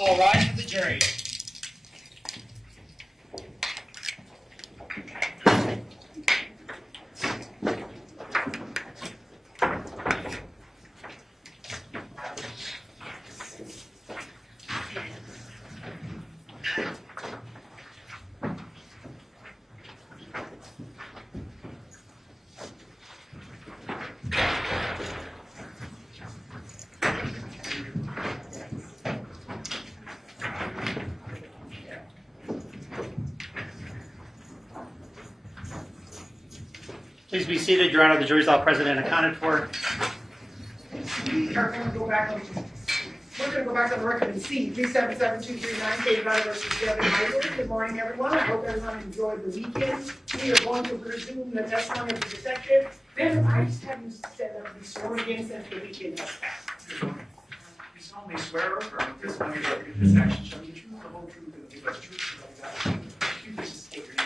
All rise for the jury. Please be seated. Your Honor, the jury's all present and accounted for. We're going to go back on the record and see 377239 David versus Devyn Michaels. Good morning, everyone. I hope everyone enjoyed the weekend. We are going to presume the testimony of the detective. Devyn, I just have you said that we sworn against since the weekend has passed. You solemnly swear or affirm that this money that this action shall be true, the whole truth, and the best truth, and all that. You just state your name.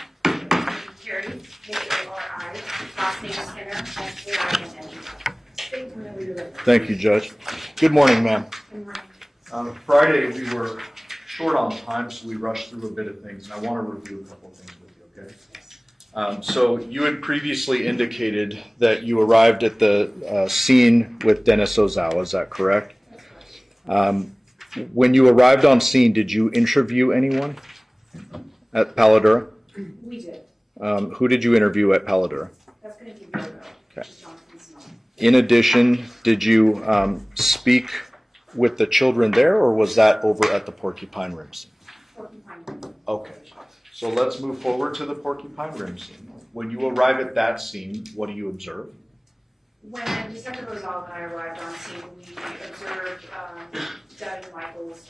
Carrie, K-A-R-I, last name Skinner, S-A-I-N-N. Thank you, Judge. Good morning, ma'am. Good morning. Friday, we were short on time, so we rushed through a bit of things, and I want to review a couple of things with you, okay? So you had previously indicated that you arrived at the scene with Dennis Ozawa, is that correct? When you arrived on scene, did you interview anyone at Paladura? We did. Who did you interview at Paladura? That's going to be Virgo. Okay. Johnathan Willette. In addition, did you speak with the children there, or was that over at the Porcupine Rim scene? Porcupine Rim. Okay, so let's move forward to the Porcupine Rim scene. When you arrive at that scene, what do you observe? When Detective Ozawa and I arrived on scene, we observed Devyn Michaels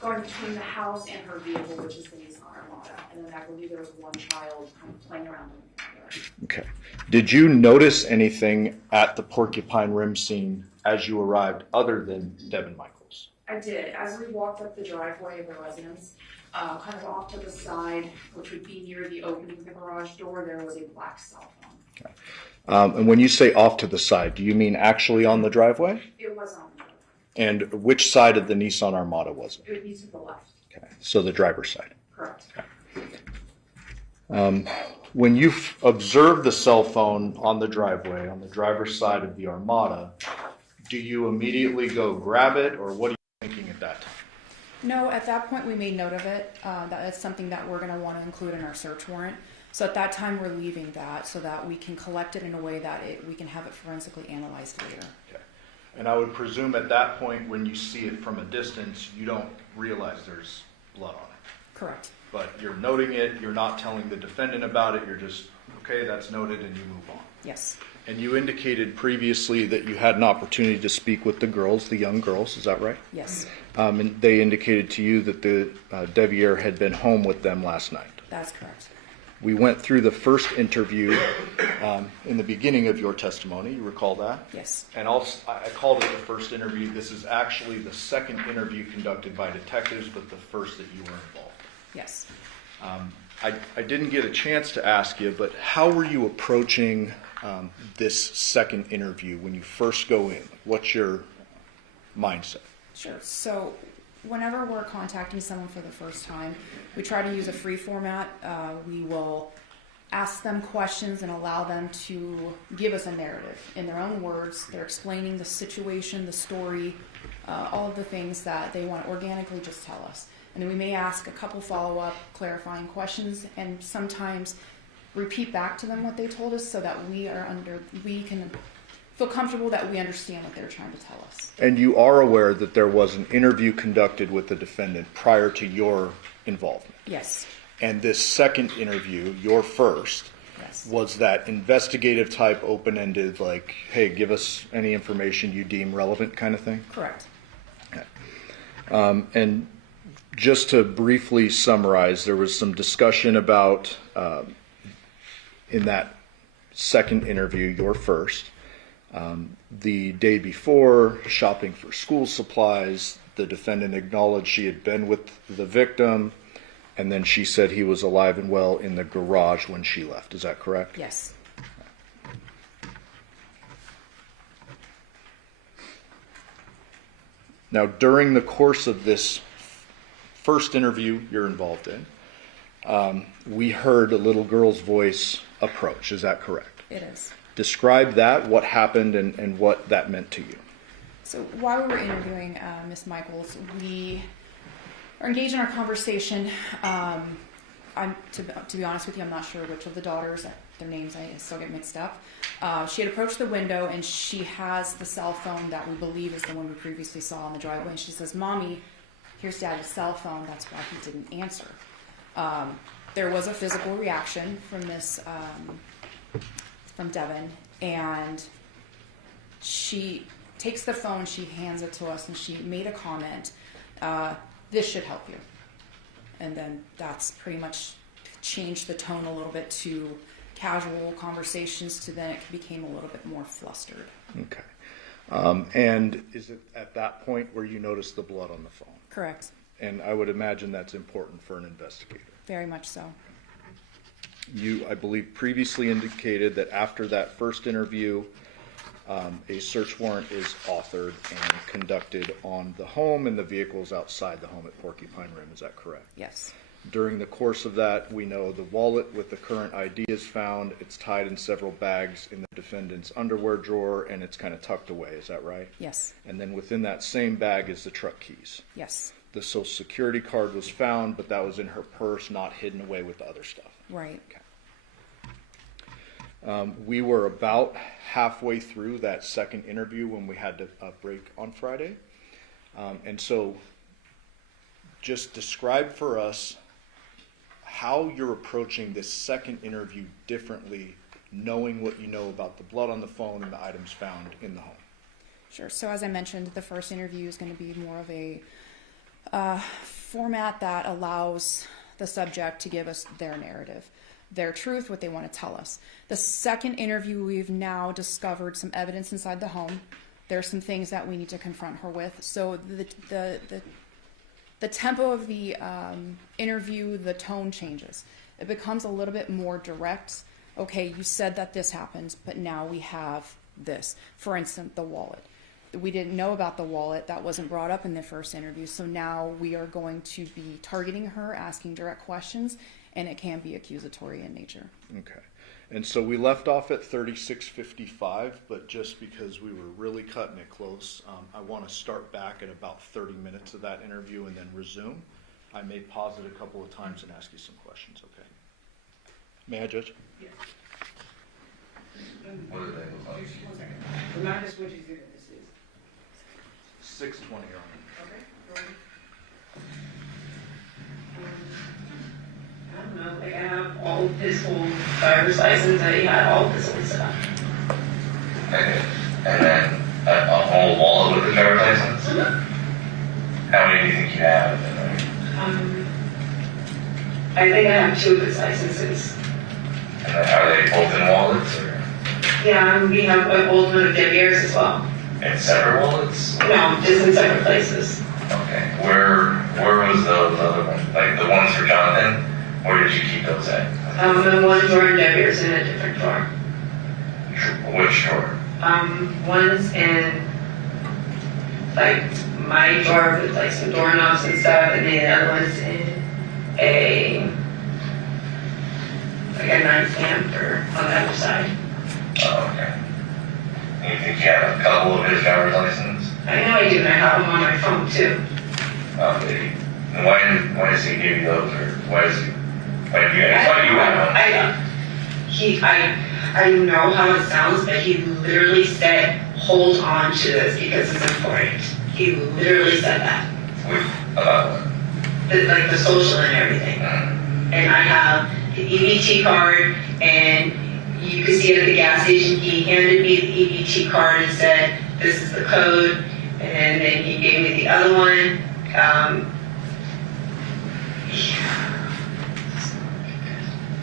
going between the house and her vehicle, which is the Nissan Armada. And then I believe there was one child kind of playing around in the yard. Okay. Did you notice anything at the Porcupine Rim scene as you arrived other than Devyn Michaels? I did. As we walked up the driveway of the residence, kind of off to the side, which would be near the opening of the garage door, there was a black cell phone. Okay. And when you say off to the side, do you mean actually on the driveway? It was on the driveway. And which side of the Nissan Armada was it? It would be to the left. Okay. So the driver's side. Correct. Okay. When you observe the cell phone on the driveway, on the driver's side of the Armada, do you immediately go grab it, or what are you thinking at that time? No, at that point we made note of it. That is something that we're going to want to include in our search warrant. So at that time we're leaving that so that we can collect it in a way that we can have it forensically analyzed later. Okay. And I would presume at that point when you see it from a distance, you don't realize there's blood on it. Correct. But you're noting it, you're not telling the defendant about it, you're just, okay, that's noted, and you move on. Yes. And you indicated previously that you had an opportunity to speak with the girls, the young girls, is that right? Yes. And they indicated to you that the Devier had been home with them last night. That's correct. We went through the first interview in the beginning of your testimony, you recall that? Yes. And also, I called it the first interview. This is actually the second interview conducted by detectives, but the first that you were involved. Yes. I didn't get a chance to ask you, but how were you approaching this second interview when you first go in? What's your mindset? Sure. So whenever we're contacting someone for the first time, we try to use a free format. We will ask them questions and allow them to give us a narrative in their own words. They're explaining the situation, the story, all of the things that they want to organically just tell us. And then we may ask a couple follow-up clarifying questions and sometimes repeat back to them what they told us so that we can feel comfortable that we understand what they're trying to tell us. And you are aware that there was an interview conducted with the defendant prior to your involvement? Yes. And this second interview, your first, Yes. was that investigative type, open-ended, like, hey, give us any information you deem relevant kind of thing? Correct. Okay. And just to briefly summarize, there was some discussion about, in that second interview, your first, the day before, shopping for school supplies, the defendant acknowledged she had been with the victim, and then she said he was alive and well in the garage when she left. Is that correct? Yes. Now, during the course of this first interview you're involved in, we heard a little girl's voice approach. Is that correct? It is. Describe that, what happened, and what that meant to you. So while we were interviewing Miss Michaels, we are engaged in our conversation. To be honest with you, I'm not sure which of the daughters, their names I still get mixed up. She had approached the window, and she has the cell phone that we believe is the one we previously saw in the driveway. And she says, "Mommy, here's Daddy's cell phone. That's why he didn't answer." There was a physical reaction from from Devyn, and she takes the phone, she hands it to us, and she made a comment, "This should help you." And then that's pretty much changed the tone a little bit to casual conversations to then it became a little bit more flustered. Okay. And is it at that point where you noticed the blood on the phone? Correct. And I would imagine that's important for an investigator. Very much so. You, I believe, previously indicated that after that first interview, a search warrant is authored and conducted on the home and the vehicles outside the home at Porcupine Rim. Is that correct? Yes. During the course of that, we know the wallet with the current ID is found. It's tied in several bags in the defendant's underwear drawer, and it's kind of tucked away. Is that right? Yes. And then within that same bag is the truck keys. Yes. The Social Security card was found, but that was in her purse, not hidden away with the other stuff. Right. Okay. We were about halfway through that second interview when we had to break on Friday. And so just describe for us how you're approaching this second interview differently, knowing what you know about the blood on the phone and the items found in the home. Sure. So as I mentioned, the first interview is going to be more of a format that allows the subject to give us their narrative, their truth, what they want to tell us. The second interview, we've now discovered some evidence inside the home. There's some things that we need to confront her with. So the tempo of the interview, the tone changes. It becomes a little bit more direct. Okay, you said that this happened, but now we have this. For instance, the wallet. We didn't know about the wallet. That wasn't brought up in the first interview. So now we are going to be targeting her, asking direct questions, and it can be accusatory in nature. Okay. And so we left off at 36:55, but just because we were really cutting it close, I want to start back at about 30 minutes of that interview and then resume. I may pause it a couple of times and ask you some questions, okay? May I, Judge? Yes. What do they look like? 1 second. Remind us what you think this is. 620 Your Honor. Okay, go ahead. I don't know, like I have all of his whole driver's license, I had all of his old stuff. Okay. And then a whole wallet with the driver's license? How many do you think you have? I think I have 2 of his licenses. And then are they both in wallets or Yeah, and we have an old one of Devyn's as well. in separate wallets? No, just in separate places. Okay. Where was those other ones? Like the ones for Johnathan? Where did you keep those at? The one drawer in Devyn's in a different drawer. Which drawer? One's in like my drawer with like some doorknobs and stuff, and the other one's in a nightstand or on the other side. Oh, okay. And you think you have a couple of his driver's license? I know I do, and I have them on my phone too. Okay. And why does he give you those, or why did you have them? I know how it sounds, but he literally said, hold on to this because it's important. He literally said that. About what? Like the social and everything. And I have the EBT card, and you can see it at the gas station. He handed me the EBT card and said, this is the code. And then he gave me the other one.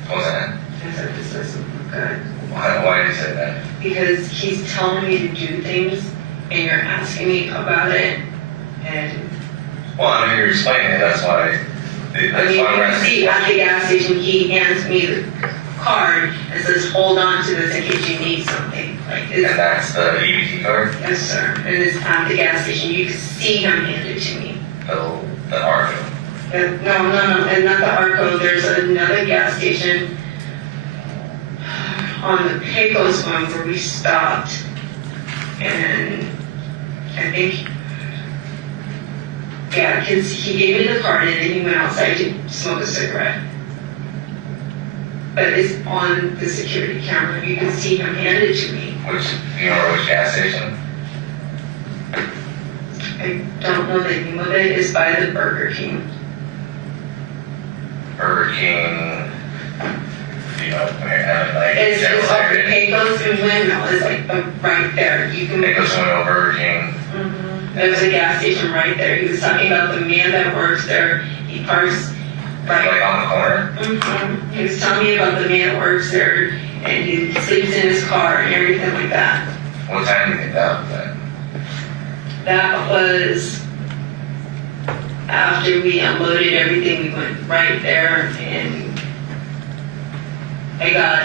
What was that? I said, this doesn't look good. Why did he say that? Because he's telling me to do things, and you're asking me about it, and Well, I mean, you're explaining it, that's why. you can see at the gas station, he hands me the card and says, hold on to this in case you need something. Like, And that's the EBT card? yes, sir. And it's at the gas station. You can see him hand it to me. The RFO? No, and not the Arco. There's another gas station on the Pecos one where we stopped, and I think, yeah, because he gave me the card and then he went outside to smoke a cigarette. But it's on the security camera. You can see him hand it to me. Do you know which gas station? I don't know the name of it. It's by the Burger King. Burger King. You know, like It's off the Pecos and Windmill. It's like right there. You can. Pecos Windmill, Burger King. There's a gas station right there. He was talking about the man that works there. He parks right. Like on the corner. He was telling me about the man that works there, and he sleeps in his car and everything like that. What time do you think that was at? That was after we unloaded everything. We went right there, and I got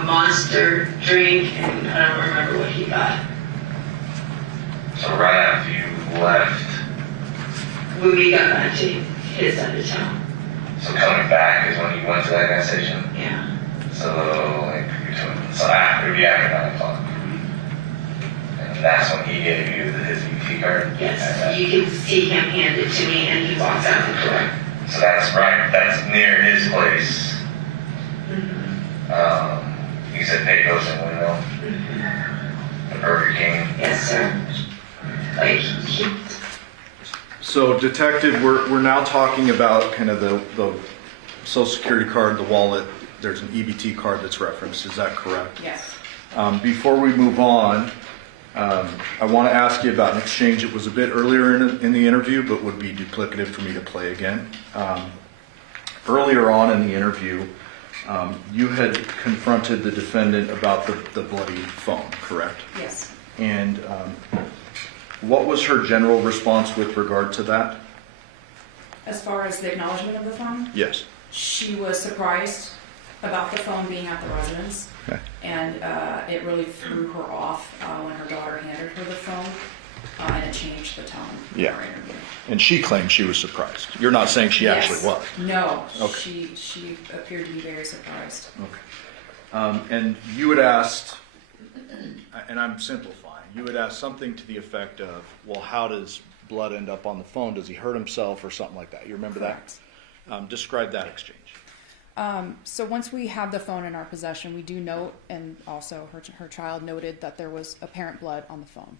a Monster drink, and I don't remember what he got. So right after you left. When we got back to his side of town. So coming back is when you went to that gas station? Yeah. So like after 9 o'clock. And that's when he gave you his ET card? Yes. You can see him hand it to me and he walks out the door. So that's right, that's near his place. You said Pecos and Windmill? The Burger King? Yes, sir. Like, So, Detective, we're now talking about kind of the Social Security card, the wallet. There's an EBT card that's referenced. Is that correct? Yes. Before we move on, I want to ask you about an exchange that was a bit earlier in the interview, but would be duplicative for me to play again. Earlier on in the interview, you had confronted the defendant about the bloody phone, correct? Yes. And what was her general response with regard to that? As far as the acknowledgement of the phone, Yes. she was surprised about the phone being at the residence. Okay. And it really threw her off when her daughter handed her the phone, and it changed the tone of Yeah. our interview. And she claimed she was surprised. You're not saying she actually was? No. Okay. She appeared to be very surprised. Okay. And you had asked, and I'm simplifying, you had asked something to the effect of, well, how does blood end up on the phone? Does he hurt himself or something like that? You remember Correct. that? Describe that exchange. So once we have the phone in our possession, we do note, and also her child noted, that there was apparent blood on the phone.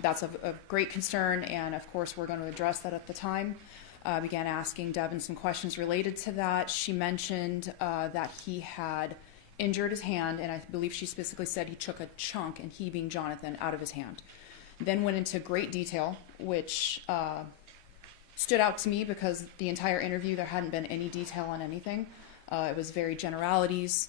That's of great concern, and of course we're going to address that at the time. Began asking Devyn some questions related to that. She mentioned that he had injured his hand, and I believe she specifically said he took a chunk, and he being Johnathan, out of his hand. Then went into great detail, which stood out to me because the entire interview there hadn't been any detail on anything. It was very generalities.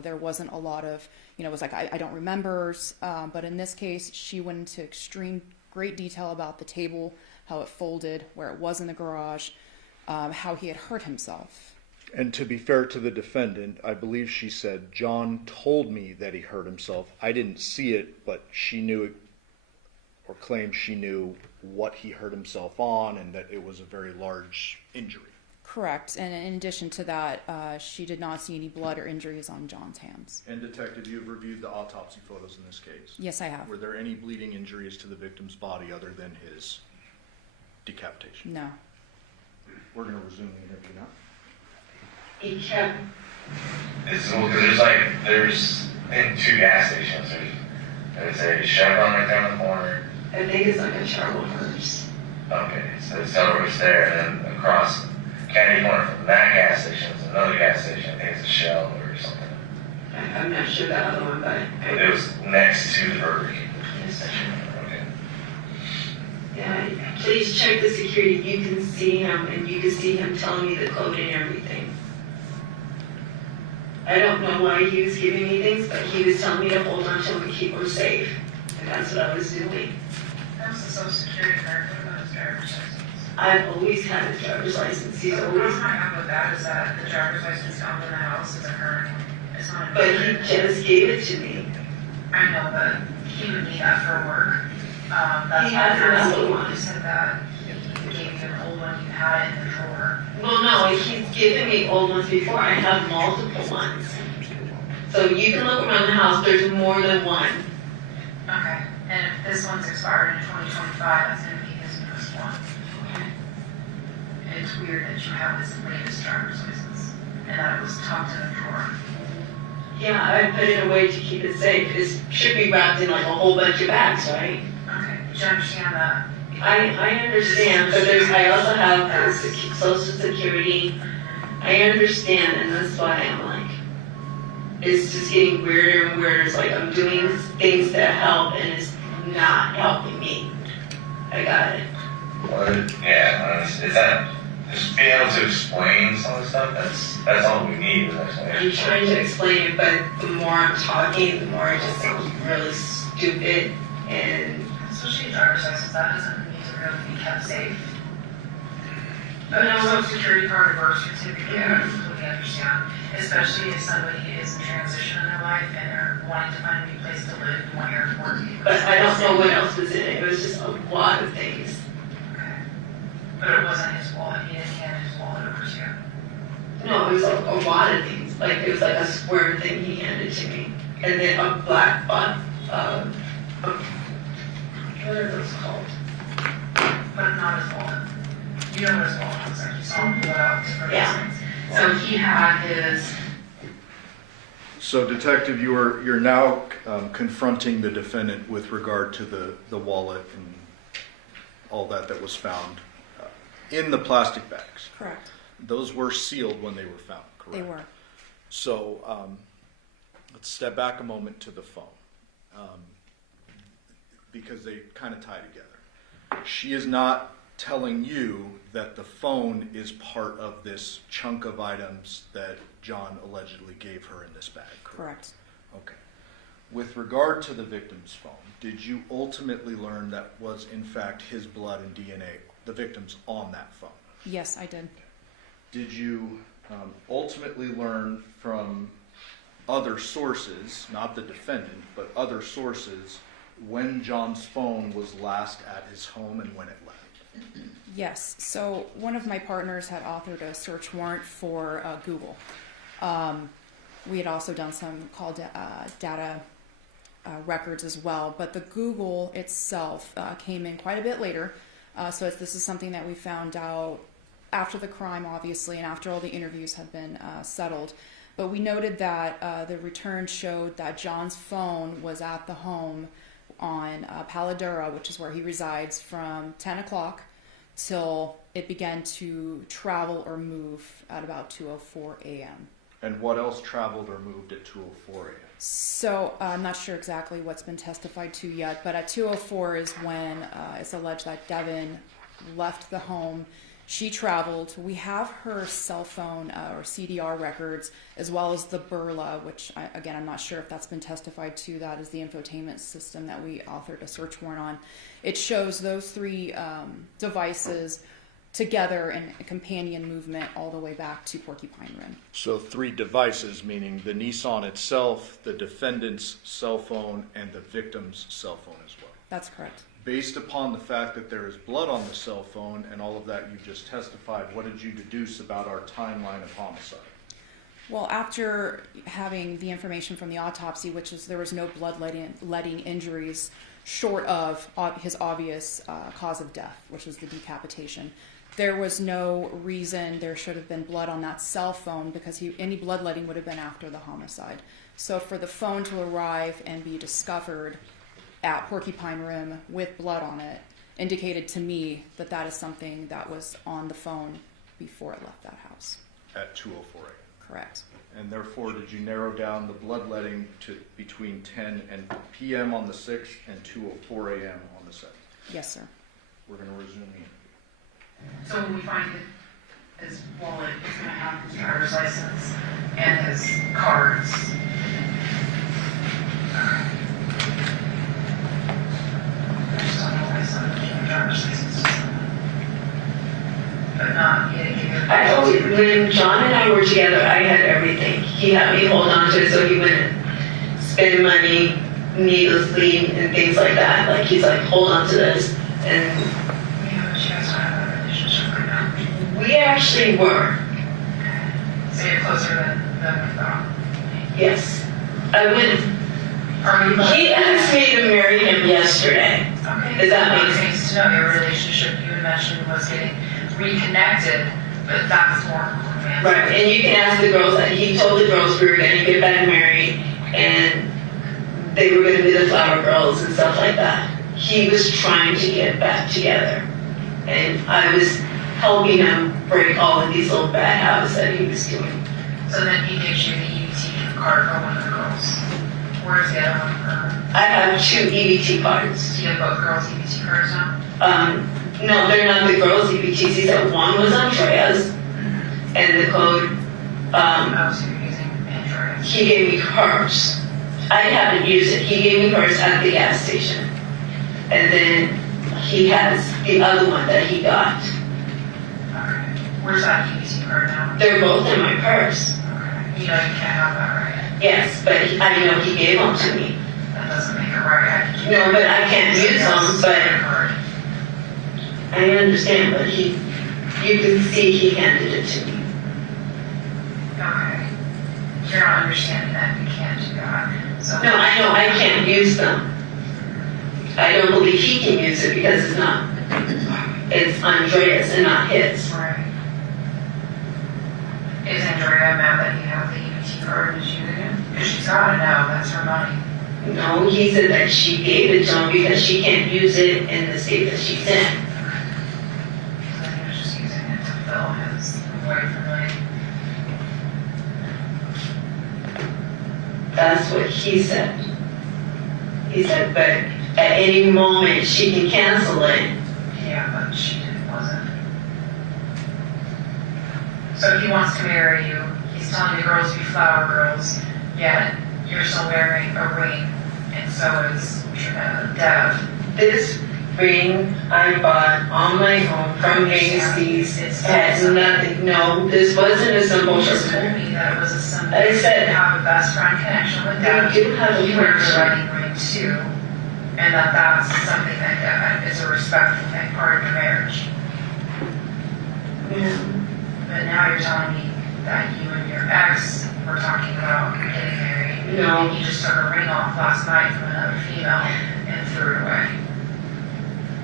There wasn't a lot of, it was like, I don't remember. But in this case, she went into extreme great detail about the table, how it folded, where it was in the garage, how he had hurt himself. And to be fair to the defendant, I believe she said, John told me that he hurt himself. I didn't see it, but she knew it, or claimed she knew what he hurt himself on, and that it was a very large injury. Correct. And in addition to that, she did not see any blood or injuries on John's hands. And Detective, you've reviewed the autopsy photos in this case. Yes, I have. Were there any bleeding injuries to the victim's body other than his decapitation? No. We're going to resume the interview now. he kept, There's in 2 gas stations, there's a Chevron right there on the corner. I think it's like a Charles Horse. Okay, so the Celebrate's there, and then across Candy Corner from that gas station is another gas station. I think it's a Shell or something. I'm not sure the other one, but But it was next to the Burger King. Yes. Okay. Yeah, please check the security. You can see him, and you can see him telling me the code and everything. I don't know why he was giving me things, but he was telling me to hold on to him and keep him safe. And that's what I was doing. That was the social security card. What about his driver's license? I've always had his driver's license. He's The always, problem I have with that is that the driver's license found in the house is a current one. It's not a but he just gave it to me. I know, but he would need that for work. That's He why has I asked another you. one. You said that he gave you an old one, you had it in the drawer. Well, no, he's given me old ones before. I have multiple ones. So you can look around the house, there's more than one. Okay, and if this one's expired in 2025, that's gonna be his newest one. It's weird that you have his latest driver's license, and that it was tucked in a drawer. Yeah, I put it away to keep it safe. It should be wrapped in like a whole bunch of bags, right? Okay, did you understand that? I understand, but I also have Social Security. I understand, and that's why I'm like, it's just getting weirder and weirder. It's like I'm doing things to help, and it's not helping me. I got it. Well, yeah, is that just being able to explain some of the stuff? That's all we need. I'm trying to explain it, but the more I'm talking, the more it just sounds really stupid. And Especially a driver's license, that doesn't need to really be kept safe. But no social security card or birth certificate, I completely understand. Especially if somebody is in transition in their life and they're wanting to find a new place to live, one year to work. but I don't know what else was in it. It was just a lot of things. Okay. But it wasn't his wallet, he didn't hand his wallet over to you. No, it was like a lot of things. Like it was like a square thing he handed to me, and then a black box. What are those called? But not his wallet. You know what his wallet looks like, you saw him pull it out for Yeah. reasons. So he had his, So, Detective, you're now confronting the defendant with regard to the wallet and all that was found in the plastic bags. Correct. Those were sealed when they were found, correct? They were. So, let's step back a moment to the phone, because they kind of tie together. She is not telling you that the phone is part of this chunk of items that John allegedly gave her in this bag, correct? Correct. Okay. With regard to the victim's phone, did you ultimately learn that was in fact his blood and DNA, the victim's, on that phone? Yes, I did. Did you ultimately learn from other sources, not the defendant, but other sources, when John's phone was last at his home and when it left? Yes. So one of my partners had authored a search warrant for Google. We had also done some call data records as well, but the Google itself came in quite a bit later. So this is something that we found out after the crime, obviously, and after all the interviews had been settled. But we noted that the return showed that John's phone was at the home on Paladura, which is where he resides, from 10 o'clock till it began to travel or move at about 2:04 a.m. And what else traveled or moved at 2:04 a.m.? So I'm not sure exactly what's been testified to yet, but at 2:04 is when it's alleged that Devyn left the home. She traveled. We have her cell phone or CDR records, as well as the Burla, which, again, I'm not sure if that's been testified to. That is the infotainment system that we authored a search warrant on. It shows those three devices together in a companion movement all the way back to Porcupine Rim. So 3 devices, meaning the Nissan itself, the defendant's cell phone, and the victim's cell phone as well. That's correct. Based upon the fact that there is blood on the cell phone and all of that you just testified, what did you deduce about our timeline of homicide? Well, after having the information from the autopsy, which is there was no bloodletting injuries short of his obvious cause of death, which was the decapitation, there was no reason there should have been blood on that cell phone because any bloodletting would have been after the homicide. So for the phone to arrive and be discovered at Porcupine Rim with blood on it indicated to me that that is something that was on the phone before it left that house. At 2:04 a.m. Correct. And therefore, did you narrow down the bloodletting to between 10 p.m. on the 6th and 2:04 a.m. on the 7th? Yes, sir. We're going to resume the interview. so when we find his wallet, he's gonna have his driver's license and his cards. I just don't know why his son didn't have a driver's license. But not, he didn't give you. I always, when John and I were together, I had everything. He had me hold on to it so he wouldn't spend money needlessly and things like that. Like he's like, hold on to this. And Yeah, but you guys don't have a relationship right now. We actually were, So you're closer than we thought. yes. I went, Are you? he asked me to marry him yesterday. Okay. Does that make It makes to know your relationship you had mentioned was getting reconnected, but that's more romantic. Right, and you can ask the girls that he told the girls we were gonna get back married and they were gonna be the flower girls and stuff like that. He was trying to get back together. And I was helping him break all of these little bad habits that he was doing. So then he gives you the EBT card for one of the girls. Where's the other one for her? I have 2 EBT cards. Do you have both girls' EBT cards now? No, they're not the girls' EBTs. He said one was Andrea's and the code, Oh, so you're using Android. he gave me hers. I haven't used it. He gave me hers at the gas station. And then he has the other one that he got. Okay. Where's that EBT card now? They're both in my purse. Okay. You know you can't have that, right? Yes, but I know he gave them to me. That doesn't make it right. No, but I can't use them, but Card. I understand, but you can see he handed it to me. Okay. You're not understanding that you can't do that. So. No, I know I can't use them. I don't believe he can use it because it's Andrea's and not his. Right. Is Andrea mad that you have the EBT card? Did you get it? Because she's got it now. That's her money. No, he said that she gave it to him because she can't use it in the state that she's in. So he was just using it to fill his away from money. That's what he said. He said, but at any moment she can cancel it. Yeah, but she wasn't. So he wants to marry you. He's telling the girls to be flower girls, yet you're still wearing a ring, and so is Dev. This ring I bought on my own from Macy's. Had nothing. No, this wasn't a simple You just told shirt. me that it was a symbol. I said- You have a best friend connection with We Dev. do have a You wear the friendship. wedding ring too, and that's something that is a respectful thing, part of your marriage. Yeah. But now you're telling me that you and your ex were talking about getting married. No. And you just took a ring off last night from another female and threw it away.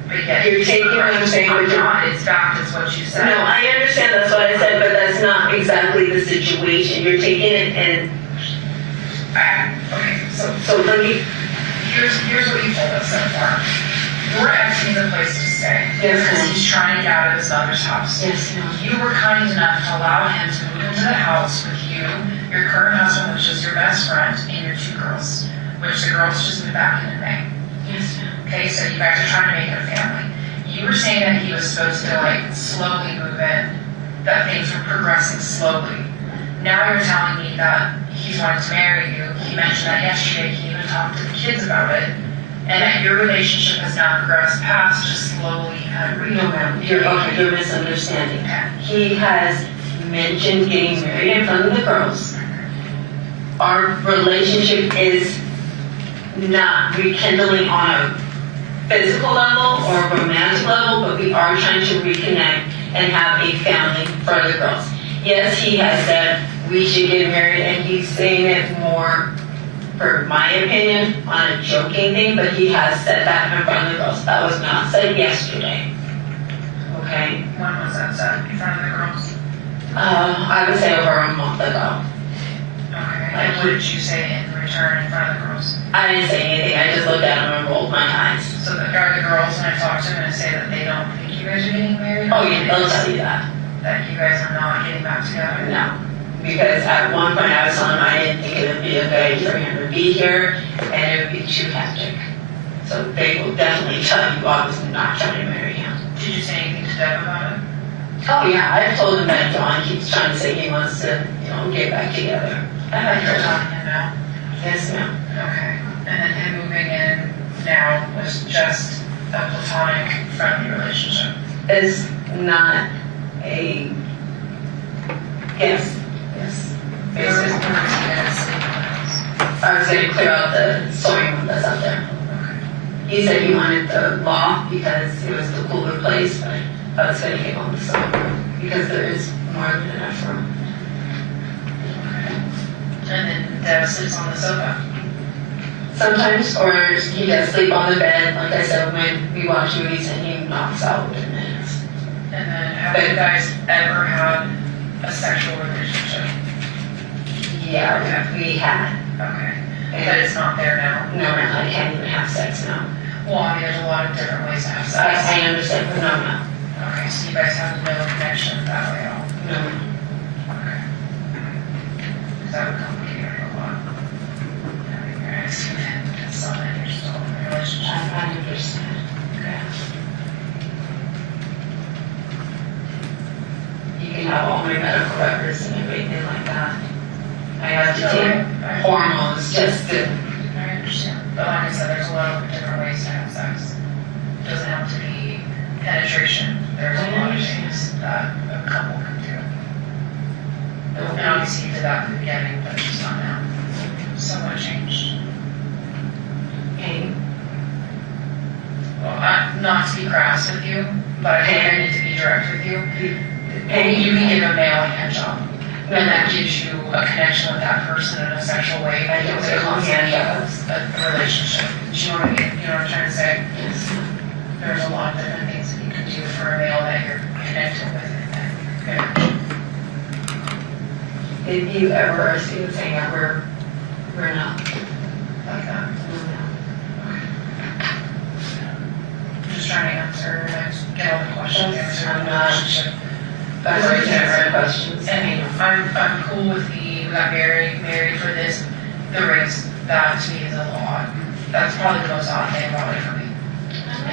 But yet You're taking what I'm saying, but you're- not. It's fact, it's what you said. No, I understand that's what I said, but that's not exactly the situation. You're taking it and Okay, so let me. here's what you told us so far. Your ex needs a place to stay. Yes, Because ma'am. he's trying to get out of his mother's house. Yes, ma'am. You were kind enough to allow him to move into the house with you, your current husband, which is your best friend, and your 2 girls, which the girls just moved back in May. Yes, ma'am. Okay, so you guys are trying to make it a family. You were saying that he was supposed to slowly move in, that things were progressing slowly. Now you're telling me that he's wanting to marry you. He mentioned that yesterday. He even talked to the kids about it, and that your relationship has now progressed past just slowly kind of No, ma'am. You're misunderstanding. He has mentioned getting married in front of the girls. Our relationship is not rekindling on a physical level or romantic level, but we are trying to reconnect and have a family for the girls. Yes, he has said we should get married, and he's saying it more, for my opinion, on a joking thing, but he has said that in front of the girls. That was not said yesterday. Okay? When was that said in front of the girls? I would say over a month ago. Okay, and what did you say in return in front of the girls? I didn't say anything. I just looked at him and rolled my eyes. So are the girls, when I talk to them, and say that they don't think you guys are getting married? Oh yeah, they'll tell you that. That you guys are not getting back together? No. Because at one point I was telling him I didn't think it would be a good idea for him to be here, and it would be too hectic. So they will definitely tell you I was not trying to marry him. Did you say anything to Deb about it? Oh yeah, I've told him that John keeps trying to say he wants to, get back together. I have You're told him. telling him now? Yes, ma'am. Okay. And then him moving in now was just a platonic friendly relationship? It's not a, yes. This is more yes. I was going to clear out the sewing room that's up there. Okay. He said he wanted the loft because it was the cooler place, but I was going to give him the sewing room. because there is more than enough room. And then Deb sleeps on the sofa. Sometimes, or he does sleep on the bed, like I said, when we watch movies and he knocks out within minutes. And then have you guys ever had a sexual relationship? Yeah, we had. Okay. But And it's not there now? no, I can't even have sex now. Well, I mean, there's a lot of different ways to have sex. I understand, but no. Okay, so you guys have no connection that way at all? No. Okay. That would complicate it a lot. Having your ex with someone you're still in a relationship. I understand. Okay. You can have all my medical records and everything like that. I have to take hormones just to. I understand. But like I said, there's a lot of different ways to have sex. It doesn't have to be penetration. There's a lot of things that a couple can do. And obviously you did that in the beginning, but it's just not now. So much changed. Pain. Well, not to be crass with you, but I think I need to be direct with you. Pain. You can give a male a hand job. And that gives you a connection with that person in a sexual way. I don't say hand jobs. A relationship. Do you know what I mean? You know what I'm trying to say? Yes. There's a lot of different things that you can do for a male that you're connected with. Okay. If you ever see the thing that we're not. Like that. I'm just trying to answer and get all the questions answered in the relationship. That's right, answer questions. I mean, I'm cool with we got married for this, the rings, that to me is a lot. That's probably the most odd thing about it for me.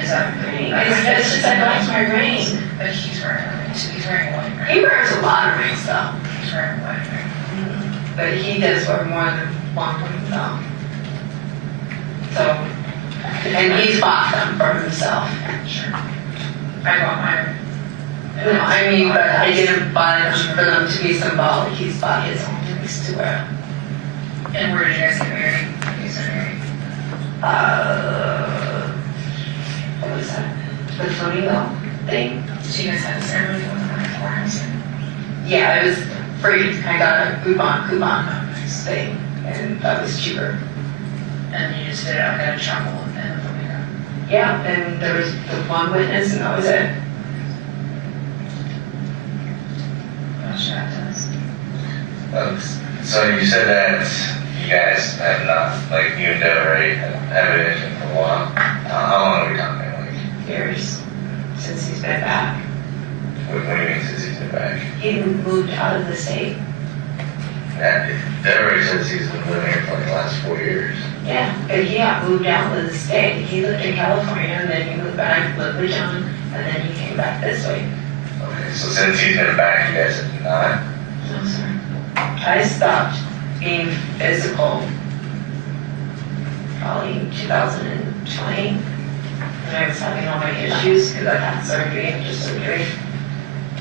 Is that It's just I like my ring. But he's wearing a ring too. He's wearing a wedding ring. He wears a lot of rings though. He's wearing a wedding ring. But he does wear more than one ring though. So, and he's bought them for himself. Sure. I got mine. No, I mean, but I didn't buy them for them to be symbolic. He's bought his own rings to wear. And where did you guys get married? You guys got married. What was that? The flamingo thing? So you guys had a ceremony with my forehouse? Yeah, it was free. I got a coupon thing, and that was cheaper. And you just did it out at a chapel and the flamingo. Yeah, and there was the one witness, and that was it. So you said that you guys have not, like you and Devyn have been in for a while. How long are we talking? Like Years since he's been back. what do you mean since he's been back? He moved out of the state. Devyn says he's been living here for like the last 4 years. Yeah, but he got moved out of the state. He lived in California, and then he moved back, lived with John, and then he came back this way. Okay, so since he's been back, you guys have not. No, sir. I stopped being physical probably in 2020 when I was having all my issues because I had surgery after surgery.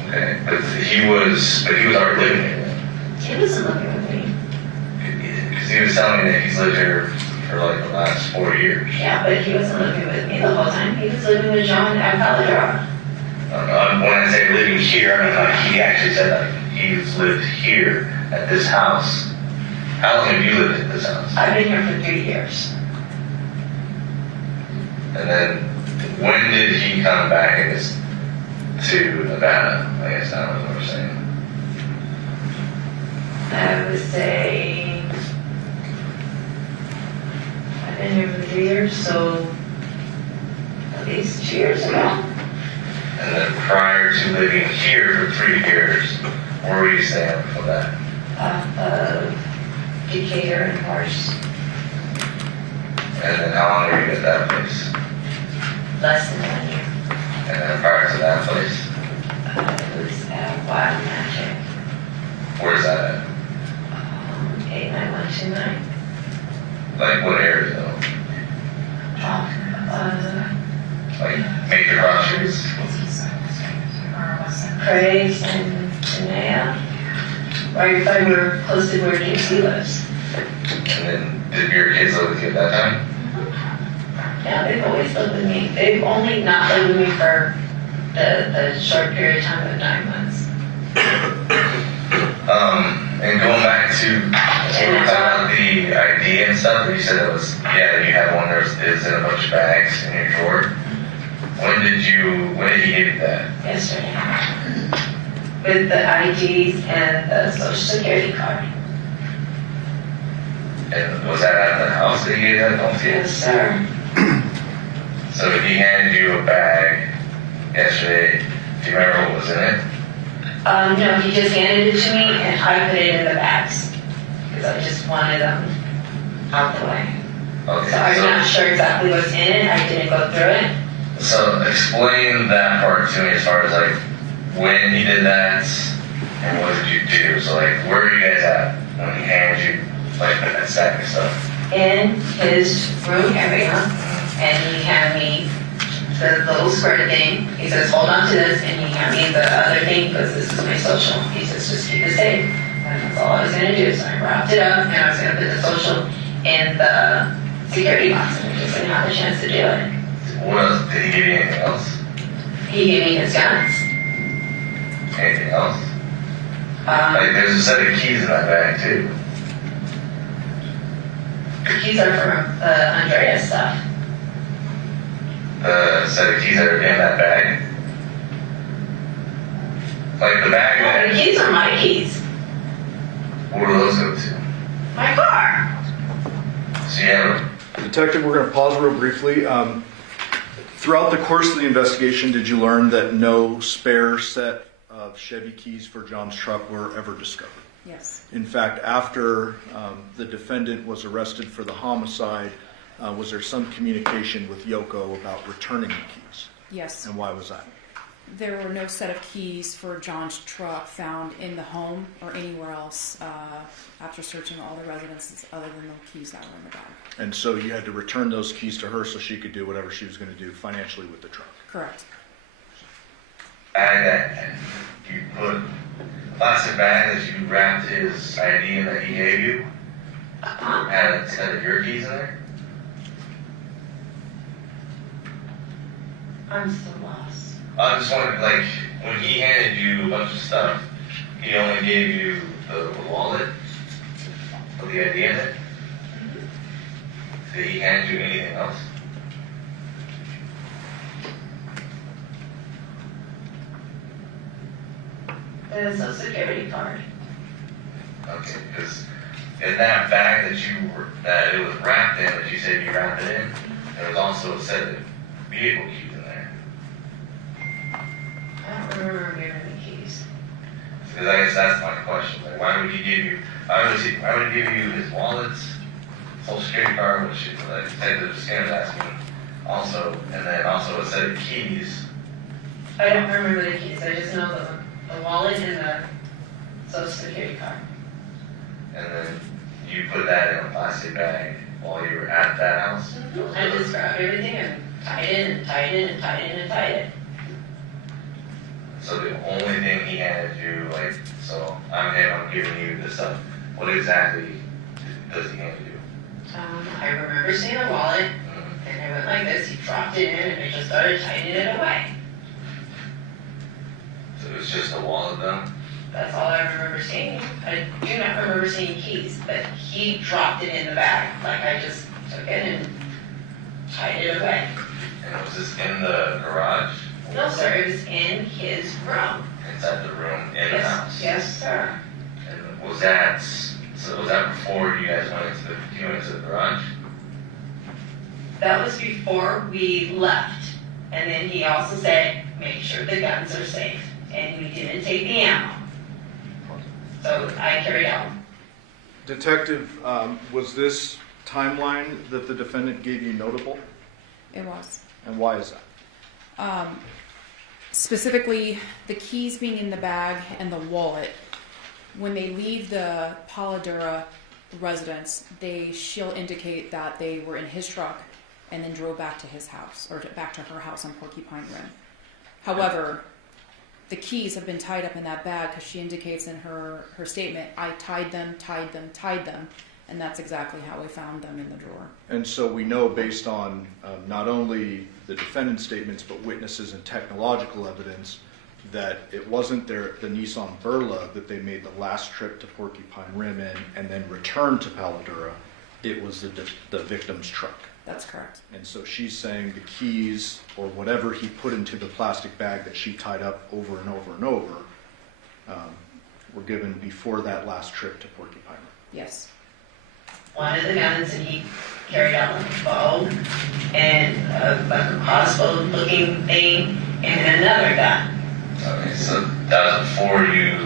Okay, but he was already living here then. He wasn't living with me. Because he was telling me that he's lived here for like the last 4 years. Yeah, but he wasn't living with me the whole time. He was living with John at Paladra. When I say living here, I mean like he actually said like he's lived here at this house. How long have you lived at this house? I've been here for 3 years. And then when did he come back, I guess, to Nevada? I guess that was what we're saying. I would say I've been here for 3 years, so at least 2 years ago. And then prior to living here for 3 years, where were you staying before that? Decatur and Horse. And then how long were you at that place? Less than 1 year. And then prior to that place, It was at Wild Magic. where's that at? 89129. Like what area though? Like major cross streets? Craig's and Tanea. Right by where, close to where JC lives. And then did your kids live with you at that time? Yeah, they've always lived with me. They've only not lived with me for the short period of time of 9 months. And going back to about the ID and stuff, you said it was, yeah, you had one that is in a bunch of bags in your drawer. When did he give you that? Yesterday. With the IDs and the social security card. And was that at the house that he gave that home to you? Yes, sir. So he handed you a bag yesterday. Do you remember what was in it? No, he just handed it to me and I put it in the bags. Because I just wanted them out the way. Okay. So I'm not sure exactly what's in it. I didn't go through it. So explain that part to me as far as like when he did that and what did you do? So like where are you guys at when he handed you like that sack of stuff? In his room area, and he handed me the little square thing. He says, hold on to this, and he handed me the other thing because this is my social. He says, just keep it safe. And that's all I was going to do. So I wrapped it up, and I was going to put the social in the security box, and I just didn't have a chance to do it. What else? Did he give you anything else? He gave me his guns. Anything else? Like there's a set of keys in that bag too. The keys are for the Andrea stuff. The set of keys that are in that bag. Like the bag No, that. the keys are my keys. Where do those go to? My car. So you have Detective, we're going to pause real briefly. Throughout the course of the investigation, did you learn that no spare set of Chevy keys for John's truck were ever discovered? Yes. In fact, after the defendant was arrested for the homicide, was there some communication with Yoko about returning the keys? Yes. And why was that? There were no set of keys for John's truck found in the home or anywhere else after searching all the residences other than the keys that were in the bag. And so you had to return those keys to her so she could do whatever she was going to do financially with the truck. Correct. bag that you put plastic bag that you wrapped his ID in that he gave you. Had a set of your keys in there. I'm so lost. I just wondering, like, when he handed you a bunch of stuff, he only gave you the wallet with the ID in it. Did he hand you anything else? The social security card. Okay, because in that bag that it was wrapped in, that you said you wrapped it in, there was also a set of vehicle keys in there. I don't remember giving the keys. Because I guess that's my question. Like, why would he give you his wallets, social security card, which is like Detective Skinner's asking, also, and then also a set of keys. I don't remember the keys. I just know the wallet and the social security card. And then you put that in a plastic bag while you were at that house? I just grabbed everything and tied it and tied it and tied it and tied it. So the only thing he handed you, like, so I'm giving you this stuff. What exactly does he hand you? I remember seeing a wallet, and I went like this. He dropped it in, and I just started tightening it away. So it was just a wallet though? That's all I remember seeing. I do not remember seeing keys, but he dropped it in the bag. Like I just took it and tied it away. And was this in the garage? No, sir, it was in his room. Inside the room in the house? Yes, sir. And was that before you guys went into the garage? That was before we left. And then he also said, make sure the guns are safe. And we didn't take the ammo. So I carried on. Detective, was this timeline that the defendant gave you notable? It was. And why is that? Specifically, the keys being in the bag and the wallet. When they leave the Paladura residence, she'll indicate that they were in his truck and then drove back to his house, or back to her house on Porcupine Rim. However, the keys have been tied up in that bag because she indicates in her statement, I tied them, and that's exactly how we found them in the drawer. And so we know based on not only the defendant's statements, but witnesses and technological evidence, that it wasn't the Nissan Berla that they made the last trip to Porcupine Rim in and then returned to Paladura. It was the victim's truck. That's correct. And so she's saying the keys or whatever he put into the plastic bag that she tied up over and over and over were given before that last trip to Porcupine Rim. Yes. One of the guns that he carried out like a bow and like a crossbow looking thing, and another gun. Okay, so that was before you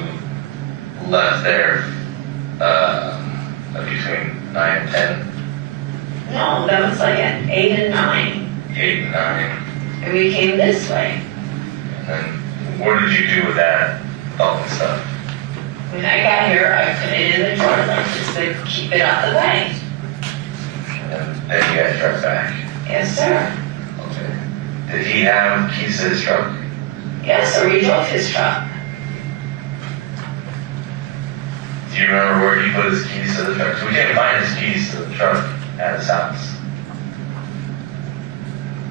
left there, between 9 and 10? No, that was like at 8 and 9. 8 and 9. And we came this way. And then, what did you do with that bulk and stuff? When I got here, I put it in the drawer like just to keep it out of the way. And then you guys drove back? Yes, sir. Okay. Did he have keys to his truck? Yes, sir, we drove his truck. Do you remember where he put his keys to the truck? So we can't find his keys to the truck at his house.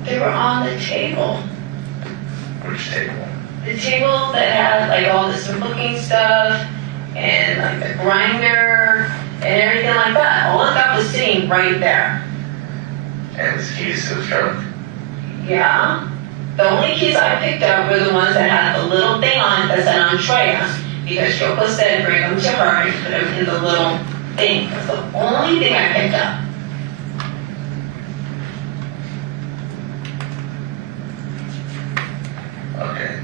They were on the table. Which table? The table that had like all this looking stuff and like the grinder and everything like that. All of that was sitting right there. And his keys to the truck? Yeah. The only keys I picked up were the ones that had the little thing on it that said Andrea, because Yoko said bring them to her and put them in the little thing. That's the only thing I picked up. Okay.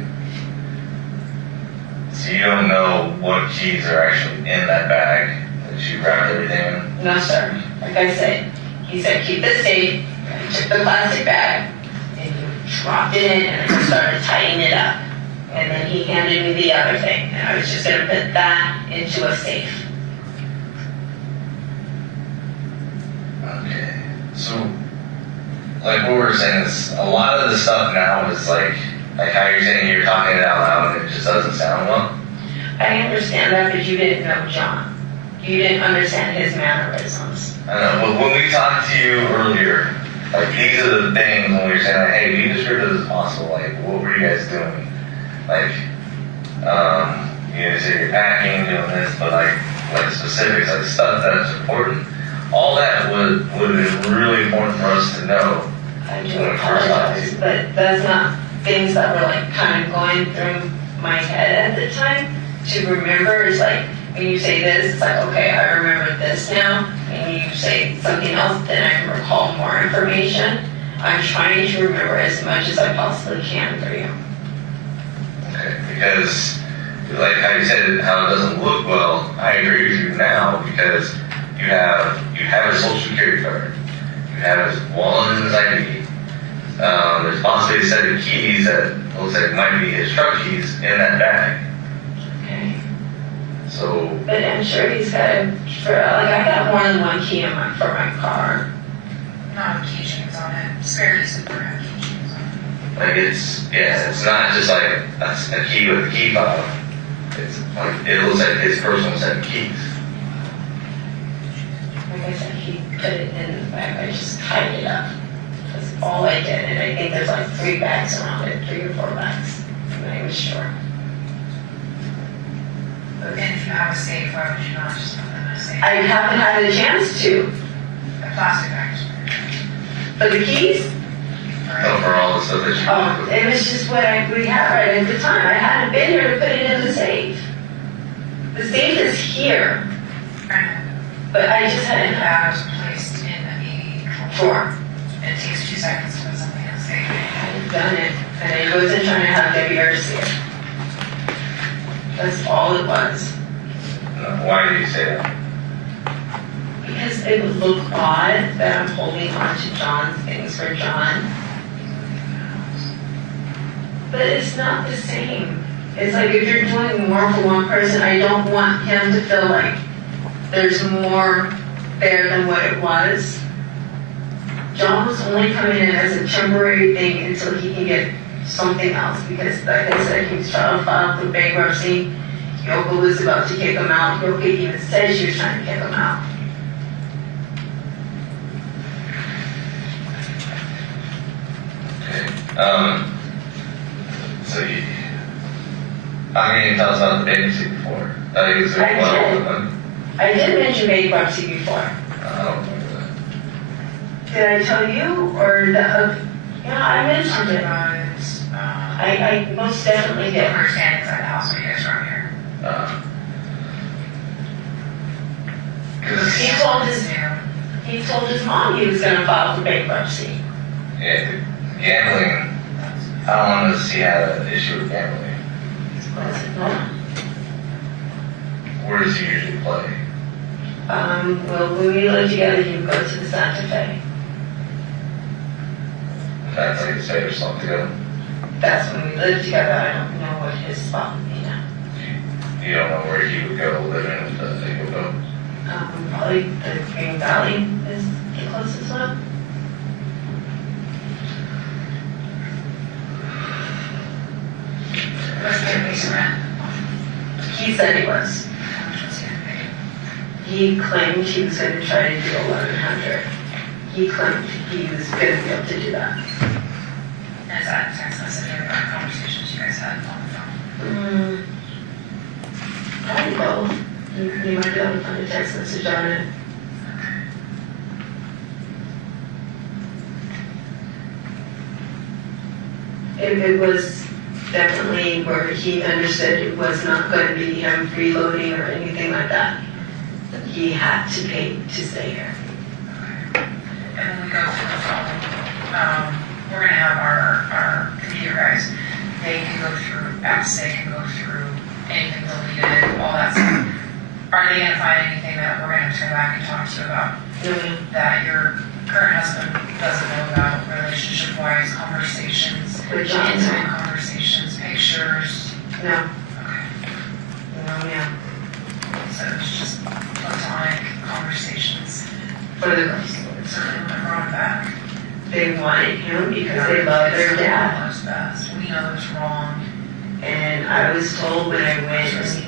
So you don't know what keys are actually in that bag that you wrapped everything in? No, sir. Like I said, he said keep this safe. I took the plastic bag and he dropped it in and I started tightening it up. And then he handed me the other thing, and I was just going to put that into a safe. Okay. So, like what we were saying is, a lot of the stuff now is like how you're saying you're talking it out loud and it just doesn't sound well. I understand that, but you didn't know John. You didn't understand his mannerisms. I know, but when we talked to you earlier, like these are the things when we were saying like, hey, be descriptive as possible. Like, what were you guys doing? Like, you say you're packing, doing this, but like specifics, like stuff that's important. All that would have been really important for us to know. I do apologize, but that's not things that were like kind of going through my head at the time. To remember is like, when you say this, it's like, okay, I remember this now. And you say something else, then I can recall more information. I'm trying to remember as much as I possibly can for you. Okay, because like how you said how it doesn't look well, I agree with you now because you have his social security card, you have his wallet and his ID. There's possibly a set of keys that looks like might be his truck keys in that bag. Okay. So. But I'm sure he's got I got more than one key for my car. Not keychains on it. Spare keys would have keychains on it. Like it's not just like a key with a key fob. It's like it looks like his personal set of keys. Like I said, he put it in the bag. I just tied it up. That's all I did. And I think there's like 3 bags around it, 3 or 4 bags. I'm not even sure. And if you have a safe, why would you not just put them in a safe? I haven't had a chance to. A plastic bag. But the keys? So for all the stuff that you Oh, it was just what we had right at the time. I hadn't been here to put it in the safe. The safe is here, but I just hadn't That was placed in a drawer. It takes 2 seconds to put something in a safe. I hadn't done it, and I wasn't trying to have Debbie ever see it. That's all it was. Why do you say that? Because it would look odd that I'm holding on to John's things for John. But it's not the same. It's like if you're doing more for one person, I don't want him to feel like there's more there than what it was. John was only coming in as a temporary thing until he can get something else, because like I said, he was trying to file for bankruptcy. Yoko was about to kick him out. Yoko even said she was trying to kick him out. Okay. So How can you tell us about the bankruptcy before? That he was I doing well did. with the money? I did mention bankruptcy before. I don't remember that. Did I tell you, or the, yeah, I mentioned it. About it, I most definitely did. we're standing inside the house when you guys were out here. He told his mom he was gonna file for bankruptcy. Yeah, gambling. How long does he have an issue with gambling? I said, no. Where does he usually play? Well, when we lived together, he would go to the Santa Fe. That's like say or something together. That's when we lived together. I don't know what his spot would be now. You don't know where he would go living with the he would go. Probably the Green Valley is the closest one. What's their base rent? He said he was. How much was he gonna pay? He claimed he was going to try to do 1,100. He claimed he was going to be able to do that. And is that a text message or about conversations you guys had on the phone? Probably both. You might be able to find a text message on it. It was definitely where he understood it was not going to be him freeloading or anything like that. He had to pay to stay here. And when we go through the phone, we're gonna have our computer guys, they can go through apps, they can go through anything deleted, all that stuff. Are they gonna find anything that we're gonna have to go back and talk to you about? That your current husband doesn't know about, relationship-wise, conversations, With John, intimate conversations, pictures? no. Okay. No, yeah. So it's just platonic conversations. For the girls. So they went wrong back. They wanted him because they love their dad. Knows best. We know it's wrong. And I was told when I went,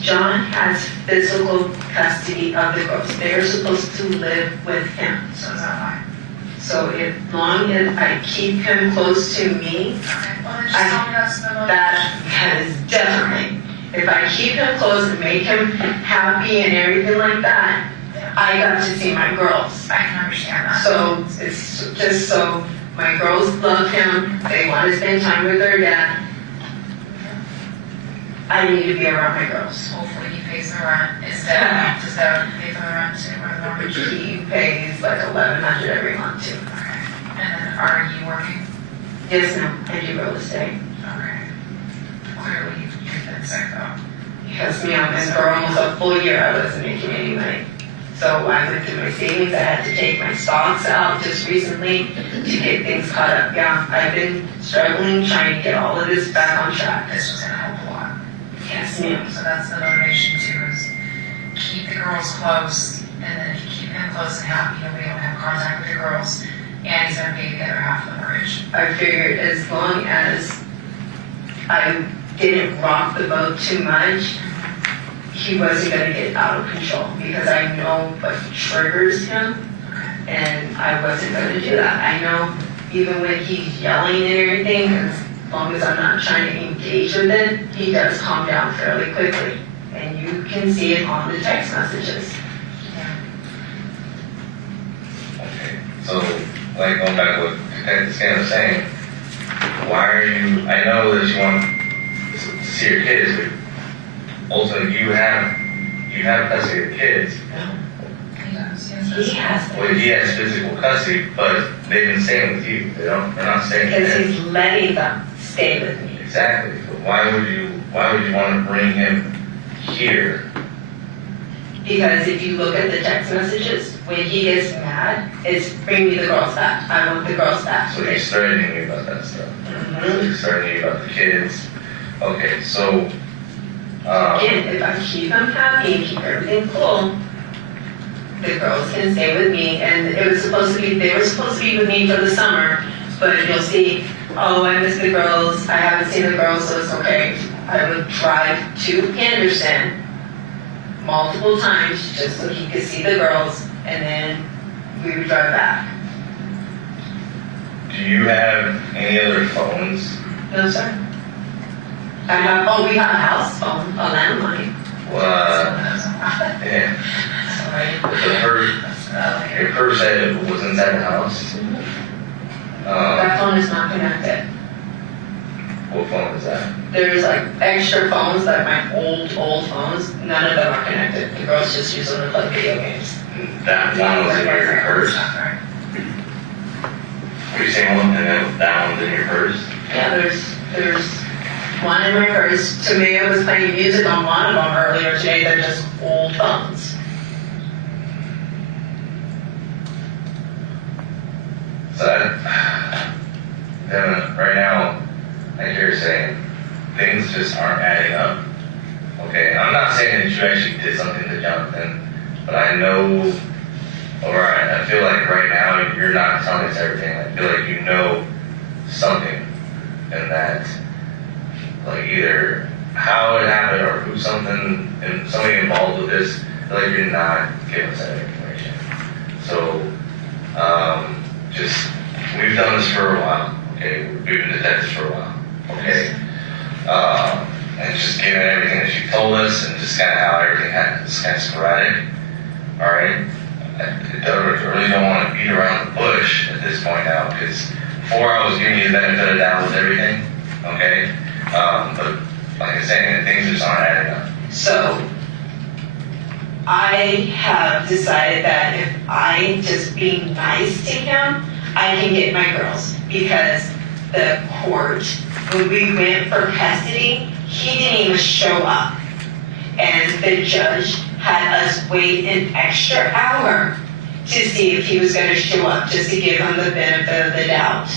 John has physical custody of the girls. They're supposed to live with him. So is that why? So as long as I keep him close to me, Okay, well then just tell me that's the motive. that is definitely. If I keep him close and make him happy and everything like that, I got to see my girls. I can understand that. So it's just so my girls love him. They want to spend time with their dad. I need to be around my girls. Hopefully he pays the rent. Does Dad pay for the rent too, or the mortgage? He pays like $1,100 every month too. Okay. And then are you working? Yes, no, I do real estate. Okay. Clearly you've been sick though. Yes, ma'am, and for almost a full year I wasn't making any money. So I went through my savings, I had to take my stocks out just recently to get things caught up. Yeah, I've been struggling trying to get all of this back on track. This was gonna help a lot. Yes, ma'am. So that's the motivation too, is keep the girls close, and then if you keep him close and happy, you'll be able to have contact with the girls, and he's gonna pay the other half of the mortgage. I figured as long as I didn't rock the boat too much, he wasn't going to get out of control because I know what triggers him, and I wasn't going to do that. I know even when he's yelling and everything, as long as I'm not trying to engage with it, he does calm down fairly quickly, and you can see it on the text messages. Okay. So, like going back to what Stan was saying, why are you? I know that you want to see your kids, but ultimately you have custody of the kids. He has Well, he has physical custody, but they've been staying with you. They're not staying with because him. he's letting them stay with me. Exactly. But why would you want to bring him here? Because if you look at the text messages, when he gets mad, it's bring me the girls back. I want the girls back. So he's threatening you about that stuff. So he's threatening you about the kids. Okay, so Again, if I keep them happy and keep everything cool, the girls can stay with me. And they were supposed to be with me for the summer, but you'll see, oh, I miss the girls. I haven't seen the girls, so it's okay. I would drive to Henderson multiple times just so he could see the girls, and then we would drive back. do you have any other phones? No, sir. We have a house phone, a landline. Yeah. Your purse said it was inside the house. That phone is not connected. What phone is that? There's like extra phones that my old phones, none of them are connected. The girls just use them to play video games. That one was in your purse? Were you saying one and then that one's in your purse? Yeah, there's one in my purse. Tamia was playing music on one of them earlier today. They're just old phones. So Devyn, right now, I hear you saying things just aren't adding up. Okay, I'm not saying that you actually did something to Johnathan, but I know, or I feel like right now you're not telling us everything. I feel like you know something, and that, like, either how it happened or who somebody involved with this. I feel like you're not giving us that information. So, we've done this for a while. Okay, we've been detectives for a while. Okay, and just given everything that you told us, and just kind of how everything happened, it's kind of sporadic. All right, I really don't want to beat around the bush at this point now, because before I was giving you the benefit of the doubt with everything. Okay, but like I said, things just aren't adding up. So I have decided that if I just be nice to him, I can get my girls, because the court, when we went for custody, he didn't even show up. And the judge had us wait an extra hour to see if he was going to show up, just to give him the benefit of the doubt.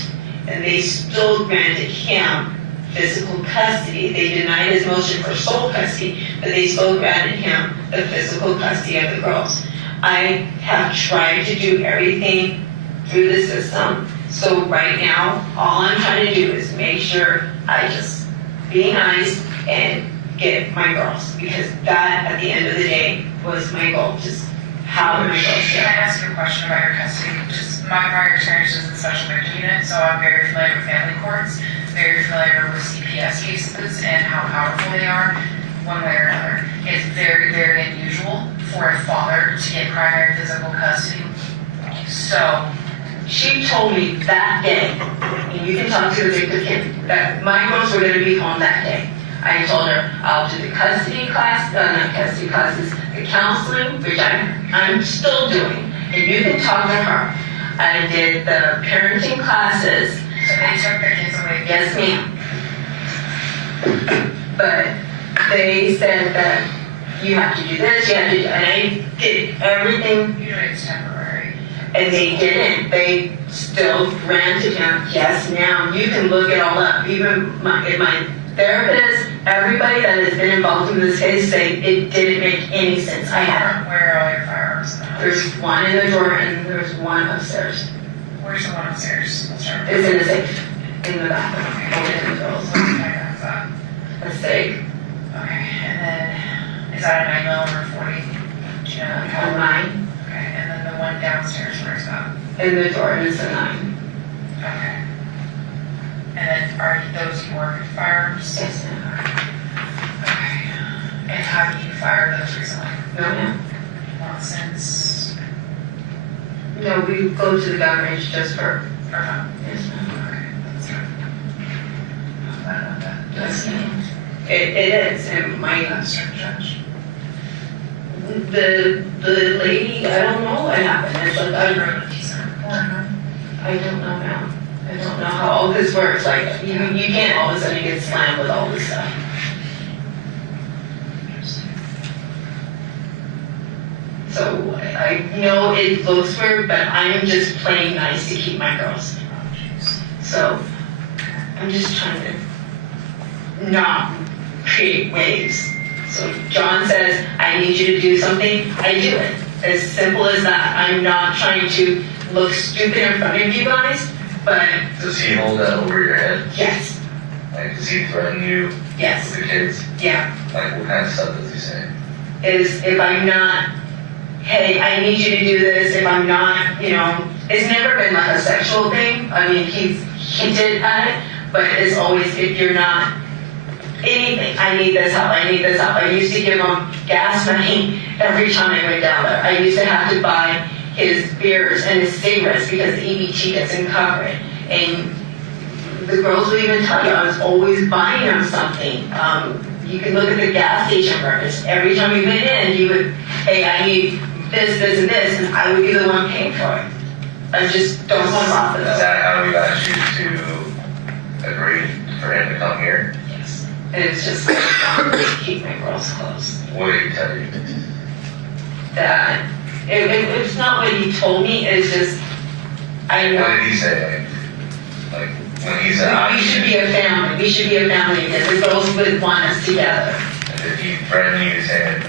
And they still granted him physical custody. They denied his motion for sole custody, but they still granted him the physical custody of the girls. I have tried to do everything through the system. So right now, all I'm trying to do is make sure I just be nice and get my girls, because that, at the end of the day, was my goal. Just how my girls Can I get. ask you a question about your custody? Just my experience is in special victim unit, so I'm very familiar with family courts, very familiar with CPS cases and how powerful they are, one way or another. It's very, very unusual for a father to get primary physical custody. So, She told me that day, and you can talk to the victim, that my girls were going to be home that day. I told her I'll do the custody class, not custody classes, the counseling, which I'm still doing, and you can talk to her. I did the parenting classes. So they took the kids away. Yes, ma'am. But they said that you have to do this, you have to do, and I did everything. Usually it's temporary. And they didn't. They still granted him, yes, now you can look it all up. Even my therapist, everybody that has been involved in this case say it didn't make any sense. I had Where are all your firearms in the house? There's one in the drawer and there's one upstairs. Where's the one upstairs? Let's start with It's in the safe, in the bathroom, over in the girls. what kind of that? A safe, Okay, and then is that a 9mm or 40? Do you know a how? 9, Okay, and then the one downstairs, where's that? in the drawer, and it's a 9. Okay. And then are those your firearms? Yes, ma'am. Okay. And have you fired those recently? No, ma'am. Not since No, we go to the gun range just for, or not? yes, ma'am. Okay, that's good. I don't know that. Yes, ma'am. It is, and my, That's our judge. the lady, I don't know what happened. It's like, I wrote a decent report, huh? I don't know now. I don't know how all this works. Like, you can't all of a sudden get slammed with all this stuff. So I know it looks weird, but I'm just playing nice to keep my girls. So I'm just trying to not create waves. So John says, I need you to do something, I do it. As simple as that. I'm not trying to look stupid in front of you guys, but Does he hold that over your head? yes, Like, does he threaten you with yes, the kids? yeah. Like, what kind of stuff does he say? Is if I'm not, hey, I need you to do this, if I'm not, it's never been like a sexual thing. I mean, he did at it, but it's always, if you're not anything. I need this help. I need this help. I used to give him gas money every time I went down there. I used to have to buy his beers and his cigarettes because the EBT doesn't cover it. And the girls would even tell you I was always buying them something. You can look at the gas station records. Every time we went in, he would, hey, I need this, this, and this, and I would be the one paying for it. I just don't want to offer Is those. that how we got you to agree for him to come here? Yes. And it's just like, keep my girls close. What did he tell you? That it's not what he told me, it's just, I know. What did he say? Like when he said, We should be a family. We should be a family again. The girls would want us together. did he threaten you saying,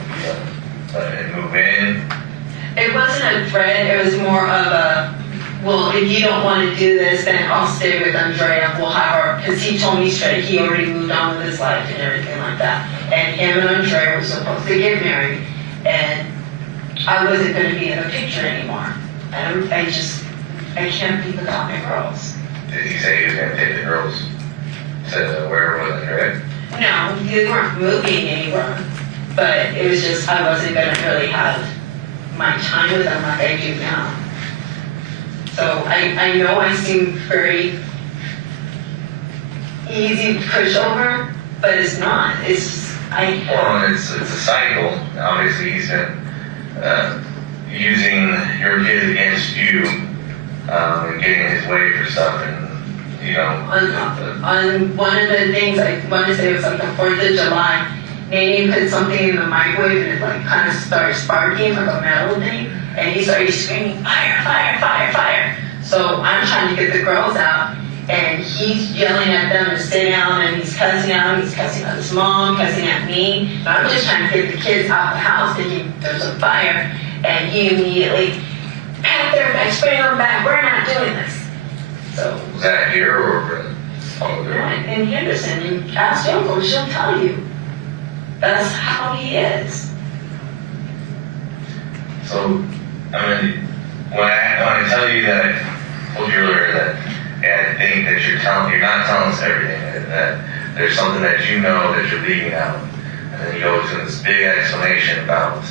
let him move in? It wasn't a threat. It was more of a, well, if you don't want to do this, then I'll stay with Andrea. We'll have her, because he told me straight, he already moved on with his life and everything like that. And him and Andrea were supposed to get married, and I wasn't going to be in the picture anymore. And I can't be without my girls. Did he say he was going to take the girls to where was it, right? No, they weren't moving anywhere. But it was just, I wasn't going to really have my time with them like I do now. So I know I seem very easy to push over, but it's not. It's just, Well, it's a cycle. Obviously, he's been using your kids against you and getting in his way for stuff, and on one of the things I want to say was like the 4th of July, Nene put something in the microwave and it like kind of started sparking like a metal thing, and he started screaming, fire, fire, fire, fire. So I'm trying to get the girls out, and he's yelling at them to sit down, and he's cussing out his mom, cussing at me. So I'm just trying to get the kids out the house, thinking there's a fire, and he immediately, pack their bags, bring them back, we're not doing this. So, was that here or over in Henderson, and ask Yoko, she'll tell you. That's how he is. So, I mean, when I tell you that, I told you earlier that I think that you're not telling us everything, that there's something that you know that you're leaving out, and then you go into this big explanation about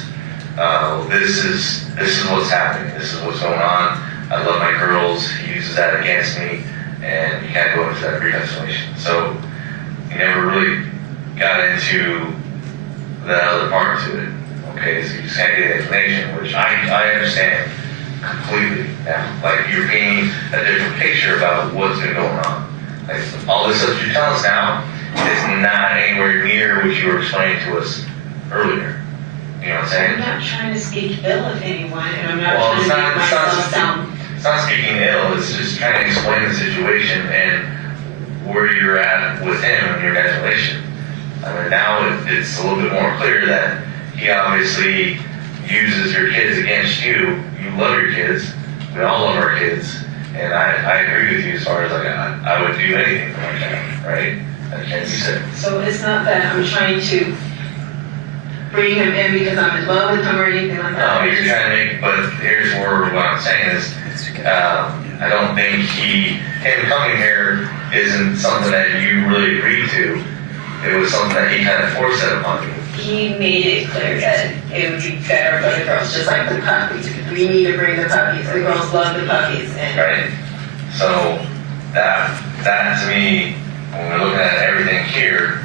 this is what's happening, this is what's going on. I love my girls. He uses that against me, and you can't go into that brief explanation. So you never really got into that other part to it. Okay, so you just can't get the explanation, which I understand completely now. Like you're painting a different picture about what's been going on. Like all this stuff you tell us now is not anywhere near what you were explaining to us earlier. You know what I'm saying? I'm not trying to speak ill of anyone, and I'm not trying to make myself sound. It's not speaking ill, it's just trying to explain the situation and where you're at with him and your guys' relation. I mean, now it's a little bit more clear that he obviously uses your kids against you. You love your kids. We all love our kids. And I agree with you as far as like I would do anything for my child, right? And you said. So it's not that I'm trying to bring him in because I'm in love with him or anything like that. No, you're trying to make, but here's where what I'm saying is, I don't think him coming here isn't something that you really agreed to. It was something that he kind of forced it upon you. He made it clear that it would be better for the girls, just like the puppies. We need to bring the puppies. The girls love the puppies. Right? So that to me, when we're looking at everything here,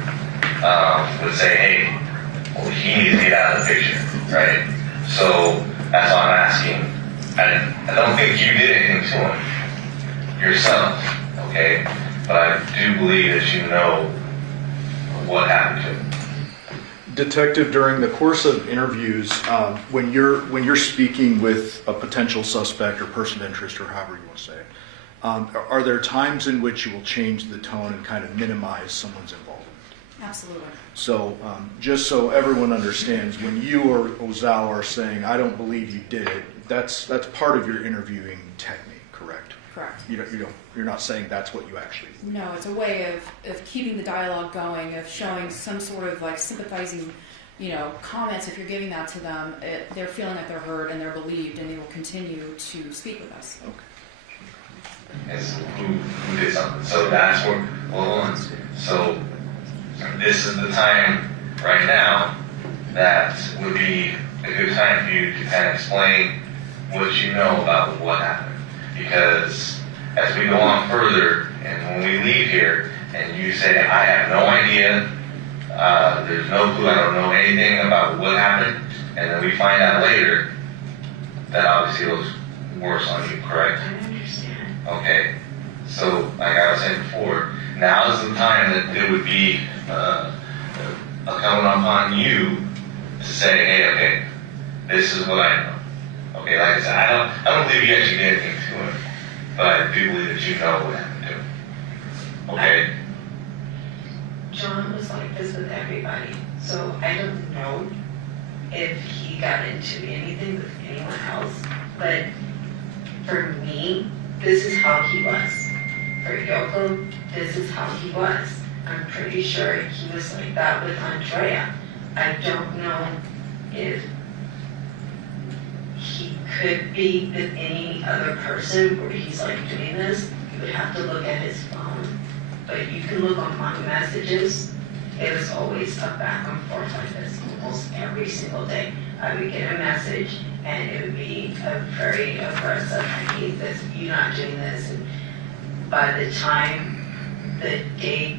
would say, hey, well, he needs to get out of the picture, right? So that's why I'm asking. I don't think you did anything to him yourself, okay? But I do believe that you know what happened to him. Detective, during the course of interviews, when you're speaking with a potential suspect or person of interest or however you want to say it, are there times in which you will change the tone and kind of minimize someone's involvement? Absolutely. So just so everyone understands, when you or Ozawa are saying, I don't believe you did it, that's part of your interviewing technique, correct? Correct. You're not saying that's what you actually believe. No, it's a way of keeping the dialogue going, of showing some sort of like sympathizing, comments. If you're giving that to them, they're feeling that they're heard and they're believed, and they will continue to speak with us. Okay. It's who did something. So that's where, so this is the time right now that would be a good time for you to kind of explain what you know about what happened. Because as we go on further, and when we leave here, and you say, I have no idea, there's no clue, I don't know anything about what happened, and then we find out later, that obviously looks worse on you, correct? I understand. Okay, so like I was saying before, now is the time that it would be coming upon you to say, hey, okay, this is what I know. Okay, like I said, I don't believe you actually did anything to him, but I do believe that you know what happened to him. Okay? John was like this with everybody, so I don't know if he got into anything with anyone else, but for me, this is how he was. For Yoko, this is how he was. I'm pretty sure he was like that with Andrea. I don't know if he could be with any other person where he's like doing this. You would have to look at his phone, but you can look on my messages. It was always a back and forth like this almost every single day. I would get a message and it would be a very aggressive, I hate this, you're not doing this. And by the time the day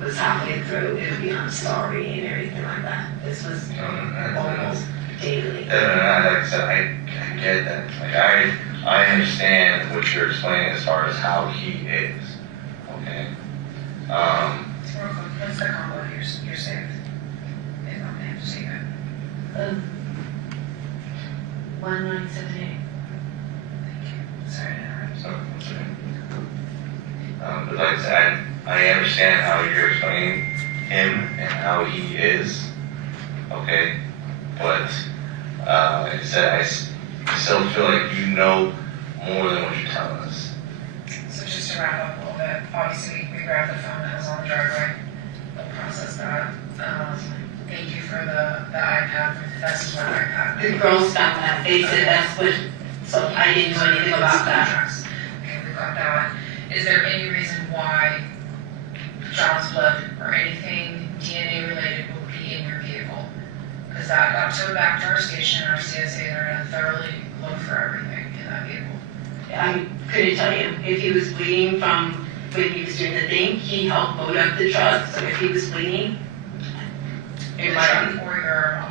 was halfway through, it would be I'm sorry and everything like that. This was almost daily. Like I said, I get that. Like I understand what you're explaining as far as how he is. Okay. What's the combo you're saved? If I'm going to say that. 1978. Thank you. Sorry to interrupt. So, but like I said, I understand how you're explaining him and how he is. Okay. But like I said, I still feel like you know more than what you're telling us. So just to wrap up a little bit, obviously we grabbed the phone that was on the driveway. We'll process that. Thank you for the iPad, for the This is my iPad. The girls found that. They said that's what, so I didn't know anything about that. Okay, we got that. Is there any reason why John's blood or anything DNA related will be in your vehicle? Because that got towed back to our station, our CSA, they're gonna thoroughly look for everything in that vehicle. I couldn't tell you. If he was bleeding from when he was doing the thing, he helped load up the truck, so if he was bleeding, it might be Or your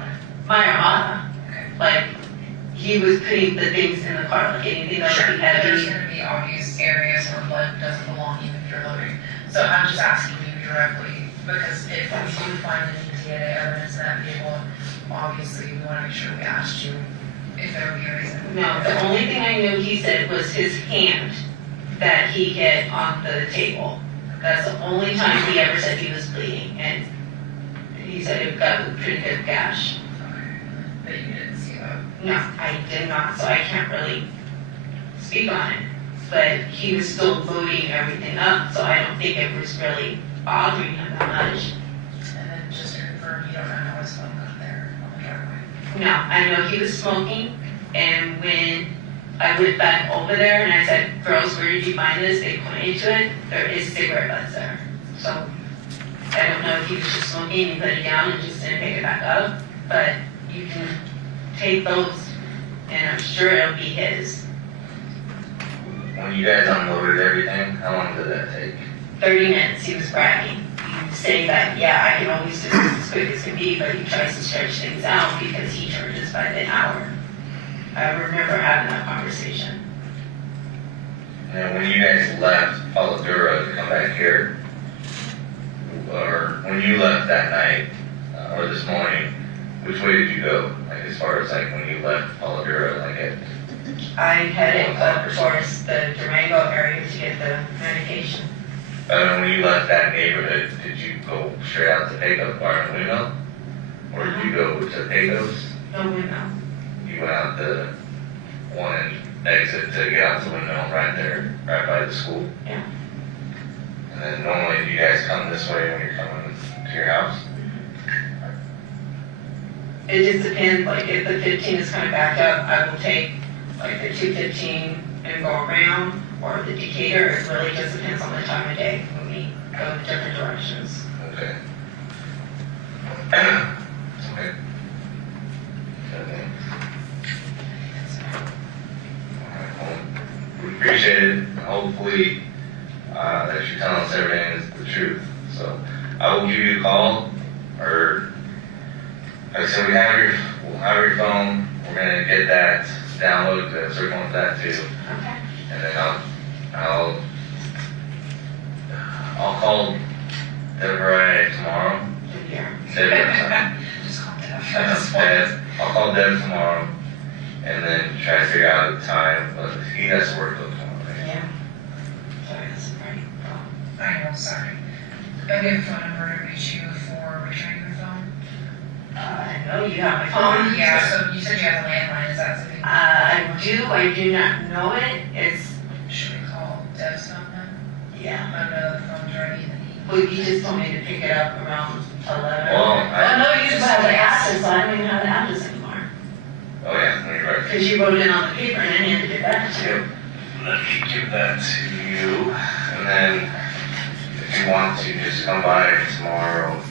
my Armada. Okay. Like, he was putting the things in the car, like anything that Sure, would be but there's heavy. gonna be obvious areas where blood doesn't belong even if you're loading. So I'm just asking you directly, because if we do find any DNA evidence in that vehicle, obviously we wanna make sure we asked you if there would be a reason. No, the only thing I knew he said was his hand that he hit on the table. That's the only time he ever said he was bleeding, and he said it got a pretty good gash. Okay, but you didn't see that. No, I did not, so I can't really speak on it. But he was still loading everything up, so I don't think it was really bothering him that much. And then just to confirm, you don't know how his phone got there on the driveway. No, I know he was smoking, and when I went back over there and I said, girls, where did you find this? They pointed to it, there is cigarette butts there. So I don't know if he was just smoking and put it down and just didn't pick it back up, but you can take those and I'm sure it'll be his. When you guys unloaded everything, how long did that take? 30 minutes, he was bragging, saying that, yeah, I can always do this as quick as can be, but he tries to stretch things out because he charges by the hour. I remember having that conversation. And when you guys left Paladura to come back here, or when you left that night, or this morning, which way did you go? Like as far as like when you left Paladura, like at I headed up towards the Durango area to get the medication. when you left that neighborhood, did you go straight out to Pecos Bar and Window? Or did you go to Pecos? No window. You went out the one exit to get out the window right there, right by the school? Yeah. And then normally do you guys come this way when you're coming to your house? It just depends, like if the 15 is kind of backed up, I will take like the 215 and go around, or the Decatur. It really just depends on the time of day when we go in different directions. Okay. Okay. Okay. Alright, well, we appreciate it. Hopefully, that you're telling us everything is the truth. So, I will give you a call, or, like I said, we'll have your phone. We're gonna get that downloaded, circle with that too. Okay. And then I'll call Deborah tomorrow. Here. Deborah, Just call Deb. I'll call Deb tomorrow, and then try to figure out the time. But he has to work till tomorrow. Right? Yeah. Sorry, that's a pretty problem. I know, sorry. I have a phone number to reach you for returning your phone. I know you have my phone. Yeah, so you said you have a landline, is that something? I do not know it. It's, Should we call Deb's phone then? yeah. I don't know the phone's ready and then Well, you just told me to pick it up around 11. Well, Oh, no, you just have the address, so I don't even have the address anymore. Oh yeah, no, you're right. Because you wrote it on the paper and then handed it back to you. Yep. Let me give that to you, and then if you want to just come by tomorrow.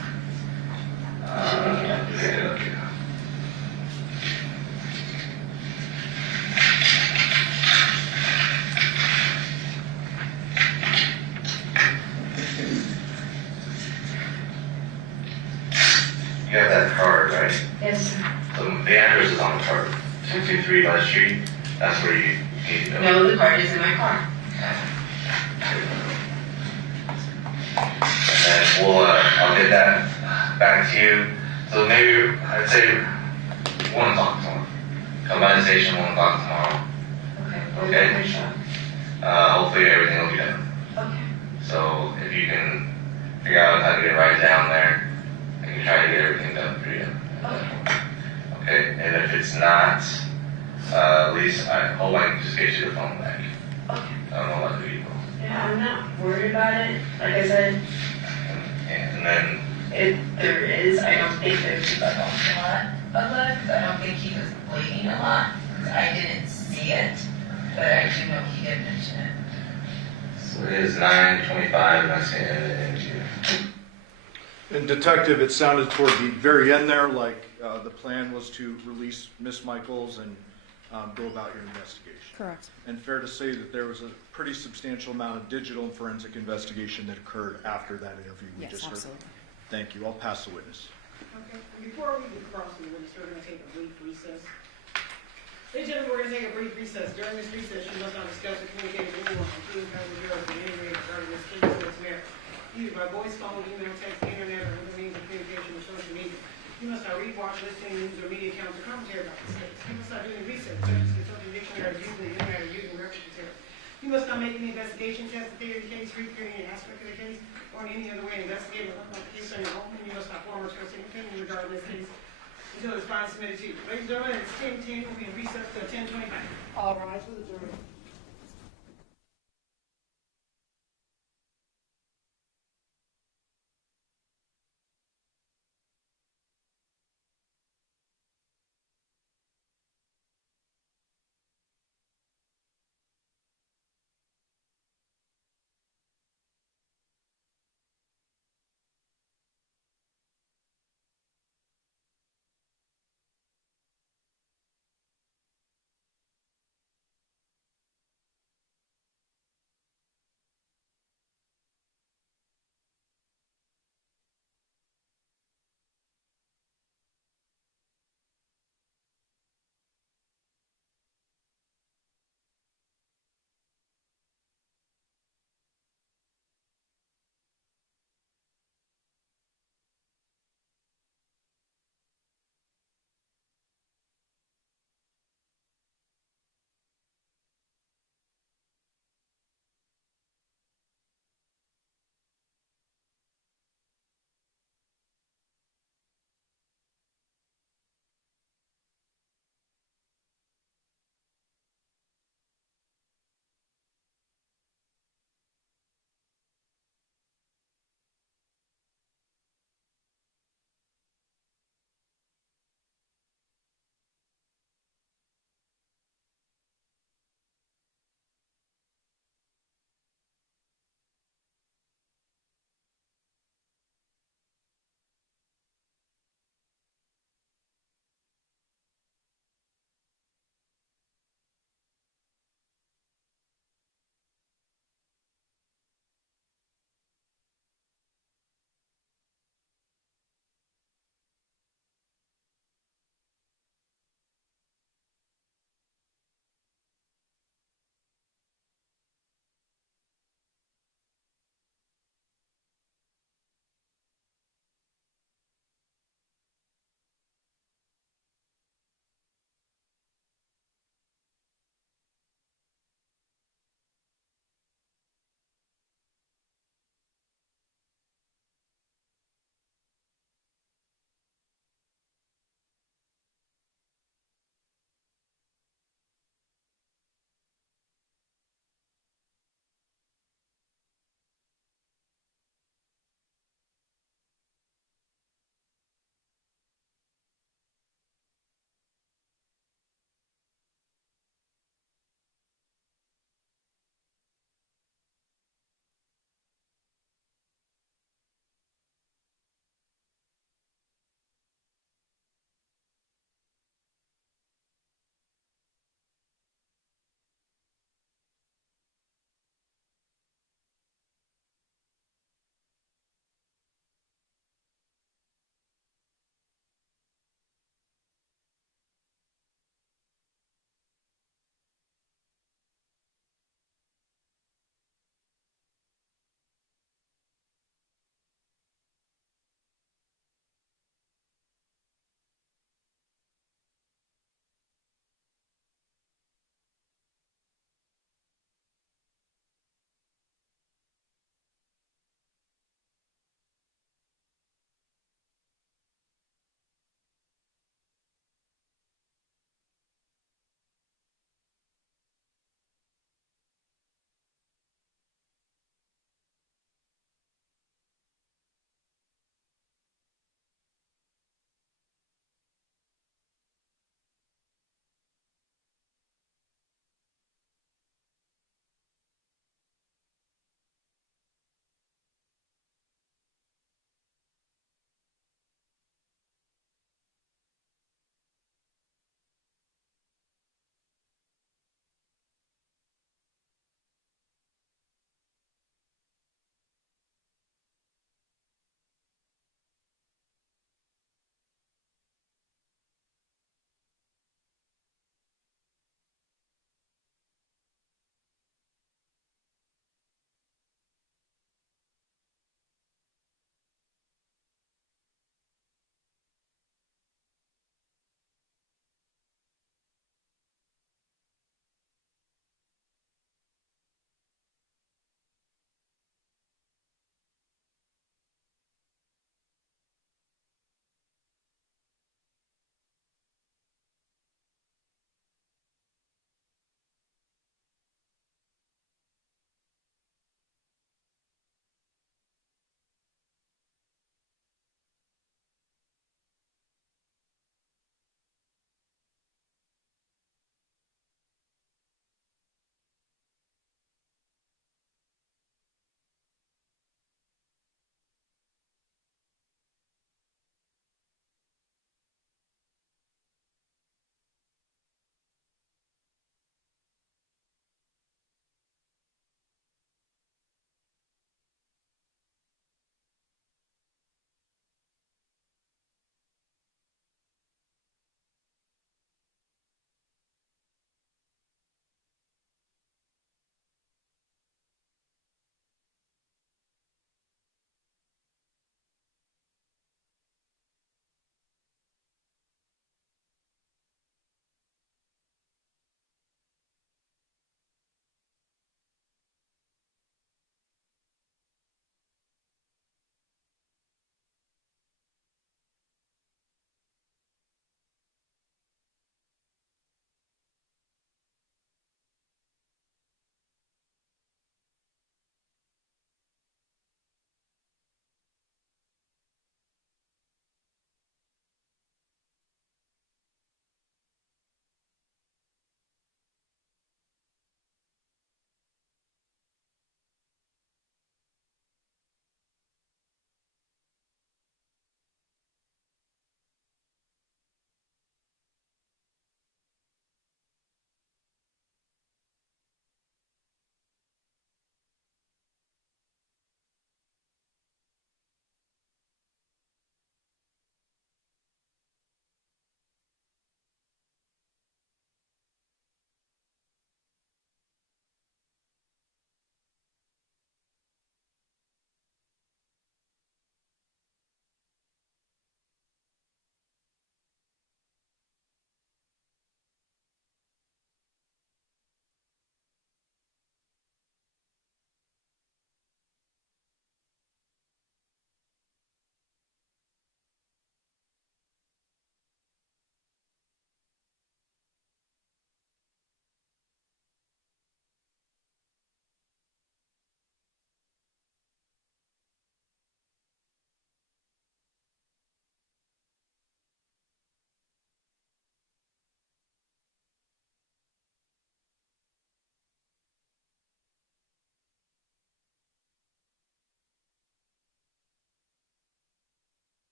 Pick it up, yeah. You have that card, right? Yes, sir. So the address is on the card. 223 West Street. That's where you need to go. No, the card is in my car. And then I'll get that back to you. So maybe I'd say 1 o'clock tomorrow. Come by the station 1 o'clock tomorrow. Okay. Okay. Hopefully everything will be done. Okay. So if you can figure out how to get right down there, I can try to get everything done for you. Okay. Okay. And if it's not, at least I hope I can just get you the phone back. Okay. I don't know about the people. Yeah, I'm not worried about it. Like I said, And then if there is, I don't think there's keep up on a lot of that, because I don't think he was bleeding a lot. 'Cause I didn't see it, but I do know he did mention it. so it is 9:25, and that's the end of the interview. And Detective, it sounded toward the very end there like the plan was to release Miss Michaels and go about your investigation. Correct. And fair to say that there was a pretty substantial amount of digital and forensic investigation that occurred after that interview we Yes, just heard. absolutely. Thank you. I'll pass the witness. Okay, before we get across the witness, we're gonna take a brief recess. Ladies and gentlemen, we're gonna take a brief recess. During this recess, you must not discuss or communicate with anyone, including family members, in any way regarding this case or its merit, either by voice, phone, email, text, internet, or other means of communication or social media. You must not read, watch, listen, news, or media accounts or commentary about this case. You must not do any research, such as consulting dictionary, using the internet, or using reference material. You must not make any investigation, test the theory of the case, read any aspect of the case, or in any other way investigate or look up the case on your own, and you must not form or express any opinion regarding this case until it's finally submitted to you. Ladies and gentlemen, it's 10:10, we'll be in recess till 10:25. All rise for the jury.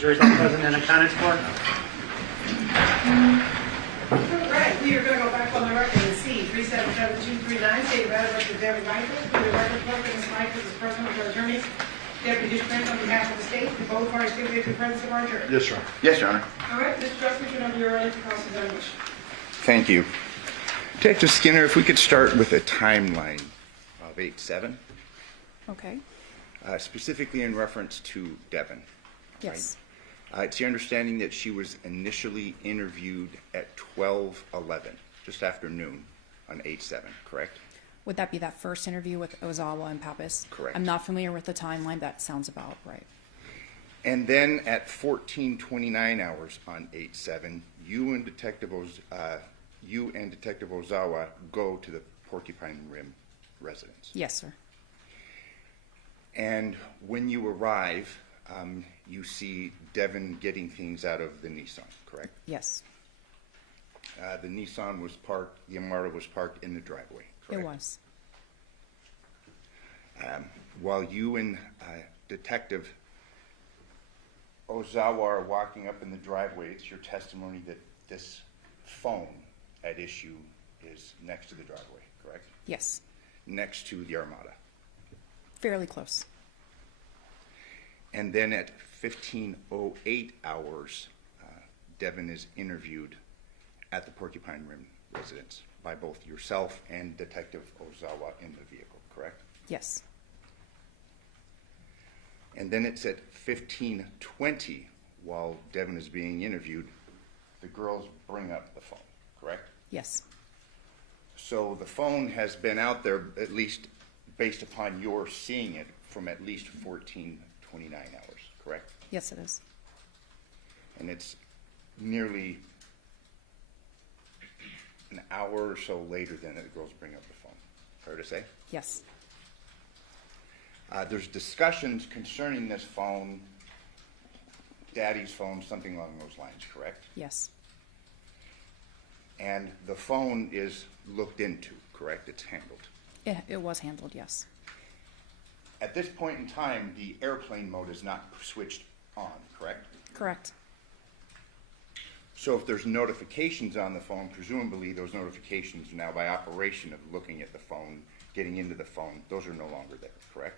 jury's all present and accounted for. All right, we are going to go back on the record and see 377239, State of Idaho versus Devyn Michaels. For the record, clerk, Ms. Michaels is present with her attorneys. Deputy District on behalf of the state, the both parties stipulate the presence of our jury. Yes, sir. Yes, Your Honor. All right, Mr. Justice, whenever you're ready to cross-examination. Thank you. Detective Skinner, if we could start with a timeline of 8/7, Okay. specifically in reference to Devyn. Yes. It's your understanding that she was initially interviewed at 12:11, just after noon on 8/7, correct? Would that be that first interview with Ozawa and Pappas? Correct. I'm not familiar with the timeline. That sounds about right. And then at 14:29 hours on 8/7, you and Detective Ozawa go to the Porcupine Rim residence. Yes, sir. And when you arrive, you see Devyn getting things out of the Nissan, correct? Yes, The Nissan was parked, the Armada was parked in the driveway, correct? it was. While you and Detective Ozawa are walking up in the driveway, it's your testimony that this phone at issue is next to the driveway, correct? Yes, Next to the Armada. fairly close. And then at 15:08 hours, Devyn is interviewed at the Porcupine Rim residence by both yourself and Detective Ozawa in the vehicle, correct? Yes, And then it's at 15:20, while Devyn is being interviewed, the girls bring up the phone, correct? yes, So the phone has been out there, at least based upon your seeing it, from at least 14:29 hours, correct? yes, it is. And it's nearly an hour or so later than the girls bring up the phone. Fair to say? Yes, There's discussions concerning this phone, Daddy's phone, something along those lines, correct? yes, And the phone is looked into, correct? It's handled. it was handled, yes. At this point in time, the airplane mode is not switched on, correct? Correct. So if there's notifications on the phone, presumably those notifications now by operation of looking at the phone, getting into the phone, those are no longer there, correct?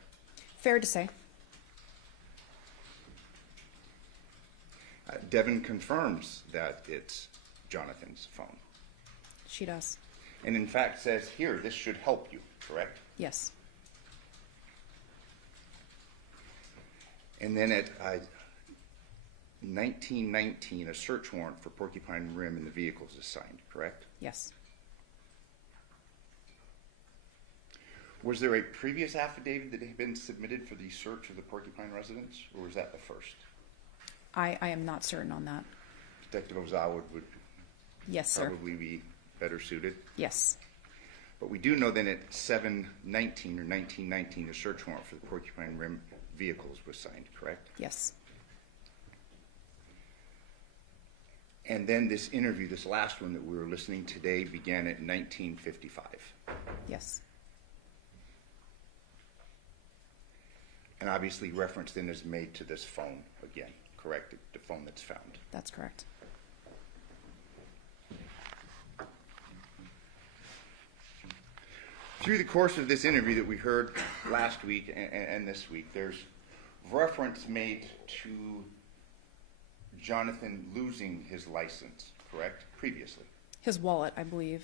Fair to say. Devyn confirms that it's Johnathan's phone. She does. And in fact says, here, this should help you, correct? Yes, And then at 19:19, a search warrant for Porcupine Rim and the vehicles is signed, correct? yes. Was there a previous affidavit that had been submitted for the search of the Porcupine residence, or was that the first? I am not certain on that. Detective Ozawa would Yes, sir. probably be better suited. Yes, But we do know that at 7:19 or 19:19, a search warrant for the Porcupine Rim vehicles was signed, correct? yes, And then this interview, this last one that we were listening today, began at 19:55. yes, And obviously reference then is made to this phone again, correct? The phone that's found. that's correct. Through the course of this interview that we heard last week and this week, there's reference made to Johnathan losing his license, correct? Previously. His wallet, I believe.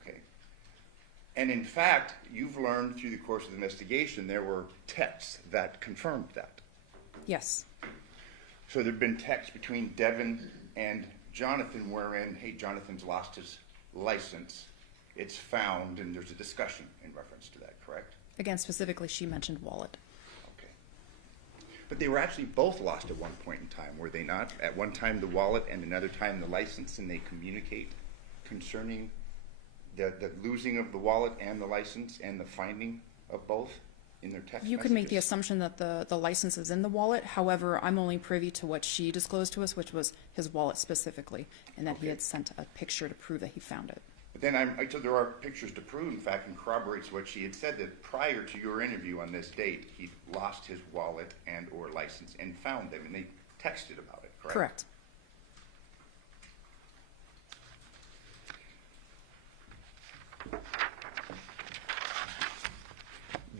Okay. And in fact, you've learned through the course of the investigation there were texts that confirmed that. Yes, So there'd been texts between Devyn and Johnathan wherein, hey, Jonathan's lost his license. It's found, and there's a discussion in reference to that, correct? again, specifically, she mentioned wallet. Okay. But they were actually both lost at one point in time, were they not? At one time the wallet and another time the license, and they communicate concerning the losing of the wallet and the license and the finding of both in their text You could make the messages? assumption that the license is in the wallet. However, I'm only privy to what she disclosed to us, which was his wallet specifically, and that he Okay. had sent a picture to prove that he found it. But then I said there are pictures to prove, in fact, and corroborates what she had said, that prior to your interview on this date, he lost his wallet and or license and found them. And texted about it, correct? Correct.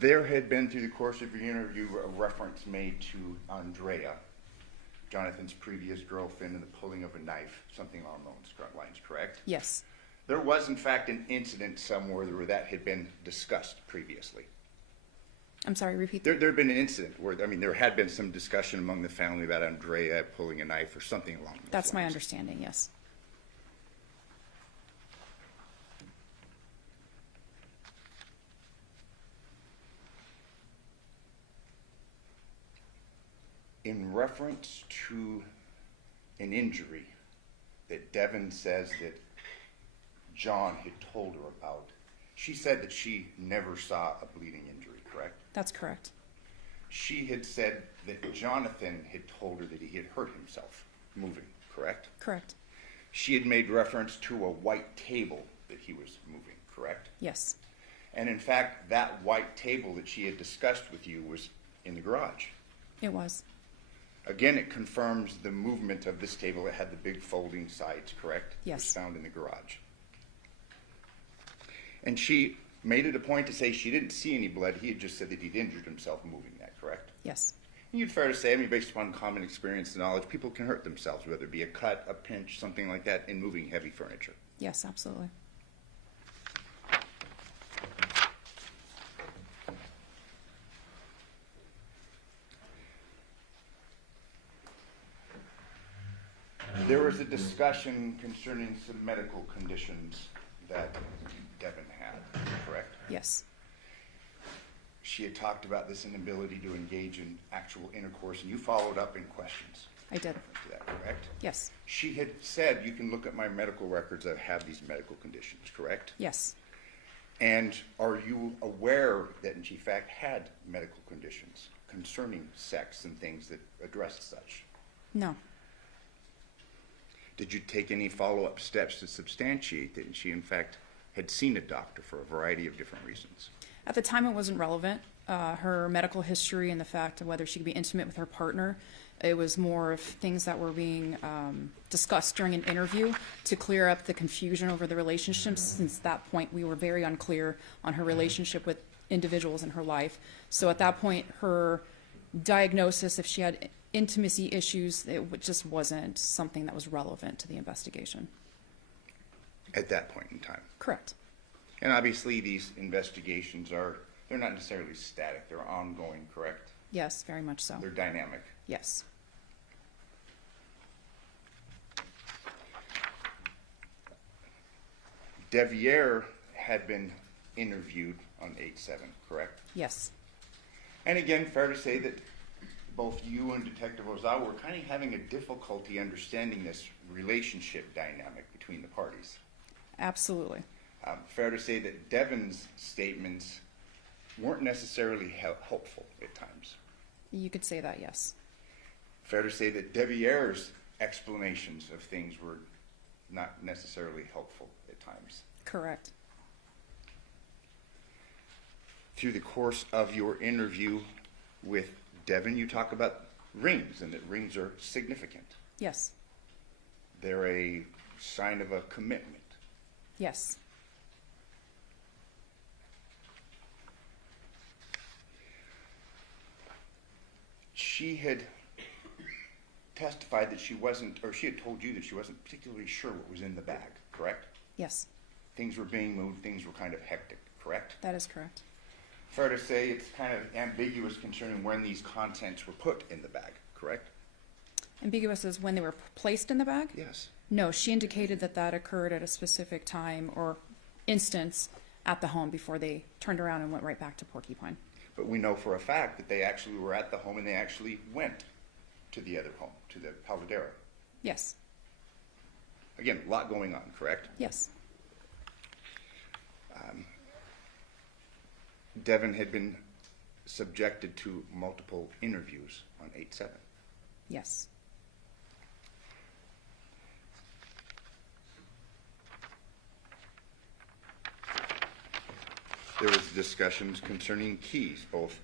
There had been, through the course of your interview, a reference made to Andrea, Jonathan's previous girlfriend, and the pulling of a knife, something along those lines, correct? Yes. There was, in fact, an incident somewhere where that had been discussed previously. I'm sorry, repeat There had been an incident where, I mean, there had been some discussion among the family about Andrea pulling a knife or something along those lines. That's my understanding, yes. In reference to an injury that Devyn says that John had told her about, she said that she never saw a bleeding injury, correct? That's correct. She had said that Johnathan had told her that he had hurt himself moving, correct? Correct. She had made reference to a white table that he was moving, correct? Yes. And in fact, that white table that she had discussed with you was in the garage. It was. Again, it confirms the movement of this table. It had the big folding sides, correct? Yes. It was found in the garage. And she made it a point to say she didn't see any blood. He had just said that he'd injured himself moving that, correct? Yes. And you'd fair to say, I mean, based upon common experience and knowledge, people can hurt themselves, whether it be a cut, a pinch, something like that, in moving heavy furniture. Yes, absolutely. There was a discussion concerning some medical conditions that Devyn had, correct? Yes. She had talked about this inability to engage in actual intercourse, and you followed up in questions. I did. To that, correct? Yes. She had said, you can look at my medical records, I have these medical conditions, correct? Yes. And are you aware that she, in fact, had medical conditions concerning sex and things that addressed such? No. Did you take any follow-up steps to substantiate that she, in fact, had seen a doctor for a variety of different reasons? At the time, it wasn't relevant. Her medical history and the fact of whether she could be intimate with her partner, it was more of things that were being discussed during an interview to clear up the confusion over the relationships. Since that point, we were very unclear on her relationship with individuals in her life. So at that point, her diagnosis, if she had intimacy issues, it just wasn't something that was relevant to the investigation. At that point in time? Correct. And obviously, these investigations they're not necessarily static, they're ongoing, correct? Yes, very much so. They're dynamic. Yes. Devier had been interviewed on 8/7, correct? Yes. And again, fair to say that both you and Detective Ozawa were kind of having a difficulty understanding this relationship dynamic between the parties. Absolutely. Fair to say that Devyn's statements weren't necessarily helpful at times. You could say that, yes. Fair to say that Devier's explanations of things were not necessarily helpful at times. Correct. Through the course of your interview with Devyn, you talk about rings and that rings are significant. Yes. They're a sign of a commitment. Yes. She had testified that she wasn't, or she had told you that she wasn't particularly sure what was in the bag, correct? Yes. Things were being moved, things were kind of hectic, correct? That is correct. Fair to say it's kind of ambiguous concerning when these contents were put in the bag, correct? Ambiguous is when they were placed in the bag? Yes. No, she indicated that that occurred at a specific time or instance at the home before they turned around and went right back to Porcupine. But we know for a fact that they actually were at the home and they actually went to the other home, to the Paladera. Yes. Again, a lot going on, correct? Yes. Devyn had been subjected to multiple interviews on 8/7. Yes. There was discussions concerning keys, both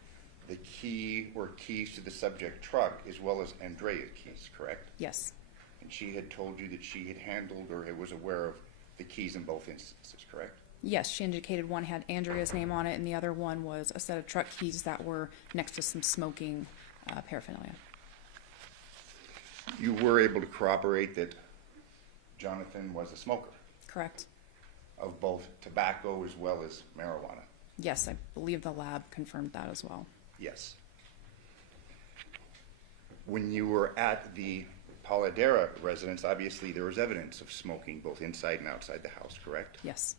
the key or keys to the subject truck as well as Andrea's keys, correct? Yes. And she had told you that she had handled or was aware of the keys in both instances, correct? Yes, she indicated one had Andrea's name on it, and the other one was a set of truck keys that were next to some smoking paraphernalia. You were able to corroborate that Johnathan was a smoker Correct. of both tobacco as well as marijuana? Yes, I believe the lab confirmed that as well. Yes. When you were at the Paladera residence, obviously there was evidence of smoking both inside and outside the house, correct? Yes.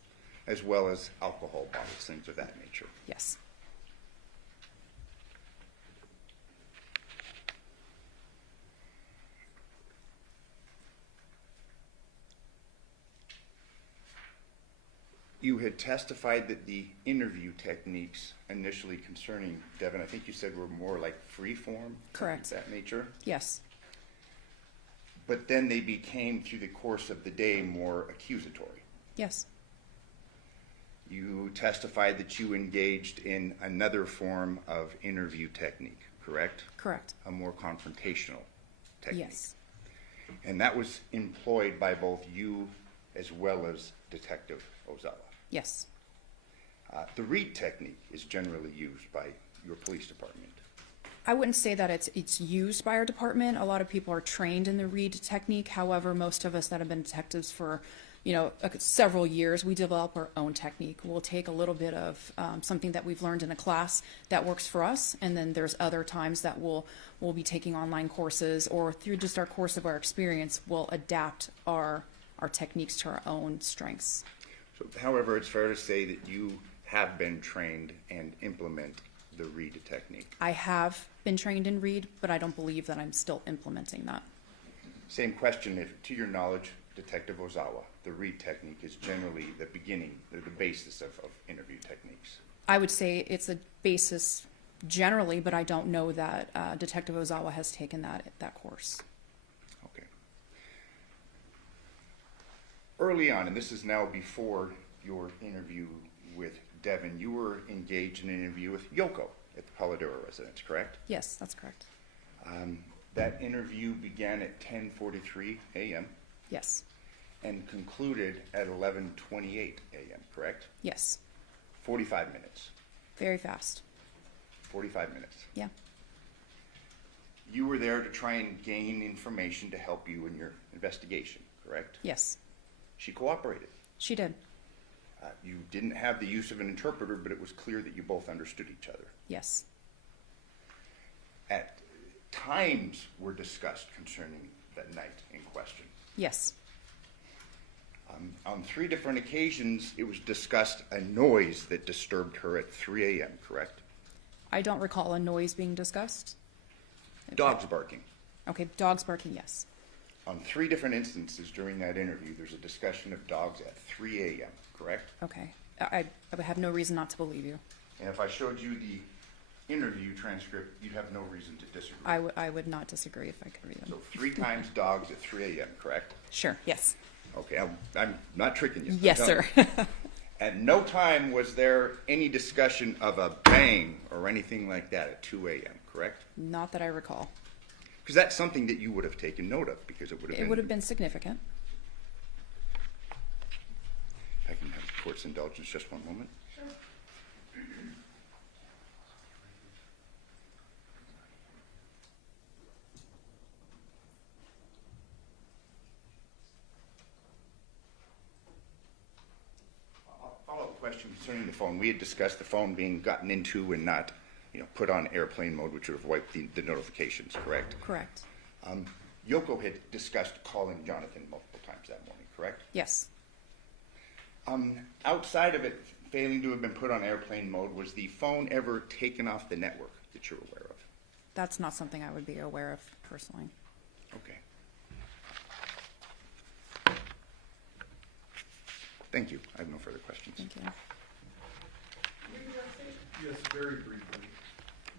As well as alcohol bottles, things of that nature. Yes. You had testified that the interview techniques initially concerning Devyn, I think you said were more like free form? Correct. That nature? Yes. But then they became, through the course of the day, more accusatory. Yes. You testified that you engaged in another form of interview technique, correct? Correct. A more confrontational technique. Yes. And that was employed by both you as well as Detective Ozawa. Yes. The read technique is generally used by your police department. I wouldn't say that it's used by our department. A lot of people are trained in the read technique. However, most of us that have been detectives for, several years, we develop our own technique. We'll take a little bit of something that we've learned in a class that works for us, and then there's other times that we'll be taking online courses, or through just our course of our experience, we'll adapt our techniques to our own strengths. So, however, it's fair to say that you have been trained and implement the read technique. I have been trained in read, but I don't believe that I'm still implementing that. Same question, if to your knowledge, Detective Ozawa, the read technique is generally the beginning, the basis of interview techniques. I would say it's a basis generally, but I don't know that Detective Ozawa has taken that course. Okay. Early on, and this is now before your interview with Devyn, you were engaged in an interview with Yoko at the Paladera residence, correct? Yes, that's correct. That interview began at 10:43 a.m. Yes. and concluded at 11:28 a.m., correct? Yes. 45 minutes. Very fast. 45 minutes. Yeah. You were there to try and gain information to help you in your investigation, correct? Yes. She cooperated. She did. You didn't have the use of an interpreter, but it was clear that you both understood each other. Yes. At times were discussed concerning that night in question. Yes. On 3 different occasions, it was discussed a noise that disturbed her at 3 a.m., correct? I don't recall a noise being discussed. Dogs barking. Okay, dogs barking, yes. On 3 different instances during that interview, there's a discussion of dogs at 3 a.m., correct? Okay. I would have no reason not to believe you. And if I showed you the interview transcript, you'd have no reason to disagree. I would not disagree if I could read them. So 3 times dogs at 3 a.m., correct? Sure, yes. Okay, I'm not tricking you. Yes, sir. At no time was there any discussion of a bang or anything like that at 2 a.m., correct? Not that I recall. Because that's something that you would have taken note of, because it would have been significant. I can have the court's indulgence just one moment. Follow-up question concerning the phone. We had discussed the phone being gotten into and not, put on airplane mode, which would have wiped the notifications, correct? Correct. Yoko had discussed calling Johnathan multiple times that morning, correct? Yes. Outside of it failing to have been put on airplane mode, was the phone ever taken off the network that you're aware of? That's not something I would be aware of personally. Okay. Thank you. I have no further questions. Thank you. Yes, very briefly.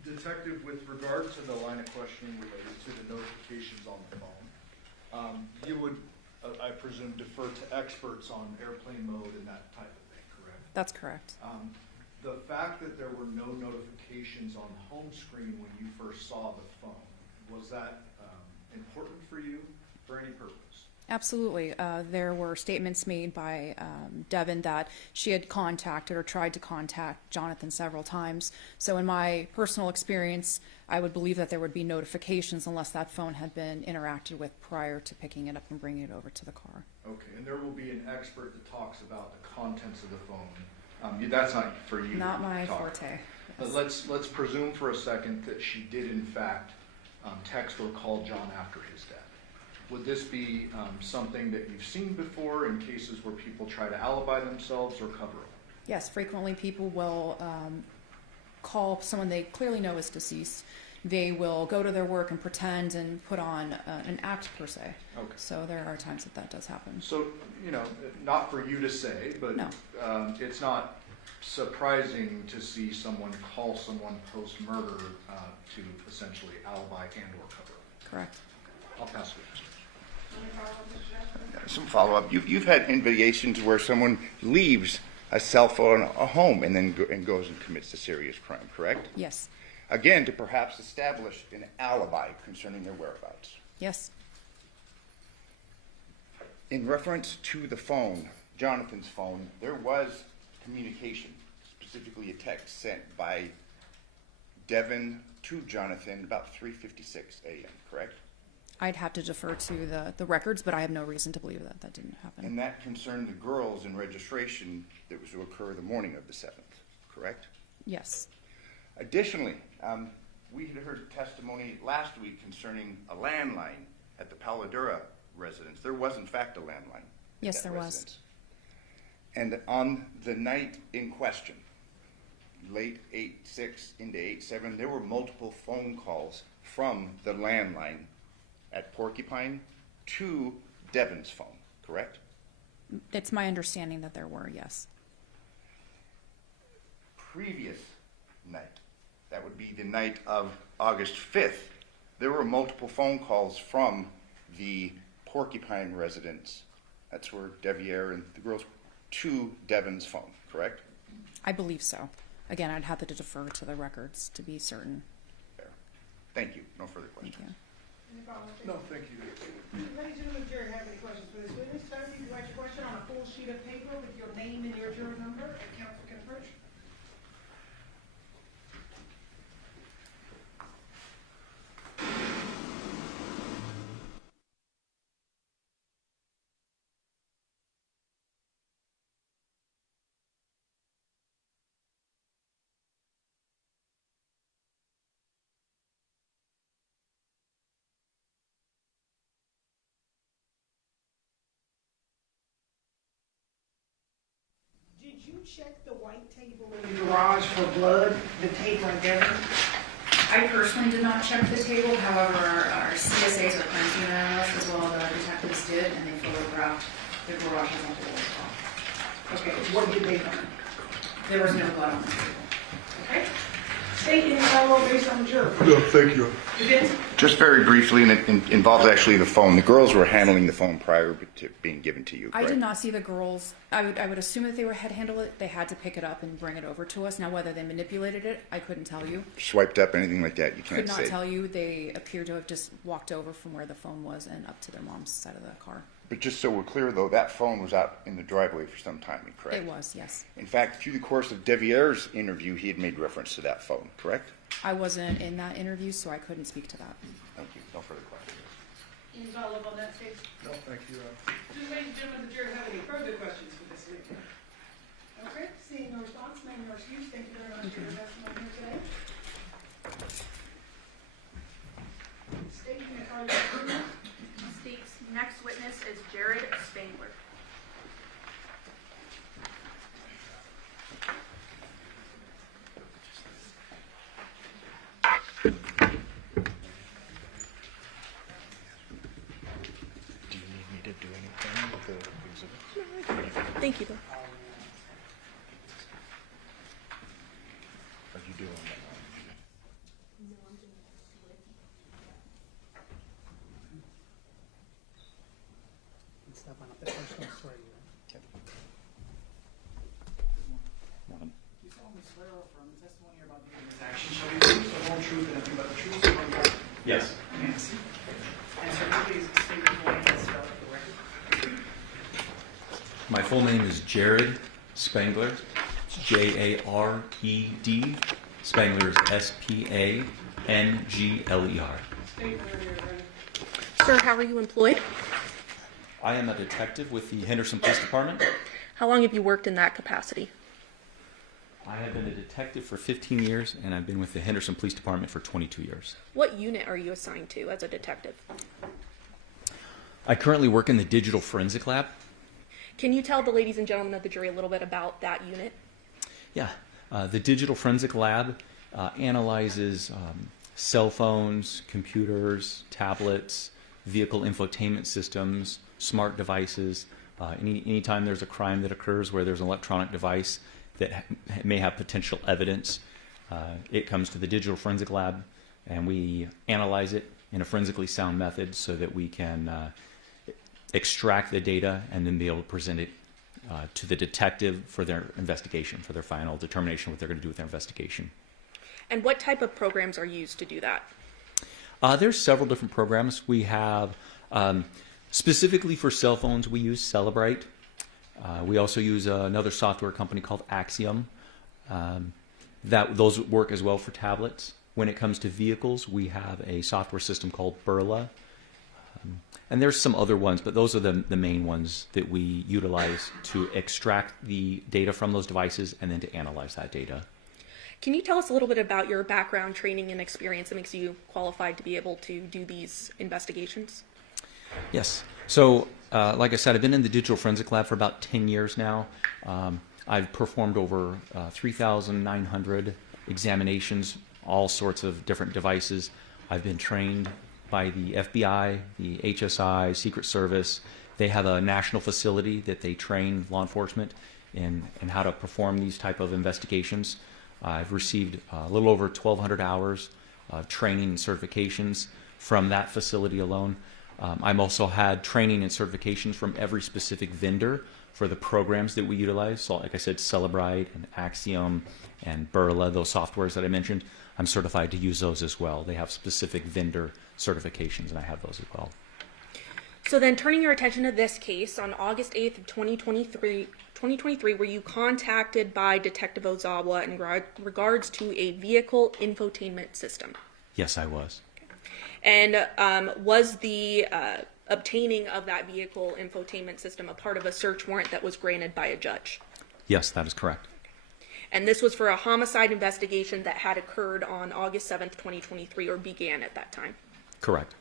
Detective, with regard to the line of questioning related to the notifications on the phone, you would, I presume, defer to experts on airplane mode and that type of thing, correct? That's correct. The fact that there were no notifications on the home screen when you first saw the phone, was that important for you for any purpose? Absolutely. There were statements made by Devyn that she had contacted or tried to contact Johnathan several times. So in my personal experience, I would believe that there would be notifications unless that phone had been interacted with prior to picking it up and bringing it over to the car. Okay, and there will be an expert that talks about the contents of the phone. That's not for you. Not to my talk. forte. But let's presume for a second that she did in fact text or call John after his death. Would this be something that you've seen before in cases where people try to alibi themselves or cover up? Yes, frequently people will call someone they clearly know is deceased. They will go to their work and pretend and put on an act per se. Okay. So there are times that that does happen. So, not for you to say, but No. It's not surprising to see someone call someone post-murder to essentially alibi and or cover up. Correct. I'll pass it. Some follow-up. You've had investigations where someone leaves a cell phone at a home and then goes and commits a serious crime, correct? Yes. Again, to perhaps establish an alibi concerning their whereabouts. Yes. In reference to the phone, Jonathan's phone, there was communication, specifically a text sent by Devyn to Johnathan about 3:56 a.m., correct? I'd have to defer to the records, but I have no reason to believe that that didn't happen. And that concerned the girls in registration that was to occur the morning of the 7th, correct? Yes. Additionally, we had heard testimony last week concerning a landline at the Paladura residence. There was, in fact, a landline. Yes, there was. And on the night in question, late 8/6 into 8/7, there were multiple phone calls from the landline at Porcupine to Devyn's phone, correct? It's my understanding that there were, yes. Previous night, that would be the night of August 5th, there were multiple phone calls from the Porcupine residence, that's where Devier and the girls, to Devyn's phone, correct? I believe so. Again, I'd have to defer to the records to be certain. Fair. Thank you. No further questions. Thank you. Any follow-up? No, thank you. Ladies and gentlemen, the jury have any questions for this witness? Sir, if you write your question on a full sheet of paper with your name and your jury number, and counsel can approach. Did you check the white table in the garage for blood, the tape right there? I personally did not check the table, however, our CSAs or crime scene analysts as well as our detectives did, and they photographed the garage as a whole as well. Okay, what did they find? There was no blood on the table. Okay? State any follow based on the jury. No, thank you. Defense? Just very briefly, and it involves actually the phone. The girls were handling the phone prior to being given to you, I correct? did not see the girls. I would assume that they were had handled it. They had to pick it up and bring it over to us. Now, whether they manipulated it, I couldn't tell you. Swiped up, anything like that, you can't Could not say. tell you. They appear to have just walked over from where the phone was and up to their mom's side of the car. But just so we're clear, though, that phone was out in the driveway for some time, correct? It was, yes. In fact, through the course of Devier's interview, he had made reference to that phone, correct? I wasn't in that interview, so I couldn't speak to that. Thank you. No further questions. Any follow-up on that, State? No, thank you. Do ladies and gentlemen, the jury have any further questions for this witness? Okay, seeing no response, name no excuse, thank you very much for your testimony here today. State, you may call your witness. Speaks. Next witness is Jared Spangler. Do you need me to do anything with the exhibit? Thank you. Are you doing that? Nothing. You saw Ms. swear or affirm the testimony you're about to give in this action shall be true, the whole truth, and nothing but the truth, so help you God? Yes. Yes. And sir, please state your full name and spell it for the record. My full name is Jared Spangler. It's Jared. Spangler is Spangler. Sir, how are you employed? I am a detective with the Henderson Police Department. How long have you worked in that capacity? I have been a detective for 15 years, and I've been with the Henderson Police Department for 22 years. What unit are you assigned to as a detective? I currently work in the Digital Forensic Lab. Can you tell the ladies and gentlemen of the jury a little bit about that unit? Yeah, the Digital Forensic Lab analyzes cell phones, computers, tablets, vehicle infotainment systems, smart devices. Anytime there's a crime that occurs where there's an electronic device that may have potential evidence, it comes to the Digital Forensic Lab, and we analyze it in a forensically sound method so that we can extract the data and then be able to present it to the detective for their investigation, for their final determination what they're going to do with their investigation. And what type of programs are used to do that? There's several different programs. We have, specifically for cell phones, we use Celebrite. We also use another software company called Axiom. Those work as well for tablets. When it comes to vehicles, we have a software system called Burla. And there's some other ones, but those are the main ones that we utilize to extract the data from those devices and then to analyze that data. Can you tell us a little bit about your background, training, and experience that makes you qualified to be able to do these investigations? Yes. So, like I said, I've been in the Digital Forensic Lab for about 10 years now. I've performed over 3,900 examinations, all sorts of different devices. I've been trained by the FBI, the HSI, Secret Service. They have a national facility that they train law enforcement in how to perform these type of investigations. I've received a little over 1,200 hours of training and certifications from that facility alone. I've also had training and certifications from every specific vendor for the programs that we utilize. So like I said, Celebrite and Axiom and Burla, those softwares that I mentioned, I'm certified to use those as well. They have specific vendor certifications, and I have those as well. So then turning your attention to this case, on August 8th of 2023, were you contacted by Detective Ozawa in regards to a vehicle infotainment system? Yes, I was. And was the obtaining of that vehicle infotainment system a part of a search warrant that was granted by a judge? Yes, that is correct. And this was for a homicide investigation that had occurred on August 7th, 2023, or began at that time? Correct.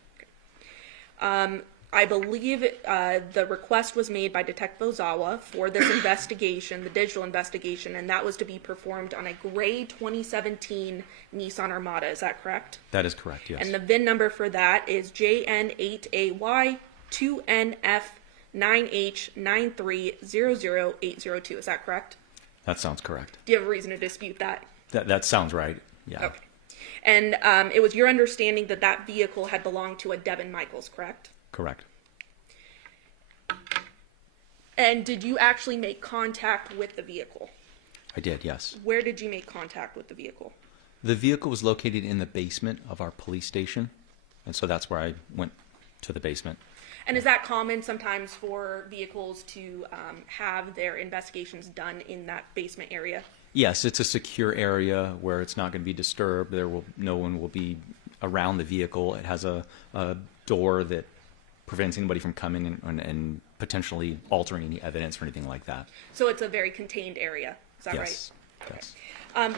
I believe the request was made by Detective Ozawa for this investigation, the digital investigation, and that was to be performed on a gray 2017 Nissan Armada. Is that correct? That is correct, yes. And the VIN number for that is JN8AY2NF9H9300802. Is that correct? That sounds correct. Do you have a reason to dispute that? That sounds right, yeah. Okay. And it was your understanding that that vehicle had belonged to a Devyn Michaels, correct? Correct. And did you actually make contact with the vehicle? I did, yes. Where did you make contact with the vehicle? The vehicle was located in the basement of our police station, and so that's where I went to the basement. And is that common sometimes for vehicles to have their investigations done in that basement area? Yes, it's a secure area where it's not going to be disturbed. No one will be around the vehicle. It has a door that prevents anybody from coming in and potentially altering any evidence or anything like that. So it's a very contained area, is that yes. right? Yes.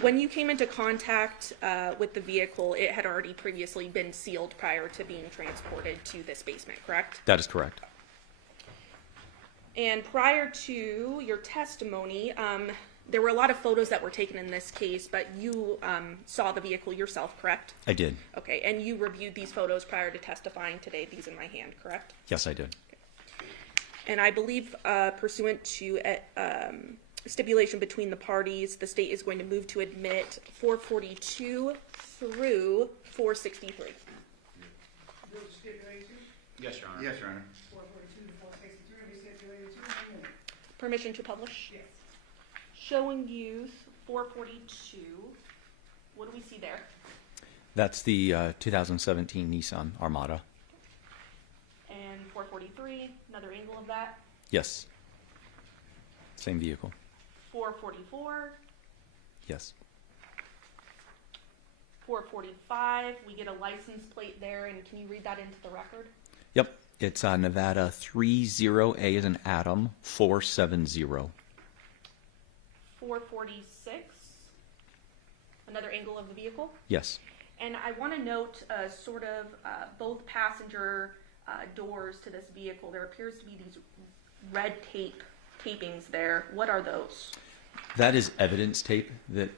When you came into contact with the vehicle, it had already previously been sealed prior to being transported to this basement, correct? That is correct. And prior to your testimony, there were a lot of photos that were taken in this case, but you saw the vehicle yourself, correct? I did. Okay, and you reviewed these photos prior to testifying today, these in my hand, correct? Yes, I did. Okay. And I believe pursuant to stipulation between the parties, the state is going to move to admit 442 through 463. Yes, Your Honor. Yes, Your Honor. 442 to 463, we stipulated to. Permission to publish? Yes. showing you 442. What do we see there? That's the 2017 Nissan Armada. And 443, another angle of that. Yes. Same vehicle. 444, Yes. 445, we get a license plate there, and can you read that into the record? Yep. It's Nevada 30A as in Adam 470. 446, another angle of the vehicle. Yes. And I want to note both passenger doors to this vehicle. There appears to be these red tapings there. What are those? That is evidence tape that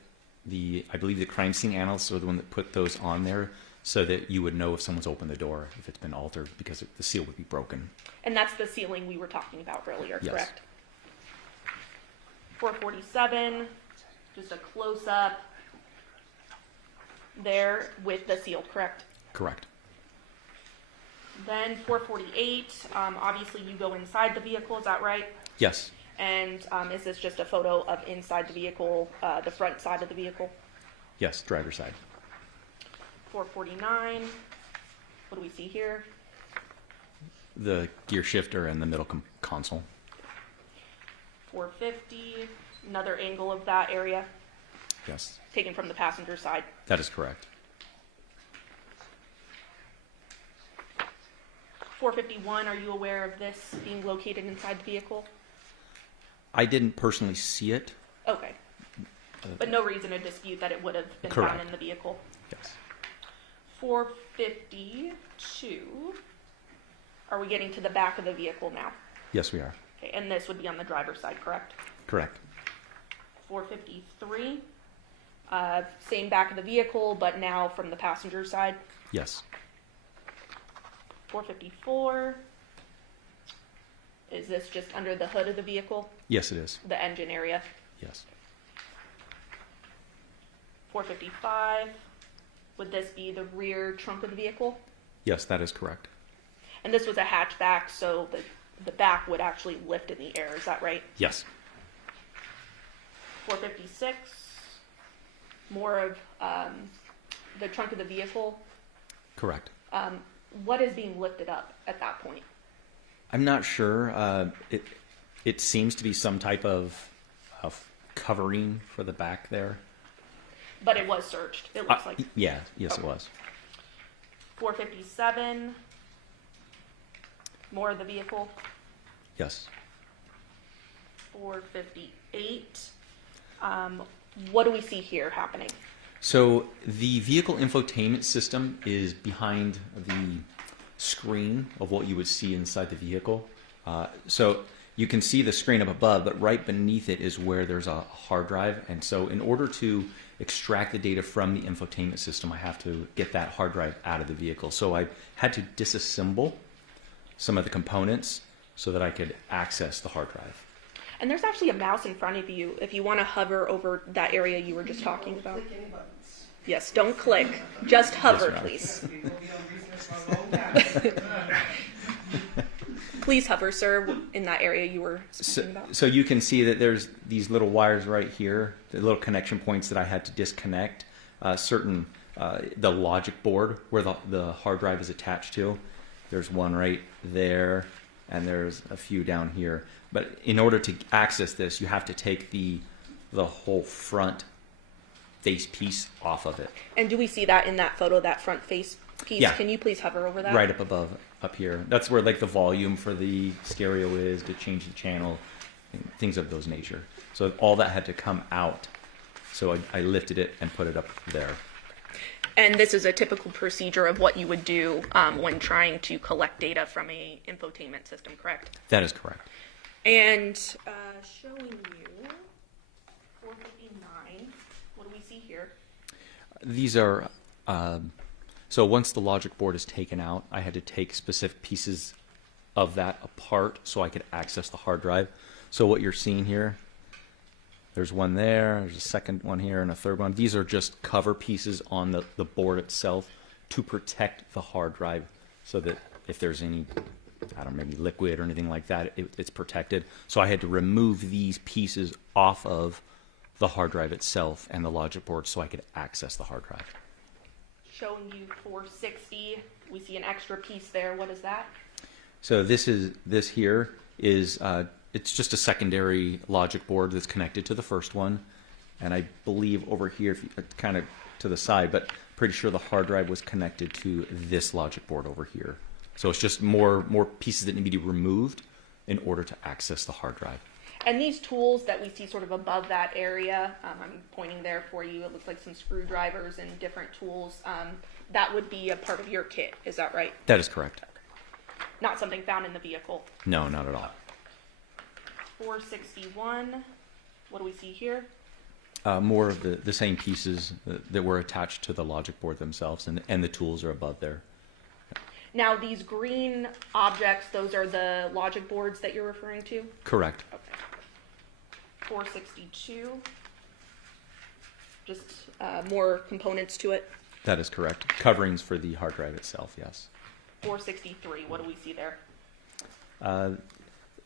I believe the crime scene analysts are the one that put those on there so that you would know if someone's opened the door, if it's been altered, because the seal would be broken. And that's the ceiling we were talking about earlier, Yes. correct? 447, just a close-up there with the seal, correct? Correct. Then 448, obviously you go inside the vehicle, is that right? Yes. And is this just a photo of inside the vehicle, the front side of the vehicle? Yes, driver's side. 449, what do we see here? The gear shifter and the middle console. 450, another angle of that area, Yes. taken from the passenger side. That is correct. 451, are you aware of this being located inside the vehicle? I didn't personally see it. Okay. But no reason to dispute that it would have been Correct. found in the vehicle. Yes. 452, are we getting to the back of the vehicle now? Yes, we are. Okay, and this would be on the driver's side, correct? Correct. 453, same back of the vehicle, but now from the passenger side. Yes. 454, is this just under the hood of the vehicle? Yes, it is. The engine area? Yes. 455, would this be the rear trunk of the vehicle? Yes, that is correct. And this was a hatchback, so the back would actually lift in the air, is that right? Yes. 456, more of the trunk of the vehicle. Correct. What is being lifted up at that point? I'm not sure. It seems to be some type of covering for the back there. But it was searched, it looks like. Yeah, yes, it was. 457, more of the vehicle. Yes. 458, what do we see here happening? So the vehicle infotainment system is behind the screen of what you would see inside the vehicle. So you can see the screen up above, but right beneath it is where there's a hard drive. And so in order to extract the data from the infotainment system, I have to get that hard drive out of the vehicle. So I had to disassemble some of the components so that I could access the hard drive. And there's actually a mouse in front of you if you want to hover over that area you were just talking about. Yes, don't click, just hover, please. Please hover, sir, in that area you were speaking about. So you can see that there's these little wires right here, the little connection points that I had to disconnect. The logic board where the hard drive is attached to. There's one right there, and there's a few down here. But in order to access this, you have to take the whole front face piece off of it. And do we see that in that photo, that front face piece? Yeah. Can you please hover over that? Right up above, up here. That's where like the volume for the stereo is, to change the channel, things of those nature. So all that had to come out. So I lifted it and put it up there. And this is a typical procedure of what you would do when trying to collect data from a infotainment system, correct? That is correct. And showing you 459, what do we see here? These are, so once the logic board is taken out, I had to take specific pieces of that apart so I could access the hard drive. So what you're seeing here, there's one there's a second one here, and a third one. These are just cover pieces on the board itself to protect the hard drive so that if there's any, I don't know, maybe liquid or anything like that, it's protected. So I had to remove these pieces off of the hard drive itself and the logic board so I could access the hard drive. Showing you 460. We see an extra piece there. What is that? So this here is it's just a secondary logic board that's connected to the first one, and I believe over here, if you, kind of to the side, but pretty sure the hard drive was connected to this logic board over here. So it's just more pieces that need to be removed in order to access the hard drive. And these tools that we see sort of above that area, I'm pointing there for you. It looks like some screwdrivers and different tools. That would be a part of your kit. Is that right? That is correct. Not something found in the vehicle. No, not at all. 461. What do we see here? More of the same pieces that were attached to the logic board themselves, and the tools are above there. Now, these green objects, those are the logic boards that you're referring to? Correct. Okay. 462. Just more components to it. That is correct. Coverings for the hard drive itself, yes. 463. What do we see there?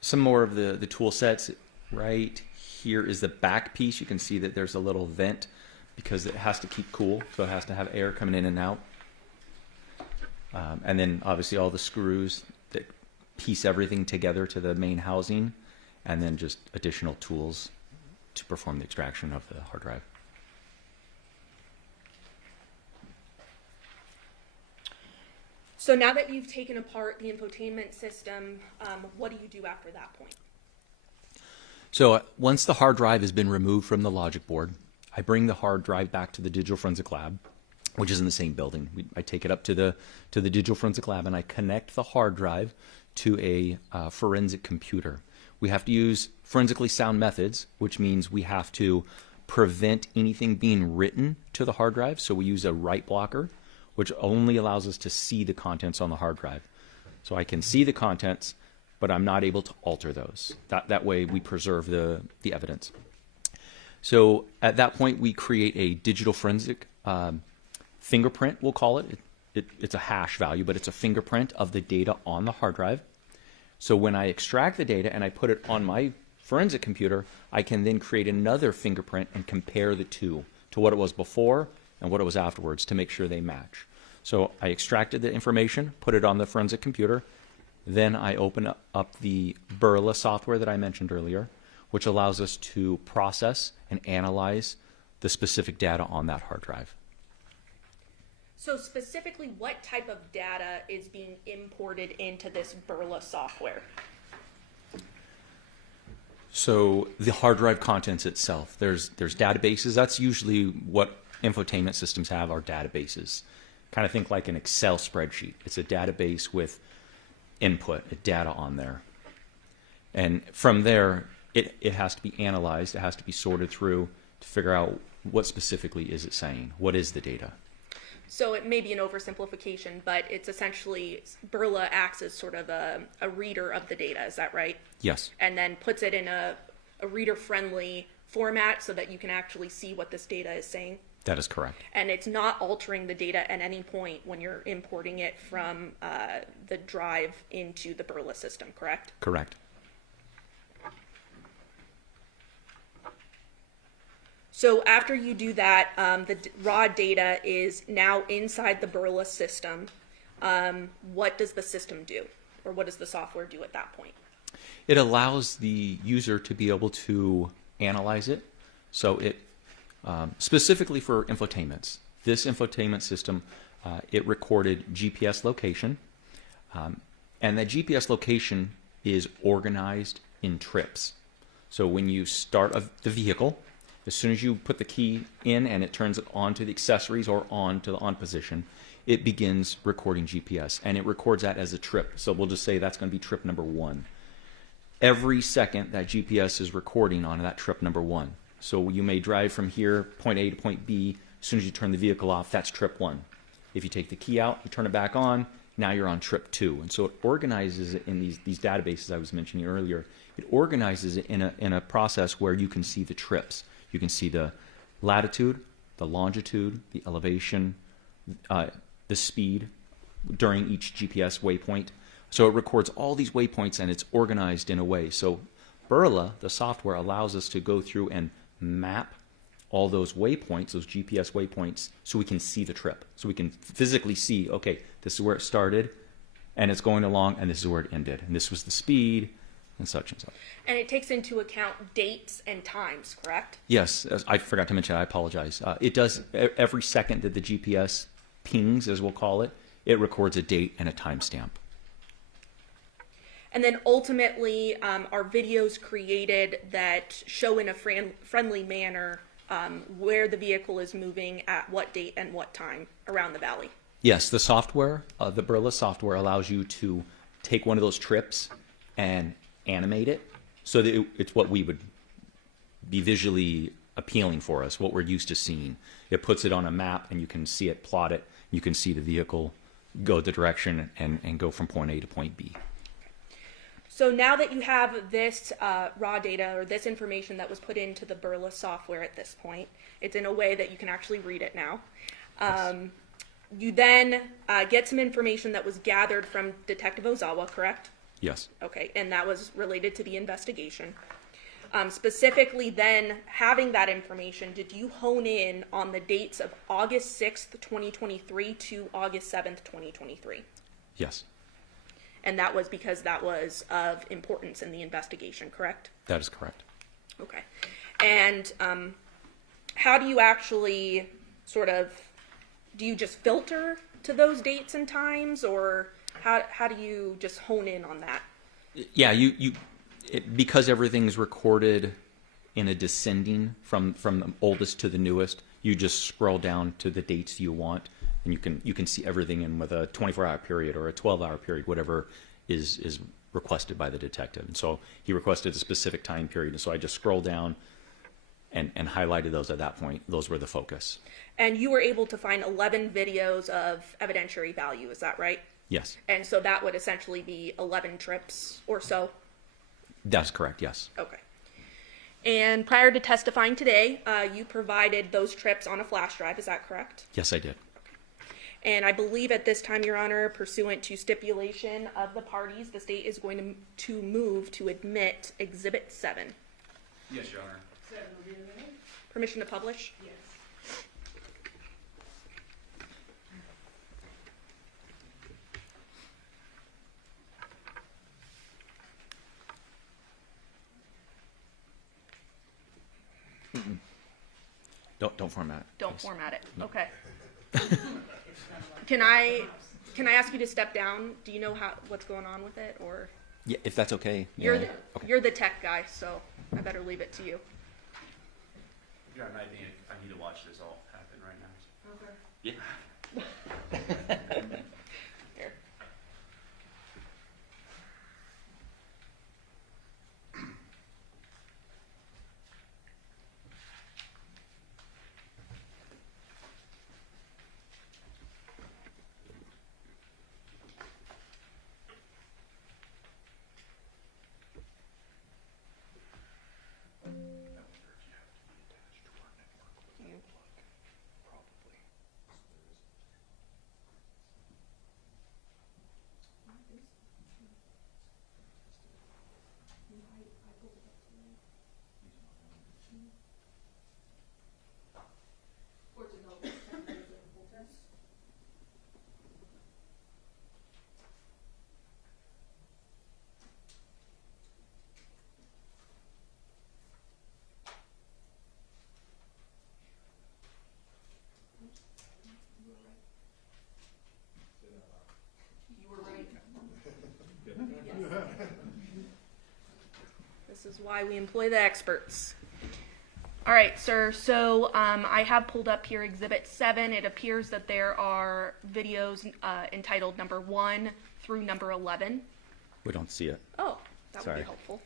Some more of the tool sets. Right here is the back piece. You can see that there's a little vent because it has to keep cool, so it has to have air coming in and out. And then obviously all the screws that piece everything together to the main housing, and then just additional tools to perform the extraction of the hard drive. So now that you've taken apart the infotainment system, what do you do after that point? So once the hard drive has been removed from the logic board, I bring the hard drive back to the digital forensic lab, which is in the same building. I take it up to the digital forensic lab, and I connect the hard drive to a forensic computer. We have to use forensically sound methods, which means we have to prevent anything being written to the hard drive. So we use a write blocker, which only allows us to see the contents on the hard drive. So I can see the contents, but I'm not able to alter those. That way we preserve the evidence. So at that point, we create a digital forensic fingerprint, we'll call it. It's a hash value, but it's a fingerprint of the data on the hard drive. So when I extract the data and I put it on my forensic computer, I can then create another fingerprint and compare the two to what it was before and what it was afterwards to make sure they match. So I extracted the information, put it on the forensic computer, then I open up the Burla software that I mentioned earlier, which allows us to process and analyze the specific data on that hard drive. So specifically, what type of data is being imported into this Burla software? So the hard drive contents itself, there's databases. That's usually what infotainment systems have, are databases. Kind of think like an Excel spreadsheet. It's a database with input, data on there. And from there, it has to be analyzed. It has to be sorted through to figure out what specifically is it saying. What is the data? So it may be an oversimplification, but it's essentially Burla acts as sort of a reader of the data. Is that right? Yes. And then puts it in a reader-friendly format so that you can actually see what this data is saying. That is correct. And it's not altering the data at any point when you're importing it from the drive into the Burla system, correct? Correct. So after you do that, the raw data is now inside the Burla system. What does the system do? Or what does the software do at that point? It allows the user to be able to analyze it. So it specifically for infotainments. This infotainment system, it recorded GPS location, and that GPS location is organized in trips. So when you start the vehicle, as soon as you put the key in and it turns it on to the accessories or on to the on position, it begins recording GPS, and it records that as a trip. So we'll just say that's going to be trip number 1. Every second that GPS is recording on that trip number 1. So you may drive from here, point A to point B. As soon as you turn the vehicle off, that's trip 1. If you take the key out, you turn it back on, now you're on trip 2. And so it organizes it in these databases I was mentioning earlier. It organizes it in a process where you can see the trips. You can see the latitude, the longitude, the elevation, the speed during each GPS waypoint. So it records all these waypoints, and it's organized in a way. So Burla, the software, allows us to go through and map all those waypoints, those GPS waypoints, so we can see the trip. So we can physically see, okay, this is where it started, and it's going along, and this is where it ended. And this was the speed, and such and such. And it takes into account dates and times, correct? Yes, I forgot to mention, I apologize. It does, every second that the GPS pings, as we'll call it, it records a date and a timestamp. And then ultimately, are videos created that show in a friendly manner where the vehicle is moving at what date and what time around the valley? Yes, the software, the Barilla software allows you to take one of those trips and animate it so that it's what we would be visually appealing for us, what we're used to seeing. It puts it on a map and you can see it, plot it. You can see the vehicle go the direction and go from point A to point B. So now that you have this raw data or this information that was put into the Barilla software at this point, it's in a way that you can actually read it now. You then get some information that was gathered from Detective Ozawa, correct? Yes. Okay, and that was related to the investigation. Specifically then, having that information, did you hone in on the dates of August 6th, 2023 to August 7th, 2023? Yes. And that was because that was of importance in the investigation, correct? That is correct. Okay. And how do you actually sort of, do you just filter to those dates and times, or how do you just hone in on that? Yeah, because everything's recorded in a descending from the oldest to the newest, you just scroll down to the dates you want, and you can see everything in with a 24-hour period or a 12-hour period, whatever is requested by the detective. And so he requested a specific time period, and so I just scrolled down and highlighted those at that point. Those were the focus. And you were able to find 11 videos of evidentiary value, is that right? Yes. And so that would essentially be 11 trips or so? That's correct, yes. Okay. And prior to testifying today, you provided those trips on a flash drive, is that correct? Yes, I did. And I believe at this time, Your Honor, pursuant to stipulation of the parties, the state is going to move to admit Exhibit 7. Yes, Your Honor. Permission to publish? Yes. Don't format it. Don't please. format it. Okay. Can I ask you to step down? Do you know what's going on with it, or? Yeah, if that's okay. You're Yeah. the you're the tech guy, so I better leave it to you. Your Honor, I think I need to watch this all happen right now. Okay. Yeah. Here. This is why we employ the experts. All right, sir. So I have pulled up here Exhibit 7. It appears that there are videos entitled number 1 through number 11. We don't see it. Oh, that would Sorry. be helpful.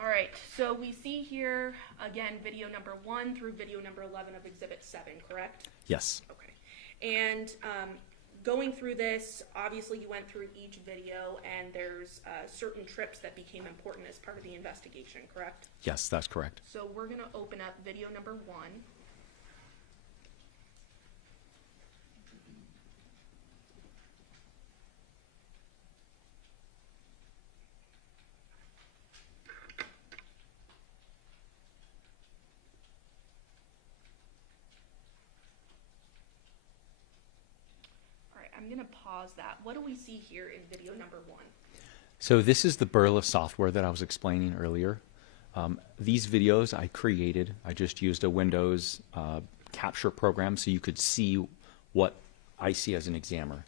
All right, so we see here, again, video number 1 through video number 11 of Exhibit 7, correct? Yes. Okay. And going through this, obviously you went through each video, and there's certain trips that became important as part of the investigation, correct? Yes, that's correct. So we're going to open up video number 1. I'm going to pause that. What do we see here in video number 1? So this is the Burla software that I was explaining earlier. These videos I created. I just used a Windows capture program so you could see what I see as an examiner.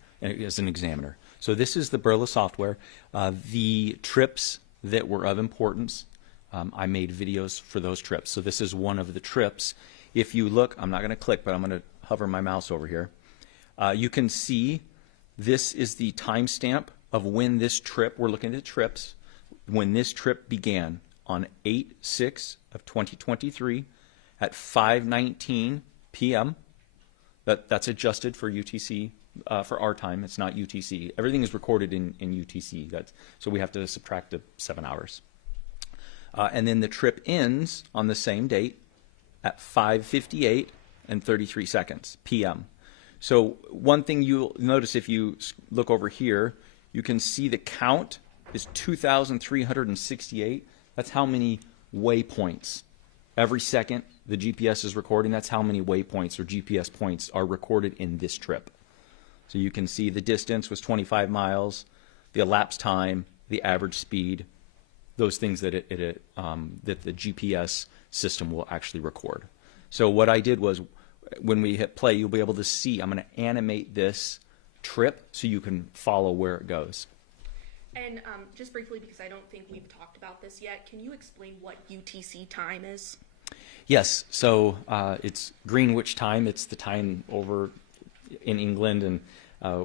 So this is the Burla software. The trips that were of importance, I made videos for those trips. So this is one of the trips. If you look, I'm not going to click, but I'm going to hover my mouse over here. You can see this is the timestamp of when this trip, we're looking at trips, when this trip began on 8/6 of 2023 at 5:19 p.m. That's adjusted for UTC, for our time. It's not UTC. Everything is recorded in UTC. So we have to subtract the 7 hours. And then the trip ends on the same date at 5:58 and 33 seconds p.m. So one thing you'll notice if you look over here, you can see the count is 2,368. That's how many waypoints. Every second the GPS is recording, that's how many waypoints or GPS points are recorded in this trip. So you can see the distance was 25 miles, the elapsed time, the average speed, those things that that the GPS system will actually record. So what I did was, when we hit play, you'll be able to see, I'm going to animate this trip so you can follow where it goes. And just briefly, because I don't think we've talked about this yet, can you explain what UTC time is? Yes, so it's Greenwich time. It's the time over in England, and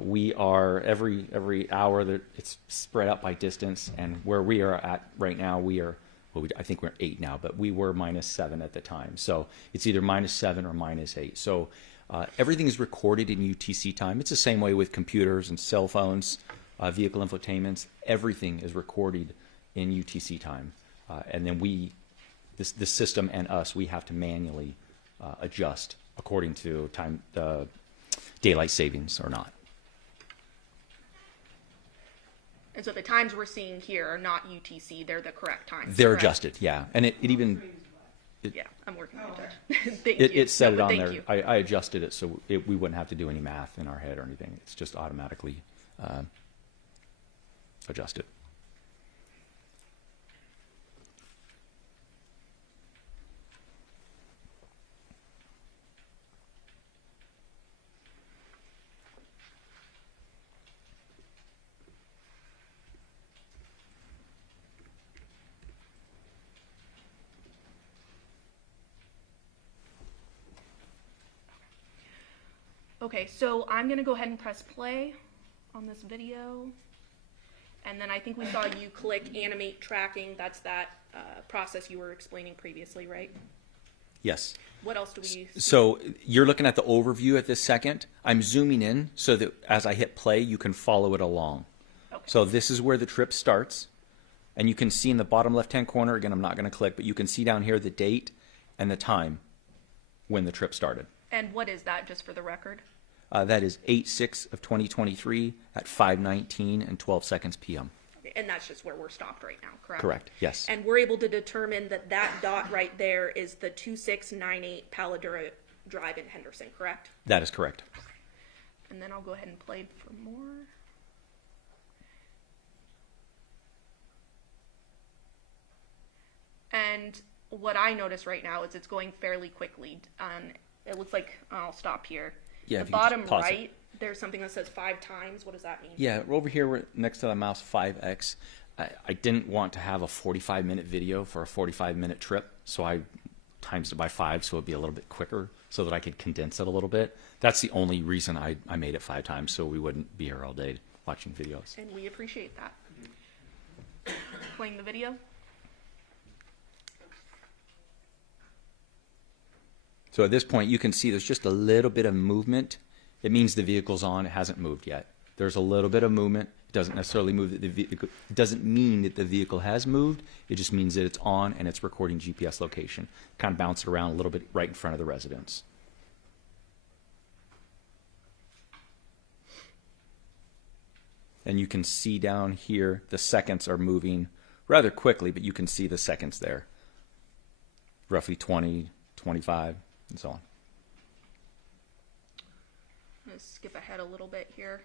we are every hour that it's spread out by distance. And where we are at right now, we are, well, I think we're 8 now, but we were -7 at the time. So it's either -7 or -8. So everything is recorded in UTC time. It's the same way with computers and cell phones, vehicle infotainments. Everything is recorded in UTC time. And then the system and us, we have to manually adjust according to time, daylight savings or not. And so the times we're seeing here are not UTC, they're the correct times. They're correct? adjusted, yeah. And it even... Yeah, I'm working on it. Thank you. It said it on there. You. I adjusted it so we wouldn't have to do any math in our head or anything. It's just automatically adjusted. Okay, so I'm going to go ahead and press play on this video. And then I think we saw you click animate tracking. That's that process you were explaining previously, right? Yes. What else do we see? So you're looking at the overview at this second. I'm zooming in so that as I hit play, you can follow it along. Okay. So this is where the trip starts. And you can see in the bottom left-hand corner, again, I'm not going to click, but you can see down here the date and the time when the trip started. And what is that, just for the record? That is 8/6 of 2023 at 5:19 and 12 seconds p.m. Okay, and that's just where we're stopped right now, correct? Correct, yes. And we're able to determine that that dot right there is the 2698 Paladura Drive in Henderson, correct? That is correct. And then I'll go ahead and play for more. And what I notice right now is it's going fairly quickly. It looks like, I'll stop here. Yeah, the bottom right, there's something that says 5 times. What does that mean? Yeah, over here we're next to the mouse 5x. I didn't want to have a 45-minute video for a 45-minute trip, so I times it by 5 so it'd be a little bit quicker so that I could condense it a little bit. That's the only reason I made it 5 times, so we wouldn't be here all day watching videos. And we appreciate that. Playing the video. So at this point, you can see there's just a little bit of movement. It means the vehicle's on. It hasn't moved yet. There's a little bit of movement. It doesn't necessarily move that the vehicle. It doesn't mean that the vehicle has moved. It just means that it's on and it's recording GPS location. Kind of bounce it around a little bit right in front of the residence. And you can see down here the seconds are moving rather quickly, but you can see the seconds there. Roughly 20, 25, and so on. I'm going to skip ahead a little bit here.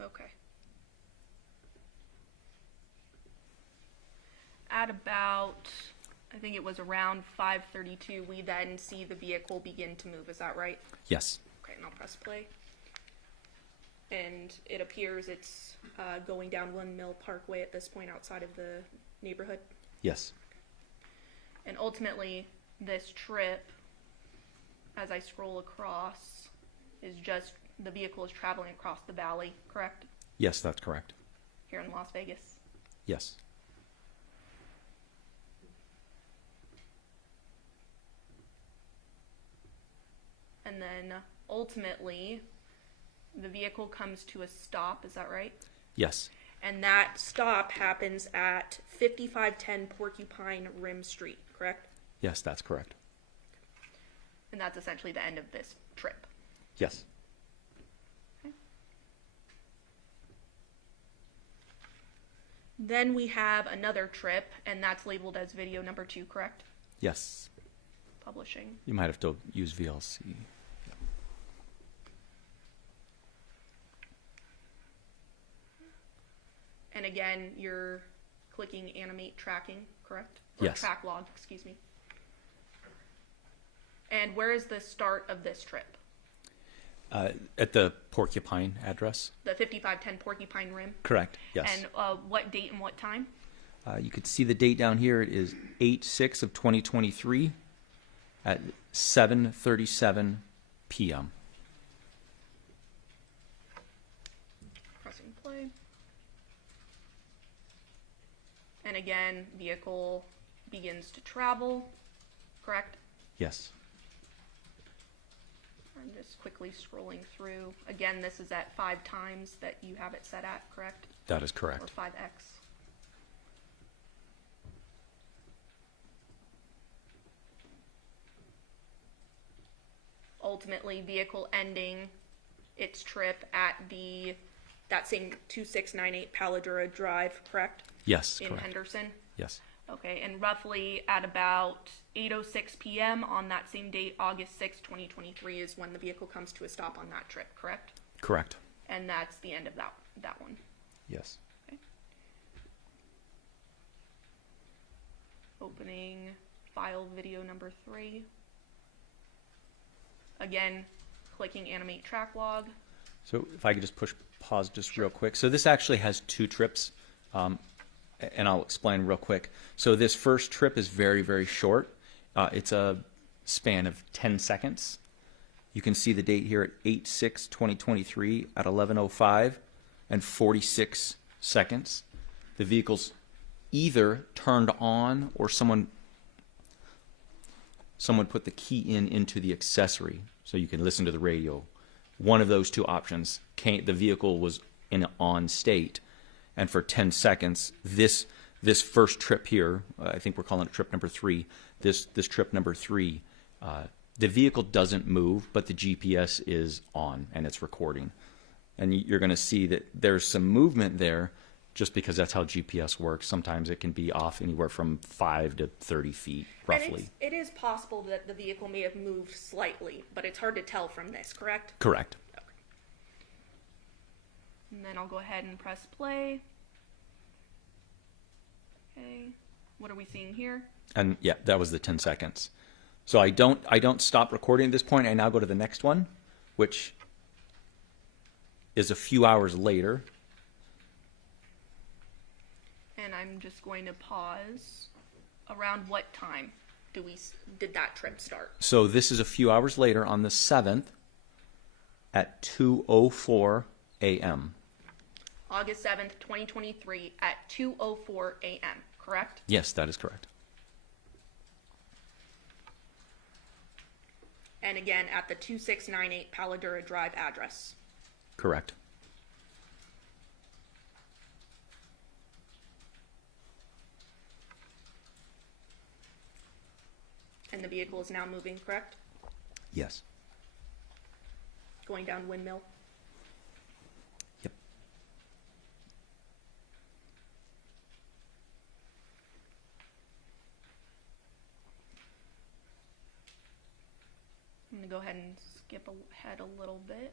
Okay. At about, I think it was around 5:32, we then see the vehicle begin to move. Is that right? Yes. Okay, and I'll press play. And it appears it's going down Windmill Parkway at this point outside of the neighborhood. Yes. And ultimately, this trip, as I scroll across, is just the vehicle is traveling across the valley, correct? Yes, that's correct. Here in Las Vegas. Yes. And then ultimately, the vehicle comes to a stop, is that right? Yes. And that stop happens at 5510 Porcupine Rim Street, correct? Yes, that's correct. And that's essentially the end of this trip. Yes. Okay. Then we have another trip, and that's labeled as video number 2, correct? Yes. Publishing. You might have to use VLC. And again, you're clicking animate tracking, correct? Yes. Track log, excuse me. And where is the start of this trip? At the Porcupine address. The 5510 Porcupine Rim? Correct. Yes. And what date and what time? You can see the date down here. It is 8/6 of 2023 at 7:37 p.m. Pressing play. And again, vehicle begins to travel, correct? Yes. I'm just quickly scrolling through. Again, this is at 5 times that you have it set at, correct? That is correct. Or 5x. Ultimately, vehicle ending its trip at that same 2698 Paladura Drive, correct? Yes, in correct. Henderson? Yes. Okay, and roughly at about 8:06 p.m. on that same date, August 6, 2023, is when the vehicle comes to a stop on that trip, correct? Correct. And that's the end of that one. Yes. Okay. Opening file video number 3. Again, clicking animate track log. So if I could just push pause just real quick. So this actually has 2 trips, and I'll explain real quick. So this first trip is very, very short. It's a span of 10 seconds. You can see the date here at 8/6/2023 at 11:05 and 46 seconds. The vehicle's either turned on or someone put the key into the accessory so you can listen to the radio. One of those 2 options, the vehicle was in an on state, and for 10 seconds, this first trip here, I think we're calling it trip number 3, this trip number 3, the vehicle doesn't move, but the GPS is on and it's recording. And you're going to see that there's some movement there just because that's how GPS works. Sometimes it can be off anywhere from 5 to 30 feet, roughly. And it is possible that the vehicle may have moved slightly, but it's hard to tell from this, correct? Correct. Okay. And then I'll go ahead and press play. Okay. What are we seeing here? And yeah, that was the 10 seconds. So I don't stop recording at this point. I now go to the next one, which is a few hours later. And I'm just going to pause. Around what time did that trip start? So this is a few hours later on the 7th. at 2:04 a.m. August 7th, 2023 at 2:04 a.m., correct? Yes, that is correct. And again, at the 2698 Paladura Drive address. Correct. And the vehicle is now moving, correct? Yes. Going down Windmill. Yep. I'm going to go ahead and skip ahead a little bit.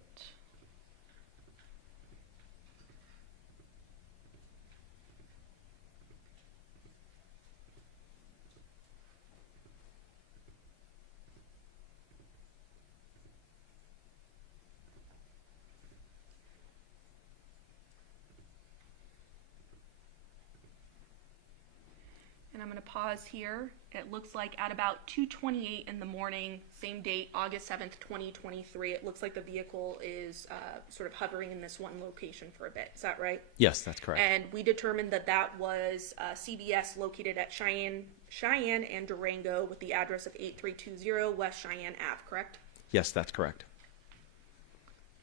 And I'm going to pause here. It looks like at about 2:28 in the morning, same date, August 7th, 2023, it looks like the vehicle is sort of hovering in this one location for a bit. Is that right? Yes, that's correct. And we determined that that was CVS located at Cheyenne and Durango with the address of 8320 West Cheyenne Ave, correct? Yes, that's correct.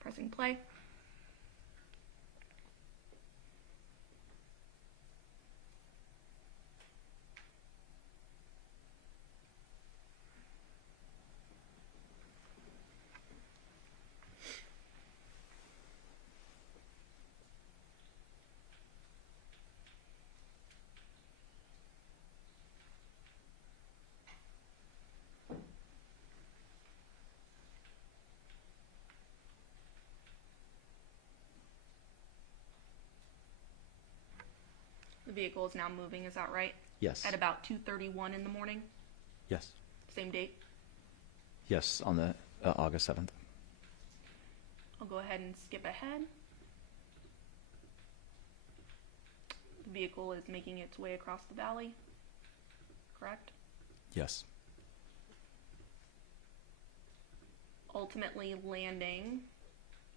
Pressing play. The vehicle is now moving, is that right? Yes. At about 2:31 in the morning, Yes. same date? Yes, on the August 7th. I'll go ahead and skip ahead. The vehicle is making its way across the valley, correct? Yes. Ultimately landing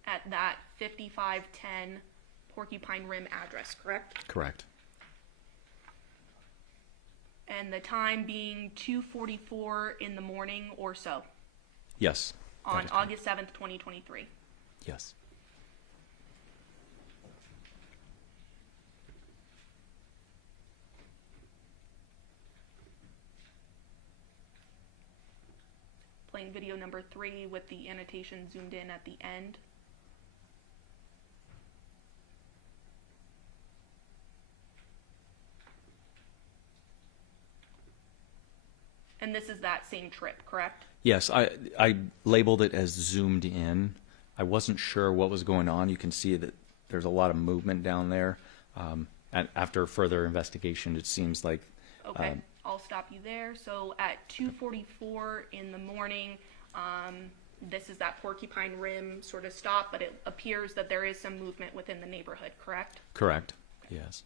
at that 5510 Porcupine Rim address, correct? Correct. And the time being 2:44 in the morning or so Yes. that on is correct. August 7th, 2023. Yes. Playing video number 3 with the annotation zoomed in at the end. And this is that same trip, correct? Yes, I labeled it as zoomed in. I wasn't sure what was going on. You can see that there's a lot of movement down there. And after further investigation, it seems like... Okay, I'll stop you there. So at 2:44 in the morning, this is that Porcupine Rim sort of stop, but it appears that there is some movement within the neighborhood, correct? Correct. Yes.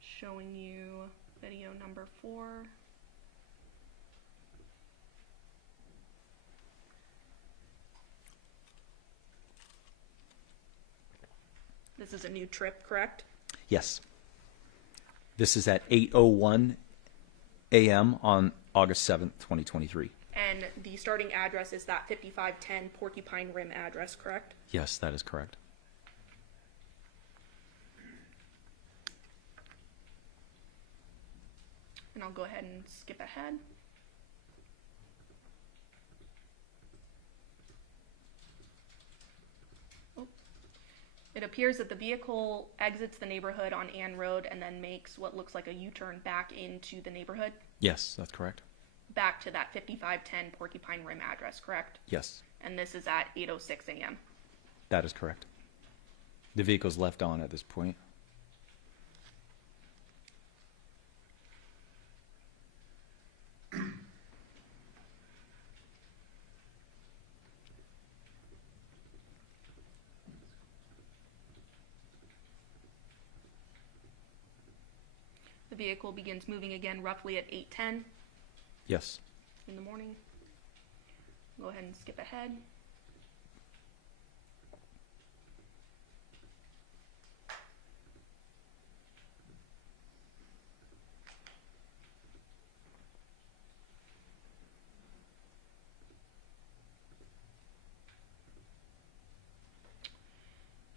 Showing you video number 4. This is a new trip, correct? Yes. This is at 8:01 a.m. on August 7th, 2023. And the starting address is that 5510 Porcupine Rim address, correct? Yes, that is correct. And I'll go ahead and skip ahead. Oh. It appears that the vehicle exits the neighborhood on Ann Road and then makes what looks like a U-turn back into the neighborhood, Yes, that's correct. back to that 5510 Porcupine Rim address, correct? Yes, And this is at 8:06 a.m. that is correct. The vehicle's left on at this point. The vehicle begins moving again roughly at 8:10 Yes. in the morning. Go ahead and skip ahead.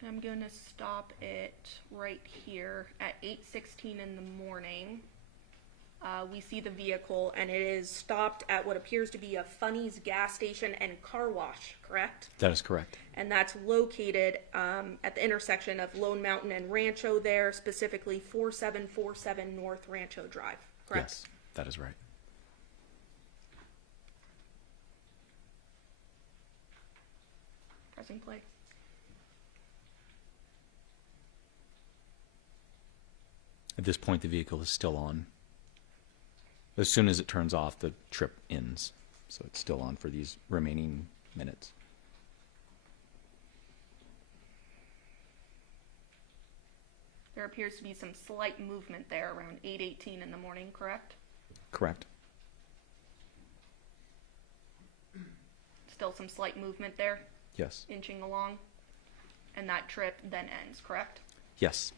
I'm going to stop it right here at 8:16 in the morning. We see the vehicle, and it is stopped at what appears to be a Funny's gas station and car wash, correct? That is correct. And that's located at the intersection of Lone Mountain and Rancho there, specifically 4747 North Rancho Drive, correct? Yes, that is right. Pressing play. At this point, the vehicle is still on. As soon as it turns off, the trip ends. So it's still on for these remaining minutes. There appears to be some slight movement there around 8:18 in the morning, correct? Correct. Still some slight movement there, Yes. inching along. And that trip then ends, correct? Yes.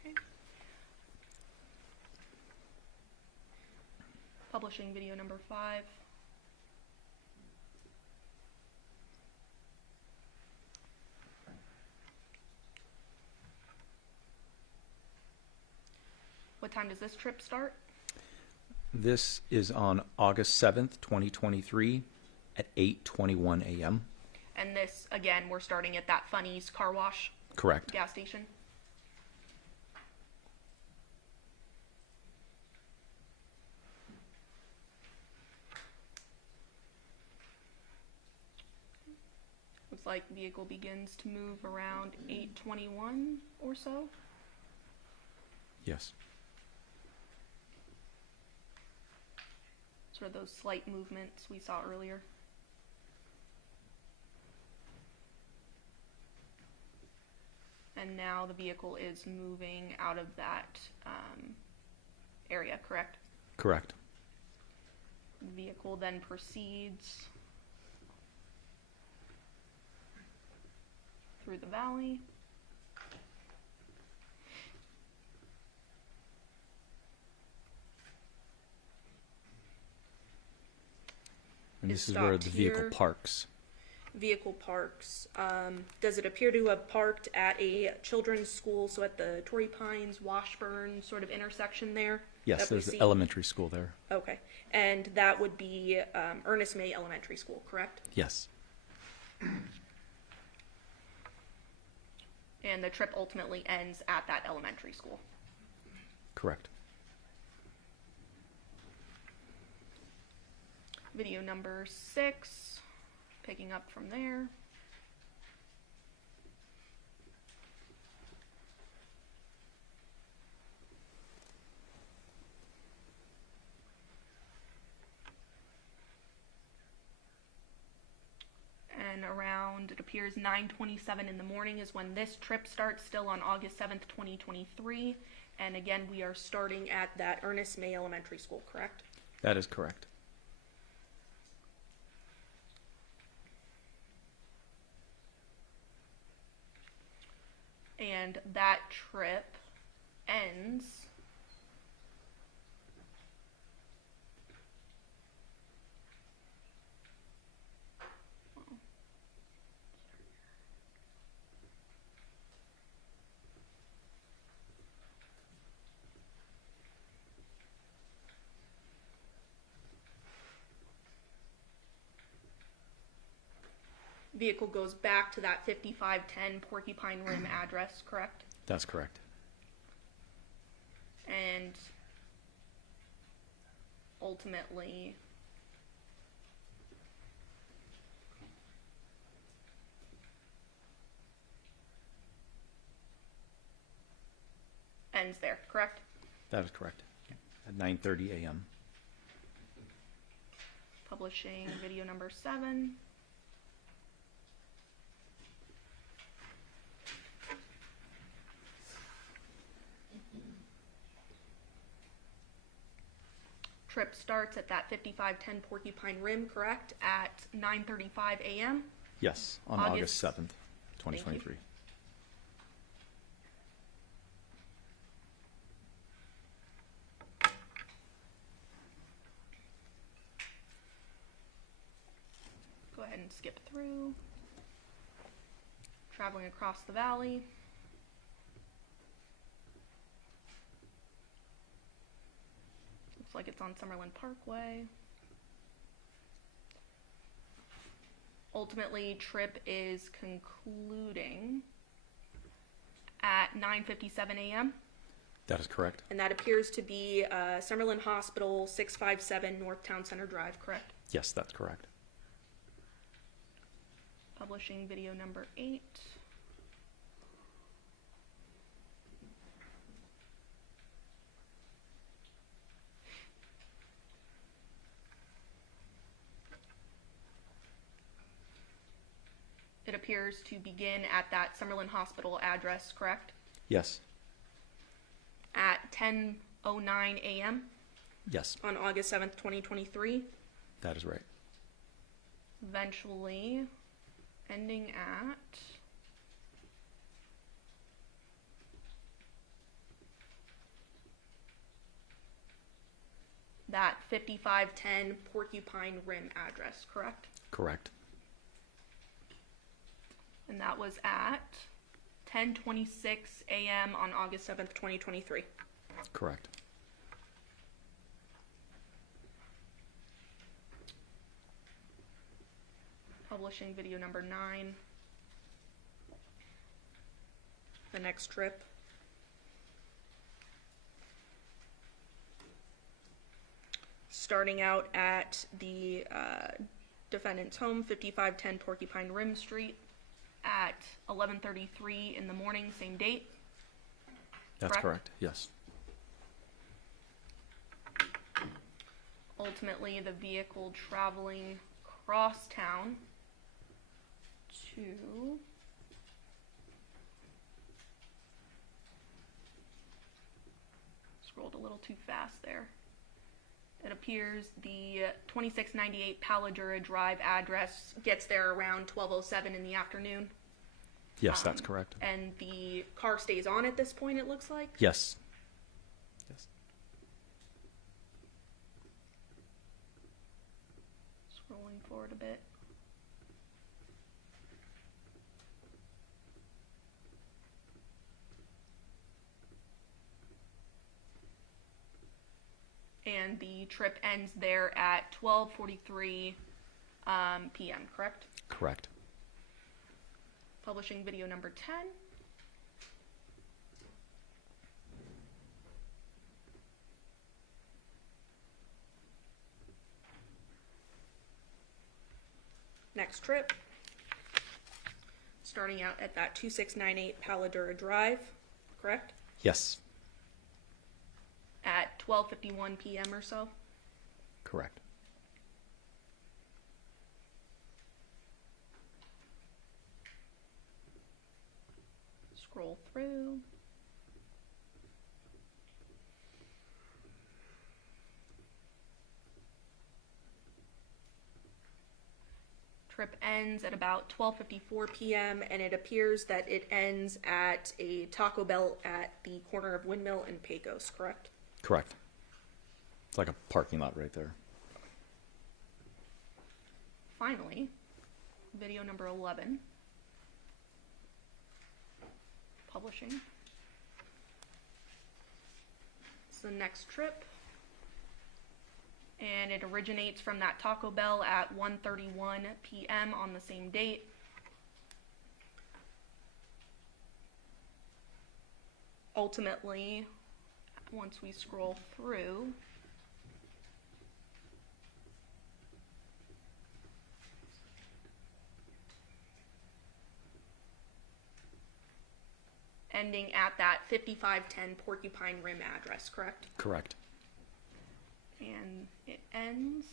Okay. Publishing video number 5. What time does this trip start? This is on August 7th, 2023 at 8:21 a.m. And this, again, we're starting at that Funny's car wash Correct. gas station. Looks like vehicle begins to move around 8:21 or so. Yes. Sort of those slight movements we saw earlier. And now the vehicle is moving out of that area, correct? Correct. The vehicle then proceeds through the valley. And Is this is where stopped the vehicle here. parks. Vehicle parks. Does it appear to have parked at a children's school, so at the Torrey Pines, Washburn sort of intersection there? Yes, that we there's the see? elementary school there. Okay. And that would be Ernest May Elementary School, correct? Yes. And the trip ultimately ends at that elementary school. Correct. Video number 6, picking up from there. And around, it appears 9:27 in the morning is when this trip starts, still on August 7th, 2023. And again, we are starting at that Ernest May Elementary School, correct? That is correct. And that trip ends vehicle goes back to that 5510 Porcupine Rim address, correct? That's correct. And ultimately ends there, correct? That is correct. At 9:30 a.m. Publishing video number 7. trip starts at that 5510 Porcupine Rim, correct? At 9:35 a.m. Yes, on August 7th, 2023. Go ahead and skip through. Traveling across the valley. Looks like it's on Summerlin Parkway. Ultimately, trip is concluding at 9:57 a.m. That is correct. And that appears to be Summerlin Hospital, 657 North Town Center Drive, correct? Yes, that's correct. Publishing video number 8. It appears to begin at that Summerlin Hospital address, correct? Yes. At 10:09 a.m. Yes. On August 7th, 2023. That is right. Eventually ending at that 5510 Porcupine Rim address, correct? Correct. And that was at 10:26 a.m. on August 7th, 2023. Correct. Publishing video number 9. The next trip. Starting out at the defendant's home, 5510 Porcupine Rim Street, at 11:33 in the morning, same date. That's correct. Yes. Ultimately, the vehicle traveling across town to scrolled a little too fast there. It appears the 2698 Paladura Drive address gets there around 12:07 in the afternoon. Yes, that's correct. And the car stays on at this point, it looks like? Yes. Yes. Scrolling forward a bit. And the trip ends there at 12:43 p.m., correct? Correct. Publishing video number 10. Next trip. Starting out at that 2698 Paladura Drive, correct? Yes. At 12:51 p.m. or so. Correct. Scroll through. Trip ends at about 12:54 p.m. and it appears that it ends at a Taco Bell at the corner of Windmill and Pecos, correct? Correct. It's like a parking lot right there. Finally, video number 11. Publishing. It's the next trip. And it originates from that Taco Bell at 1:31 p.m. on the same date. Ultimately, once we scroll through, ending at that 5510 Porcupine Rim address, correct? Correct. And it ends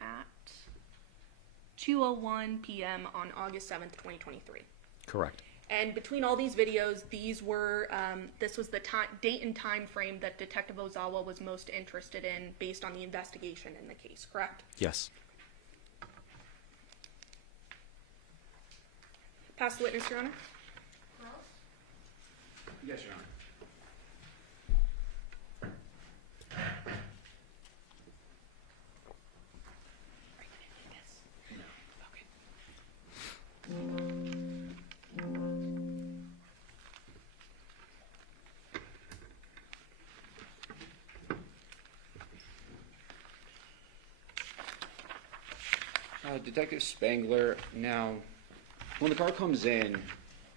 at 2:01 p.m. on August 7th, 2023. Correct. And between all these videos, these were this was the date and time frame that Detective Ozawa was most interested in based on the investigation in the case, correct? Yes. Pass the witness, Your Honor. Yes, Your Honor. Detective Spangler, now, when the car comes in,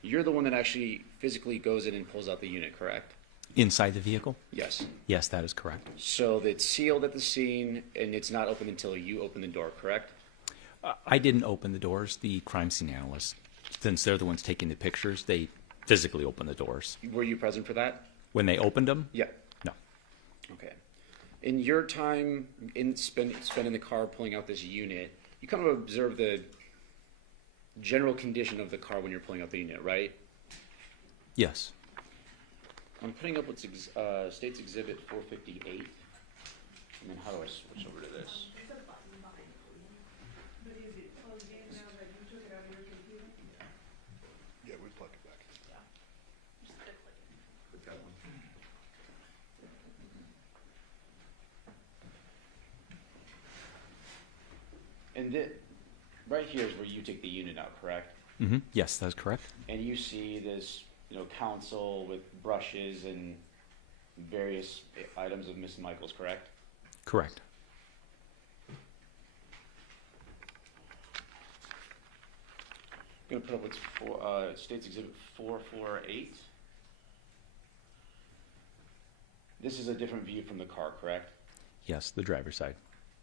you're the one that actually physically goes in and pulls out the unit, correct? Inside the vehicle? Yes. Yes, that is correct. So it's sealed at the scene, and it's not open until you open the door, correct? I didn't open the doors. The crime scene analysts, since they're the ones taking the pictures, they physically open the doors. Were you present for that? When they opened them? Yeah. No. Okay. In your time spent in the car pulling out this unit, you kind of observe the general condition of the car when you're pulling out the unit, right? Yes. I'm putting up what's State's Exhibit 458. And then how do I switch over to this? Yeah, we plug it back. Put that one. And right here is where you take the unit out, correct? Mm-hmm. Yes, that's correct. And you see this, counsel with brushes and various items of Miss Michaels, correct? Correct. I'm going to put up what's State's Exhibit 448. This is a different view from the car, correct? Yes, the driver's side.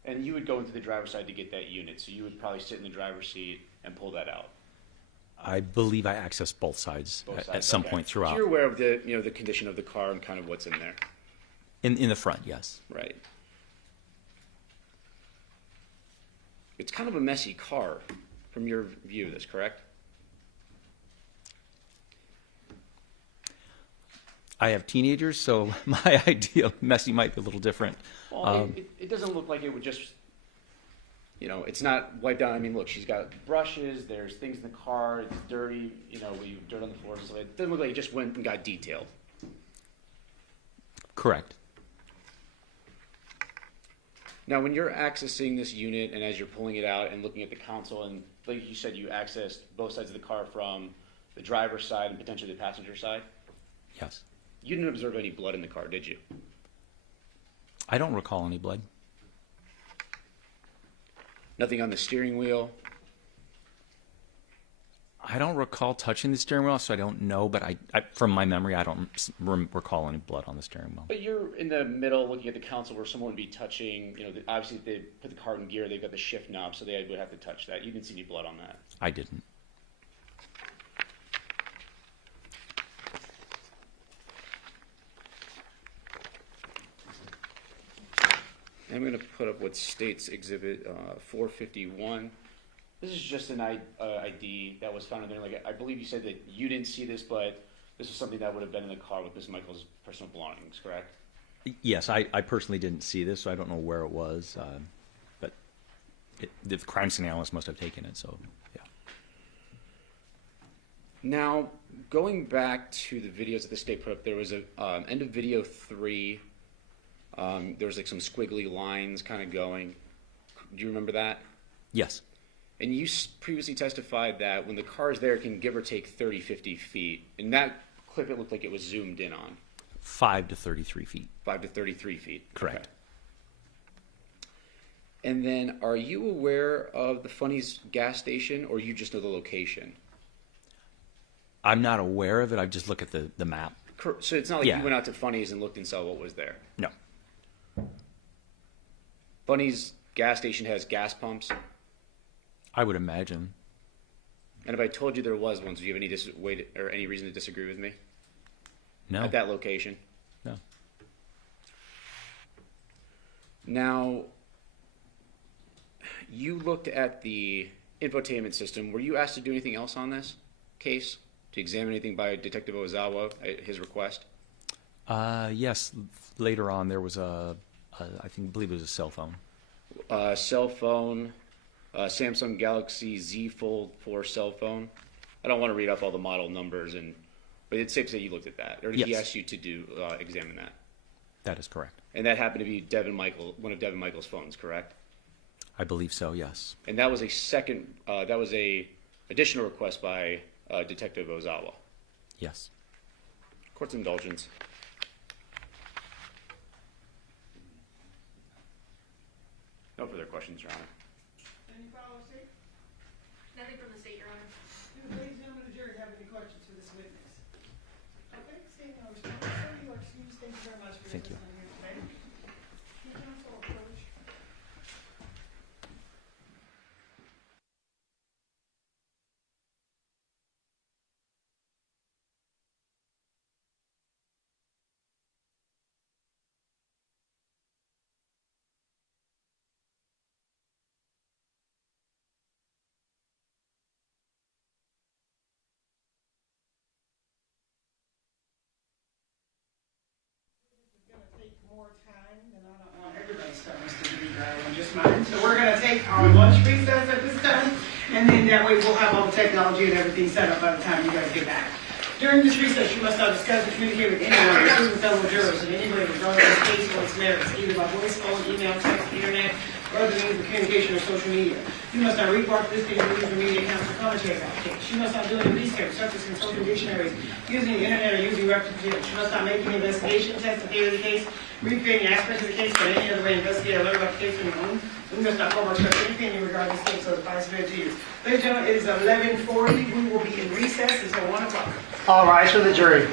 And you would go into the driver's side to get that unit, so you would probably sit in the driver's seat and pull that out. I believe I accessed both sides, at some okay. point throughout. So you're aware of the condition of the car and kind of what's in there. In the front, yes. Right. It's kind of a messy car from your view of this, correct? I have teenagers, so my idea of messy might be a little different. Well, it doesn't look like it would just, it's not wiped down. I mean, look, she's got brushes, there's things in the car, it's dirty, we have dirt on the floor, so it doesn't look like it just went and got detailed. Correct. Now, when you're accessing this unit and as you're pulling it out and looking at the console, and like you said, you accessed both sides of the car from the driver's side and potentially the passenger side? Yes. You didn't observe any blood in the car, did you? I don't recall any blood. Nothing on the steering wheel? I don't recall touching the steering wheel, so I don't know, but I from my memory, I don't recall any blood on the steering wheel. But you're in the middle looking at the console where someone would be touching, obviously they put the car in gear, they've got the shift knob, so they would have to touch that. You didn't see any blood on that? I didn't. I'm going to put up what State's Exhibit 451. This is just an ID that was found in there. Like I believe you said that you didn't see this, but this was something that would have been in the car with Ms. Michaels' personal belongings, correct? Yes, I personally didn't see this, so I don't know where it was, but the crime scene analyst must have taken it, so yeah. Now, going back to the videos that the state put up, there was a end of video 3. There was like some squiggly lines kind of going. Do you remember that? Yes. And you previously testified that when the car is there, it can give or take 30, 50 feet. In that clip, it looked like it was zoomed in on. 5 to 33 feet. 5 to 33 feet. Correct. Okay. And then, are you aware of the Funny's gas station, or you just know the location? I'm not aware of it. I just look at the map. So it's not like you went out to Funny's and looked and saw what was there? No. Funny's gas station has gas pumps? I would imagine. And if I told you there was one, do you have any reason to disagree with me? No. At that location? No. Now, you looked at the infotainment system. Were you asked to do anything else on this case? to examine anything by Detective Ozawa at his request? Yes, later on there was I believe it was a cell phone. Cell phone, Samsung Galaxy Z Fold 4 cell phone. I don't want to read off all the model numbers, but it's safe to say you looked at that, or did he Yes. ask you to examine that? That is correct. And that happened to be one of Devyn Michaels' phones, correct? I believe so, yes. And that was a additional request by Detective Ozawa. Yes. Court's indulgence. No further questions, Your Honor. Any follow-up, State? Nothing from the state, Your Honor. Do the ladies and gentlemen of the jury have any questions for this witness? Okay, State, no response. Sir, you are excused. Thank you very much for your Thank you. testimony here today. Your counsel approach. Gonna take more time than I don't want everybody's time, Mr. DeVito, just mine. So we're gonna take our lunch recess at this time, and then that way we'll have all the technology and everything set up by the time you guys get back. During this recess, you must not discuss or communicate with anyone, including fellow jurors, and anybody regarding this case or its merits, either by voice, phone, email, text, internet, or other means of communication or social media. You must not report this thing or use the media accounts for commentary about the case. You must not do any research, such as consulting dictionaries, using the internet, or using references. You must not make any investigation, test, or theory of the case, recreating aspects of the case, or any other way investigate or learn about the case on your own. You must not form or express any opinion regarding this case or the advice given to you. Ladies and gentlemen, it is 11:40. We will be in recess until 1 o'clock. All rise for the jury.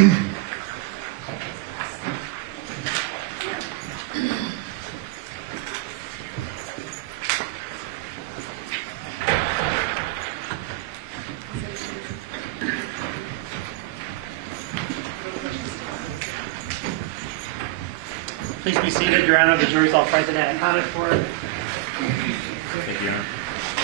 Please be seated. Your Honor, the jury's all present and accounted for. Thank you, Your Honor.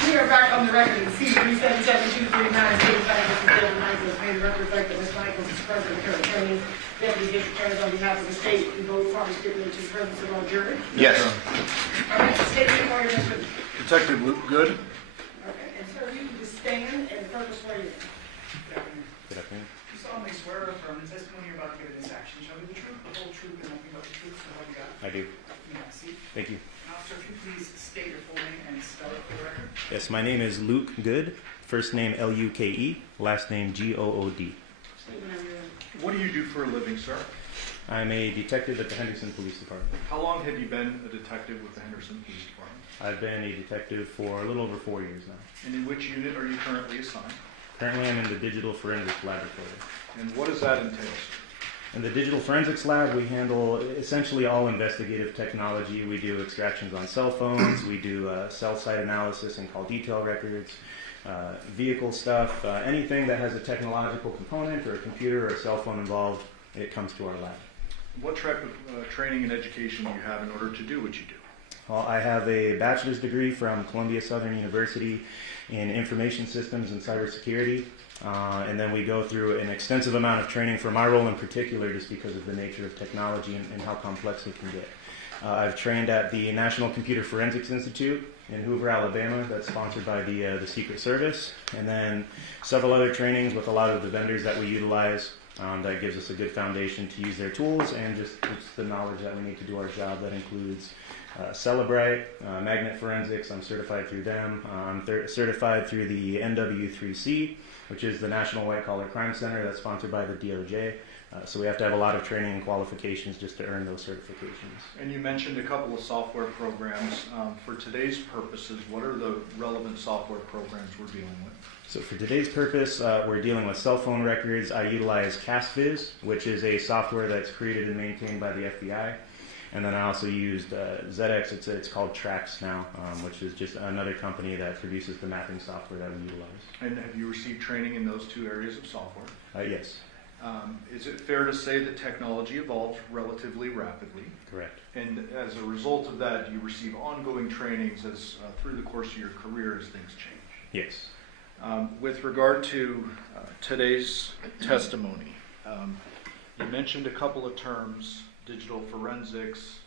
We are back on the record in C-377239, Devyn Michaels, may the record reflect that Ms. Michaels is present in her attorney, deputy district attorney on behalf of the state, and both parties stipulate to the presence of our jury. Yes. All right, statement for you, Mr. Detective Luke Good. Okay, and sir, you can just stand and the purpose where you. Good afternoon. You solemnly swear or affirm the testimony you're about to give in this action shall be the truth, the whole truth, and nothing but the truth, so help you God. I do. You may have a seat. Thank you. And officer, if you please state your full name and spell it for the record. Yes, my name is Luke Good. First name Luke, last name Good. What do you do for a living, sir? I'm a detective at the Henderson Police Department. How long have you been a detective with the Henderson Police Department? I've been a detective for a little over 4 years now. And in which unit are you currently assigned? Currently, I'm in the Digital Forensics Laboratory. And what does that entail? In the Digital Forensics Lab, we handle essentially all investigative technology. We do extractions on cell phones, we do cell site analysis and call detail records, vehicle stuff, anything that has a technological component or a computer or a cell phone involved, it comes to our lab. What type of training and education do you have in order to do what you do? Well, I have a bachelor's degree from Columbia Southern University in Information Systems and Cybersecurity. And then we go through an extensive amount of training for my role in particular just because of the nature of technology and how complex it can get. I've trained at the National Computer Forensics Institute in Hoover, Alabama. That's sponsored by the Secret Service. And then several other trainings with a lot of the vendors that we utilize. That gives us a good foundation to use their tools and just the knowledge that we need to do our job. That includes Cellebrite, Magnet Forensics. I'm certified through them. I'm certified through the NW3C, which is the National White Collar Crime Center that's sponsored by the DOJ. So we have to have a lot of training and qualifications just to earn those certifications. And you mentioned a couple of software programs. For today's purposes, what are the relevant software programs we're dealing with? So for today's purpose, we're dealing with cell phone records. I utilize CastViz, which is a software that's created and maintained by the FBI. And then I also used ZX, it's called Trax now, which is just another company that produces the mapping software that we utilize. And have you received training in those two areas of software? Yes. Is it fair to say that technology evolves relatively rapidly? Correct. And as a result of that, you receive ongoing trainings as through the course of your career as things change? Yes. With regard to today's testimony, you mentioned a couple of terms: digital forensics,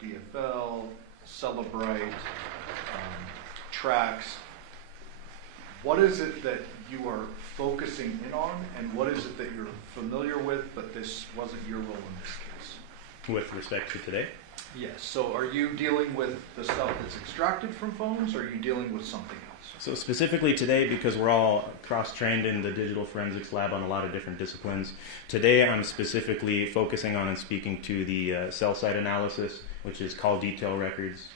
DFL, Cellebrite, Trax. What is it that you are focusing in on, and what is it that you're familiar with, but this wasn't your role in this case? With respect to today? Yes. So are you dealing with the stuff that's extracted from phones, or are you dealing with something else? So specifically today, because we're all cross-trained in the digital forensics lab on a lot of different disciplines, today I'm specifically focusing on and speaking to the cell site analysis, which is call detail records.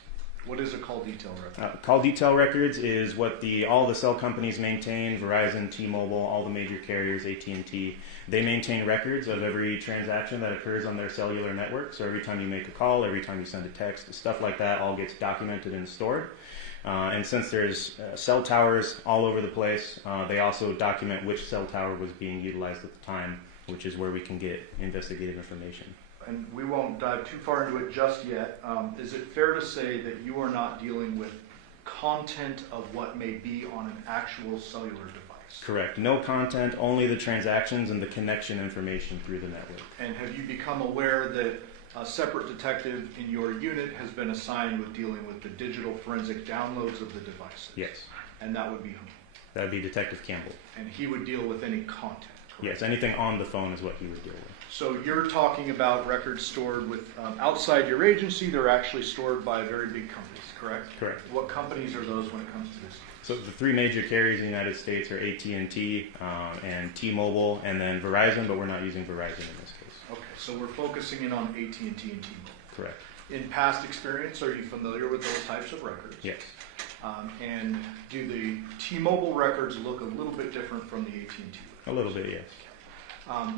What is a call detail record? Call detail records is what all the cell companies maintain: Verizon, T-Mobile, all the major carriers, AT&T. They maintain records of every transaction that occurs on their cellular network. So every time you make a call, every time you send a text, stuff like that all gets documented and stored. And since there's cell towers all over the place, they also document which cell tower was being utilized at the time, which is where we can get investigative information. And we won't dive too far into it just yet. Is it fair to say that you are not dealing with content of what may be on an actual cellular device? Correct. No content, only the transactions and the connection information through the network. And have you become aware that a separate detective in your unit has been assigned with dealing with the digital forensic downloads of the devices? Yes. And that would be whom? That would be Detective Campbell. And he would deal with any content, correct? Yes, anything on the phone is what he would deal with. So you're talking about records stored with outside your agency. They're actually stored by very big companies, correct? Correct. What companies are those when it comes to this? So the three major carriers in the United States are AT&T and T-Mobile, and then Verizon, but we're not using Verizon in this case. Okay, so we're focusing in on AT&T and T-Mobile. Correct. In past experience, are you familiar with those types of records? Yes. And do the T-Mobile records look a little bit different from the AT&T records? A little bit, yes.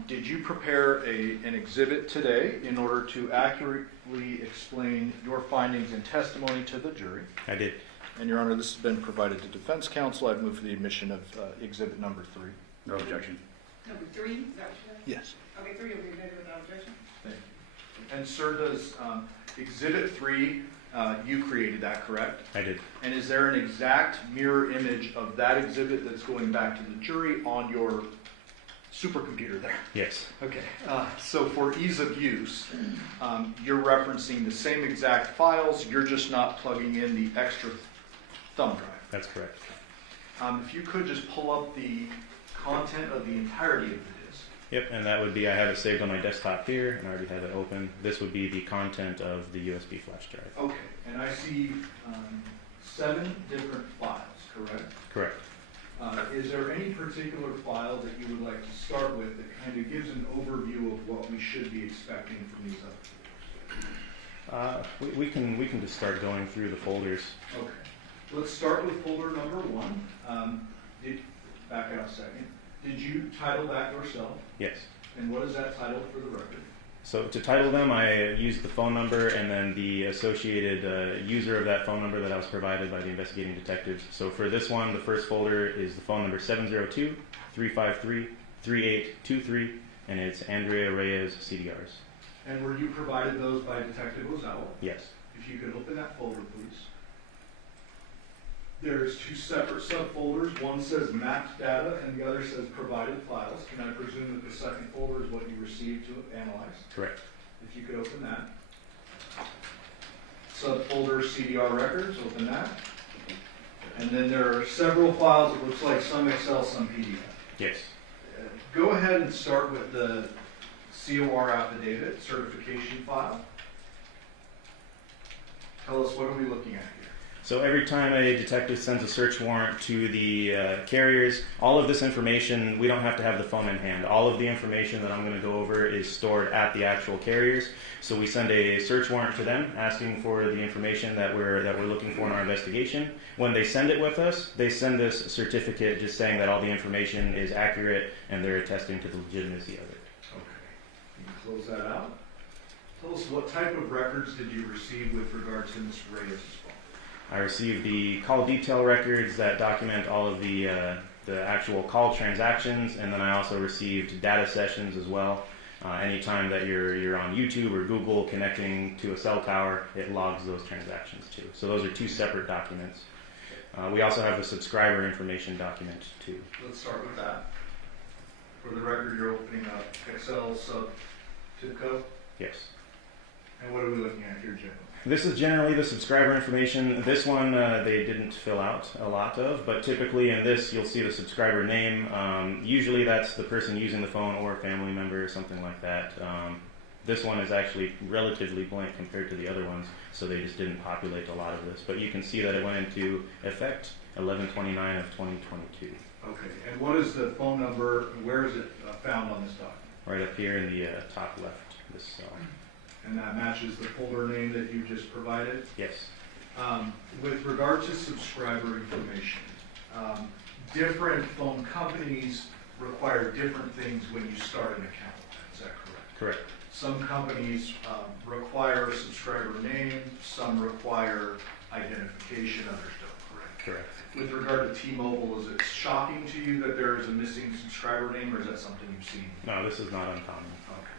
Did you prepare an exhibit today in order to accurately explain your findings and testimony to the jury? I did. And Your Honor, this has been provided to defense counsel. I'd move for the admission of exhibit number 3. No objection. Number 3, is that what you said? Yes. Okay, 3 will be admitted without objection. Thank you. And sir, does exhibit 3, you created that, correct? I did. And is there an exact mirror image of that exhibit that's going back to the jury on your supercomputer there? Yes. Okay, so for ease of use, you're referencing the same exact files, you're just not plugging in the extra thumb drive. That's correct. If you could just pull up the content of the entirety of the disk. Yep, and that would be, I have it saved on my desktop here, and I already have it open. This would be the content of the USB flash drive. Okay, and I see 7 different files, correct? Correct. Is there any particular file that you would like to start with that kind of gives an overview of what we should be expecting from these other folders? We can just start going through the folders. Okay. Let's start with folder number 1. Back out a second. Did you title that yourself? Yes. And what is that title for the record? So to title them, I used the phone number and then the associated user of that phone number that I was provided by the investigating detectives. So for this one, the first folder is the phone number 702-353-3823, and it's Andrea Reyes CDRs. And were you provided those by Detective Ozawa? Yes. If you could open that folder, please. There's 2 separate subfolders. One says mapped data and the other says provided files. Can I presume that the second folder is what you received to analyze? Correct. If you could open that. Subfolder CDR records, open that. And then there are several files. It looks like some Excel, some PDF. Yes. Go ahead and start with the COR affidavit certification file. Tell us, what are we looking at here? So every time a detective sends a search warrant to the carriers, all of this information, we don't have to have the phone in hand. All of the information that I'm going to go over is stored at the actual carriers. So we send a search warrant to them asking for the information that we're looking for in our investigation. When they send it with us, they send us a certificate just saying that all the information is accurate and they're attesting to the legitimacy of it. Okay. You can close that out. Tell us, what type of records did you receive with regard to Ms. Reyes' phone? I received the call detail records that document all of the actual call transactions, and then I also received data sessions as well. Anytime that you're on YouTube or Google connecting to a cell tower, it logs those transactions too. So those are 2 separate documents. We also have the subscriber information document too. Let's start with that. For the record, you're opening up Excel sub TIPCO? Yes. And what are we looking at here, Jim? This is generally the subscriber information. This one they didn't fill out a lot of, but typically in this you'll see the subscriber name. Usually that's the person using the phone or a family member or something like that. This one is actually relatively blank compared to the other ones, so they just didn't populate a lot of this. But you can see that it went into effect 11/29 of 2022. Okay, and what is the phone number? Where is it found on this document? Right up here in the top left, this cell. And that matches the folder name that you just provided? Yes. With regard to subscriber information, different phone companies require different things when you start an account. Is that correct? Correct. Some companies require a subscriber name, some require identification, others don't, correct? Correct. With regard to T-Mobile, is it shocking to you that there is a missing subscriber name, or is that something you've seen? No, this is not uncommon. Okay.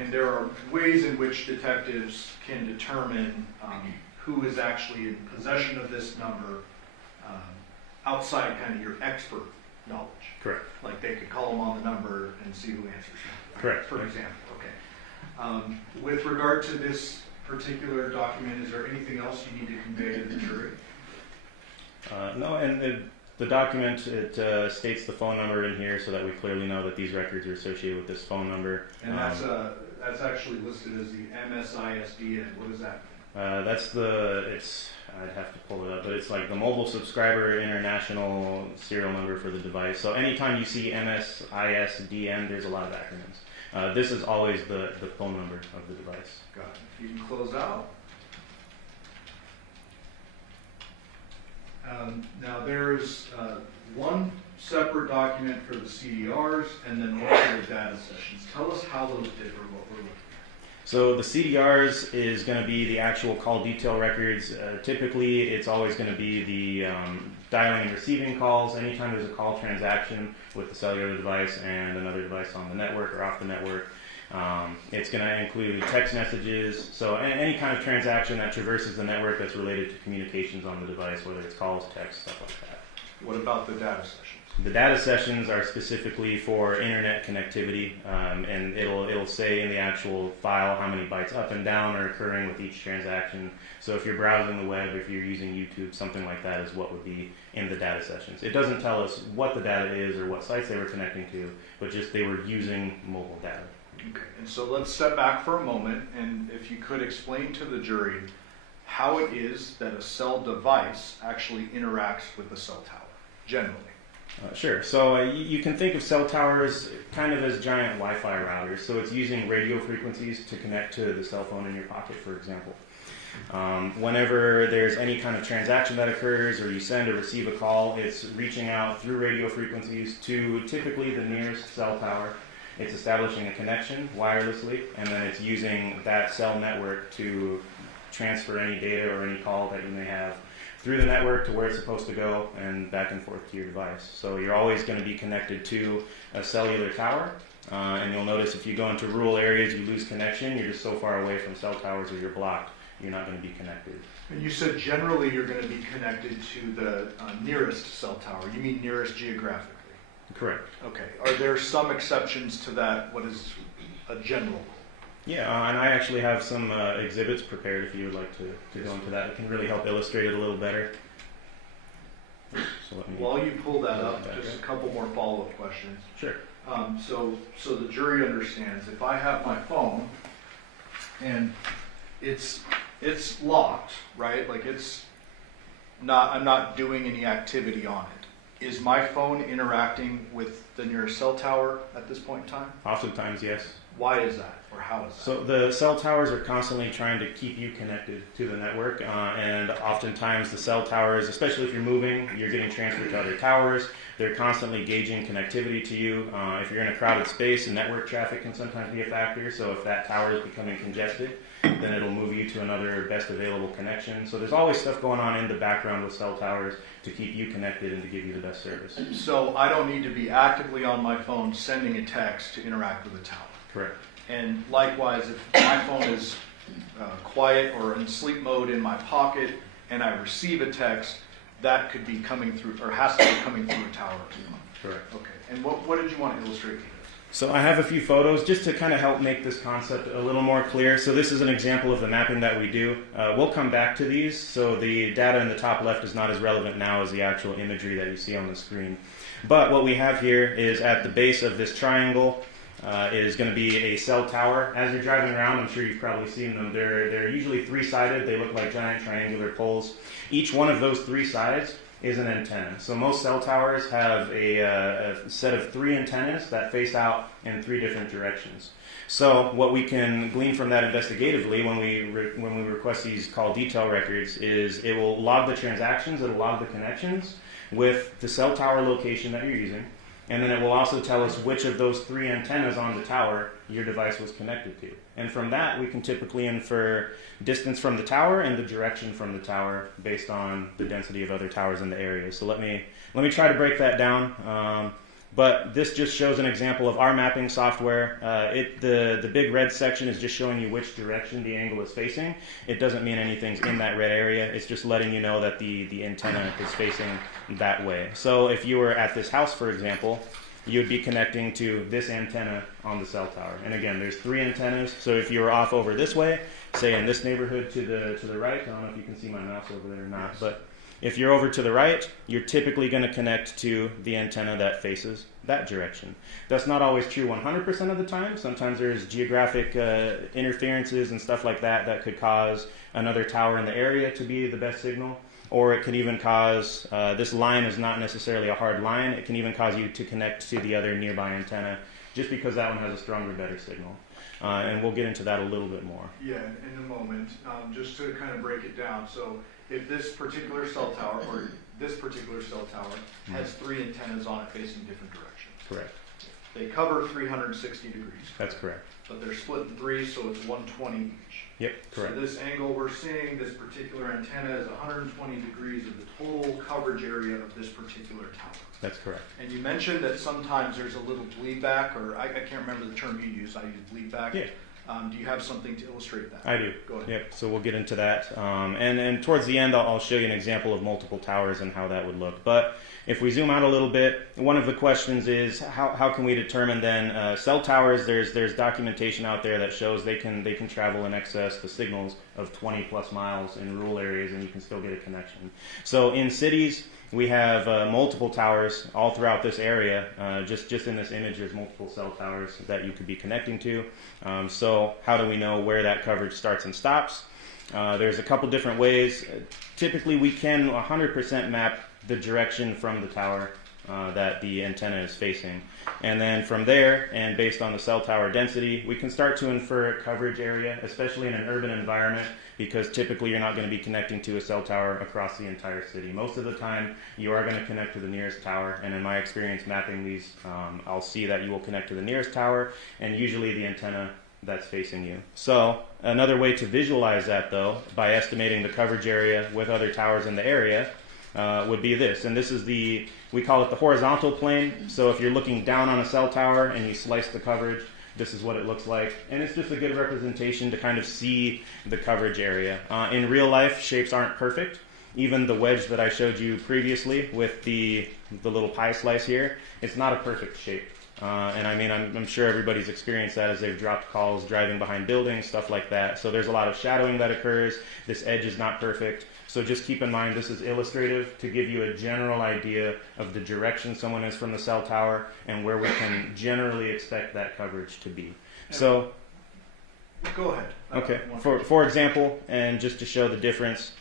And there are ways in which detectives can determine who is actually in possession of this number outside kind of your expert knowledge. Correct. Like they could call them on the number and see who answers. Correct. For example, okay. With regard to this particular document, is there anything else you need to convey to the jury? No, and the document, it states the phone number in here so that we clearly know that these records are associated with this phone number. And that's actually listed as the MSISDN. What is that? I'd have to pull it up, but it's like the Mobile Subscriber International Serial Number for the device. So anytime you see MSISDN, there's a lot of acronyms. This is always the phone number of the device. Got it. You can close out. Now there is one separate document for the CDRs, and then also the data sessions. Tell us how those differ, what we're looking at. So the CDRs is going to be the actual call detail records. Typically, it's always going to be the dialing and receiving calls. Anytime there's a call transaction with the cellular device and another device on the network or off the network, it's going to include text messages. So any kind of transaction that traverses the network that's related to communications on the device, whether it's calls, text, stuff like that. What about the data sessions? The data sessions are specifically for internet connectivity, and it'll say in the actual file how many bytes up and down are occurring with each transaction. So if you're browsing the web, if you're using YouTube, something like that is what would be in the data sessions. It doesn't tell us what the data is or what sites they were connecting to, but just they were using mobile data. Okay, and so let's step back for a moment, and if you could explain to the jury how it is that a cell device actually interacts with the cell tower, generally. Sure. So you can think of cell towers kind of as giant Wi-Fi routers. So it's using radio frequencies to connect to the cell phone in your pocket, for example. Whenever there's any kind of transaction that occurs or you send or receive a call, it's reaching out through radio frequencies to typically the nearest cell tower. It's establishing a connection wirelessly, and then it's using that cell network to transfer any data or any call that you may have through the network to where it's supposed to go and back and forth to your device. So you're always going to be connected to a cellular tower, and you'll notice if you go into rural areas, you lose connection. You're just so far away from cell towers or you're blocked, you're not going to be connected. And you said generally you're going to be connected to the nearest cell tower. You mean nearest geographically? Correct. Okay. Are there some exceptions to that? What is a general? Yeah, and I actually have some exhibits prepared if you would like to go into that. It can really help illustrate it a little better. So while you pull that up, just a couple more follow-up questions. Sure. So the jury understands, if I have my phone and it's locked, right? Like I'm not doing any activity on it. Is my phone interacting with the nearest cell tower at this point in time? Oftentimes, yes. Why is that, or how is that? So the cell towers are constantly trying to keep you connected to the network, and oftentimes the cell towers, especially if you're moving, you're getting transferred to other towers. They're constantly gauging connectivity to you. If you're in a crowded space, network traffic can sometimes be a factor. So if that tower is becoming congested, then it'll move you to another best available connection. So there's always stuff going on in the background with cell towers to keep you connected and to give you the best service. So I don't need to be actively on my phone sending a text to interact with the tower. Correct. And likewise, if my phone is quiet or in sleep mode in my pocket and I receive a text, that could be coming through, or has to be coming through a tower as well. Correct. Okay. And what did you want to illustrate with this? So I have a few photos just to kind of help make this concept a little more clear. So this is an example of the mapping that we do. We'll come back to these. So the data in the top left is not as relevant now as the actual imagery that you see on the screen. But what we have here is at the base of this triangle is going to be a cell tower. As you're driving around, I'm sure you've probably seen them. They're usually three-sided. They look like giant triangular poles. Each one of those three sides is an antenna. So most cell towers have a set of three antennas that face out in three different directions. So what we can glean from that investigatively when we request these call detail records is it will log the transactions, it will log the connections with the cell tower location that you're using, and then it will also tell us which of those three antennas on the tower your device was connected to. And from that, we can typically infer distance from the tower and the direction from the tower based on the density of other towers in the area. So let me try to break that down. But this just shows an example of our mapping software. The big red section is just showing you which direction the angle is facing. It doesn't mean anything's in that red area. It's just letting you know that the antenna is facing that way. So if you were at this house, for example, you would be connecting to this antenna on the cell tower. And again, there's three antennas. So if you were off over this way, say in this neighborhood to the right, I don't know if you can see my mouse over there or not, but if you're over to the right, you're typically going to connect to the antenna that faces that direction. That's not always true 100% of the time. Sometimes there's geographic interferences and stuff like that that could cause another tower in the area to be the best signal. Or it could even cause, this line is not necessarily a hard line, it can even cause you to connect to the other nearby antenna just because that one has a stronger, better signal. And we'll get into that a little bit more. Yeah, in a moment. Just to kind of break it down. So if this particular cell tower, or this particular cell tower has 3 antennas on it facing different directions. Correct. They cover 360 degrees. That's correct. But they're split in 3, so it's 120 each. Yep, correct. So this angle we're seeing, this particular antenna is 120 degrees of the total coverage area of this particular tower. That's correct. And you mentioned that sometimes there's a little bleed back, or I can't remember the term you use. I use bleed back. Yeah. Do you have something to illustrate that? I do. Go ahead. Yep. So we'll get into that. And towards the end, I'll show you an example of multiple towers and how that would look. But if we zoom out a little bit, one of the questions is how can we determine then cell towers? There's documentation out there that shows they can travel in excess the signals of 20 plus miles in rural areas, and you can still get a connection. So in cities, we have multiple towers all throughout this area. Just in this image, there's multiple cell towers that you could be connecting to. So how do we know where that coverage starts and stops? There's a couple different ways. Typically, we can 100% map the direction from the tower that the antenna is facing. And then from there, and based on the cell tower density, we can start to infer a coverage area, especially in an urban environment, because typically you're not going to be connecting to a cell tower across the entire city. Most of the time, you are going to connect to the nearest tower, and in my experience mapping these, I'll see that you will connect to the nearest tower, and usually the antenna that's facing you. So another way to visualize that, though, by estimating the coverage area with other towers in the area, would be this. And this is we call it the horizontal plane. So if you're looking down on a cell tower and you slice the coverage, this is what it looks like. And it's just a good representation to kind of see the coverage area. In real life, shapes aren't perfect. Even the wedge that I showed you previously with the little pie slice here, it's not a perfect shape. And I mean, I'm sure everybody's experienced that as they've dropped calls driving behind buildings, stuff like that. So there's a lot of shadowing that occurs. This edge is not perfect. So just keep in mind, this is illustrative to give you a general idea of the direction someone is from the cell tower and where we can generally expect that coverage to be. So, go ahead. Okay. For example, and just to show the difference,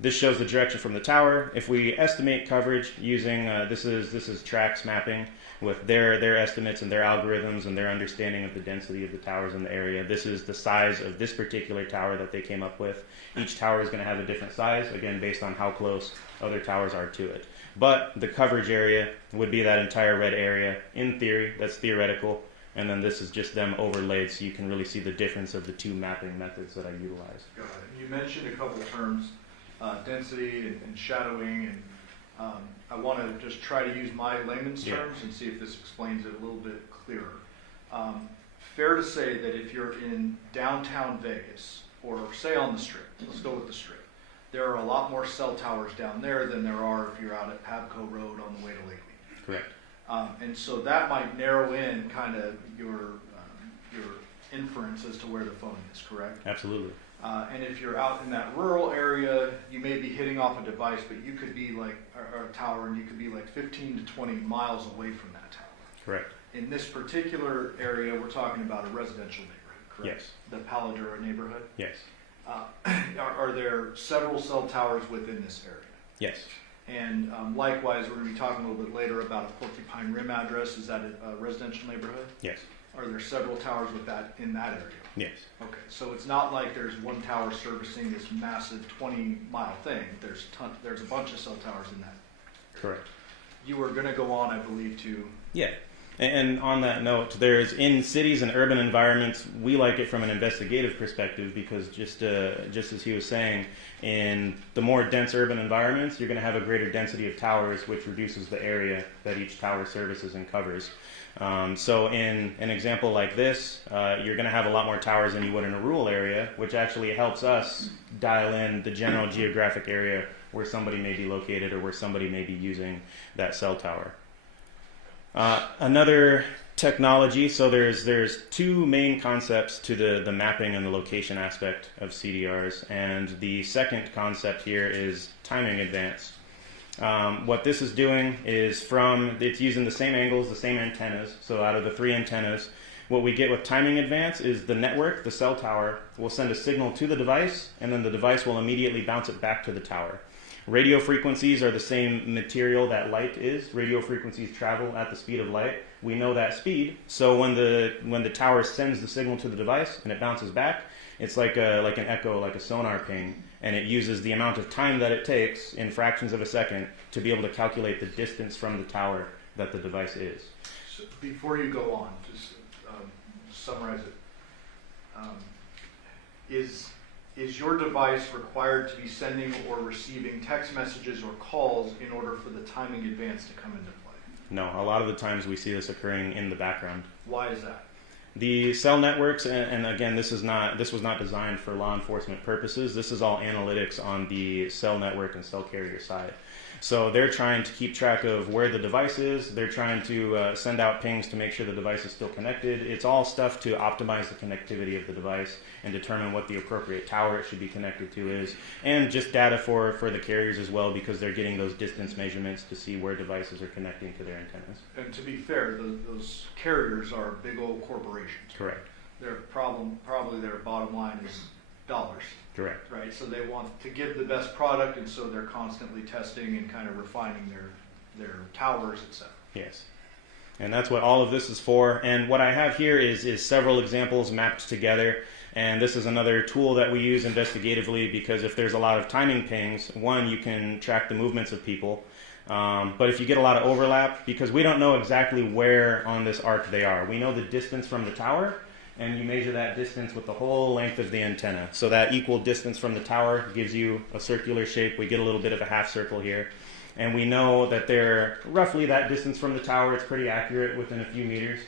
this shows the direction from the tower. If we estimate coverage using this is Trax mapping with their estimates and their algorithms and their understanding of the density of the towers in the area. This is the size of this particular tower that they came up with. Each tower is going to have a different size, again, based on how close other towers are to it. But the coverage area would be that entire red area. In theory, that's theoretical. And then this is just them overlaid, so you can really see the difference of the two mapping methods that I utilize. Got it. You mentioned a couple terms, density and shadowing, and I want to just try to use my layman's terms and see if this explains it a little bit clearer. Fair to say that if you're in downtown Vegas, or say on the Strip, let's go with the Strip, there are a lot more cell towers down there than there are if you're out at Pabco Road on the way to Lake Mead. Correct. And so that might narrow in kind of your inference as to where the phone is, correct? Absolutely. And if you're out in that rural area, you may be hitting off a device, but you could be like a tower, and you could be like 15 to 20 miles away from that tower. Correct. In this particular area, we're talking about a residential neighborhood, correct? Yes. The Paladura neighborhood? Yes. Are there several cell towers within this area? Yes. And likewise, we're going to be talking a little bit later about a Porcupine Rim address. Is that a residential neighborhood? Yes. Are there several towers with that in that area? Yes. Okay, so it's not like there's one tower servicing this massive 20-mile thing. There's a bunch of cell towers in that. Correct. You were going to go on, I believe, to... Yeah. And on that note, there's in cities and urban environments, we like it from an investigative perspective because just as he was saying, in the more dense urban environments, you're going to have a greater density of towers, which reduces the area that each tower services and covers. So in an example like this, you're going to have a lot more towers than you would in a rural area, which actually helps us dial in the general geographic area where somebody may be located or where somebody may be using that cell tower. Another technology, so there's two main concepts to the mapping and the location aspect of CDRs, and the second concept here is timing advance. What this is doing is it's using the same angles, the same antennas, so out of the 3 antennas, what we get with timing advance is the network, the cell tower, will send a signal to the device, and then the device will immediately bounce it back to the tower. Radio frequencies are the same material that light is. Radio frequencies travel at the speed of light. We know that speed, so when the tower sends the signal to the device and it bounces back, it's like an echo, like a sonar ping, and it uses the amount of time that it takes in fractions of a second to be able to calculate the distance from the tower that the device is. So before you go on, just summarize it. Is your device required to be sending or receiving text messages or calls in order for the timing advance to come into play? No, a lot of the times we see this occurring in the background. Why is that? The cell networks, and again, this was not designed for law enforcement purposes. This is all analytics on the cell network and cell carrier side. So they're trying to keep track of where the device is. They're trying to send out pings to make sure the device is still connected. It's all stuff to optimize the connectivity of the device and determine what the appropriate tower it should be connected to is. And just data for the carriers as well, because they're getting those distance measurements to see where devices are connecting to their antennas. And to be fair, those carriers are big old corporations. Correct. Their probably their bottom line is dollars. Correct. Right, so they want to give the best product, and so they're constantly testing and kind of refining their towers, etc. Yes. And that's what all of this is for. And what I have here is several examples mapped together. And this is another tool that we use investigatively, because if there's a lot of timing pings, one, you can track the movements of people. But if you get a lot of overlap, because we don't know exactly where on this arc they are. We know the distance from the tower, and you measure that distance with the whole length of the antenna. So that equal distance from the tower gives you a circular shape. We get a little bit of a half circle here. And we know that they're roughly that distance from the tower. It's pretty accurate, within a few meters.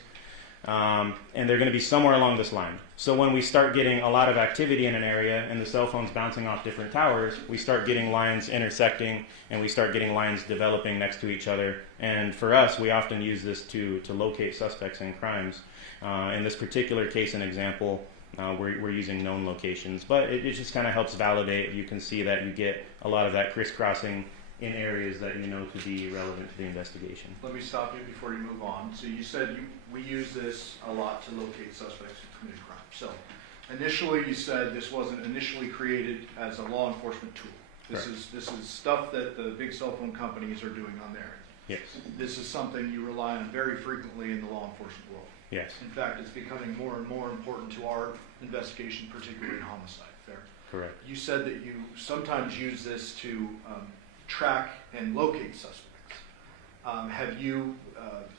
And they're going to be somewhere along this line. So when we start getting a lot of activity in an area and the cell phone's bouncing off different towers, we start getting lines intersecting, and we start getting lines developing next to each other. And for us, we often use this to locate suspects in crimes. In this particular case and example, we're using known locations, but it just kind of helps validate. You can see that you get a lot of that crisscrossing in areas that you know to be relevant to the investigation. Let me stop you before you move on. So you said we use this a lot to locate suspects who committed crime. So initially you said this wasn't initially created as a law enforcement tool. This is stuff that the big cell phone companies are doing on there. Yes. This is something you rely on very frequently in the law enforcement world. Yes. In fact, it's becoming more and more important to our investigation, particularly in homicide. Fair? Correct. You said that you sometimes use this to track and locate suspects. Have you,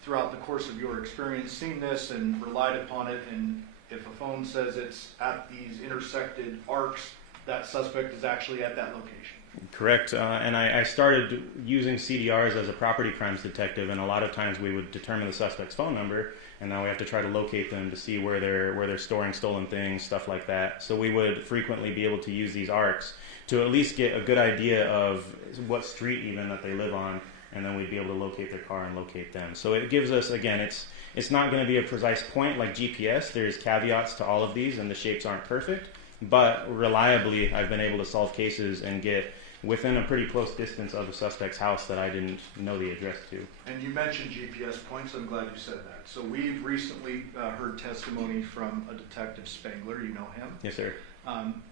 throughout the course of your experience, seen this and relied upon it? And if a phone says it's at these intersected arcs, that suspect is actually at that location? Correct. And I started using CDRs as a property crimes detective, and a lot of times we would determine the suspect's phone number, and now we have to try to locate them to see where they're storing stolen things, stuff like that. So we would frequently be able to use these arcs to at least get a good idea of what street even that they live on, and then we'd be able to locate their car and locate them. So it gives us, again, it's not going to be a precise point like GPS. There's caveats to all of these, and the shapes aren't perfect, but reliably I've been able to solve cases and get within a pretty close distance of a suspect's house that I didn't know the address to. And you mentioned GPS points. I'm glad you said that. So we've recently heard testimony from a detective, Spangler. You know him? Yes, sir.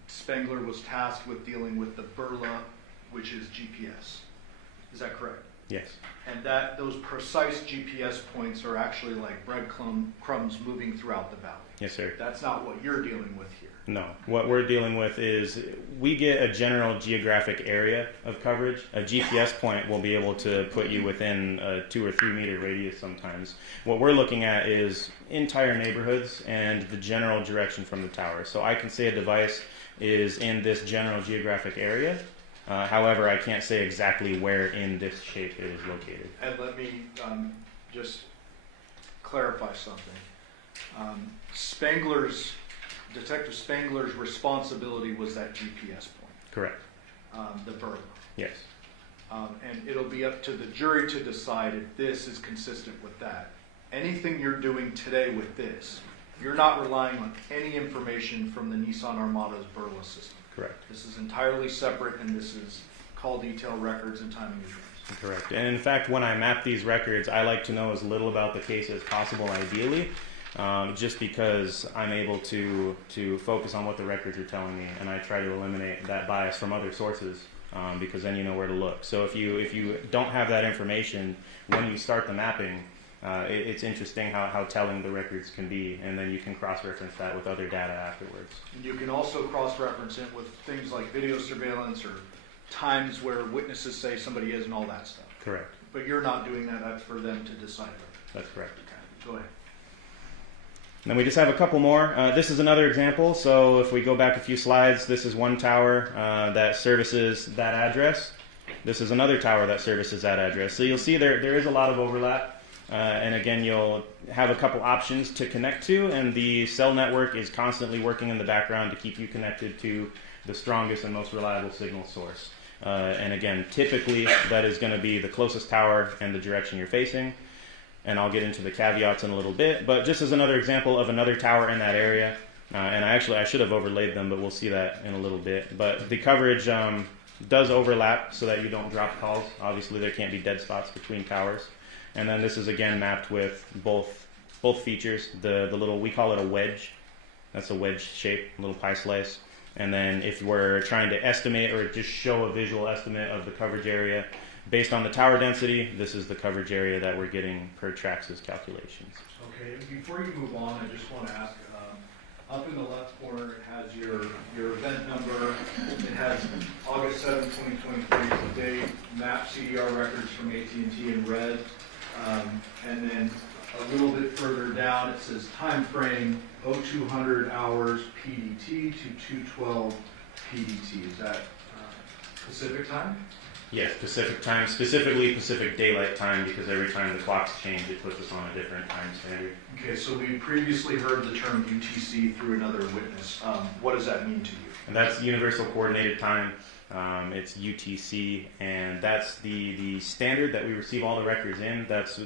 Spangler was tasked with dealing with the burla, which is GPS. Is that correct? Yes. And those precise GPS points are actually like breadcrumbs moving throughout the valley. Yes, sir. That's not what you're dealing with here. No. What we're dealing with is we get a general geographic area of coverage. A GPS point will be able to put you within a 2 or 3 meter radius sometimes. What we're looking at is entire neighborhoods and the general direction from the tower. So I can say a device is in this general geographic area. However, I can't say exactly where in this shape it is located. And let me just clarify something. Detective Spangler's responsibility was that GPS point. Correct. The burla. Yes. And it'll be up to the jury to decide if this is consistent with that. Anything you're doing today with this, you're not relying on any information from the Nissan Armada's burla system. Correct. This is entirely separate, and this is call detail records and timing advance. Correct. And in fact, when I map these records, I like to know as little about the case as possible, ideally, just because I'm able to focus on what the records are telling me, and I try to eliminate that bias from other sources, because then you know where to look. So if you don't have that information when you start the mapping, it's interesting how telling the records can be, and then you can cross-reference that with other data afterwards. And you can also cross-reference it with things like video surveillance or times where witnesses say somebody is and all that stuff. Correct. But you're not doing that, that's for them to decide. That's correct. Okay, go ahead. And then we just have a couple more. This is another example. So if we go back a few slides, this is one tower that services that address. This is another tower that services that address. So you'll see there is a lot of overlap. And again, you'll have a couple options to connect to, and the cell network is constantly working in the background to keep you connected to the strongest and most reliable signal source. And again, typically that is going to be the closest tower and the direction you're facing. And I'll get into the caveats in a little bit, but just as another example of another tower in that area, and I should have overlaid them, but we'll see that in a little bit. But the coverage does overlap so that you don't drop calls. Obviously, there can't be dead spots between towers. And then this is again mapped with both features. The little, we call it a wedge. That's a wedge shape, a little pie slice. And then if we're trying to estimate or just show a visual estimate of the coverage area based on the tower density, this is the coverage area that we're getting per Trax's calculations. Okay, before you move on, I just want to ask, up in the left corner, it has your event number. It has August 7, 2023, the date, map CDR records from AT&T in red. And then a little bit further down, it says time frame 0200 hours PDT to 212 PDT. Is that Pacific time? Yes, Pacific time, specifically Pacific Daylight Time, because every time the clocks change, it puts us on a different time standard. Okay, so we previously heard the term UTC through another witness. What does that mean to you? And that's Universal Coordinated Time. It's UTC, and that's the standard that we receive all the records in. That's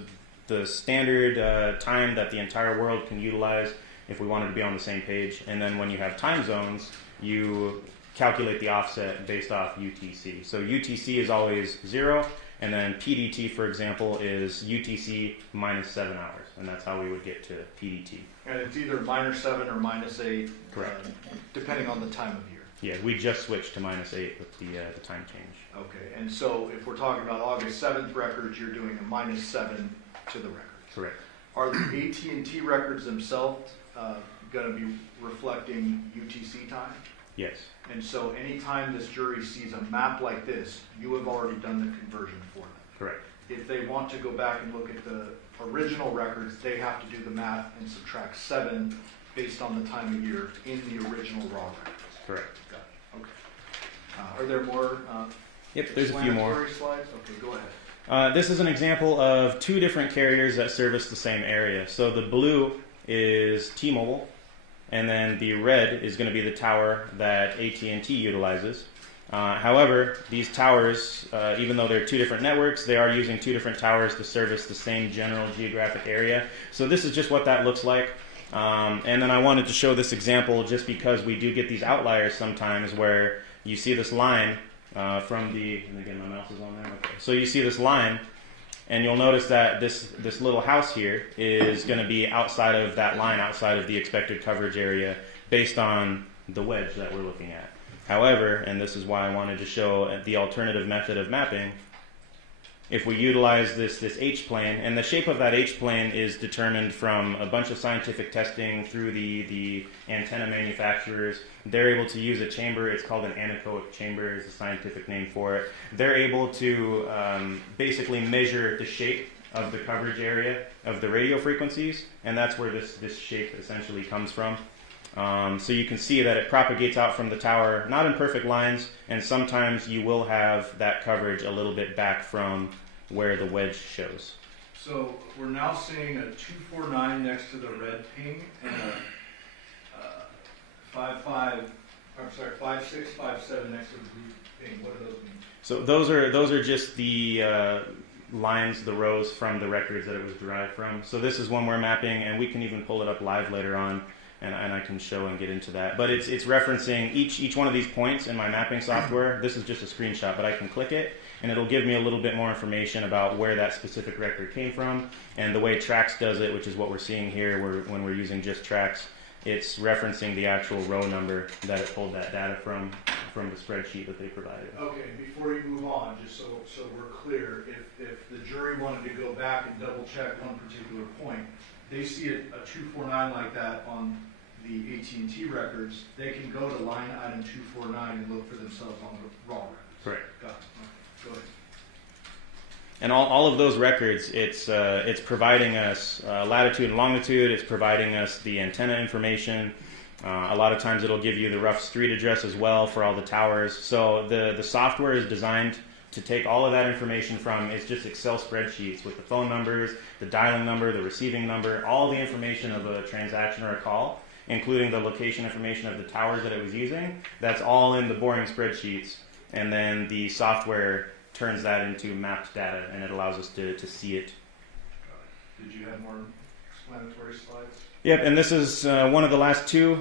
the standard time that the entire world can utilize if we wanted to be on the same page. And then when you have time zones, you calculate the offset based off UTC. So UTC is always 0, and then PDT, for example, is UTC minus 7 hours, and that's how we would get to PDT. And it's either -7 or -8, correct, depending on the time of year. Yeah, we just switched to -8 with the time change. Okay, and so if we're talking about August 7th records, you're doing a -7 to the records. Correct. Are the AT&T records themselves going to be reflecting UTC time? Yes. And so anytime this jury sees a map like this, you have already done the conversion for them. Correct. If they want to go back and look at the original records, they have to do the math and subtract 7 based on the time of year in the original raw records. Correct. Got it. Okay. Are there more? Yep, there's a few more. Slides? Okay, go ahead. This is an example of two different carriers that service the same area. So the blue is T-Mobile, and then the red is going to be the tower that AT&T utilizes. However, these towers, even though they're two different networks, they are using two different towers to service the same general geographic area. So this is just what that looks like. And then I wanted to show this example just because we do get these outliers sometimes where you see this line from the, and again my mouse is on there, okay. So you see this line, and you'll notice that this little house here is going to be outside of that line, outside of the expected coverage area based on the wedge that we're looking at. However, and this is why I wanted to show the alternative method of mapping, if we utilize this H-plane, and the shape of that H-plane is determined from a bunch of scientific testing through the antenna manufacturers. They're able to use a chamber, it's called an anechoic chamber is the scientific name for it. They're able to basically measure the shape of the coverage area of the radio frequencies, and that's where this shape essentially comes from. So you can see that it propagates out from the tower, not in perfect lines, and sometimes you will have that coverage a little bit back from where the wedge shows. So we're now seeing a 249 next to the red ping and a 5657 next to the blue ping. What do those mean? So those are just the lines, the rows from the records that it was derived from. So this is one we're mapping, and we can even pull it up live later on. And I can show and get into that. But it's referencing each one of these points in my mapping software. This is just a screenshot, but I can click it, and it'll give me a little bit more information about where that specific record came from. And the way Trax does it, which is what we're seeing here when we're using just Trax, it's referencing the actual row number that it pulled that data from the spreadsheet that they provided. Okay, before you move on, just so we're clear, if the jury wanted to go back and double check one particular point, they see a 249 like that on the AT&T records, they can go to line item 249 and look for themselves on the raw records. Correct. Got it. Okay. Go ahead. And all of those records, it's providing us latitude and longitude. It's providing us the antenna information. A lot of times it'll give you the rough street address as well for all the towers. So the software is designed to take all of that information from, it's just Excel spreadsheets with the phone numbers, the dialing number, the receiving number, all the information of a transaction or a call, including the location information of the towers that it was using. That's all in the boring spreadsheets. And then the software turns that into mapped data, and it allows us to see it. Did you have more explanatory slides? Yep, and this is one of the last two.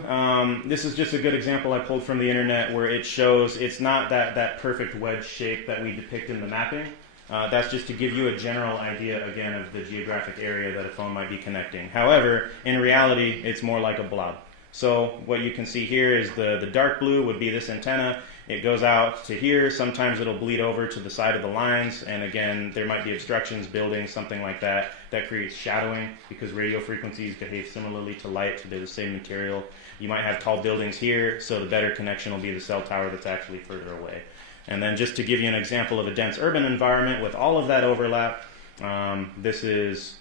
This is just a good example I pulled from the internet where it shows it's not that perfect wedge shape that we depict in the mapping. That's just to give you a general idea, again, of the geographic area that a phone might be connecting. However, in reality, it's more like a blob. So what you can see here is the dark blue would be this antenna. It goes out to here. Sometimes it'll bleed over to the side of the lines. And again, there might be obstructions, buildings, something like that. That creates shadowing because radio frequencies behave similarly to light. They're the same material. You might have tall buildings here, so the better connection will be the cell tower that's actually further away. And then just to give you an example of a dense urban environment with all of that overlap, this is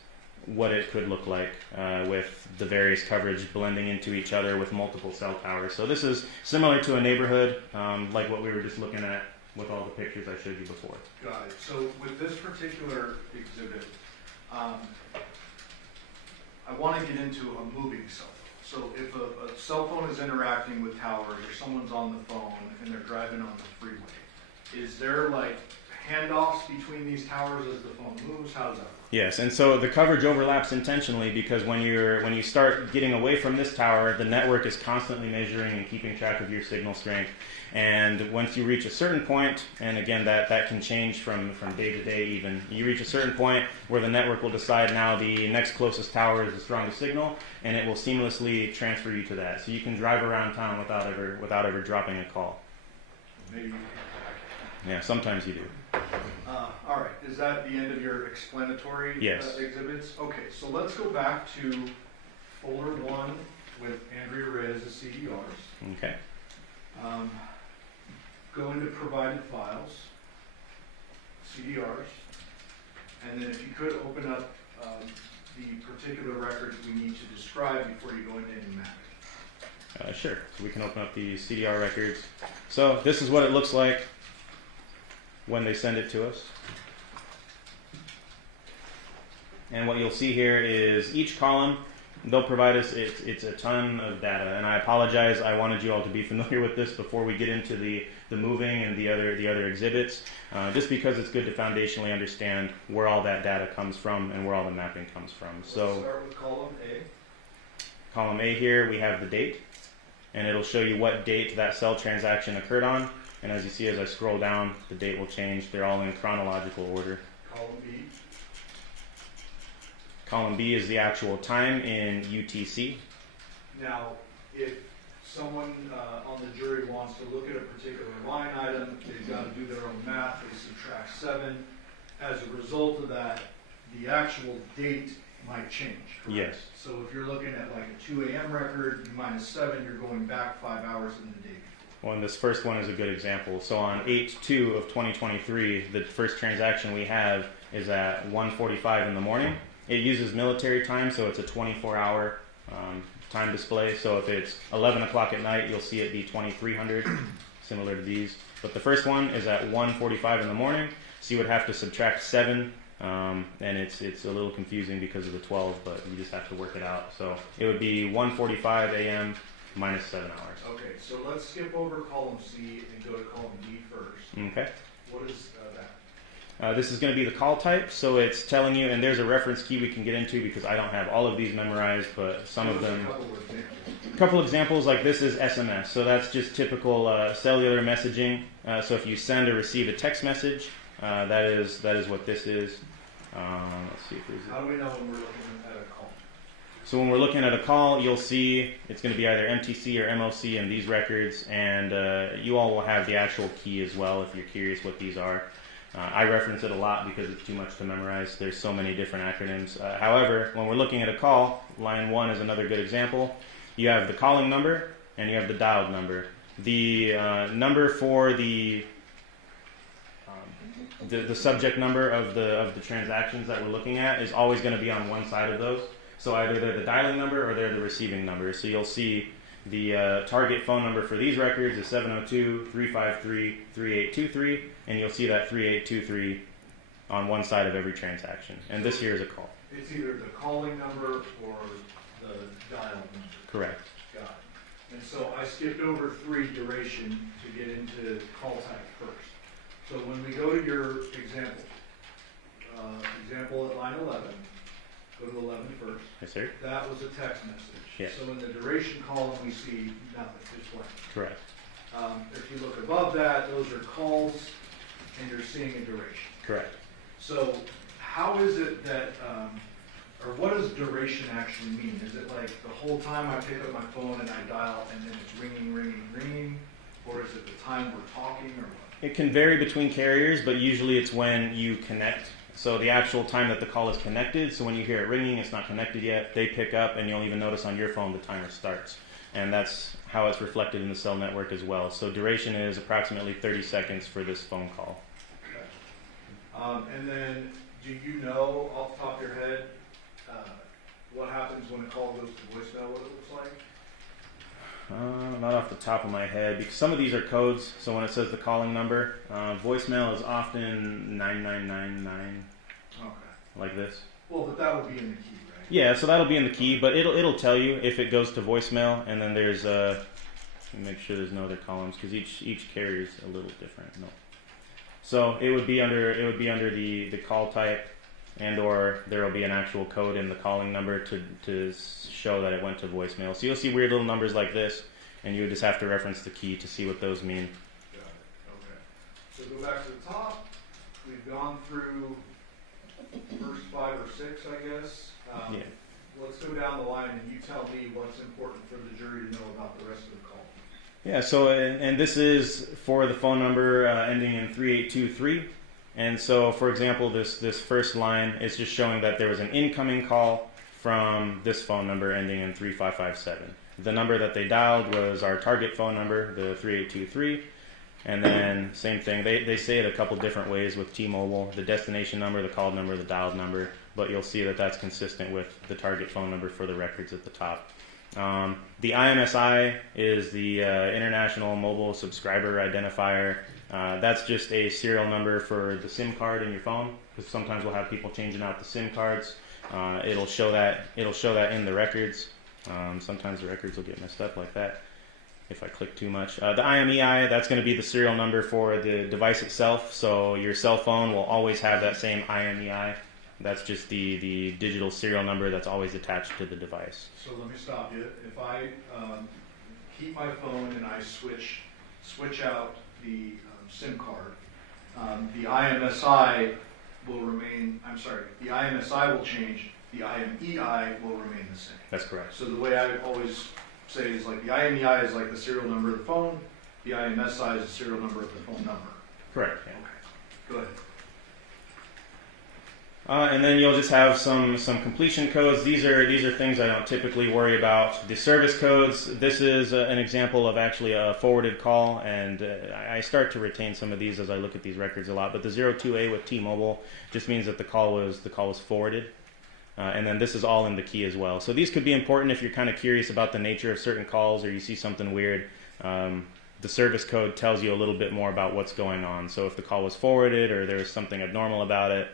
what it could look like with the various coverage blending into each other with multiple cell towers. So this is similar to a neighborhood, like what we were just looking at with all the pictures I showed you before. Got it. So with this particular exhibit, I want to get into a moving cell phone. So if a cell phone is interacting with towers or someone's on the phone and they're driving on the freeway, is there like handoffs between these towers as the phone moves? How does that work? Yes, and so the coverage overlaps intentionally because when you start getting away from this tower, the network is constantly measuring and keeping track of your signal strength. And once you reach a certain point, and again that can change from day to day even, you reach a certain point where the network will decide now the next closest tower is the strongest signal, and it will seamlessly transfer you to that. So you can drive around town without ever dropping a call. Maybe. Yeah, sometimes you do. All right, is that the end of your explanatory exhibits? Okay, so let's go back to folder 1 with Andrea Reyes' CDRs. Okay. Go into provided files, CDRs, and then if you could open up the particular records we need to describe before you go into any mapping. Sure, so we can open up the CDR records. So this is what it looks like when they send it to us. And what you'll see here is each column, they'll provide us, it's a ton of data. And I apologize, I wanted you all to be familiar with this before we get into the moving and the other exhibits, just because it's good to foundationally understand where all that data comes from and where all the mapping comes from. So let's start with column A. Column A here, we have the date, and it'll show you what date that cell transaction occurred on. And as you see, as I scroll down, the date will change. They're all in chronological order. Column B. Column B is the actual time in UTC. Now, if someone on the jury wants to look at a particular line item, they've got to do their own math. They subtract 7. As a result of that, the actual date might change, correct? Yes. So if you're looking at like a 2 a.m. record, you minus 7, you're going back 5 hours in the day. Well, and this first one is a good example. So on 8/2 of 2023, the first transaction we have is at 1:45 in the morning. It uses military time, so it's a 24-hour time display. So if it's 11 o'clock at night, you'll see it be 2300, similar to these. But the first one is at 1:45 in the morning, so you would have to subtract 7, and it's a little confusing because of the 12, but you just have to work it out. So it would be 1:45 a.m. minus 7 hours. Okay, so let's skip over column C and go to column D first. Okay. What is that? This is going to be the call type, so it's telling you, and there's a reference key we can get into because I don't have all of these memorized, but some of them. A couple examples, like this is SMS, so that's just typical cellular messaging. So if you send or receive a text message, that is what this is. Let's see if there's. How do we know when we're looking at a call? So when we're looking at a call, you'll see it's going to be either MTC or MOC in these records, and you all will have the actual key as well if you're curious what these are. I reference it a lot because it's too much to memorize. There's so many different acronyms. However, when we're looking at a call, line 1 is another good example. You have the calling number and you have the dialed number. The number for the the subject number of the transactions that we're looking at is always going to be on one side of those. So either they're the dialing number or they're the receiving number. So you'll see the target phone number for these records is 702-353-3823, and you'll see that 3823 on one side of every transaction. And this here is a call. It's either the calling number or the dial number. Correct. Got it. And so I skipped over 3, duration, to get into call type first. So when we go to your example, example at line 11, go to 11 first. Yes, sir. That was a text message. Yes. So in the duration column, we see nothing, it's blank. Correct. If you look above that, those are calls, and you're seeing a duration. Correct. So how is it that, or what does duration actually mean? Is it like the whole time I pick up my phone and I dial and then it's ringing, ringing, ringing? Or is it the time we're talking, or what? It can vary between carriers, but usually it's when you connect. So the actual time that the call is connected, so when you hear it ringing, it's not connected yet, they pick up, and you'll even notice on your phone the timer starts. And that's how it's reflected in the cell network as well. So duration is approximately 30 seconds for this phone call. Okay. And then, do you know off the top of your head what happens when a call goes to voicemail, what it looks like? Not off the top of my head, because some of these are codes. So when it says the calling number, voicemail is often 9999, like this. Well, but that would be in the key, right? Yeah, so that'll be in the key, but it'll tell you if it goes to voicemail, and then there's make sure there's no other columns because each carrier is a little different. No. So it would be under the call type, and or there will be an actual code in the calling number to show that it went to voicemail. So you'll see weird little numbers like this, and you would just have to reference the key to see what those mean. Got it. Okay. So go back to the top. We've gone through first 5 or 6, I guess. Yeah. Let's go down the line and you tell me what's important for the jury to know about the rest of the call. Yeah, so, and this is for the phone number ending in 3823. And so, for example, this first line is just showing that there was an incoming call from this phone number ending in 3557. The number that they dialed was our target phone number, the 3823. And then, same thing, they say it a couple different ways with T-Mobile, the destination number, the called number, the dialed number, but you'll see that that's consistent with the target phone number for the records at the top. The IMSI is the International Mobile Subscriber Identifier. That's just a serial number for the SIM card in your phone, because sometimes we'll have people changing out the SIM cards. It'll show that in the records. Sometimes the records will get messed up like that if I click too much. The IMEI, that's going to be the serial number for the device itself. So your cell phone will always have that same IMEI. That's just the digital serial number that's always attached to the device. So let me stop you. If I keep my phone and I switch out the SIM card, the IMSI will remain, the IMSI will change, the IMEI will remain the same. That's correct. So the way I always say is like the IMEI is like the serial number of the phone, the IMSI is the serial number of the phone number. Correct. Yeah. Okay, go ahead. And then you'll just have some completion codes. These are things I don't typically worry about. The service codes, this is an example of actually a forwarded call, and I start to retain some of these as I look at these records a lot. But the 02A with T-Mobile just means that the call was forwarded. And then this is all in the key as well. So these could be important if you're kind of curious about the nature of certain calls or you see something weird. The service code tells you a little bit more about what's going on. So if the call was forwarded or there's something abnormal about it,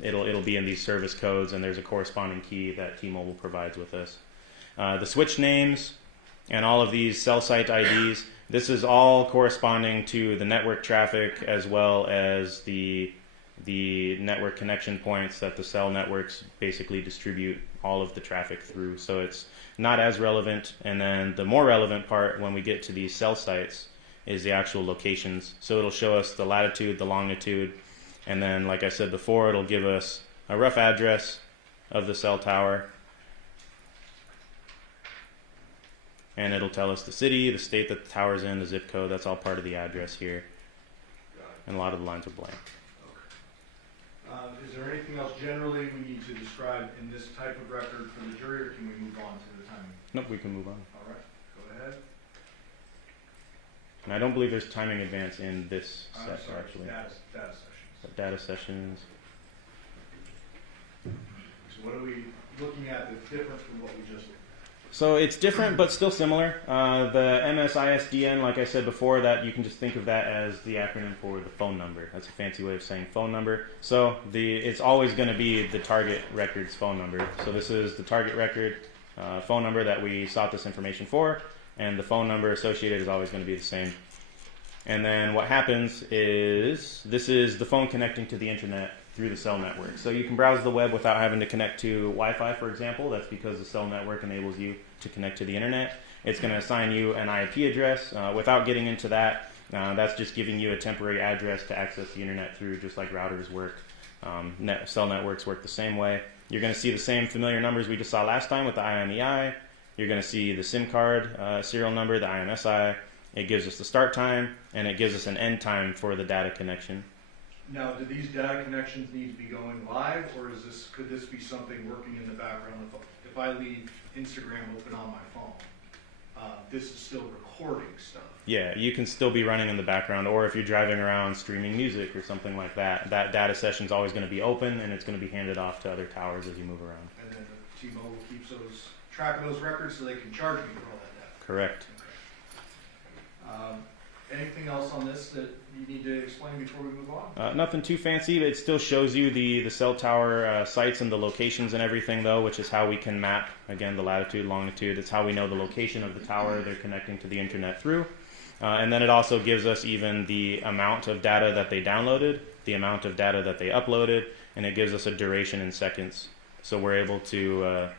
it'll be in these service codes, and there's a corresponding key that T-Mobile provides with us. The switch names and all of these cell site IDs, this is all corresponding to the network traffic as well as the network connection points that the cell networks basically distribute all of the traffic through. So it's not as relevant. And then the more relevant part when we get to these cell sites is the actual locations. So it'll show us the latitude, the longitude, and then, like I said before, it'll give us a rough address of the cell tower. And it'll tell us the city, the state that the tower's in, the zip code. That's all part of the address here. And a lot of the lines are blank. Is there anything else generally we need to describe in this type of record for the jury, or can we move on to the timing? Nope, we can move on. All right, go ahead. And I don't believe there's timing advance in this set, actually. Data sessions. Data sessions. So what are we looking at that's different from what we just looked at? So it's different, but still similar. The MSISDN, like I said before, that you can just think of that as the acronym for the phone number. That's a fancy way of saying phone number. So it's always going to be the target record's phone number. So this is the target record phone number that we sought this information for, and the phone number associated is always going to be the same. And then what happens is this is the phone connecting to the internet through the cell network. So you can browse the web without having to connect to Wi-Fi, for example. That's because the cell network enables you to connect to the internet. It's going to assign you an IP address. Without getting into that, that's just giving you a temporary address to access the internet through, just like routers work. Cell networks work the same way. You're going to see the same familiar numbers we just saw last time with the IMEI. You're going to see the SIM card serial number, the IMSI. It gives us the start time, and it gives us an end time for the data connection. Now, do these data connections need to be going live, or could this be something working in the background? If I leave Instagram open on my phone, this is still recording stuff. Yeah, you can still be running in the background, or if you're driving around streaming music or something like that, that data session is always going to be open, and it's going to be handed off to other towers as you move around. And then the T-Mobile keeps track of those records so they can charge me for all that data. Correct. Anything else on this that you need to explain before we move on? Nothing too fancy, but it still shows you the cell tower sites and the locations and everything, though, which is how we can map, again, the latitude, longitude. It's how we know the location of the tower they're connecting to the internet through. And then it also gives us even the amount of data that they downloaded, the amount of data that they uploaded, and it gives us a duration in seconds. So we're able to,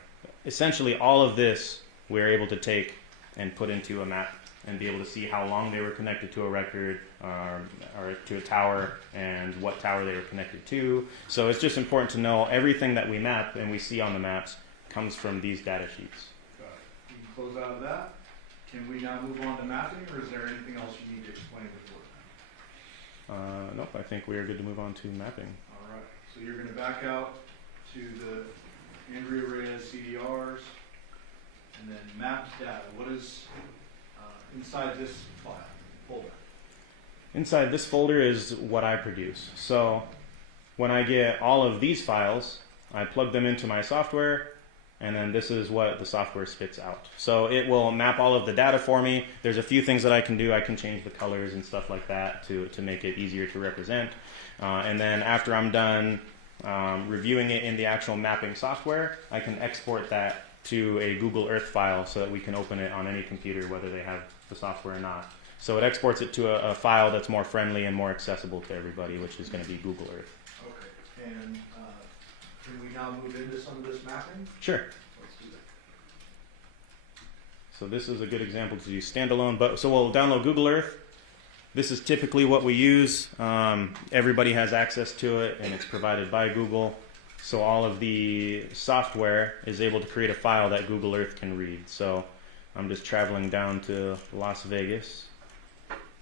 essentially all of this, we're able to take and put into a map and be able to see how long they were connected to a record or to a tower and what tower they were connected to. So it's just important to know everything that we map and we see on the maps comes from these data sheets. Got it. We can close out of that. Can we now move on to mapping, or is there anything else you need to explain before that? Nope, I think we are good to move on to mapping. All right. So you're going to back out to the Andrea Reyes CDRs and then mapped data. What is inside this file folder? Inside this folder is what I produce. So when I get all of these files, I plug them into my software, and then this is what the software spits out. So it will map all of the data for me. There's a few things that I can do. I can change the colors and stuff like that to make it easier to represent. And then after I'm done reviewing it in the actual mapping software, I can export that to a Google Earth file so that we can open it on any computer, whether they have the software or not. So it exports it to a file that's more friendly and more accessible to everybody, which is going to be Google Earth. Okay. And can we now move into some of this mapping? Sure. Let's do that. So this is a good example to use standalone. So we'll download Google Earth. This is typically what we use. Everybody has access to it, and it's provided by Google. So all of the software is able to create a file that Google Earth can read. So I'm just traveling down to Las Vegas.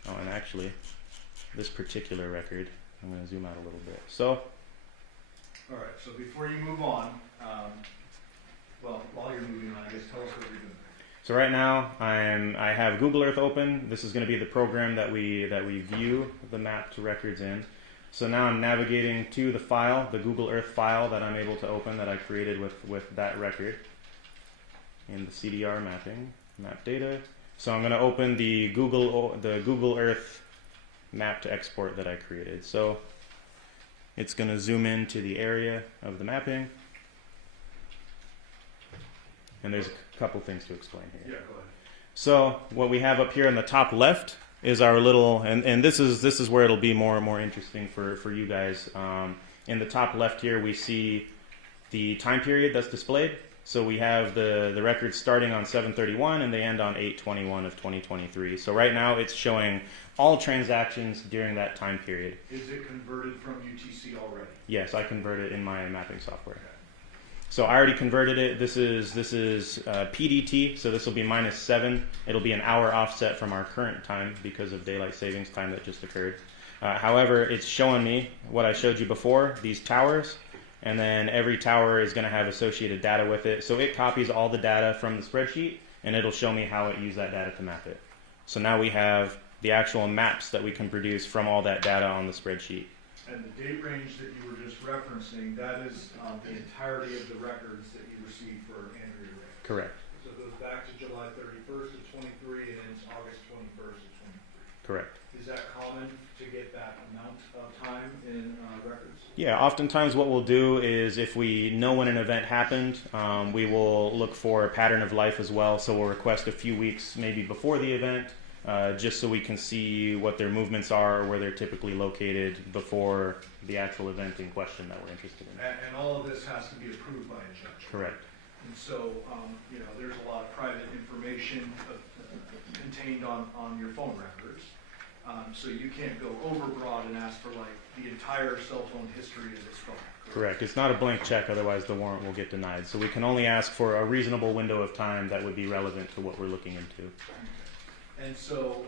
Oh, and actually, this particular record, I'm going to zoom out a little bit. So, all right, so before you move on, well, while you're moving on, I guess tell us what you're doing. So right now, I have Google Earth open. This is going to be the program that we view the mapped records in. So now I'm navigating to the file, the Google Earth file that I'm able to open that I created with that record in the CDR mapping, map data. So I'm going to open the Google Earth map to export that I created. So it's going to zoom into the area of the mapping. And there's a couple things to explain here. Yeah, go ahead. So what we have up here in the top left is our little, and this is where it'll be more and more interesting for you guys. In the top left here, we see the time period that's displayed. So we have the records starting on 7/31 and they end on 8/21 of 2023. So right now it's showing all transactions during that time period. Is it converted from UTC already? Yes, I converted it in my mapping software. Okay. So I already converted it. This is PDT, so this will be -7. It'll be an hour offset from our current time because of daylight savings time that just occurred. However, it's showing me what I showed you before, these towers, and then every tower is going to have associated data with it. So it copies all the data from the spreadsheet, and it'll show me how it used that data to map it. So now we have the actual maps that we can produce from all that data on the spreadsheet. And the date range that you were just referencing, that is the entirety of the records that you received for Andrea Ray. Correct. So it goes back to July 31st of 23 and ends August 21st of 23. Correct. Is that common to get that amount of time in records? Yeah, oftentimes what we'll do is if we know when an event happened, we will look for a pattern of life as well. So we'll request a few weeks maybe before the event, just so we can see what their movements are or where they're typically located before the actual event in question that we're interested in. And all of this has to be approved by a judge. Correct. And so, there's a lot of private information contained on your phone records. So you can't go overbroad and ask for like the entire cell phone history of this phone. Correct. It's not a blank check, otherwise the warrant will get denied. So we can only ask for a reasonable window of time that would be relevant to what we're looking into. And so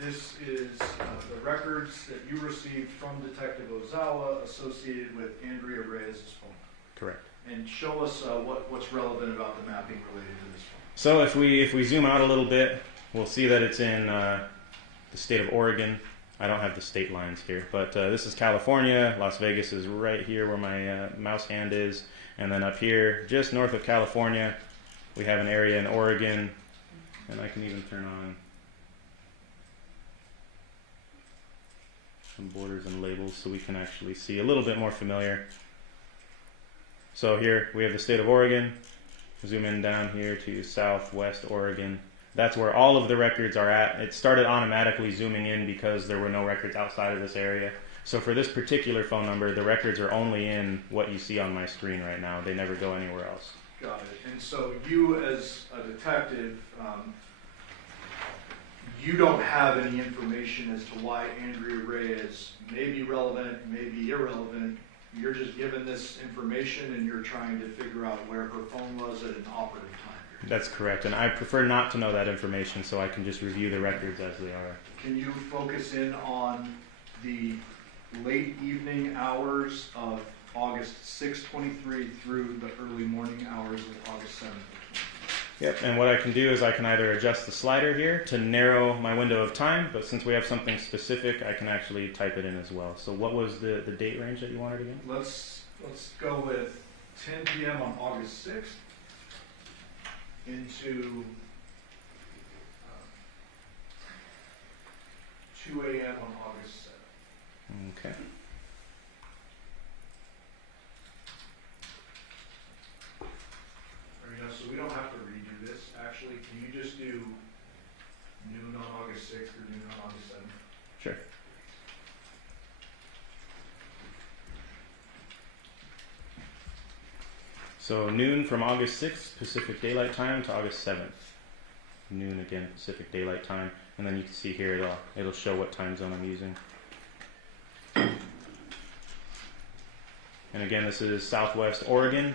this is the records that you received from Detective Ozawa associated with Andrea Reyes' phone. Correct. And show us what's relevant about the mapping related to this phone. So if we zoom out a little bit, we'll see that it's in the state of Oregon. I don't have the state lines here, but this is California. Las Vegas is right here where my mouse hand is. And then up here, just north of California, we have an area in Oregon. And I can even turn on some borders and labels so we can actually see a little bit more familiar. So here we have the state of Oregon. Zoom in down here to southwest Oregon. That's where all of the records are at. It started automatically zooming in because there were no records outside of this area. So for this particular phone number, the records are only in what you see on my screen right now. They never go anywhere else. Got it. And so you as a detective, you don't have any information as to why Andrea Reyes may be relevant, may be irrelevant. You're just given this information and you're trying to figure out where her phone was at an operative time. That's correct, and I prefer not to know that information so I can just review the records as they are. Can you focus in on the late evening hours of August 6th, 23 through the early morning hours of August 7th? Yep, and what I can do is I can either adjust the slider here to narrow my window of time, but since we have something specific, I can actually type it in as well. So what was the date range that you wanted again? Let's go with 10 p.m. on August 6th into 2 a.m. on August 7th. Okay. So we don't have to redo this. Actually, can you just do noon on August 6th or noon on August 7th? Sure. So noon from August 6th, Pacific Daylight Time, to August 7th. Noon again, Pacific Daylight Time. And then you can see here, it'll show what time zone I'm using. And again, this is Southwest Oregon.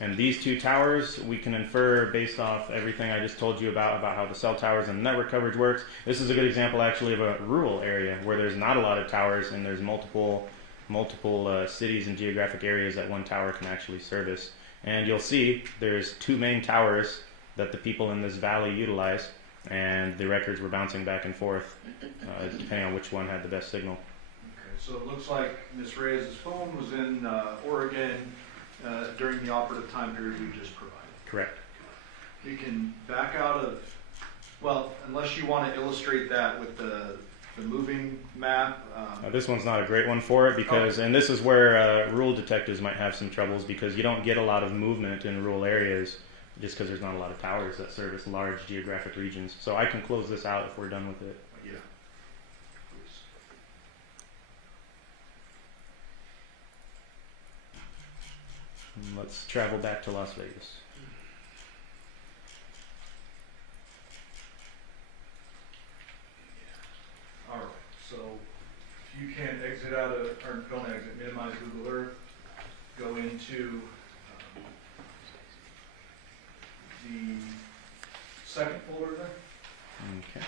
And these two towers, we can infer based off everything I just told you about how the cell towers and network coverage works. This is a good example actually of a rural area where there's not a lot of towers and there's multiple cities and geographic areas that one tower can actually service. And you'll see there's two main towers that the people in this valley utilize, and the records were bouncing back and forth depending on which one had the best signal. Okay, so it looks like Ms. Reyes' phone was in Oregon during the operative time period we just provided. Correct. You can back out of, well, unless you want to illustrate that with the moving map. This one's not a great one for it because, and this is where rural detectives might have some troubles because you don't get a lot of movement in rural areas just because there's not a lot of towers that service large geographic regions. So I can close this out if we're done with it. Yeah. Let's travel back to Las Vegas. All right, so if you can exit out of, or don't exit, minimize Google Earth, go into the second folder there. Okay.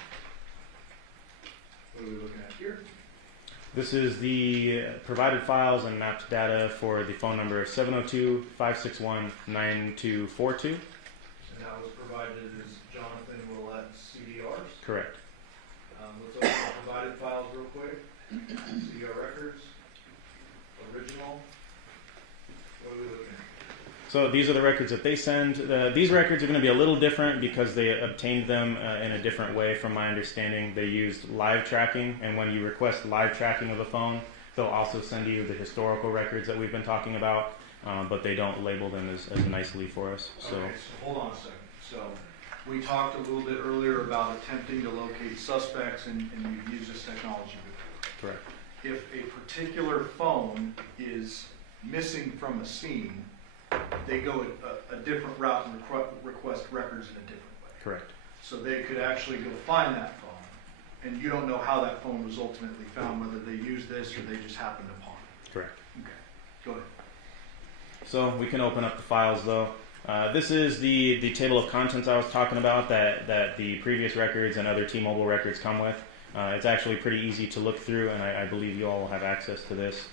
What are we looking at here? This is the provided files and mapped data for the phone number 702-561-9242. And that was provided as Johnathan Willette CDRs? Correct. provided files real quick. So you got records, original. What are we looking at? So these are the records that they send. These records are going to be a little different because they obtained them in a different way from my understanding. They used live tracking, and when you request live tracking of a phone, they'll also send you the historical records that we've been talking about, but they don't label them as nicely for us. So. Okay, so hold on a second. So we talked a little bit earlier about attempting to locate suspects, and you've used this technology before. Correct. If a particular phone is missing from a scene, they go a different route and request records in a different way. Correct. So they could actually go find that phone, and you don't know how that phone was ultimately found, whether they used this or they just happened upon it. Correct. Okay, go ahead. So we can open up the files though. This is the table of contents I was talking about that the previous records and other T-Mobile records come with. It's actually pretty easy to look through, and I believe you all will have access to this.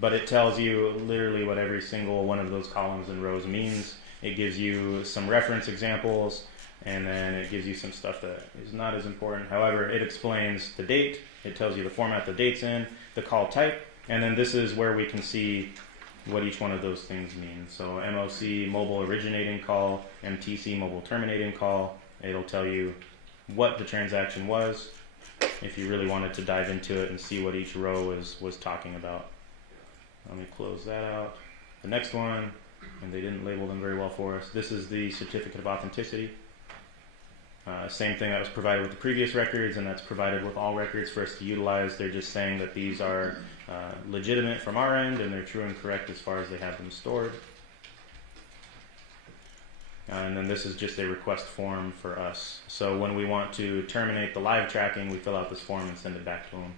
But it tells you literally what every single one of those columns and rows means. It gives you some reference examples, and then it gives you some stuff that is not as important. However, it explains the date, it tells you the format the date's in, the call type, and then this is where we can see what each one of those things mean. So MOC, mobile originating call, MTC, mobile terminating call. It'll tell you what the transaction was, if you really wanted to dive into it and see what each row was talking about. Let me close that out. The next one, and they didn't label them very well for us, this is the certificate of authenticity. Same thing that was provided with the previous records, and that's provided with all records for us to utilize. They're just saying that these are legitimate from our end, and they're true and correct as far as they have them stored. And then this is just a request form for us. So when we want to terminate the live tracking, we fill out this form and send it back to them.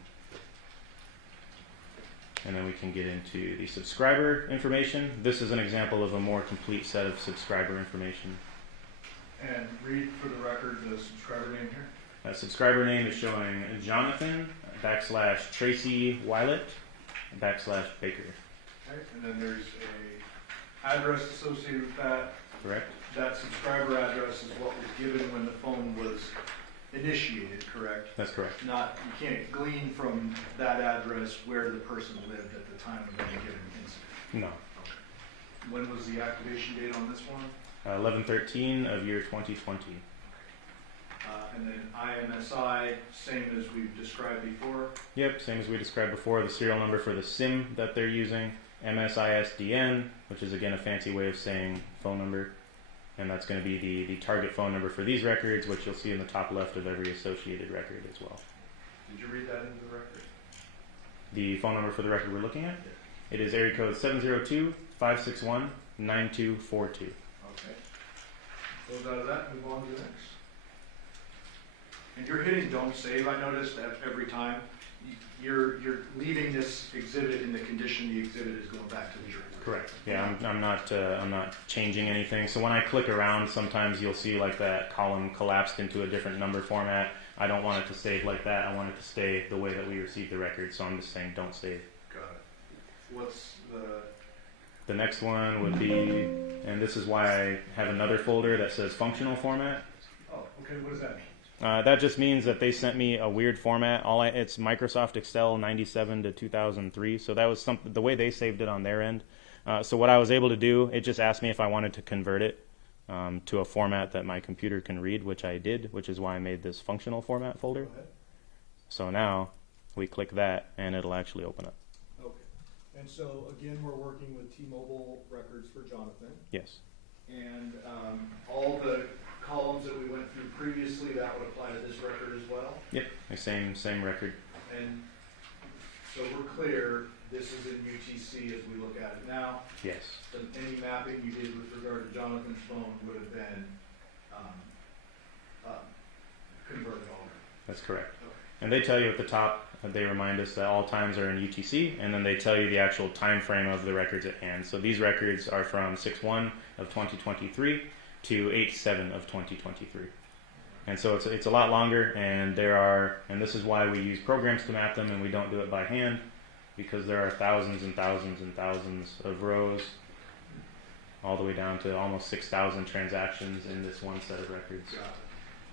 And then we can get into the subscriber information. This is an example of a more complete set of subscriber information. And read for the record the subscriber name here. That subscriber name is showing Johnathan / Tracy Willette / Baker. Okay, and then there's a address associated with that. Correct. That subscriber address is what was given when the phone was initiated, correct? That's correct. Not, you can't glean from that address where the person lived at the time of any given incident. No. Okay. When was the activation date on this one? 11/13 of year 2020. And then IMSI, same as we've described before. Yep, same as we described before. The serial number for the SIM that they're using, MSISDN, which is again a fancy way of saying phone number. And that's going to be the target phone number for these records, which you'll see in the top left of every associated record as well. Did you read that into the record? The phone number for the record we're looking at? It is area code 702-561-9242. Okay. Close out of that, move on to the next. And you're hitting don't save, I noticed, every time. You're leaving this exhibit in the condition the exhibit is going back to the jury. Correct. Yeah, I'm not changing anything. So when I click around, sometimes you'll see like that column collapsed into a different number format. I don't want it to save like that. I want it to stay the way that we received the record. So I'm just saying don't save. Got it. What's the next one would be, and this is why I have another folder that says functional format. Oh, okay. What does that mean? That just means that they sent me a weird format. It's Microsoft Excel 97 to 2003. So that was the way they saved it on their end. So what I was able to do, it just asked me if I wanted to convert it to a format that my computer can read, which I did, which is why I made this functional format folder. So now we click that and it'll actually open up. Okay. And so again, we're working with T-Mobile records for Johnathan. Yes. And all the columns that we went through previously, that would apply to this record as well? Yep, the same record. And so we're clear, this is in UTC as we look at it now. Yes. So any mapping you did with regard to Jonathan's phone would have been converted over. That's correct. Okay. And they tell you at the top, they remind us that all times are in UTC, and then they tell you the actual time frame of the records at hand. So these records are from 6/1 of 2023 to 8/7 of 2023. And so it's a lot longer, and this is why we use programs to map them, and we don't do it by hand, because there are thousands and thousands and thousands of rows, all the way down to almost 6,000 transactions in this one set of records.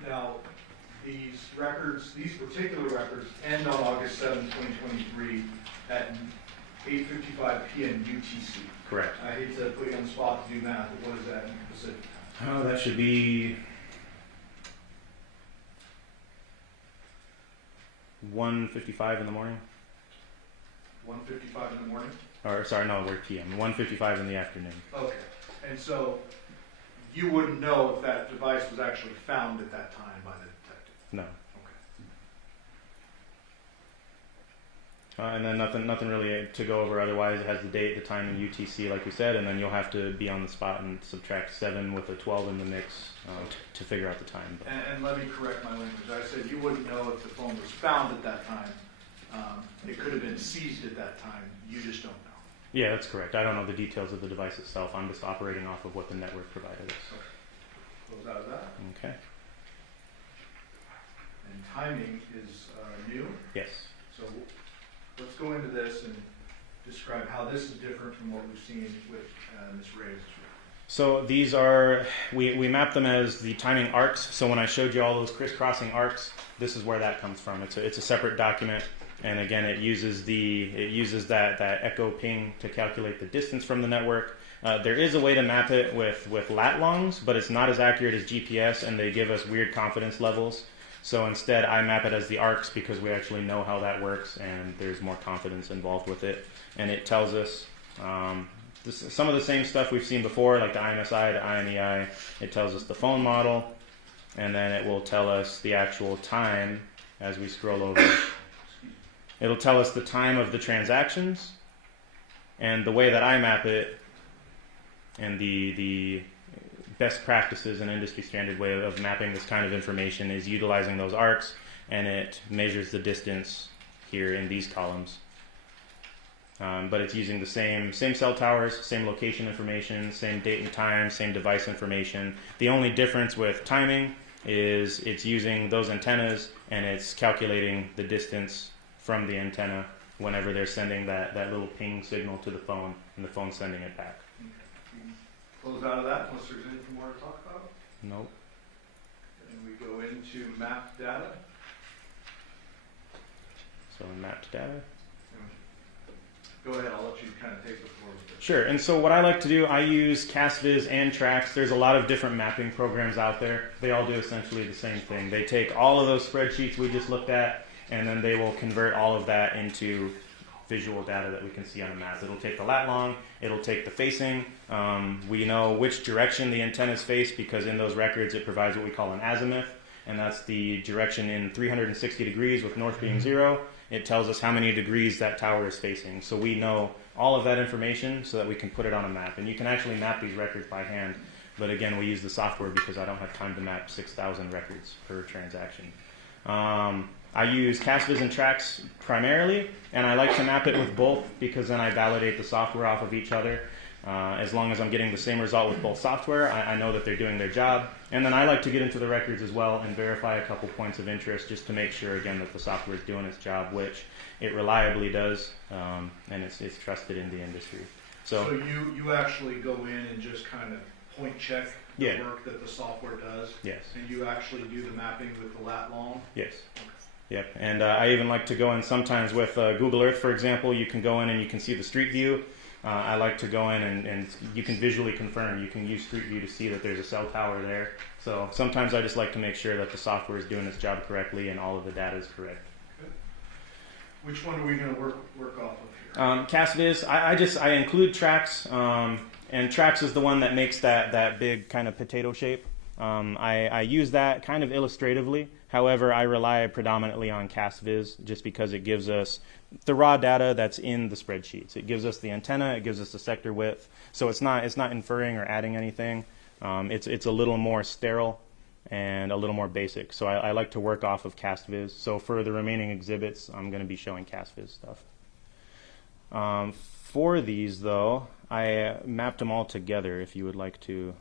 Now, these records, these particular records end on August 7, 2023 at 8:55 p.m. UTC. Correct. I hate to put you on the spot to do math, but what is that in Pacific time? Oh, that should be 1:55 in the morning. 1:55 in the morning? Or sorry, no, we're PM. 1:55 in the afternoon. Okay. And so you wouldn't know if that device was actually found at that time by the detective? No. Okay. And then nothing really to go over otherwise. It has the date, the time, and UTC, like we said, and then you'll have to be on the spot and subtract 7 with a 12 in the mix to figure out the time. And let me correct my language. I said you wouldn't know if the phone was found at that time. It could have been seized at that time. You just don't know. Yeah, that's correct. I don't know the details of the device itself. I'm just operating off of what the network provided us. Close out of that. Okay. And timing is new. Yes. So let's go into this and describe how this is different from what we've seen with Ms. Reyes. So these are, we map them as the timing arcs. So when I showed you all those crisscrossing arcs, this is where that comes from. It's a separate document. And again, it uses that echo ping to calculate the distance from the network. There is a way to map it with lat longs, but it's not as accurate as GPS, and they give us weird confidence levels. So instead, I map it as the arcs because we actually know how that works, and there's more confidence involved with it. And it tells us some of the same stuff we've seen before, like the IMSI, the IMEI. It tells us the phone model, and then it will tell us the actual time as we scroll over. It'll tell us the time of the transactions, and the way that I map it, and the best practices and industry standard way of mapping this kind of information is utilizing those arcs, and it measures the distance here in these columns. But it's using the same cell towers, same location information, same date and time, same device information. The only difference with timing is it's using those antennas, and it's calculating the distance from the antenna whenever they're sending that little ping signal to the phone, and the phone's sending it back. Okay. Close out of that unless there's anything more to talk about. Nope. And we go into mapped data. So mapped data. Go ahead, I'll let you kind of take the floor with this. Sure, and so what I like to do, I use CastViz and Trax. There's a lot of different mapping programs out there. They all do essentially the same thing. They take all of those spreadsheets we just looked at, and then they will convert all of that into visual data that we can see on a map. It'll take the lat long, it'll take the facing. We know which direction the antennas face because in those records it provides what we call an azimuth, and that's the direction in 360 degrees with north being 0. It tells us how many degrees that tower is facing. So we know all of that information so that we can put it on a map. And you can actually map these records by hand. But again, we use the software because I don't have time to map 6,000 records per transaction. I use CastViz and Trax primarily, and I like to map it with both because then I validate the software off of each other. As long as I'm getting the same result with both software, I know that they're doing their job. And then I like to get into the records as well and verify a couple points of interest just to make sure, again, that the software is doing its job, which it reliably does, and it's trusted in the industry. So you actually go in and just kind of point check the work that the software does? Yes. And you actually do the mapping with the lat long? Yes. Yep, and I even like to go in sometimes with Google Earth, for example. You can go in and you can see the street view. I like to go in and you can visually confirm. You can use Street View to see that there's a cell tower there. So sometimes I just like to make sure that the software is doing its job correctly and all of the data is correct. Okay. Which one are we going to work off of here? CastViz, I include Trax, and Trax is the one that makes that big kind of potato shape. I use that kind of illustratively. However, I rely predominantly on CastViz just because it gives us the raw data that's in the spreadsheets. It gives us the antenna, it gives us the sector width, so it's not inferring or adding anything. It's a little more sterile and a little more basic. So I like to work off of CastViz. So for the remaining exhibits, I'm going to be showing CastViz stuff. For these, though, I mapped them all together if you would like to.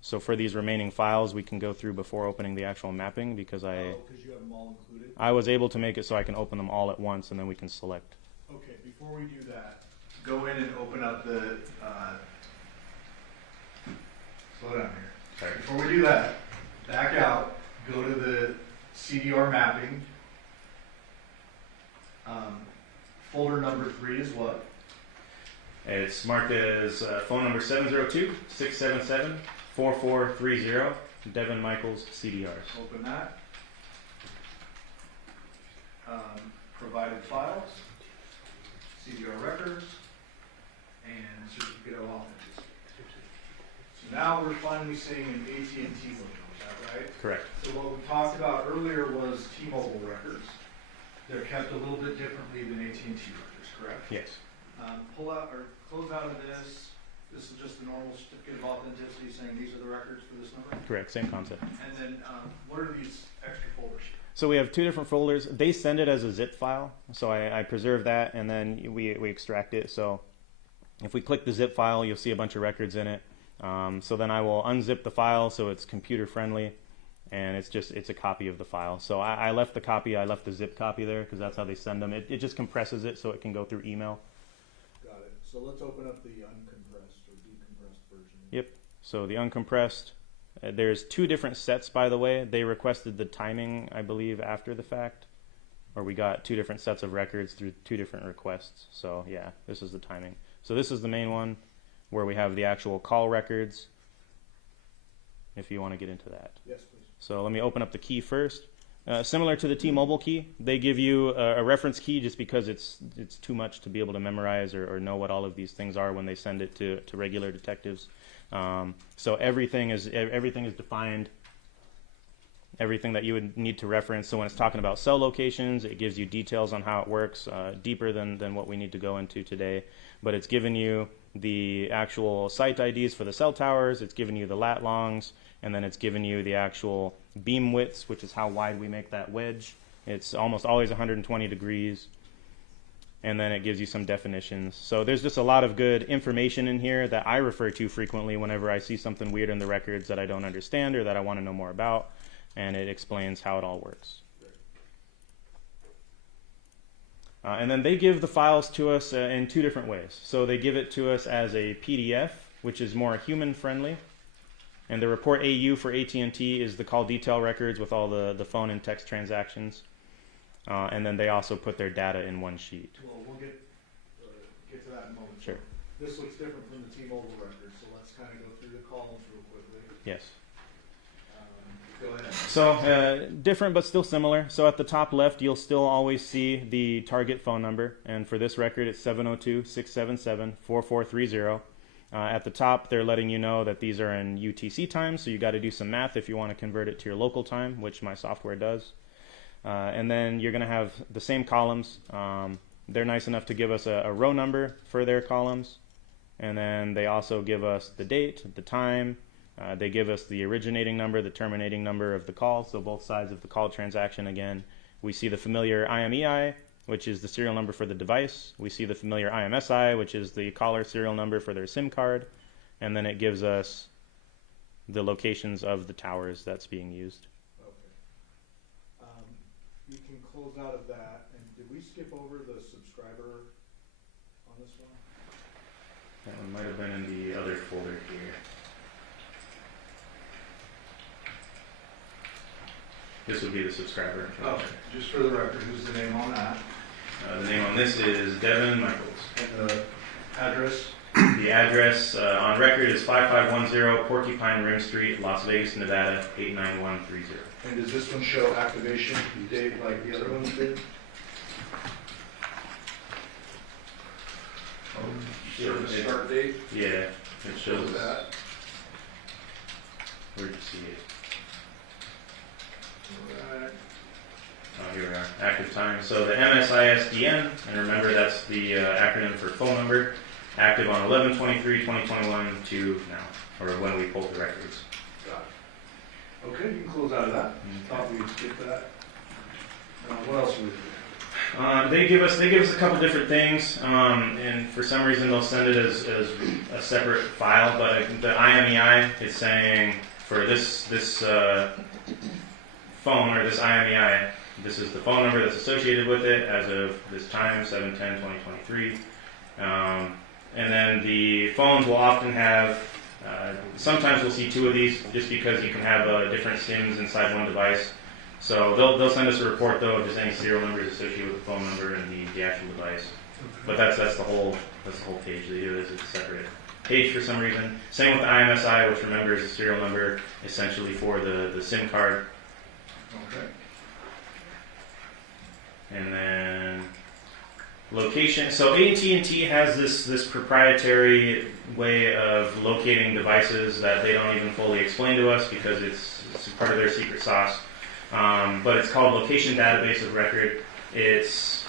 So for these remaining files, we can go through before opening the actual mapping because you have them all included? I was able to make it so I can open them all at once and then we can select. Okay, before we do that, go in and open up the, slow down here. Sorry. Before we do that, back out, go to the CDR mapping. Folder number 3 is what? It's marked as phone number 702-677-4430, Devyn Michaels, CDRs. Open that. Provided files, CDR records, and certificate of authenticity. So now we're finally seeing an AT&T logo, is that right? Correct. So what we talked about earlier was T-Mobile records. They're kept a little bit differently than AT&T records, correct? Yes. Pull out or close out of this. This is just the normal certificate of authenticity saying these are the records for this number? Correct, same concept. And then what are these extra folders? So we have 2 different folders. They send it as a zip file, so I preserve that, and then we extract it. So if we click the zip file, you'll see a bunch of records in it. So then I will unzip the file so it's computer friendly, and it's a copy of the file. So I left the zip copy there because that's how they send them. It just compresses it so it can go through email. Got it. So let's open up the uncompressed or decompressed version. Yep. So the uncompressed. There's 2 different sets, by the way. They requested the timing, I believe, after the fact, or we got 2 different sets of records through 2 different requests. So yeah, this is the timing. So this is the main one where we have the actual call records, if you want to get into that. Yes, please. So let me open up the key first. Similar to the T-Mobile key, they give you a reference key just because it's too much to be able to memorize or know what all of these things are when they send it to regular detectives. So everything is defined, everything that you would need to reference. So when it's talking about cell locations, it gives you details on how it works, deeper than what we need to go into today. But it's given you the actual site IDs for the cell towers, it's given you the lat longs, and then it's given you the actual beam widths, which is how wide we make that wedge. It's almost always 120 degrees. And then it gives you some definitions. So there's just a lot of good information in here that I refer to frequently whenever I see something weird in the records that I don't understand or that I want to know more about, and it explains how it all works. And then they give the files to us in 2 different ways. So they give it to us as a PDF, which is more human-friendly. And the report AU for AT&T is the call detail records with all the phone and text transactions. And then they also put their data in one sheet. Well, we'll get to that in a moment. Sure. This looks different from the T-Mobile records, so let's kind of go through the columns real quickly. Yes. Go ahead. So different but still similar. So at the top left, you'll still always see the target phone number. And for this record, it's 702-677-4430. At the top, they're letting you know that these are in UTC time, so you got to do some math if you want to convert it to your local time, which my software does. And then you're going to have the same columns. They're nice enough to give us a row number for their columns. And then they also give us the date, the time. They give us the originating number, the terminating number of the call, so both sides of the call transaction again. We see the familiar IMEI, which is the serial number for the device. We see the familiar IMSI, which is the caller serial number for their SIM card. And then it gives us the locations of the towers that's being used. You can close out of that. And did we skip over the subscriber on this one? That one might have been in the other folder here. This would be the subscriber information. Okay, just for the record, who's the name on that? The name on this is Devyn Michaels. And the address? The address on record is 5510 Porcupine Rim Street, Las Vegas, Nevada, 89130. And does this one show activation date like the other ones did? Service start date? Yeah, it shows that. Where'd you see it? Alright. Oh, here we are. Active time. So the MSISDN, and remember that's the acronym for phone number, active on 11/23/2021 to now, or when we pulled the records. Got it. Okay, you can close out of that. Thought we'd skip that. What else would we do? They give us a couple different things, and for some reason they'll send it as a separate file. But the IMEI is saying for this phone or this IMEI, this is the phone number that's associated with it as of this time, 7/10/2023. And then the phones will often have. Sometimes we'll see 2 of these just because you can have different SIMs inside one device. So they'll send us a report though if there's any serial numbers associated with the phone number and the actual device. But that's the whole page. They do this as a separate page for some reason. Same with the IMSI, which remember is a serial number essentially for the SIM card. Okay. And then location. So AT&T has this proprietary way of locating devices that they don't even fully explain to us because it's part of their secret sauce. But it's called Location Database of Record. It's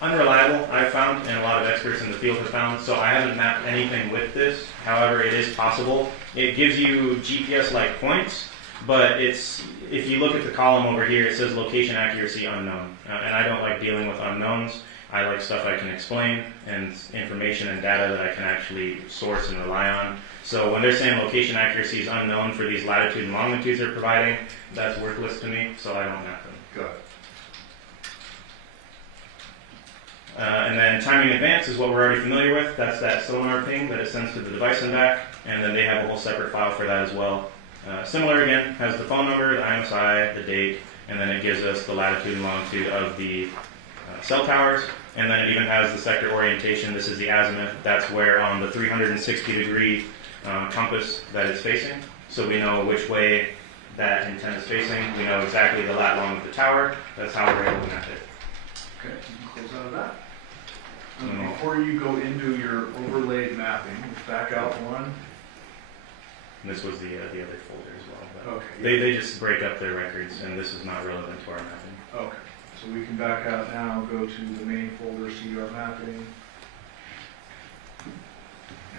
unreliable, I've found, and a lot of experts in the field have found, so I haven't mapped anything with this. However, it is possible. It gives you GPS-like points, but if you look at the column over here, it says location accuracy unknown. And I don't like dealing with unknowns. I like stuff I can explain and information and data that I can actually source and rely on. So when they're saying location accuracy is unknown for these latitude and longitudes they're providing, that's worthless to me, so I don't map them. Got it. And then timing in advance is what we're already familiar with. That's that sonar ping that it sends to the device and back. And then they have a whole separate file for that as well. Similar again, has the phone number, the IMSI, the date, and then it gives us the latitude and longitude of the cell towers. And then it even has the sector orientation. This is the azimuth. That's where on the 360-degree compass that it's facing. So we know which way that antenna is facing. We know exactly the lat long of the tower. That's how we're able to map it. Okay, close out of that. Before you go into your overlaid mapping, back out one. And this was the other folder as well. But Okay. they just break up their records, and this is not relevant to our mapping. Okay, so we can back out now, go to the main folder, CDR mapping.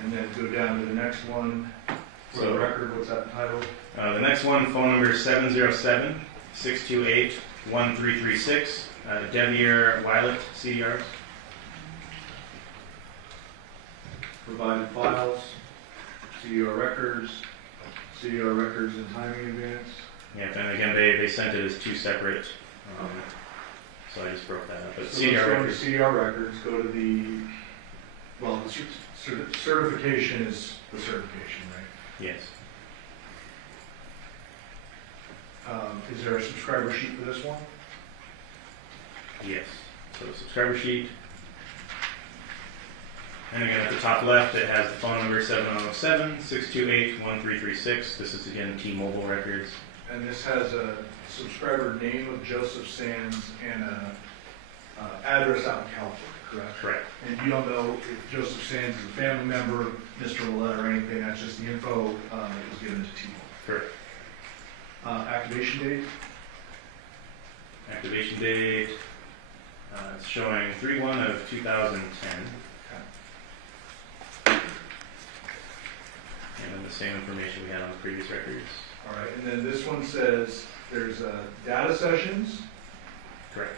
And then go down to the next one. For the record, what's that title? The next one, phone number 707-628-1336. Devyn Willette, CDRs. Provided files, CDR records and timing advance. Yeah, and again, they sent it as two separate, so I just broke that up. But So CDR let's go to records. CDR records, go to the certification is the certification, right? Yes. Is there a subscriber sheet for this one? Yes. So subscriber sheet. And again, at the top left, it has the phone number 707-628-1336. This is again T-Mobile records. And this has a subscriber name of Joseph Sands and a address out in California, correct? Correct. And you don't know if Joseph Sands is a family member, Mr. Willette, or anything. That's just the info that was given to T-Mobile. Correct. Activation date? Activation date. It's showing 3/1 of 2010. And then the same information we had on the previous records. All right, and then this one says there's data sessions. Correct.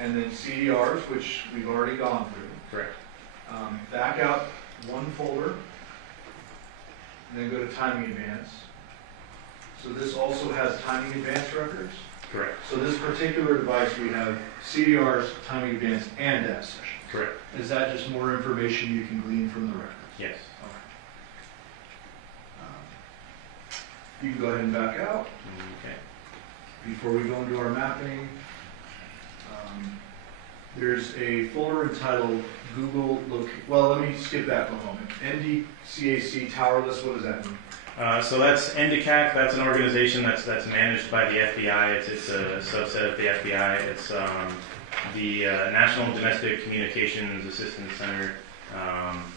And then CDRs, which we've already gone through. Correct. Back out one folder, and then go to timing advance. So this also has timing advance records. Correct. So this particular device, we have CDRs, timing advance, and data sessions. Correct. Is that just more information you can glean from the records? Yes. Okay. You can go ahead and back out. Okay. Before we go into our mapping, there's a folder entitled Google well, let me skip that for a moment. NDCAC Tower List, what does that mean? So that's NDCAC. That's an organization that's managed by the FBI. It's a subset of the FBI. It's the National Domestic Communications Assistance Center,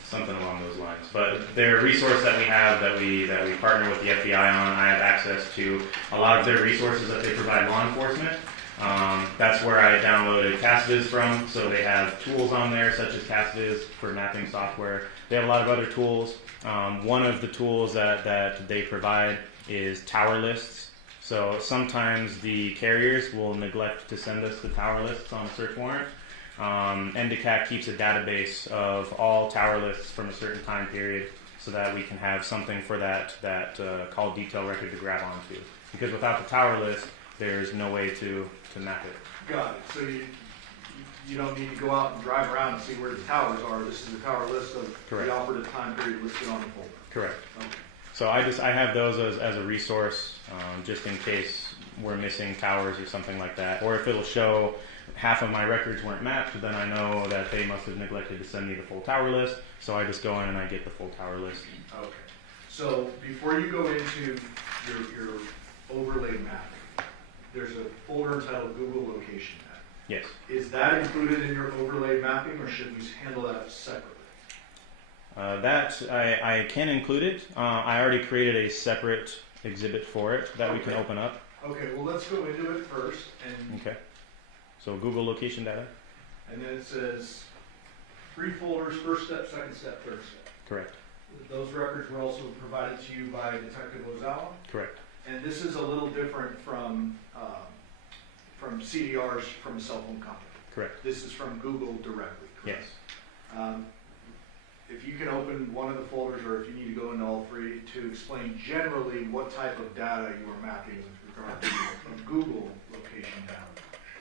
something along those lines. But they're a resource that we have that we partner with the FBI on. I have access to a lot of their resources that they provide law enforcement. That's where I downloaded CastViz from. So they have tools on there such as CastViz for mapping software. They have a lot of other tools. One of the tools that they provide is tower lists. So sometimes the carriers will neglect to send us the tower lists on a search warrant. NDCAC keeps a database of all tower lists from a certain time period so that we can have something for that call detail record to grab onto. Because without the tower list, there's no way to map it. Got it. So you don't need to go out and drive around and see where the towers are. This is the tower list of the operative time period listed on the folder. Correct. Okay. So I have those as a resource just in case were missing towers or something like that. Or if it'll show half of my records weren't mapped, then I know that they must have neglected to send me the full tower list. So I just go in and I get the full tower list. Okay. So before you go into your overlay mapping, there's a folder entitled Google Location Map. Yes. Is that included in your overlay mapping, or should we handle that separately? That I can include it. I already created a separate exhibit for it that we can open up. Okay, well, let's go into it first. And Okay. So Google location data. And then it says 3 folders, first step, second step, third step. Correct. Those records were also provided to you by Detective Ozawa. Correct. And this is a little different from CDRs from a cell phone company. Correct. This is from Google directly. Correct? Yes. If you can open one of the folders, or if you need to go into all 3, to explain generally what type of data you are mapping with regard to a Google location data.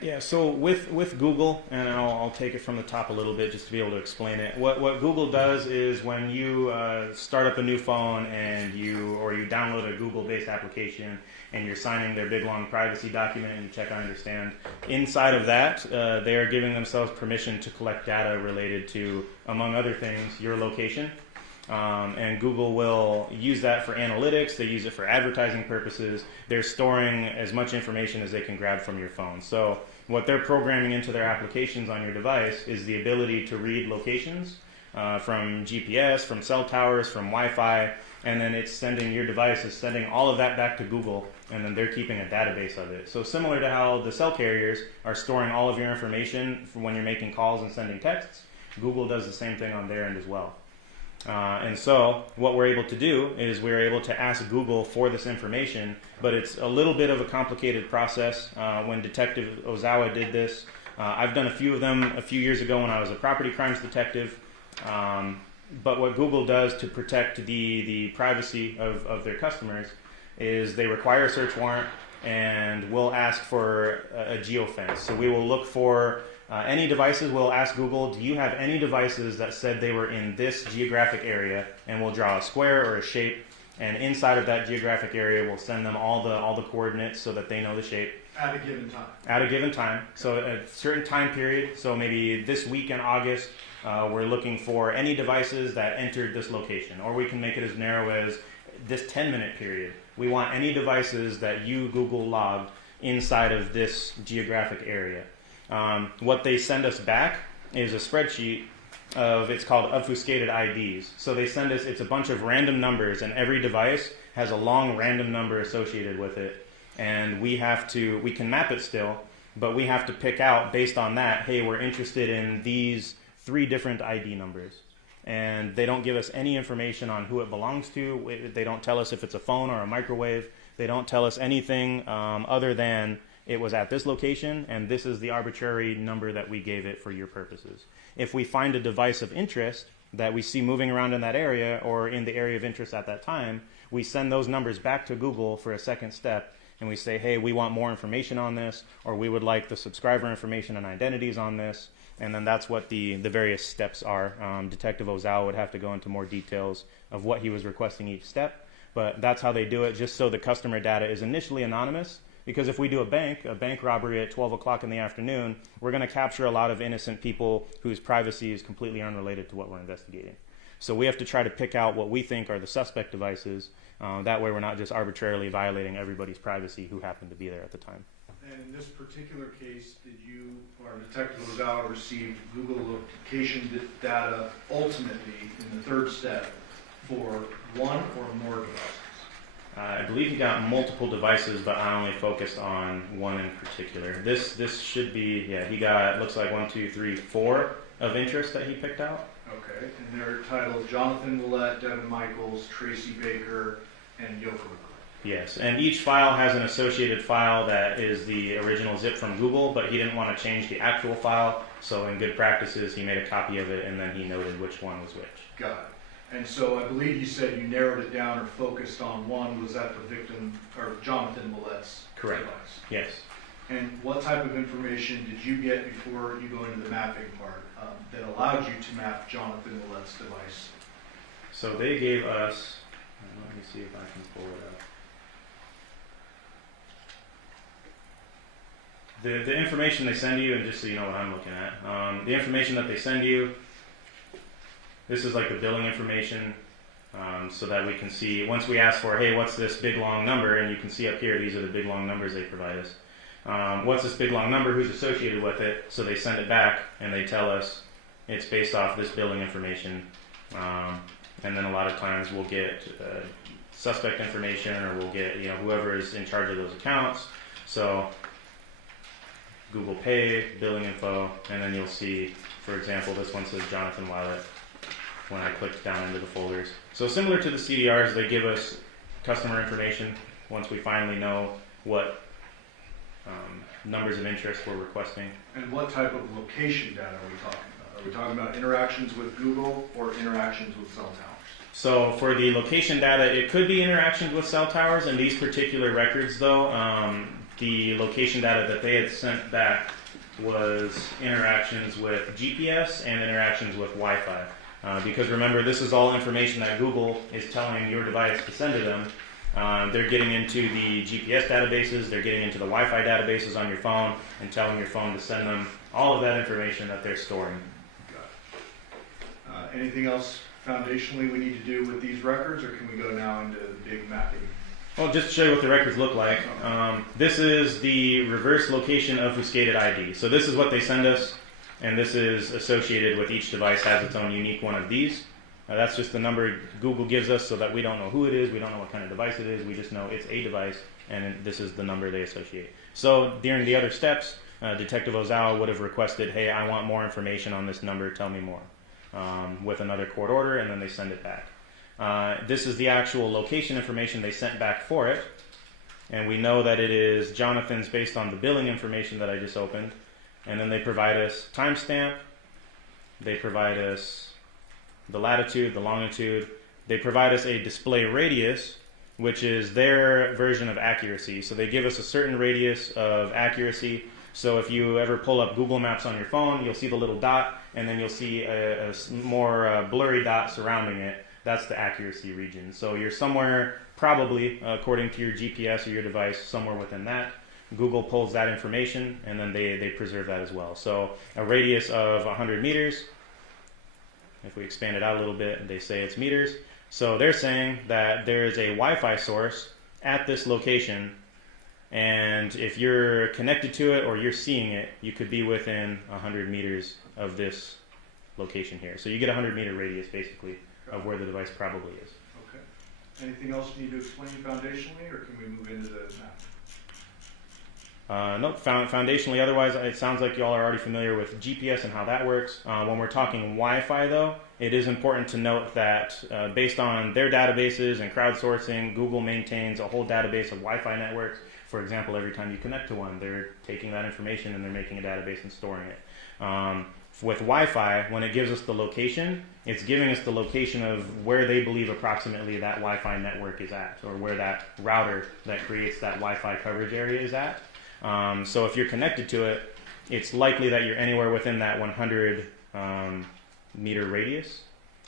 Yeah, so with Google, and I'll take it from the top a little bit just to be able to explain it. What Google does is when you start up a new phone and you download a Google-based application and you're signing their big long privacy document and you check I understand, inside of that they are giving themselves permission to collect data related to, among other things, your location. And Google will use that for analytics. They use it for advertising purposes. They're storing as much information as they can grab from your phone. So what they're programming into their applications on your device is the ability to read locations from GPS, from cell towers, from Wi-Fi, and then it's sending, your device is sending all of that back to Google, and then they're keeping a database of it. So similar to how the cell carriers are storing all of your information for when you're making calls and sending texts, Google does the same thing on their end as well. And so what we're able to do is we're able to ask Google for this information, but it's a little bit of a complicated process. When Detective Ozawa did this, I've done a few of them a few years ago when I was a property crimes detective. But what Google does to protect the privacy of their customers is they require a search warrant, and we'll ask for a geofence. So we will look for any devices. We'll ask Google, do you have any devices that said they were in this geographic area? And we'll draw a square or a shape, and inside of that geographic area we'll send them all the coordinates so that they know the shape. At a given time. At a given time. So a certain time period, so maybe this week in August, we're looking for any devices that entered this location. Or we can make it as narrow as this 10-minute period. We want any devices that you, Google, logged inside of this geographic area. What they send us back is a spreadsheet of, it's called obfuscated IDs. So they send us, it's a bunch of random numbers, and every device has a long random number associated with it. And we can map it still, but we have to pick out based on that, hey, we're interested in these 3 different ID numbers. And they don't give us any information on who it belongs to. They don't tell us if it's a phone or a microwave. They don't tell us anything other than it was at this location, and this is the arbitrary number that we gave it for your purposes. If we find a device of interest that we see moving around in that area or in the area of interest at that time, we send those numbers back to Google for a second step, and we say, hey, we want more information on this, or we would like the subscriber information and identities on this, and then that's what the various steps are. Detective Ozawa would have to go into more details of what he was requesting each step, but that's how they do it, just so the customer data is initially anonymous. Because if we do a bank robbery at 12 o'clock in the afternoon, we're going to capture a lot of innocent people whose privacy is completely unrelated to what we're investigating. So we have to try to pick out what we think are the suspect devices. That way we're not just arbitrarily violating everybody's privacy who happened to be there at the time. And in this particular case, did you or Detective Ozawa receive Google location data ultimately in the 3rd step for 1 or more devices? I believe he got multiple devices, but I only focused on 1 in particular. This should be, yeah, he got, looks like 1, 2, 3, 4 of interest that he picked out. Okay, and they're titled Johnathan Willette, Devyn Michaels, Tracy Baker, and Yoko. Yes, and each file has an associated file that is the original zip from Google, but he didn't want to change the actual file, so in good practices he made a copy of it and then he noted which one was which. Got it. And so I believe you said you narrowed it down or focused on 1. Was that the victim, or Johnathan Willette's Correct. device? Yes. And what type of information did you get before you go into the mapping part that allowed you to map Johnathan Willette's device? So they gave us, let me see if I can pull it up. the information they send you, and just so you know what I'm looking at, the information that they send you, this is like the billing information, so that we can see, once we ask for, hey, what's this big long number, and you can see up here, these are the big long numbers they provide us. What's this big long number, who's associated with it, so they send it back, and they tell us it's based off this billing information, and then a lot of times we'll get suspect information, or we'll get, you know, whoever is in charge of those accounts. So Google Pay, billing info, and then you'll see, for example, this one says Johnathan Willette when I clicked down into the folders. So similar to the CDRs, they give us customer information once we finally know what numbers of interest we're requesting. And what type of location data are we talking about? Are we talking about interactions with Google or interactions with cell towers? So for the location data, it could be interactions with cell towers. In these particular records, though, the location data that they had sent back was interactions with GPS and interactions with Wi-Fi. Because remember, this is all information that Google is telling your device to send to them. They're getting into the GPS databases, they're getting into the Wi-Fi databases on your phone, and telling your phone to send them all of that information that they're storing. Got it. Anything else foundationally we need to do with these records, or can we go now into the big mapping? Well, just to show you what the records look like, this is the reverse location obfuscated ID. So this is what they send us, and this is associated with each device, has its own unique one of these. That's just the number Google gives us so that we don't know who it is, we don't know what kind of device it is, we just know it's a device, and this is the number they associate. So during the other steps, Detective Ozawa would have requested, hey, I want more information on this number, tell me more, with another court order, and then they send it back. This is the actual location information they sent back for it, and we know that it is Johnathan's based on the billing information that I just opened, and then they provide us timestamp, they provide us the latitude, the longitude, they provide us a display radius, which is their version of accuracy. So they give us a certain radius of accuracy. So if you ever pull up Google Maps on your phone, you'll see the little dot, and then you'll see a more blurry dot surrounding it. That's the accuracy region. So you're somewhere, probably, according to your GPS or your device, somewhere within that. Google pulls that information, and then they preserve that as well. So a radius of 100 meters, if we expand it out a little bit, they say it's meters. So they're saying that there is a Wi-Fi source at this location, and if you're connected to it or you're seeing it, you could be within 100 meters of this location here. So you get a 100-meter radius, basically, of where the device probably is. Okay. Anything else you need to explain foundationally, or can we move into the map? Nope, foundationally, otherwise it sounds like you all are already familiar with GPS and how that works. When we're talking Wi-Fi, though, it is important to note that based on their databases and crowdsourcing, Google maintains a whole database of Wi-Fi networks. For example, every time you connect to one, they're taking that information and they're making a database and storing it. With Wi-Fi, when it gives us the location, it's giving us the location of where they believe approximately that Wi-Fi network is at, or where that router that creates that Wi-Fi coverage area is at. So if you're connected to it, it's likely that you're anywhere within that 100 meter radius.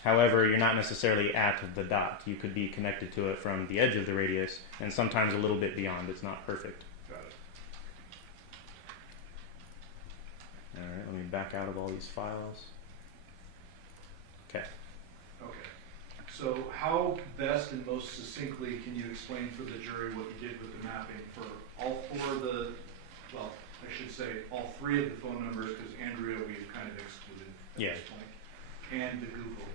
However, you're not necessarily at the dot. You could be connected to it from the edge of the radius, and sometimes a little bit beyond. It's not perfect. Got it. All right, let me back out of all these files. Okay. Okay. So how best and most succinctly can you explain for the jury what you did with the mapping for all four of the, well, I should say all three of the phone numbers, because Andrea we've kind of excluded at this point, and the Google.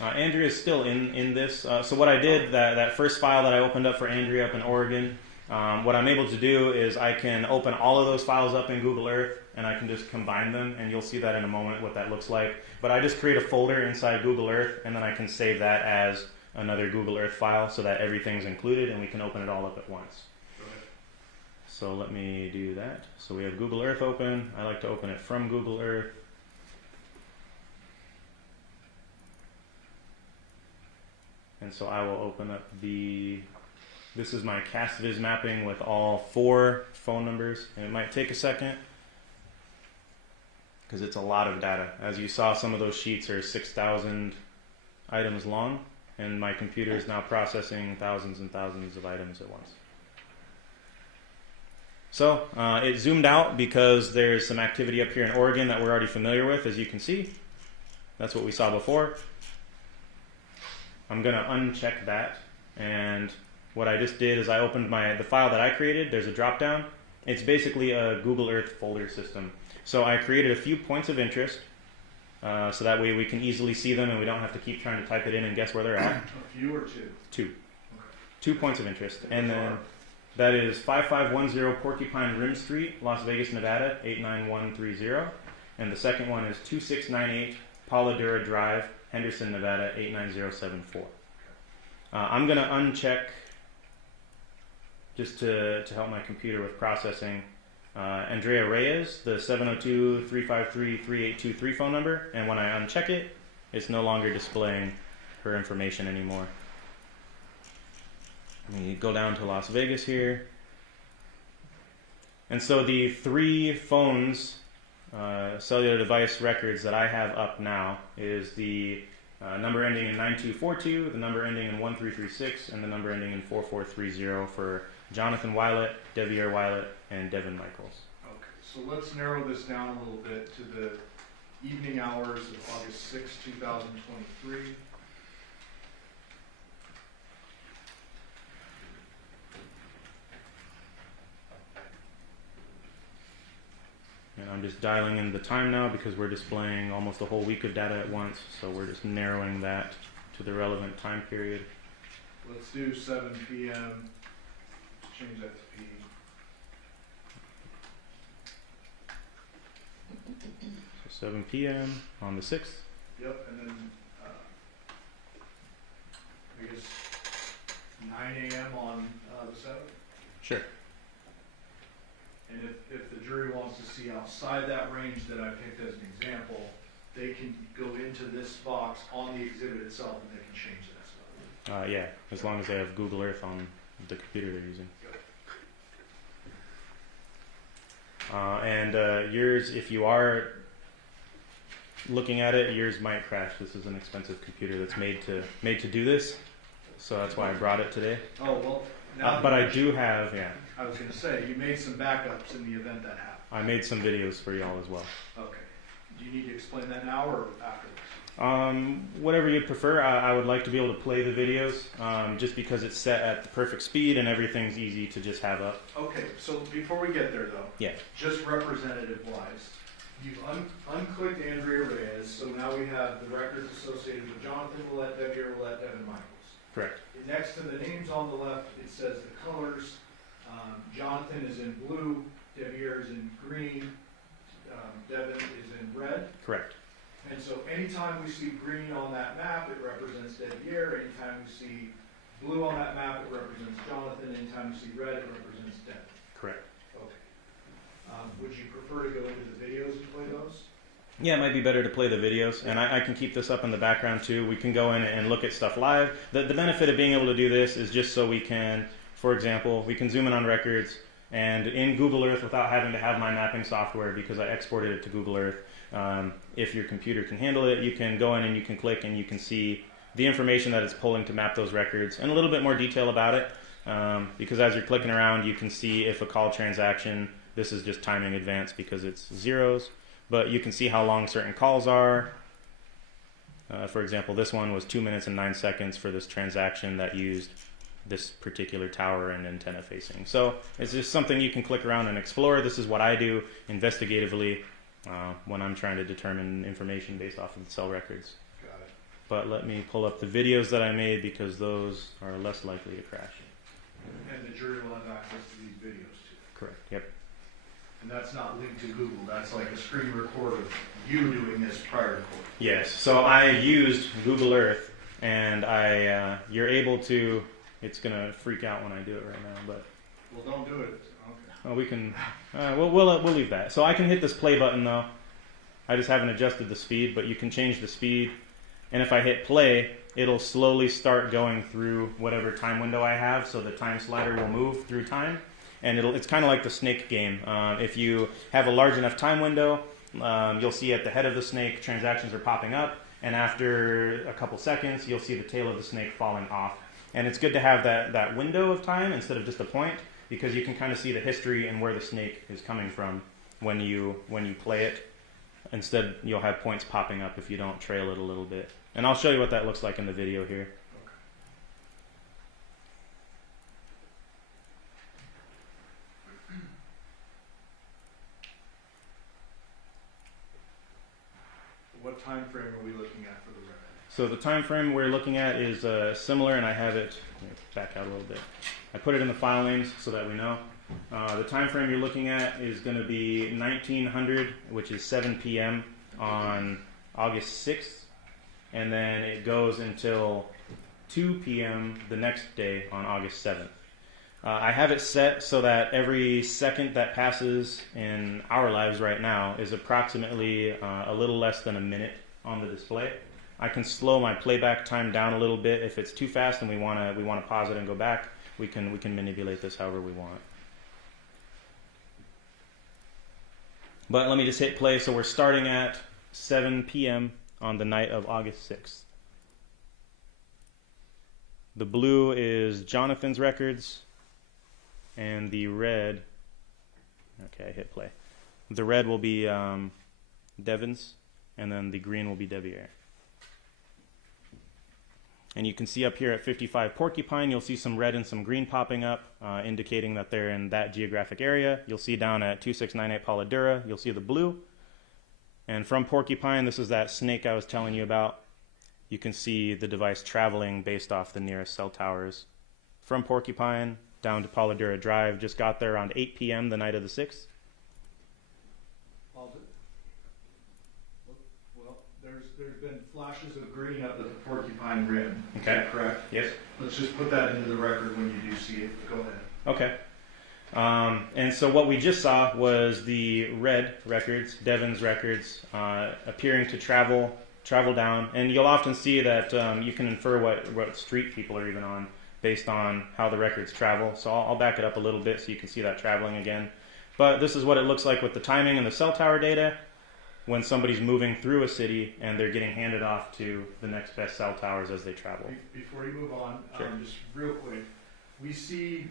Andrea is still in this. So what I did, that first file that I opened up for Andrea up in Oregon, what I'm able to do is I can open all of those files up in Google Earth, and I can just combine them, and you'll see that in a moment what that looks like. But I just create a folder inside Google Earth, and then I can save that as another Google Earth file so that everything's included, and we can open it all up at once. So let me do that. So we have Google Earth open. I like to open it from Google Earth. And so I will open up this is my CastViz mapping with all 4 phone numbers. And it might take a second because it's a lot of data. As you saw, some of those sheets are 6,000 items long, and my computer is now processing thousands and thousands of items at once. So it zoomed out because there's some activity up here in Oregon that we're already familiar with, as you can see. That's what we saw before. I'm going to uncheck that, and what I just did is I opened the file that I created. There's a drop down. It's basically a Google Earth folder system. So I created a few points of interest, so that way we can easily see them and we don't have to keep trying to type it in and guess where they're at. A few or two? Two. Okay. 2 points of interest. And then that is 5510 Porcupine Rim Street, Las Vegas, Nevada, 89130. And the second one is 2698 Paula Dura Drive, Henderson, Nevada, 89074. I'm going to uncheck, just to help my computer with processing, Andrea Reyes, the 702-353-3823 phone number, and when I uncheck it, it's no longer displaying her information anymore. Let me go down to Las Vegas here. And so the 3 phones, cellular device records that I have up now is the number ending in 9242, the number ending in 1336, and the number ending in 4430 for Johnathan Willette, Devyn Michaels, and Devyn Michaels. Okay, so let's narrow this down a little bit to the evening hours of August 6, 2023. And I'm just dialing in the time now because we're displaying almost a whole week of data at once, so we're just narrowing that to the relevant time period. Let's do 7 p.m. Change that to P. So 7 p.m. on the 6th. Yep, and then I guess 9 a.m. on the 7th. Sure. And if the jury wants to see outside that range that I picked as an example, they can go into this box on the exhibit itself and they can change that stuff. Yeah, as long as they have Google Earth on the computer they're using. And yours, if you are looking at it, yours might crash. This is an expensive computer that's made to do this, so that's why I brought it today. Oh, well, now but I do have, yeah. I was going to say, you made some backups in the event that happened. I made some videos for y'all as well. Okay. Do you need to explain that now or afterwards? Whatever you prefer. I would like to be able to play the videos, just because it's set at the perfect speed and everything's easy to just have up. Okay, so before we get there though, Yeah. just representative-wise, you've unclicked Andrea Reyes, so now we have the records associated with Johnathan Willette, Devyn Willette, Devyn Michaels. Correct. Next to the names on the left, it says the colors. Johnathan is in blue, Devyn is in green, Devyn is in red. Correct. And so anytime we see green on that map, it represents Devyn. Anytime we see blue on that map, it represents Johnathan. Anytime we see red, it represents Devyn. Correct. Okay. Would you prefer to go into the videos and play those? Yeah, it might be better to play the videos, and I can keep this up in the background too. We can go in and look at stuff live. The benefit of being able to do this is just so we can, for example, we can zoom in on records, and in Google Earth without having to have my mapping software because I exported it to Google Earth. If your computer can handle it, you can go in and you can click and you can see the information that it's pulling to map those records and a little bit more detail about it, because as you're clicking around you can see if a call transaction, this is just timing advance because it's zeros, but you can see how long certain calls are. For example, this one was 2 minutes and 9 seconds for this transaction that used this particular tower and antenna facing. So it's just something you can click around and explore. This is what I do investigatively when I'm trying to determine information based off of the cell records. Got it. But let me pull up the videos that I made because those are less likely to crash. And the jury will have access to these videos too. Correct. Yep. And that's not linked to Google. That's like a screen record of you doing this prior to court. Yes. So I used Google Earth, and you're able to. It's gonna freak out when I do it right now, but. Well, don't do it. Okay. Oh, we can. We'll leave that. So I can hit this play button though. I just haven't adjusted the speed, but you can change the speed, and if I hit play, it'll slowly start going through whatever time window I have. So the time slider will move through time. And it's kind of like the snake game. If you have a large enough time window, you'll see at the head of the snake transactions are popping up, and after a couple seconds you'll see the tail of the snake falling off. And it's good to have that window of time instead of just a point, because you can kind of see the history and where the snake is coming from when you play it. Instead, you'll have points popping up if you don't trail it a little bit. And I'll show you what that looks like in the video here. What time frame are we looking at for the red? So the time frame we're looking at is similar, and I have it back out a little bit. I put it in the file names so that we know. The time frame you're looking at is going to be 1900, which is 7 p.m. on August 6th, and then it goes until 2 p.m. the next day on August 7th. I have it set so that every second that passes in our lives right now is approximately a little less than a minute on the display. I can slow my playback time down a little bit if it's too fast and we want to pause it and go back. We can manipulate this however we want. But let me just hit play. So we're starting at 7 p.m. on the night of August 6th. The blue is Johnathan's records, and the red, okay, I hit play. The red will be Devyn's, and then the green will be Devyn. And you can see up here at 55 Porcupine, you'll see some red and some green popping up, indicating that they're in that geographic area. You'll see down at 2698 Pauladura, you'll see the blue. And from Porcupine, this is that snake I was telling you about. You can see the device traveling based off the nearest cell towers. From Porcupine down to Pauladura Drive, just got there around 8 p.m. the night of the 6th. Well, there's been flashes of green up at the Porcupine Rim. Okay. Is that correct? Yes. Let's just put that into the record when you do see it. Go ahead. Okay. And so what we just saw was the red records, Devyn's records, appearing to travel down. And you'll often see that you can infer what street people are even on based on how the records travel. So I'll back it up a little bit so you can see that traveling again. But this is what it looks like with the timing and the cell tower data when somebody's moving through a city and they're getting handed off to the next best cell towers as they travel. Before you move on, Sure. just real quick, we see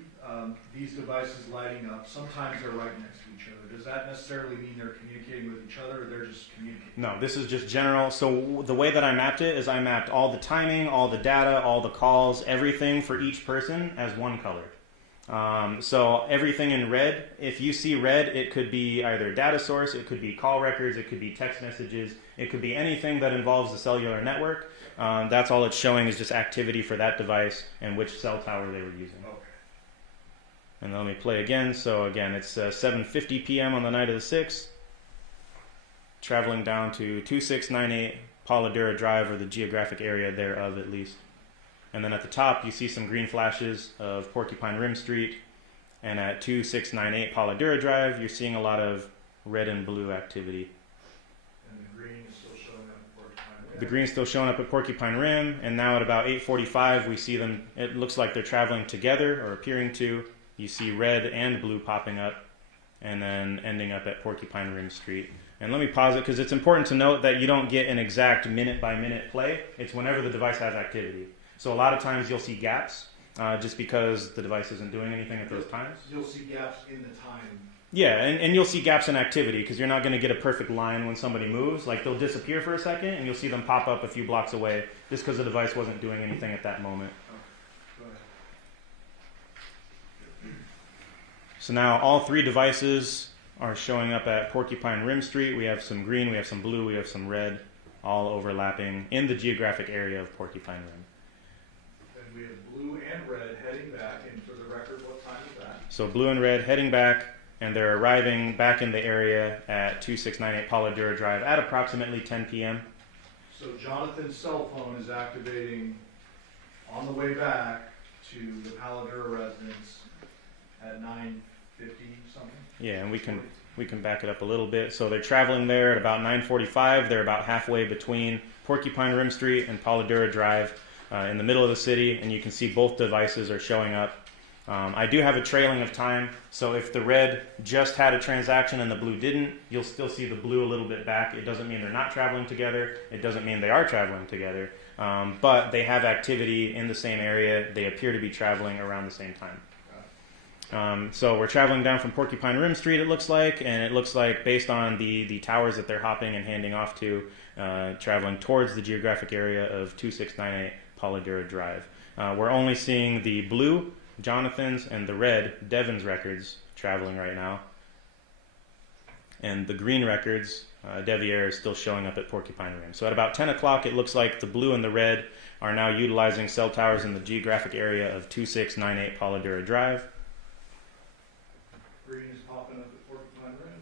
these devices lighting up. Sometimes they're right next to each other. Does that necessarily mean they're communicating with each other, or they're just communicating? No, this is just general. So the way that I mapped it is I mapped all the timing, all the data, all the calls, everything for each person as one color. So everything in red, if you see red, it could be either data source, it could be call records, it could be text messages, it could be anything that involves the cellular network. That's all it's showing is just activity for that device and which cell tower they were using. Okay. And let me play again. So again, it's 7:50 p.m. on the night of the 6th, traveling down to 2698 Pauladura Drive, or the geographic area thereof at least. And then at the top, you see some green flashes of Porcupine Rim Street. And at 2698 Pauladura Drive, you're seeing a lot of red and blue activity. And the green is still showing up at Porcupine Rim. The green's still showing up at Porcupine Rim, and now at about 8:45, we see them. It looks like they're traveling together, or appearing to. You see red and blue popping up, and then ending up at Porcupine Rim Street. And let me pause it, because it's important to note that you don't get an exact minute-by-minute play. It's whenever the device has activity. So a lot of times you'll see gaps, just because the device isn't doing anything at those times. You'll see gaps in the time. Yeah, and you'll see gaps in activity, because you're not going to get a perfect line when somebody moves. Like, they'll disappear for a second, and you'll see them pop up a few blocks away, just because the device wasn't doing anything at that moment. Go ahead. So now all three devices are showing up at Porcupine Rim Street. We have some green, we have some blue, we have some red, all overlapping in the geographic area of Porcupine Rim. And we have blue and red heading back, and for the record, what time is that? So blue and red heading back, and they're arriving back in the area at 2698 Pauladura Drive at approximately 10 p.m. So Jonathan's cell phone is activating on the way back to the Pauladura residence at 9:50 something? Yeah, and we can back it up a little bit. So they're traveling there at about 9:45. They're about halfway between Porcupine Rim Street and Pauladura Drive, in the middle of the city, and you can see both devices are showing up. I do have a trailing of time, so if the red just had a transaction and the blue didn't, you'll still see the blue a little bit back. It doesn't mean they're not traveling together. It doesn't mean they are traveling together, but they have activity in the same area. They appear to be traveling around the same time. So we're traveling down from Porcupine Rim Street, it looks like, and it looks like based on the towers that they're hopping and handing off to, traveling towards the geographic area of 2698 Polydura Drive. We're only seeing the blue, Johnathan's, and the red, Devyn's records traveling right now. And the green records, Devier is still showing up at Porcupine Rim. So at about 10 o'clock, it looks like the blue and the red are now utilizing cell towers in the geographic area of 2698 Polydura Drive. Green is popping up at Porcupine Rim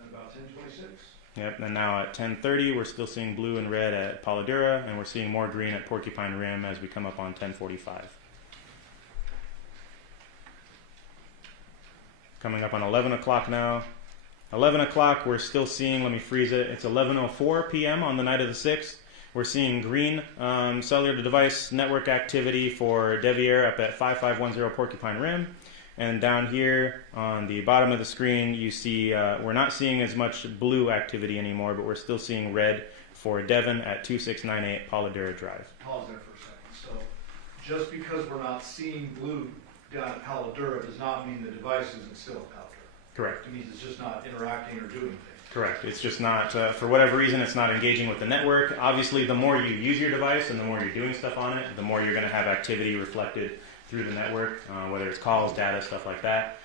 at about 10:26. Yep, and now at 10:30, we're still seeing blue and red at Polydura, and we're seeing more green at Porcupine Rim as we come up on 10:45. Coming up on 11 o'clock now. 11 o'clock, we're still seeing, let me freeze it, it's 11:04 p.m. on the night of the 6th. We're seeing green cellular device network activity for Devier up at 5510 Porcupine Rim. And down here on the bottom of the screen, you see we're not seeing as much blue activity anymore, but we're still seeing red for Devyn at 2698 Polydura Drive. Pause there for a second. So just because we're not seeing blue down at Polydura does not mean the device isn't still at Polydura. Correct. It means it's just not interacting or doing things. Correct. It's just not, for whatever reason, it's not engaging with the network. Obviously, the more you use your device and the more you're doing stuff on it, the more you're going to have activity reflected through the network, whether it's calls, data, stuff like that.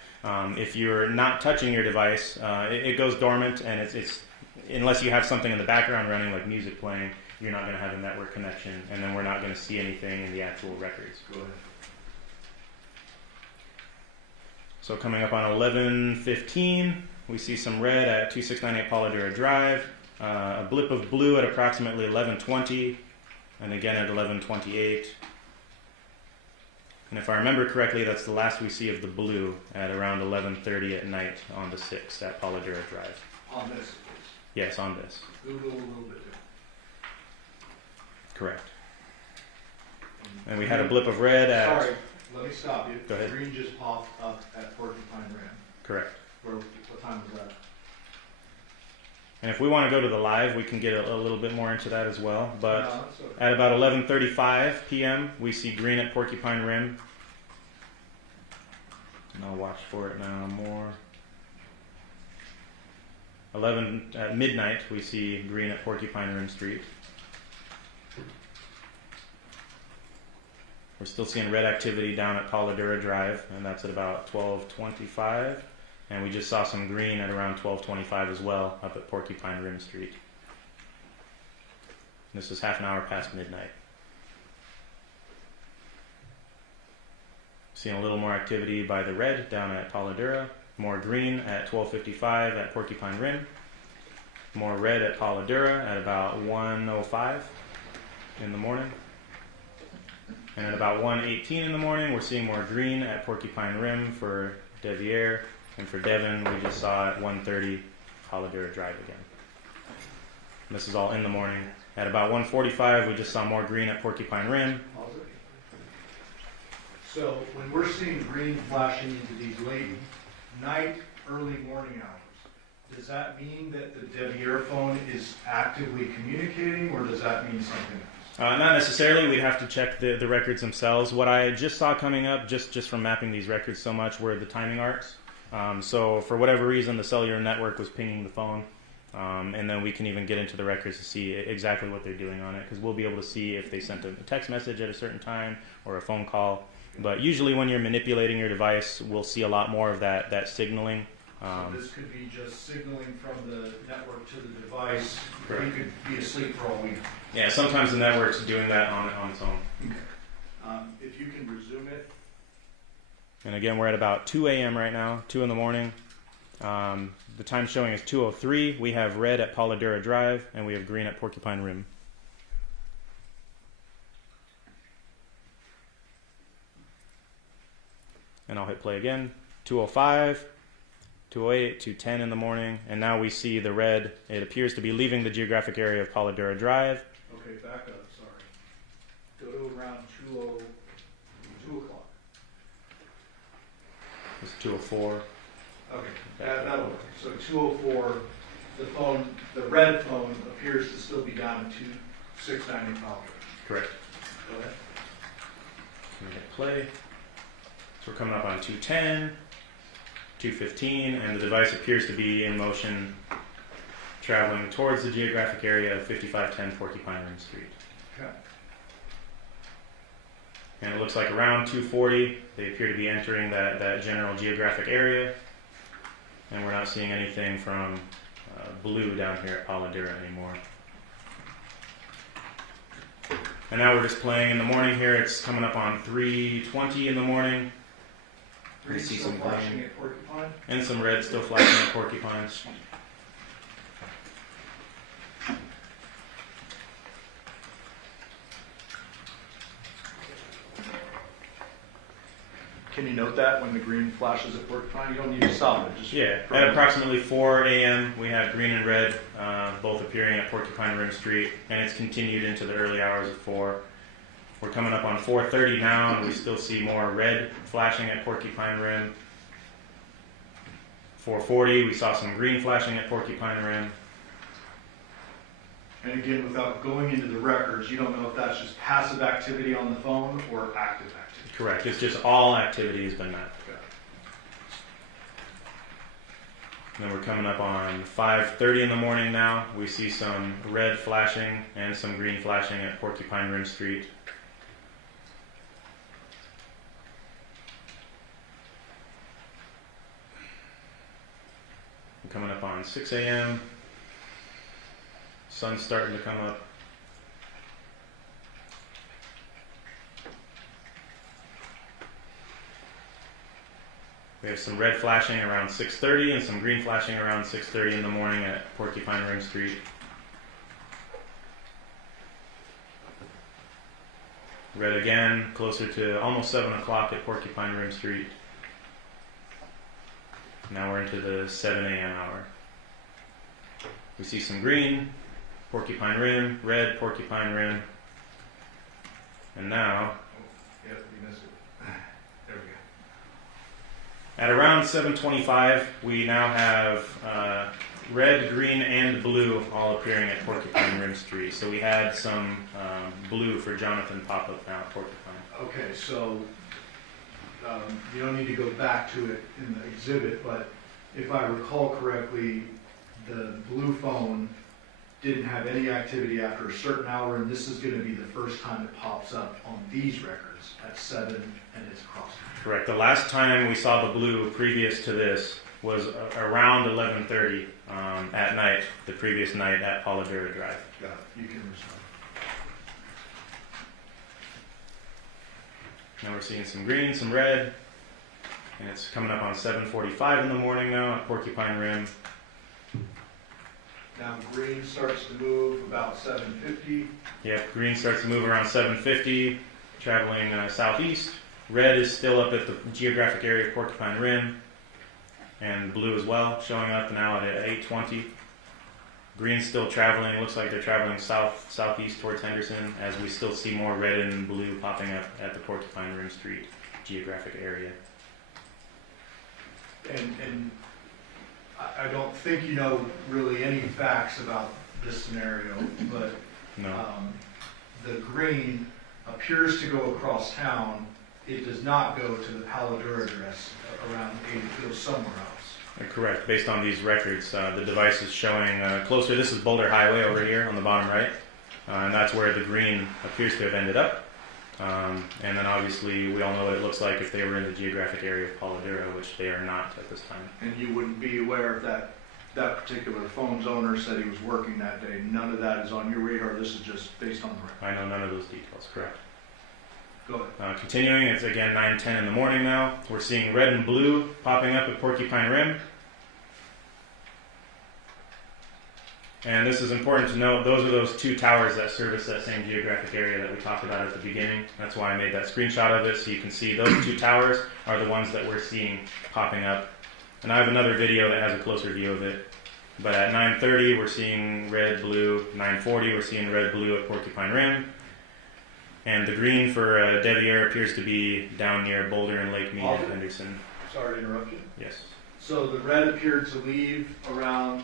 If you're not touching your device, it goes dormant, and it's unless you have something in the background running like music playing, you're not going to have a network connection, and then we're not going to see anything in the actual records. Go ahead. So coming up on 11:15, we see some red at 2698 Polydura Drive, a blip of blue at approximately 11:20, and again at 11:28. And if I remember correctly, that's the last we see of the blue at around 11:30 at night on the 6th at Polydura Drive. On this, please. Yes, on this. Google a little bit different. Correct. And we had a blip of red at... Sorry, let me stop you. Go ahead. Green just popped up at Porcupine Rim. Correct. What time was that? And if we want to go to the live, we can get a little bit more into that as well. But No, that's okay. at about 11:35 p.m., we see green at Porcupine Rim. And I'll watch for it now more. At midnight, we see green at Porcupine Rim Street. We're still seeing red activity down at Polydura Drive, and that's at about 12:25. And we just saw some green at around 12:25 as well up at Porcupine Rim Street. This is half an hour past midnight. Seeing a little more activity by the red down at Polydura. More green at 12:55 at Porcupine Rim. More red at Polydura at about 1:05 in the morning. And at about 1:18 in the morning, we're seeing more green at Porcupine Rim for Devier. And for Devyn, we just saw at 1:30 Polydura Drive again. And this is all in the morning. At about 1:45, we just saw more green at Porcupine Rim. So when we're seeing green flashing into these late night, early morning hours, does that mean that the Devier phone is actively communicating, or does that mean something else? Not necessarily. We'd have to check the records themselves. What I just saw coming up, just from mapping these records so much, were the timing arcs. So for whatever reason, the cellular network was pinging the phone. And then we can even get into the records to see exactly what they're doing on it, because we'll be able to see if they sent a text message at a certain time or a phone call. But usually when you're manipulating your device, we'll see a lot more of that signaling. So this could be just signaling from the network to the device. Correct. We could be asleep for all we know. Yeah, sometimes the network's doing that on its own. Okay. If you can resume it. And again, we're at about 2 a.m. right now, 2 in the morning. The time showing is 2:03. We have red at Polydura Drive, and we have green at Porcupine Rim. And I'll hit play again. 2:05, 2:08, 2:10 in the morning, and now we see the red. It appears to be leaving the geographic area of Polydura Drive. Okay, back up, sorry. Go to around 2 o'clock. It's 2:04. Okay, that'll work. So 2:04, the red phone appears to still be down at 2698 Polydura. Correct. Go ahead. Let me hit play. So we're coming up on 210, 215, and the device appears to be in motion, traveling towards the geographic area of 5510 Porcupine Rim Street. Okay. And it looks like around 240, they appear to be entering that general geographic area. And we're not seeing anything from Blue down here at Paladera anymore. And now we're just playing in the morning here. It's coming up on 3:20 in the morning. We see some flashing green at Porcupine. and some red still flashing at Porcupine. Can you note that when the green flashes at Porcupine? You don't need to stop it. Just Yeah, at approximately 4 a.m. we had green and red both appearing at Porcupine Rim Street, and it's continued into the early hours of 4. We're coming up on 4:30 now, and we still see more red flashing at Porcupine Rim. 4:40, we saw some green flashing at Porcupine Rim. And again, without going into the records, you don't know if that's just passive activity on the phone or active activity. Correct, it's just all activity has been met. And then we're coming up on 5:30 in the morning now. We see some red flashing and some green flashing at Porcupine Rim Street. We're coming up on 6 a.m. Sun's starting to come up. We have some red flashing around 6:30 and some green flashing around 6:30 in the morning at Porcupine Rim Street. Red again, closer to almost 7 o'clock at Porcupine Rim Street. Now we're into the 7 a.m. hour. We see some green, Porcupine Rim, red, Porcupine Rim. And now, Yep, you missed it. There we go. at around 7:25, we now have red, green, and blue all appearing at Porcupine Rim Street. So we had some blue for Johnathan pop up now at Porcupine. Okay, so you don't need to go back to it in the exhibit, but if I recall correctly, the blue phone didn't have any activity after a certain hour, and this is going to be the first time it pops up on these records at 7, and it's across. Correct. The last time we saw the blue previous to this was around 11:30 at night, the previous night at Paladera Drive. Got it. You can respond. Now we're seeing some green, some red, and it's coming up on 7:45 in the morning now at Porcupine Rim. Now green starts to move about 7:50. Yep, green starts to move around 7:50, traveling southeast. Red is still up at the geographic area of Porcupine Rim, and blue as well, showing up now at 8:20. Green's still traveling, looks like they're traveling southeast towards Henderson, as we still see more red and blue popping up at the Porcupine Rim Street geographic area. And I don't think you know really any facts about this scenario, but No. The green appears to go across town. It does not go to the Paladura address around 8. It goes somewhere else. Correct. Based on these records, the device is showing closer. This is Boulder Highway over here on the bottom right, and that's where the green appears to have ended up. And then obviously we all know what it looks like if they were in the geographic area of Paladura, which they are not at this time. And you wouldn't be aware of that particular phone's owner said he was working that day. None of that is on your radar. This is just based on the record. I know none of those details. Correct. Go ahead. Continuing, it's again 9:10 in the morning now. We're seeing red and blue popping up at Porcupine Rim. And this is important to note, those are those 2 towers that service that same geographic area that we talked about at the beginning. That's why I made that screenshot of it, so you can see those 2 towers are the ones that we're seeing popping up. And I have another video that has a closer view of it. But at 9:30, we're seeing red, blue. 9:40, we're seeing red, blue at Porcupine Rim. And the green for Devier appears to be down near Boulder and Lake Mead and Henderson. Sorry to interrupt you. Yes. So the red appeared to leave around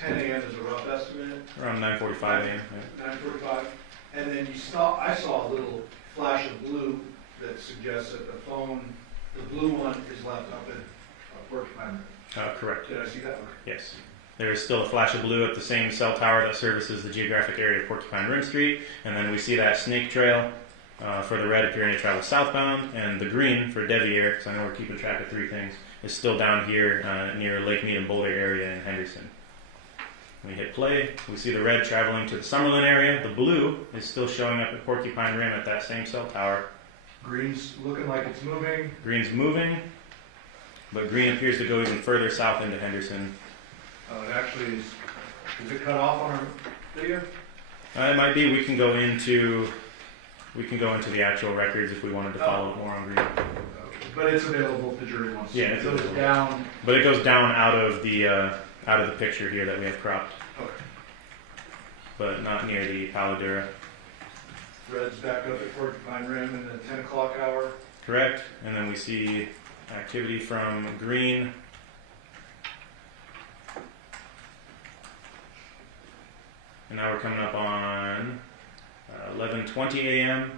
10 a.m. is a rough estimate. Around 9:45 a.m. 9:45. And then I saw a little flash of blue that suggests that the phone The blue one is left up at Porcupine Rim. Correct. Did I see that one? Yes. There is still a flash of blue at the same cell tower that services the geographic area of Porcupine Rim Street, and then we see that snake trail for the red appearing to travel southbound, and the green for Devier, because I know we're keeping track of three things, is still down here near Lake Mead and Boulder area in Henderson. We hit play, we see the red traveling to the Summerlin area. The blue is still showing up at Porcupine Rim at that same cell tower. Green's looking like it's moving. Green's moving, but green appears to go even further south into Henderson. Oh, it actually is it cut off on our video? It might be. We can go into the actual records if we wanted to follow more on green. Okay. But it's available if the jury wants to. Yeah, it's it goes available. down. But it goes down out of the picture here that we have cropped. Okay. But not near the Paladura. Red's back up at Porcupine Rim in the 10 o'clock hour. Correct. And then we see activity from green. And now we're coming up on 11:20 a.m.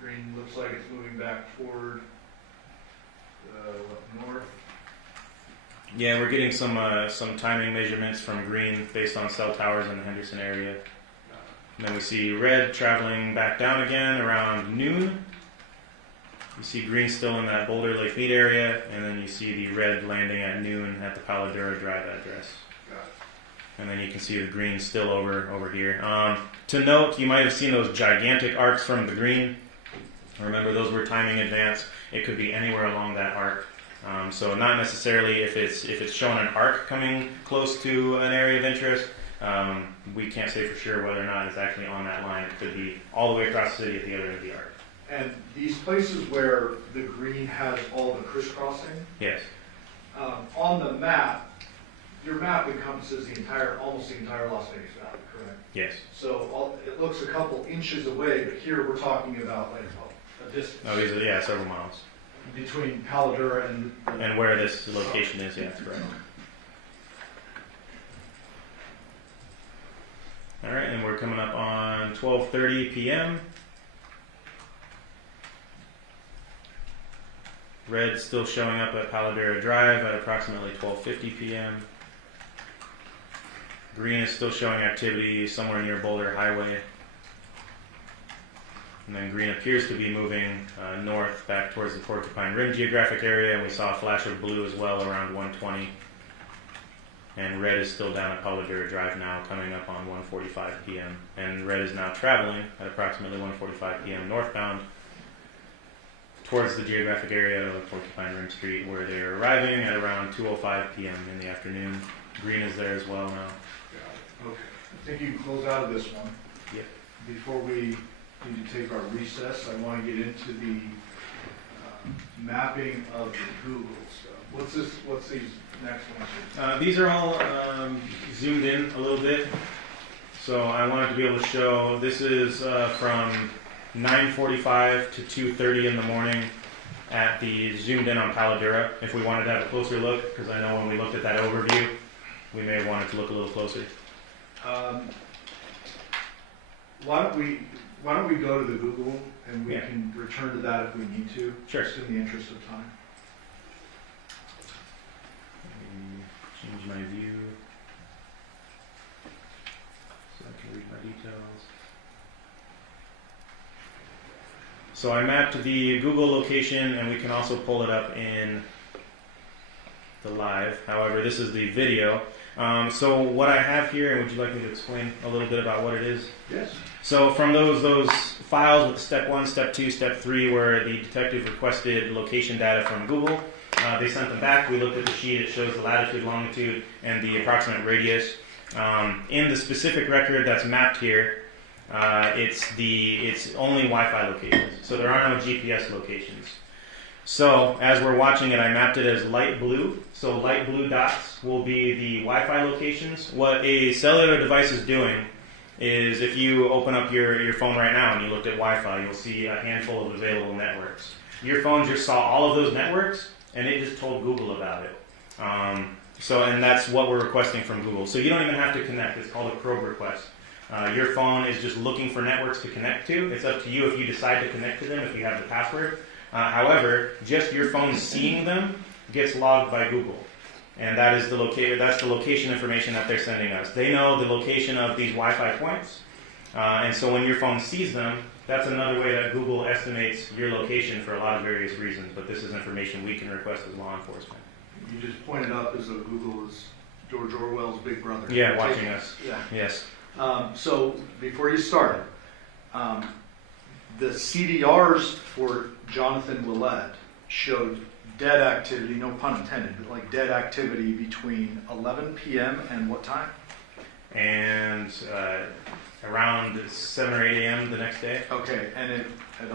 Green looks like it's moving back toward north. Yeah, we're getting some timing measurements from green based on cell towers in the Henderson area. And then we see red traveling back down again around noon. You see green still in that Boulder Lake Mead area, and then you see the red landing at noon at the Paladura Drive address. And then you can see the green still over here. To note, you might have seen those gigantic arcs from the green. Remember, those were timing advance. It could be anywhere along that arc. So not necessarily if it's showing an arc coming close to an area of interest. We can't say for sure whether or not it's actually on that line. It could be all the way across the city at the other end of the arc. And these places where the green has all the crisscrossing. Yes. On the map, your map encompasses almost the entire Las Vegas Valley, correct? Yes. So it looks a couple inches away, but here we're talking about like a distance. Oh, these are several miles. Between Paladura and where this location is, yeah, that's correct. All right, and we're coming up on 12:30 p.m. Red still showing up at Paladura Drive at approximately 12:50 p.m. Green is still showing activity somewhere near Boulder Highway. And then green appears to be moving north back towards the Porcupine Rim geographic area, and we saw a flash of blue as well around 1:20. And red is still down at Paladura Drive now, coming up on 1:45 p.m. And red is now traveling at approximately 1:45 p.m. northbound towards the geographic area of Porcupine Rim Street, where they're arriving at around 2:05 p.m. in the afternoon. Green is there as well now. Okay. I think you can close out of this one. Yep. Before we need to take our recess, I want to get into the mapping of the Google stuff. What's these next ones? These are all zoomed in a little bit. So I wanted to be able to show, this is from 9:45 to 2:30 in the morning at the zoomed in on Paladura. If we wanted to have a closer look, because I know when we looked at that overview, we may have wanted to look a little closer. Why don't we go to the Google and we can return to that if we need to, Sure. just in the interest of time. Change my view so I can read my details. So I mapped the Google location, and we can also pull it up in the live. However, this is the video. So what I have here, and would you like me to explain a little bit about what it is? Yes. So from those files with step 1, step 2, step 3, where the detective requested location data from Google, they sent them back. We looked at the sheet. It shows the latitude, longitude, and the approximate radius. In the specific record that's mapped here, it's only Wi-Fi locations. So there are no GPS locations. So as we're watching it, I mapped it as light blue. So light blue dots will be the Wi-Fi locations. What a cellular device is doing is, if you open up your phone right now and you looked at Wi-Fi, you'll see a handful of available networks. Your phone just saw all of those networks, and it just told Google about it. And that's what we're requesting from Google. So you don't even have to connect. It's called a probe request. Your phone is just looking for networks to connect to. It's up to you if you decide to connect to them, if you have the password. However, just your phone seeing them gets logged by Google. And that is that's the location information that they're sending us. They know the location of these Wi-Fi points. And so when your phone sees them, that's another way that Google estimates your location for a lot of various reasons. But this is information we can request as law enforcement. You just pointed out as though Google is George Orwell's big brother. Yeah, watching us. Yeah. Yes. So before you started, the CDRs for Johnathan Willette showed dead activity, no pun intended, but like dead activity between 11 p.m. and what time? And around 7 or 8 a.m. the next day. Okay, and at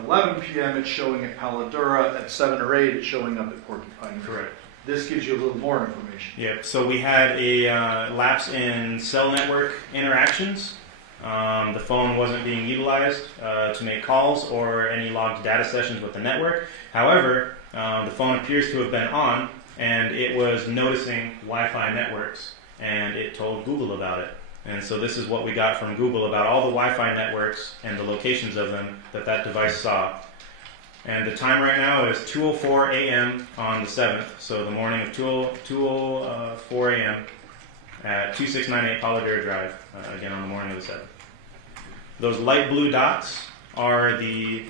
11 p.m. it's showing at Paladura, at 7 or 8 it's showing up at Porcupine. Correct. This gives you a little more information. Yep, so we had a lapse in cell network interactions. The phone wasn't being utilized to make calls or any logged data sessions with the network. However, the phone appears to have been on, and it was noticing Wi-Fi networks, and it told Google about it. And so this is what we got from Google about all the Wi-Fi networks and the locations of them that device saw. And the time right now is 2:04 a.m. on the 7th, so the morning of 2:04 a.m. at 2698 Paladura Drive, again on the morning of the 7th. Those light blue dots are the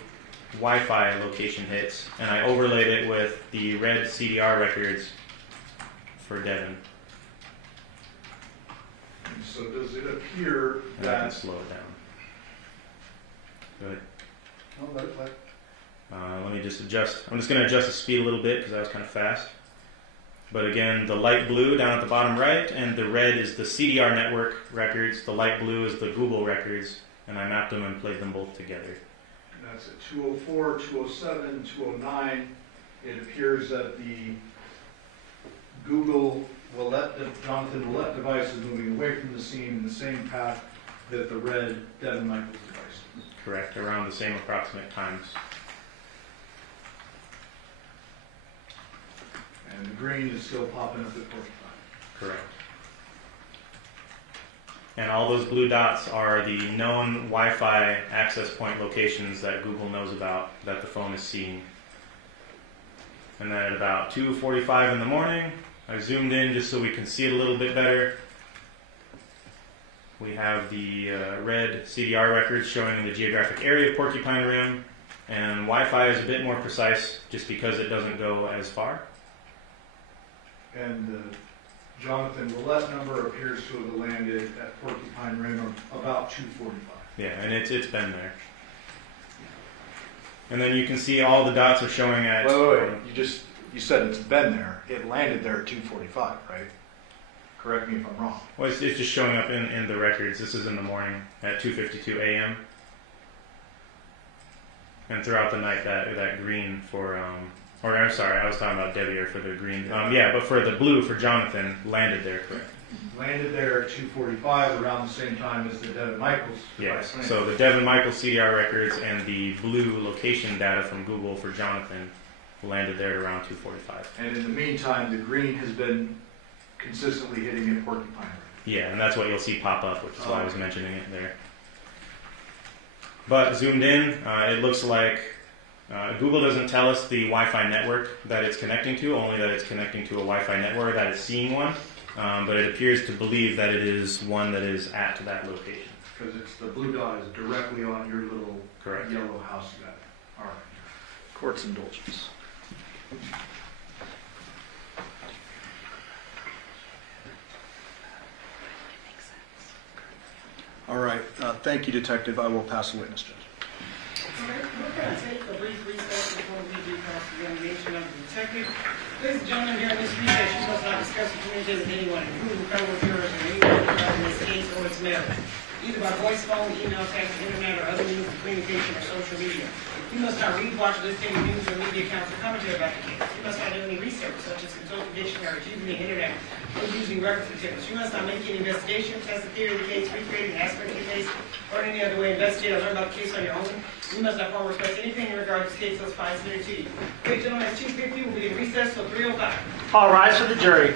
Wi-Fi location hits, and I overlaid it with the red CDR records for Devyn. So does it appear And I can that... slow it down. Go ahead. No, let Let me just adjust. I'm just going to adjust the speed a little bit because that was kind of fast. But again, the light blue down at the bottom right, and the red is the CDR network records. The light blue is the Google records, and I mapped them and played them both together. That's at 2:04, 2:07, 2:09. It appears that the Google Johnathan Willette device is moving away from the scene in the same path that the red Devyn Michaels device. Correct, around the same approximate times. And the green is still popping up at Porcupine. Correct. And all those blue dots are the known Wi-Fi access point locations that Google knows about that the phone is seeing. And then at about 2:45 in the morning, I zoomed in just so we can see it a little bit better. We have the red CDR records showing the geographic area of Porcupine Rim, and Wi-Fi is a bit more precise just because it doesn't go as far. And the Johnathan Willette number appears to have landed at Porcupine Rim about 2:45. Yeah, and it's been there. And then you can see all the dots are showing at... Wait. You said it's been there. It landed there at 2:45, right? Correct me if I'm wrong. Well, it's just showing up in the records. This is in the morning at 2:52 a.m. And throughout the night, that green for... or I'm sorry, I was talking about Debbie for the green. But for the blue for Johnathan, landed there, correct? Landed there at 2:45 around the same time as the Devyn Michaels. Yes, so the Devyn Michaels CDR records and the blue location data from Google for Johnathan landed there at around 2:45. And in the meantime, the green has been consistently hitting at Porcupine. Yeah, and that's what you'll see pop up, which is why I was mentioning it there. But zoomed in, it looks like Google doesn't tell us the Wi-Fi network that it's connecting to, only that it's connecting to a Wi-Fi network, that it's seeing one. But it appears to believe that it is one that is at that location. Because it's the blue dot is directly on your little Correct. yellow house you got. All right. Court's indulgence. All right. Thank you, Detective. I will pass the witness, Judge. We're going to take a brief recess before we do cross-examination of the detective. Ladies and gentlemen, during this recess, you must not discuss or communicate with anyone, including fellow jurors or anyone regarding this case or its merits, either by voice, phone, email, text, internet, or other means of communication or social media. You must not read, watch, listen to news or media accounts or commentary about the case. You must not do any research, such as consulting dictionaries, using the internet, or using record certificates. You must not make any investigation, test the theory of the case, recreate an aspect of the case, or in any other way investigate or learn about the case on your own. You must not form or express anything in regard to this case unless filed submitted to you. Okay, gentlemen, at 2:50, we'll be in recess till 3:05. All rise for the jury.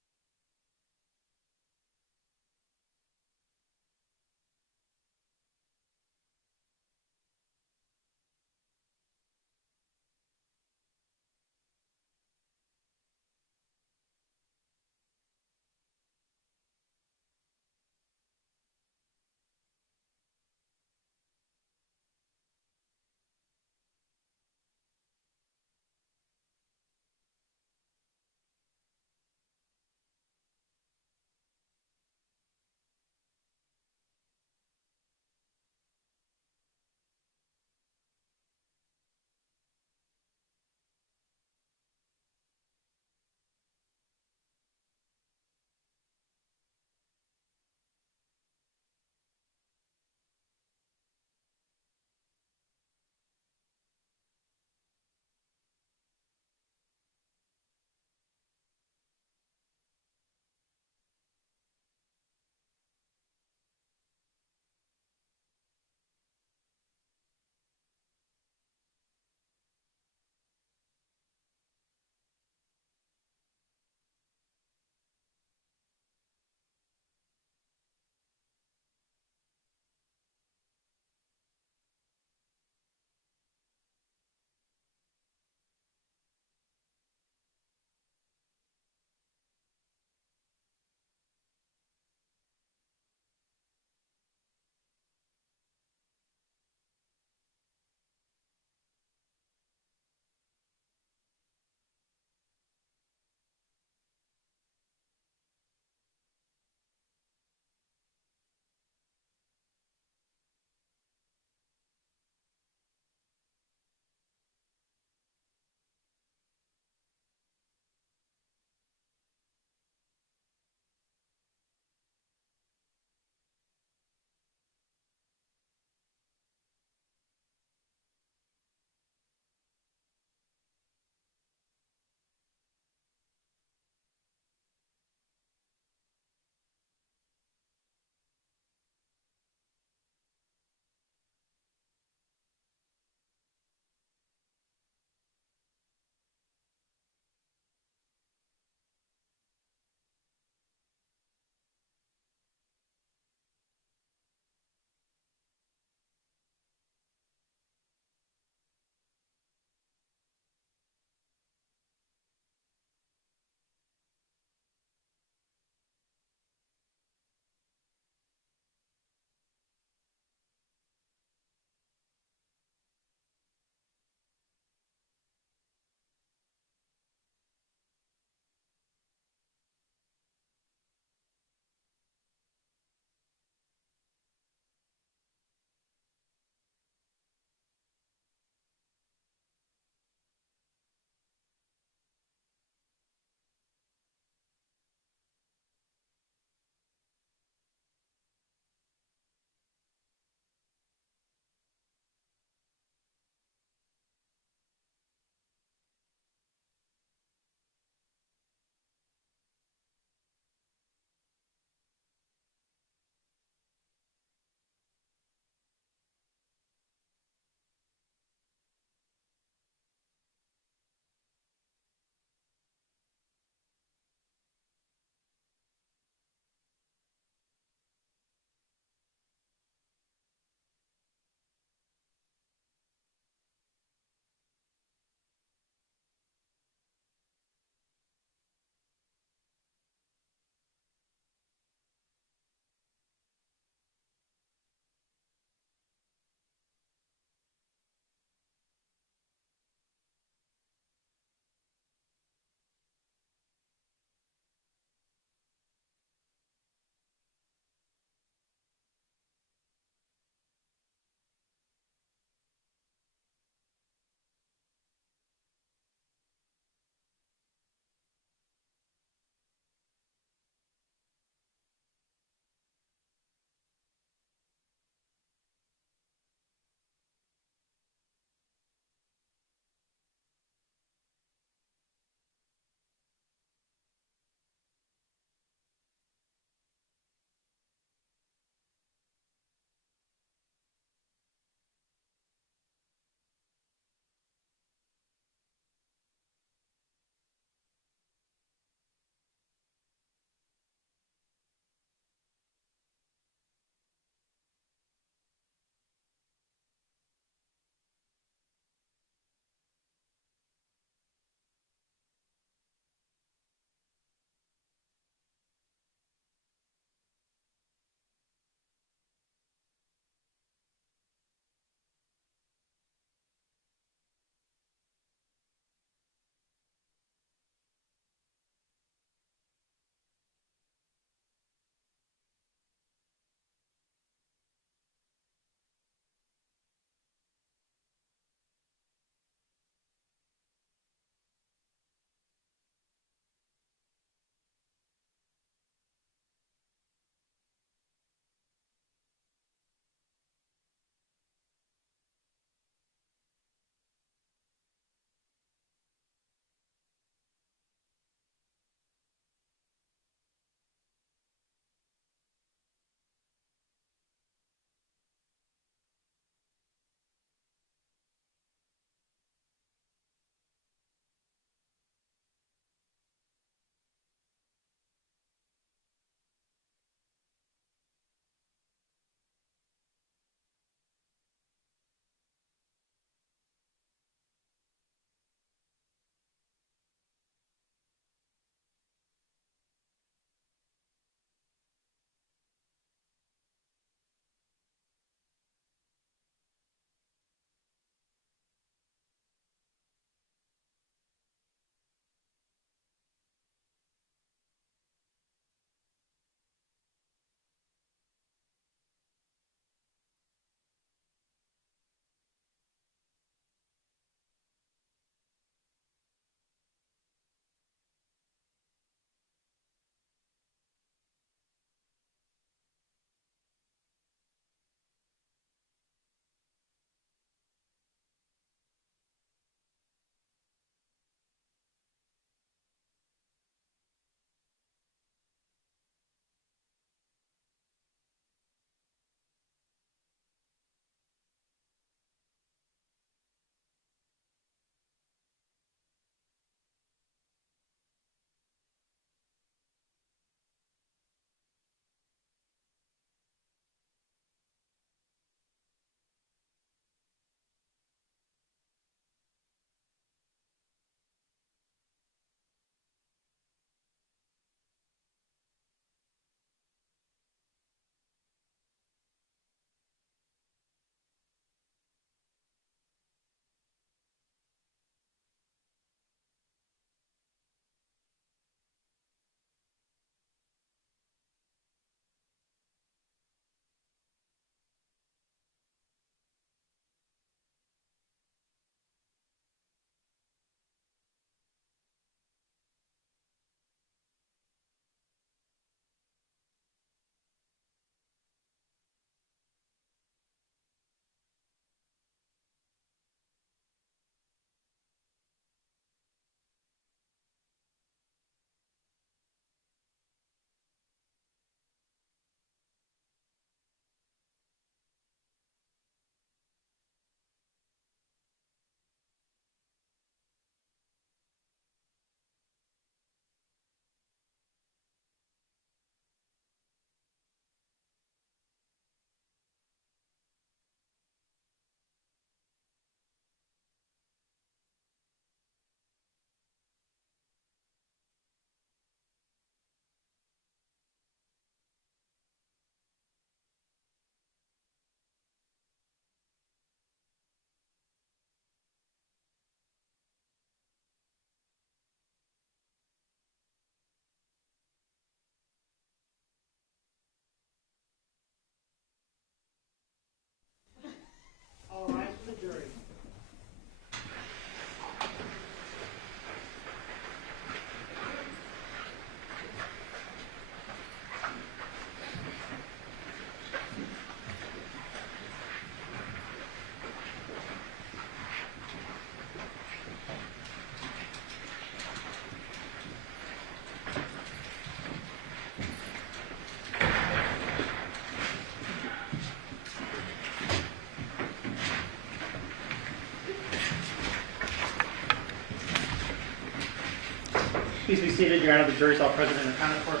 Please be seated. Your Honor, the jury's all present and accounted for.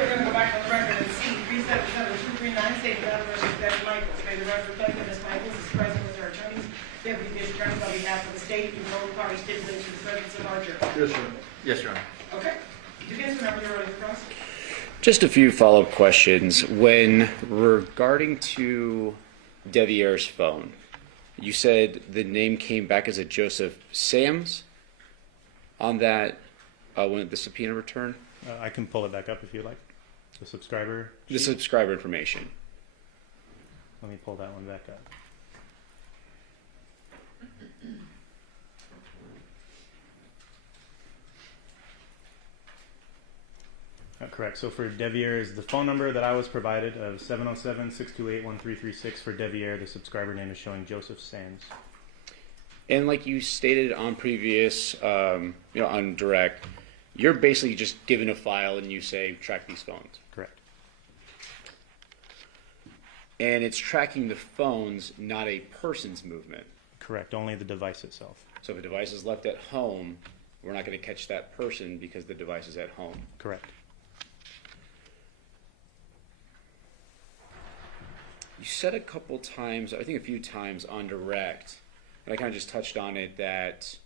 We're going to go back on the record and see 377239, State of Nevada versus Devyn Michaels. May the record reflect that Ms. Michaels is present with her attorneys, deputy district attorneys on behalf of the state, and both parties stipulated to the presence of our jury. Yes, sir. Yes, Your Honor. Okay. Defense, whenever you're ready for us. Just a few follow-up questions. When regarding to Devier's phone, you said the name came back as a Joseph Sams on that when the subpoena returned? I can pull it back up if you like. The subscriber sheet? The subscriber information. Let me pull that one back up. Correct. So for Devier is the phone number that I was provided of 707-628-1336 for Devier. The subscriber name is showing Joseph Sands. And like you stated on previous, on direct, you're basically just given a file and you say, track these phones. Correct. And it's tracking the phones, not a person's movement. Correct. Only the device itself. So if a device is left at home, we're not going to catch that person because the device is at home. Correct. You said a couple times, I think a few times on direct, and I kind of just touched on it, that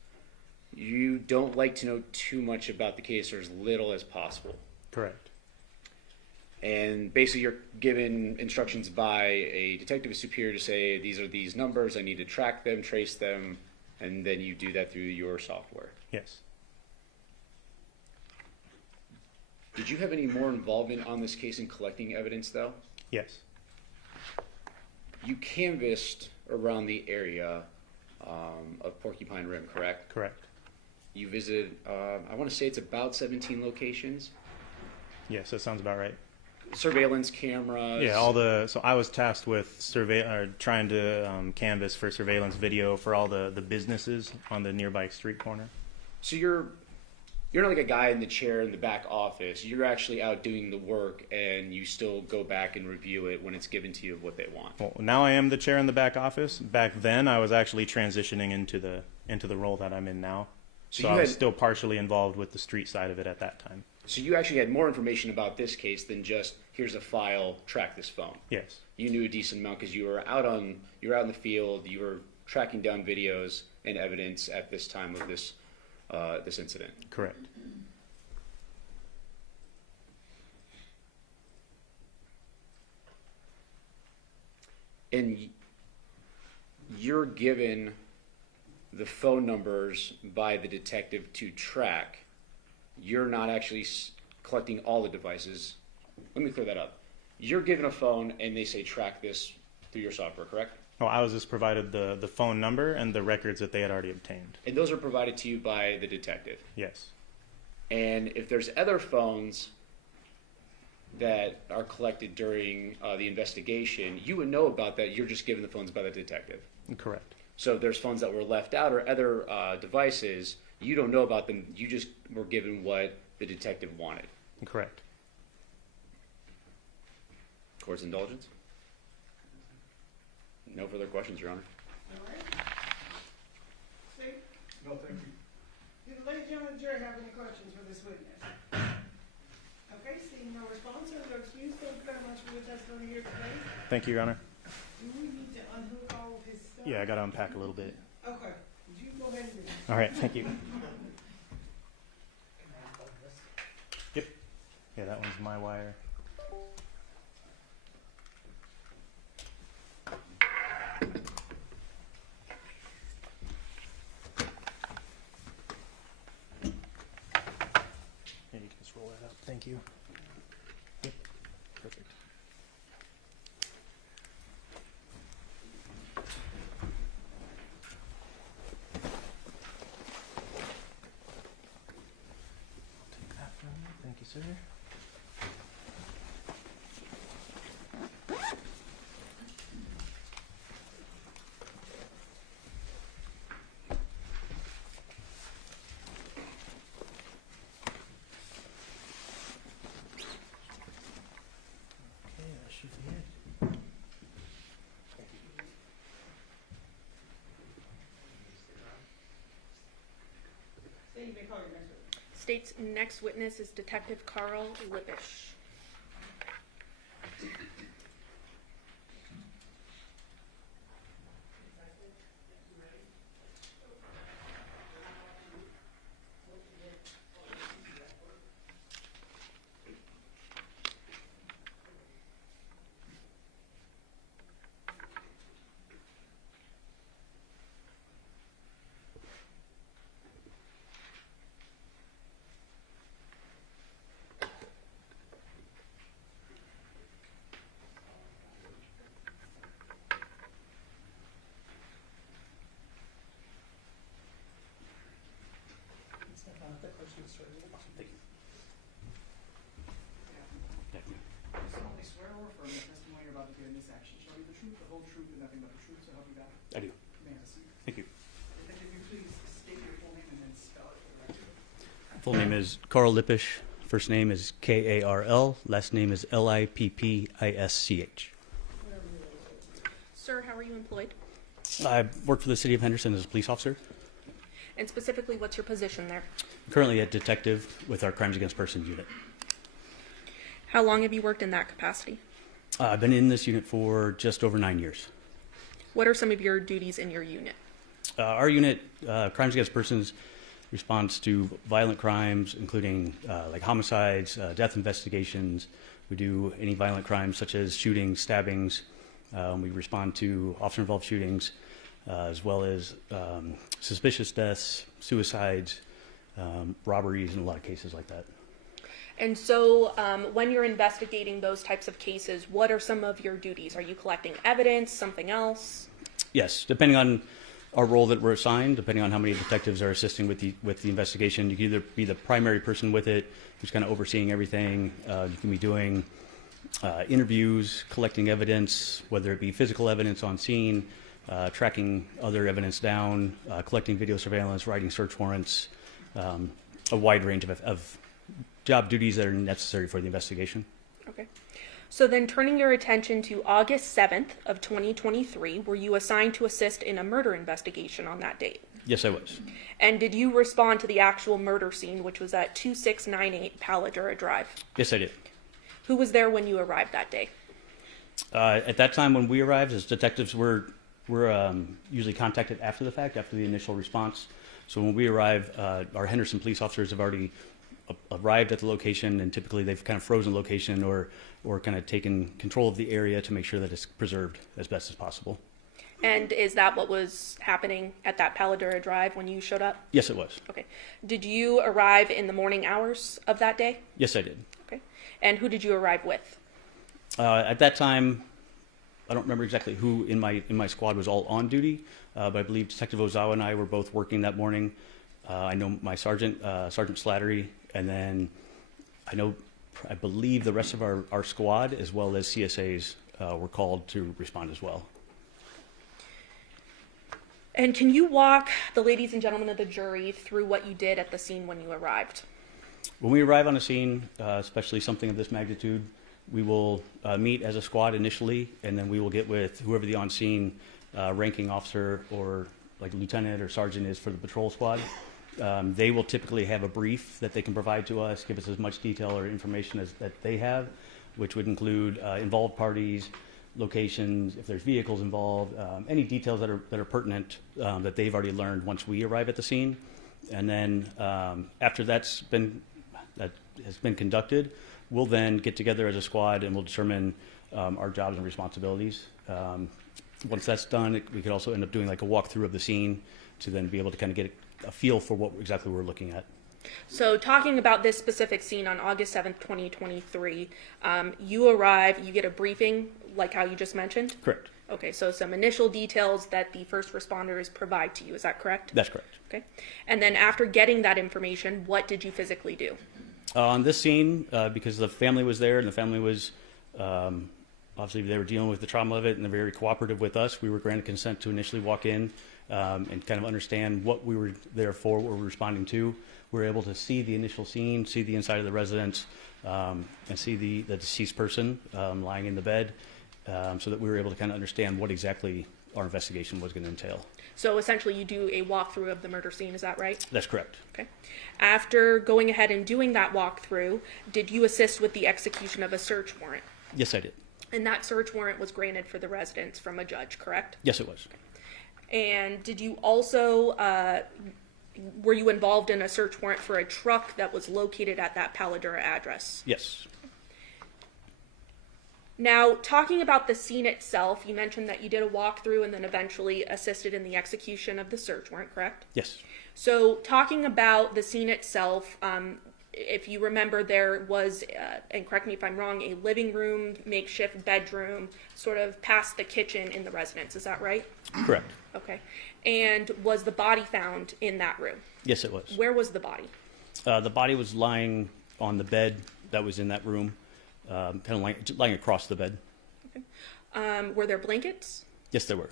you don't like to know too much about the case or as little as possible. Correct. And basically you're given instructions by a detective superior to say, these are these numbers, I need to track them, trace them, and then you do that through your software. Yes. Did you have any more involvement on this case in collecting evidence, though? Yes. You canvassed around the area of Porcupine Rim, correct? Correct. You visited, I want to say it's about 17 locations. Yes, that sounds about right. Surveillance cameras. Yeah, so I was tasked with trying to canvass for surveillance video for all the businesses on the nearby street corner. So you're not like a guy in the chair in the back office. You're actually out doing the work, and you still go back and review it when it's given to you of what they want. Well, now I am the chair in the back office. Back then, I was actually transitioning into the role that I'm in now. So I was still partially involved with the street side of it at that time. So you actually had more information about this case than just, here's a file, track this phone. Yes. You knew a decent amount because you were out in the field, you were tracking down videos and evidence at this time of this incident. Correct. And you're given the phone numbers by the detective to track. You're not actually collecting all the devices. Let me clear that up. You're given a phone and they say track this through your software, correct? Oh, I was just provided the phone number and the records that they had already obtained. And those are provided to you by the detective? Yes. And if there's other phones that are collected during the investigation, you would know about that. You're just given the phones by the detective. Correct. So if there's phones that were left out or other devices, you don't know about them. You just were given what the detective wanted. Correct. Court's indulgence? No further questions, Your Honor. All right. State? No, thank you. Do the ladies and gentlemen of the jury have any questions for this witness? Okay, seeing no response, or excuse, thank you very much for your testimony here today. Thank you, Your Honor. Do we need to unhook all of his stuff? Yeah, I got to unpack a little bit. Okay, you go ahead and do it. All right, thank you. Yep. Yeah, that one's my wire. Yeah, you can just roll that up. Thank you. Yep. Perfect. Take that from you. Thank you, sir. Okay, that should be it. Say you may call your next witness. State's next witness is Detective Carl Libish. solemnly swear or affirm the testimony you're about to give in this action shall be the truth, the whole truth, and nothing but the truth, so help you God? I do. May I proceed? Thank you. Detective, you please state your full name and then spell it for the record. Full name is Carl Libish. First name is Karl. Last name is Lippisch. Sir, how are you employed? I work for the city of Henderson as a police officer. And specifically, what's your position there? I'm currently a detective with our Crimes Against Persons unit. How long have you worked in that capacity? I've been in this unit for just over 9 years. What are some of your duties in your unit? Our unit, Crimes Against Persons, responds to violent crimes, including like homicides, death investigations. We do any violent crimes such as shootings, stabbings. We respond to officer-involved shootings, as well as suspicious deaths, suicides, robberies, and a lot of cases like that. And so when you're investigating those types of cases, what are some of your duties? Are you collecting evidence, something else? Yes, depending on our role that we're assigned, depending on how many detectives are assisting with the investigation, you can either be the primary person with it, who's kind of overseeing everything. You can be doing interviews, collecting evidence, whether it be physical evidence on scene, tracking other evidence down, collecting video surveillance, writing search warrants, a wide range of job duties that are necessary for the investigation. Okay. So then turning your attention to August 7th of 2023, were you assigned to assist in a murder investigation on that date? Yes, I was. And did you respond to the actual murder scene, which was at 2698 Paladura Drive? Yes, I did. Who was there when you arrived that day? At that time when we arrived, as detectives, we're usually contacted after the fact, after the initial response. So when we arrive, our Henderson police officers have already arrived at the location, and typically they've kind of frozen the location or kind of taken control of the area to make sure that it's preserved as best as possible. And is that what was happening at that Paladura Drive when you showed up? Yes, it was. Okay. Did you arrive in the morning hours of that day? Yes, I did. Okay. And who did you arrive with? At that time, I don't remember exactly who in my squad was all on duty, but I believe Detective Ozawa and I were both working that morning. I know my sergeant, Sergeant Slattery, and then I believe the rest of our squad, as well as CSAs, were called to respond as well. And can you walk the ladies and gentlemen of the jury through what you did at the scene when you arrived? When we arrive on a scene, especially something of this magnitude, we will meet as a squad initially, and then we will get with whoever the on-scene ranking officer or like lieutenant or sergeant is for the patrol squad. They will typically have a brief that they can provide to us, give us as much detail or information as that they have, which would include involved parties, locations, if there's vehicles involved, any details that are pertinent that they've already learned once we arrive at the scene. And then after that has been conducted, we'll then get together as a squad and we'll determine our jobs and responsibilities. Once that's done, we could also end up doing like a walkthrough of the scene to then be able to kind of get a feel for what exactly we're looking at. So talking about this specific scene on August 7th, 2023, you arrive, you get a briefing like how you just mentioned? Correct. Okay, so some initial details that the first responders provide to you, is that correct? That's correct. Okay. And then after getting that information, what did you physically do? On this scene, because the family was there and the family was, obviously they were dealing with the trauma of it and they're very cooperative with us, we were granted consent to initially walk in and kind of understand what we were there for, what we were responding to. We were able to see the initial scene, see the inside of the residence, and see the deceased person lying in the bed, so that we were able to kind of understand what exactly our investigation was going to entail. So essentially you do a walkthrough of the murder scene, is that right? That's correct. Okay. After going ahead and doing that walkthrough, did you assist with the execution of a search warrant? Yes, I did. And that search warrant was granted for the residence from a judge, correct? Yes, it was. And did you also, were you involved in a search warrant for a truck that was located at that Paladura address? Yes. Now, talking about the scene itself, you mentioned that you did a walkthrough and then eventually assisted in the execution of the search warrant, correct? Yes. So, talking about the scene itself, if you remember, there was, and correct me if I'm wrong, a living room, makeshift bedroom, sort of past the kitchen in the residence. Is that right? Correct. Okay. And was the body found in that room? Yes, it was. Where was the body? The body was lying on the bed that was in that room, kind of lying across the bed. Okay. Were there blankets? Yes, there were.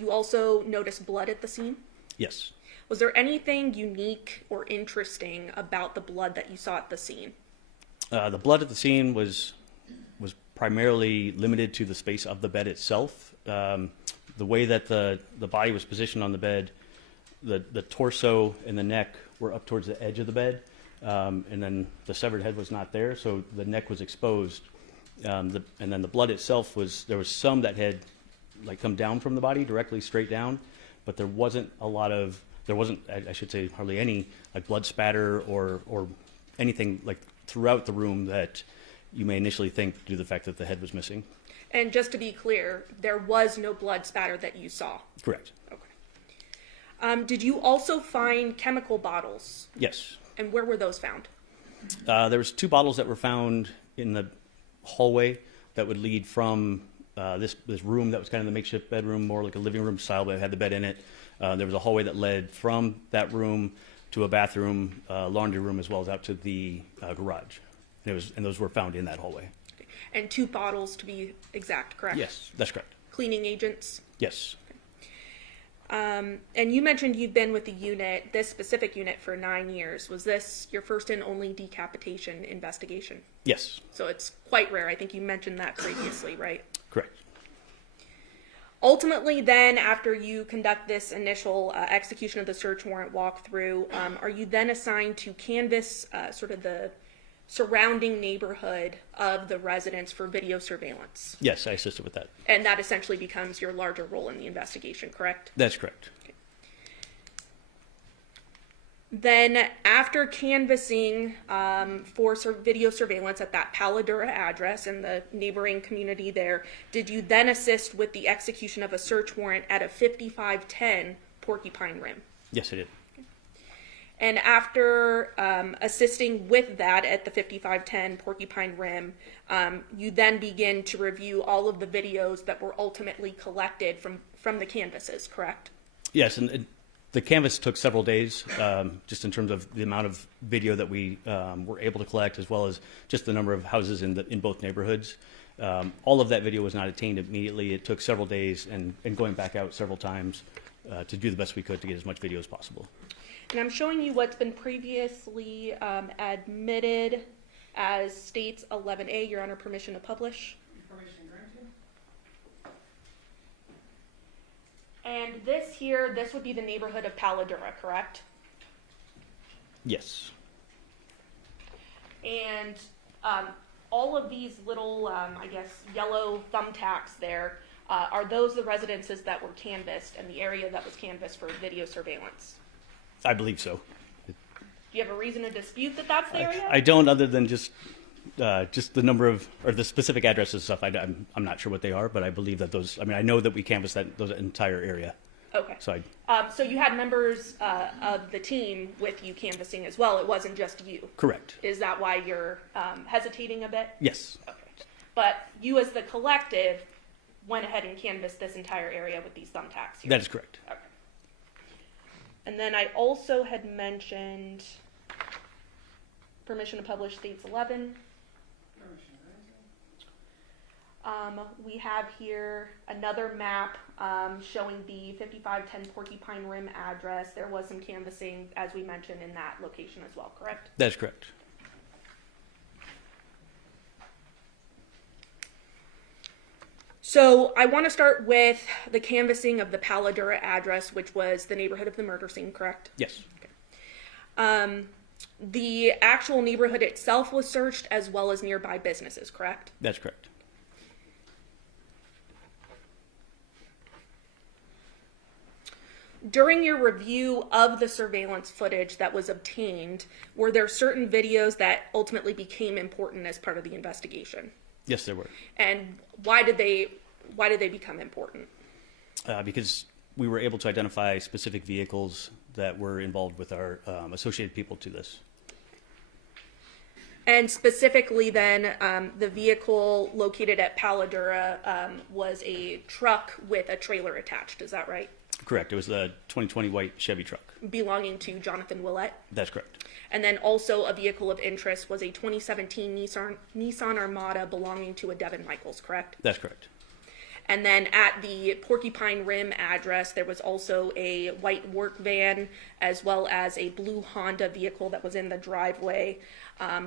You also noticed blood at the scene? Yes. Was there anything unique or interesting about the blood that you saw at the scene? The blood at the scene was primarily limited to the space of the bed itself. The way that the body was positioned on the bed, the torso and the neck were up towards the edge of the bed, and then the severed head was not there, so the neck was exposed. And then the blood itself there was some that had come down from the body directly straight down, but there wasn't I should say hardly any blood spatter or anything throughout the room that you may initially think due to the fact that the head was missing. And just to be clear, there was no blood spatter that you saw? Correct. Okay. Did you also find chemical bottles? Yes. And where were those found? There was 2 bottles that were found in the hallway that would lead from this room that was kind of the makeshift bedroom, more like a living room style, but it had the bed in it. There was a hallway that led from that room to a bathroom, laundry room, as well as out to the garage. And those were found in that hallway. Okay. And 2 bottles to be exact, correct? Yes, that's correct. Cleaning agents? Yes. Okay. And you mentioned you've been with the unit, this specific unit, for 9 years. Was this your first and only decapitation investigation? Yes. So it's quite rare. I think you mentioned that previously, right? Correct. Ultimately, then, after you conduct this initial execution of the search warrant walkthrough, are you then assigned to canvass sort of the surrounding neighborhood of the residence for video surveillance? Yes, I assisted with that. And that essentially becomes your larger role in the investigation, correct? That's correct. Okay. Then, after canvassing for video surveillance at that Paladura address and the neighboring community there, did you then assist with the execution of a search warrant at a 5510 Porcupine Rim? Yes, I did. And after assisting with that at the 5510 Porcupine Rim, you then begin to review all of the videos that were ultimately collected from the canvases, correct? Yes, and the canvas took several days, just in terms of the amount of video that we were able to collect, as well as just the number of houses in both neighborhoods. All of that video was not obtained immediately. It took several days and going back out several times to do the best we could to get as much video as possible. And I'm showing you what's been previously admitted as states 11A. You're under permission to publish. Permission granted. And this would be the neighborhood of Paladura, correct? Yes. And all of these little, yellow thumbtacks there, are those the residences that were canvassed and the area that was canvassed for video surveillance? I believe so. Do you have a reason to dispute that that's the area? I don't, other than just the number of, or the specific addresses and stuff. I'm not sure what they are, but I believe that those, I know that we canvassed those entire area. Okay. So so you had members of the team with you canvassing as well. It wasn't just you. Correct. Is that why you're hesitating a bit? Yes. Okay. But you as the collective went ahead and canvassed this entire area with these thumbtacks here? That is correct. Okay. And then I also had mentioned permission to publish states 11. We have here another map showing the 5510 Porcupine Rim address. There was some canvassing, as we mentioned, in that location as well, correct? That is correct. So I want to start with the canvassing of the Paladura address, which was the neighborhood of the murder scene, correct? Yes. The actual neighborhood itself was searched as well as nearby businesses, correct? That's correct. During your review of the surveillance footage that was obtained, were there certain videos that ultimately became important as part of the investigation? Yes, there were. And why did they become important? Because we were able to identify specific vehicles that were involved with our associated people to this. And specifically then, the vehicle located at Paladura was a truck with a trailer attached, is that right? Correct. It was the 2020 white Chevy truck. Belonging to Johnathan Willette? That's correct. And then also a vehicle of interest was a 2017 Nissan Armada belonging to a Devyn Michaels, correct? That's correct. And then at the Porcupine Rim address, there was also a white work van as well as a blue Honda vehicle that was in the driveway,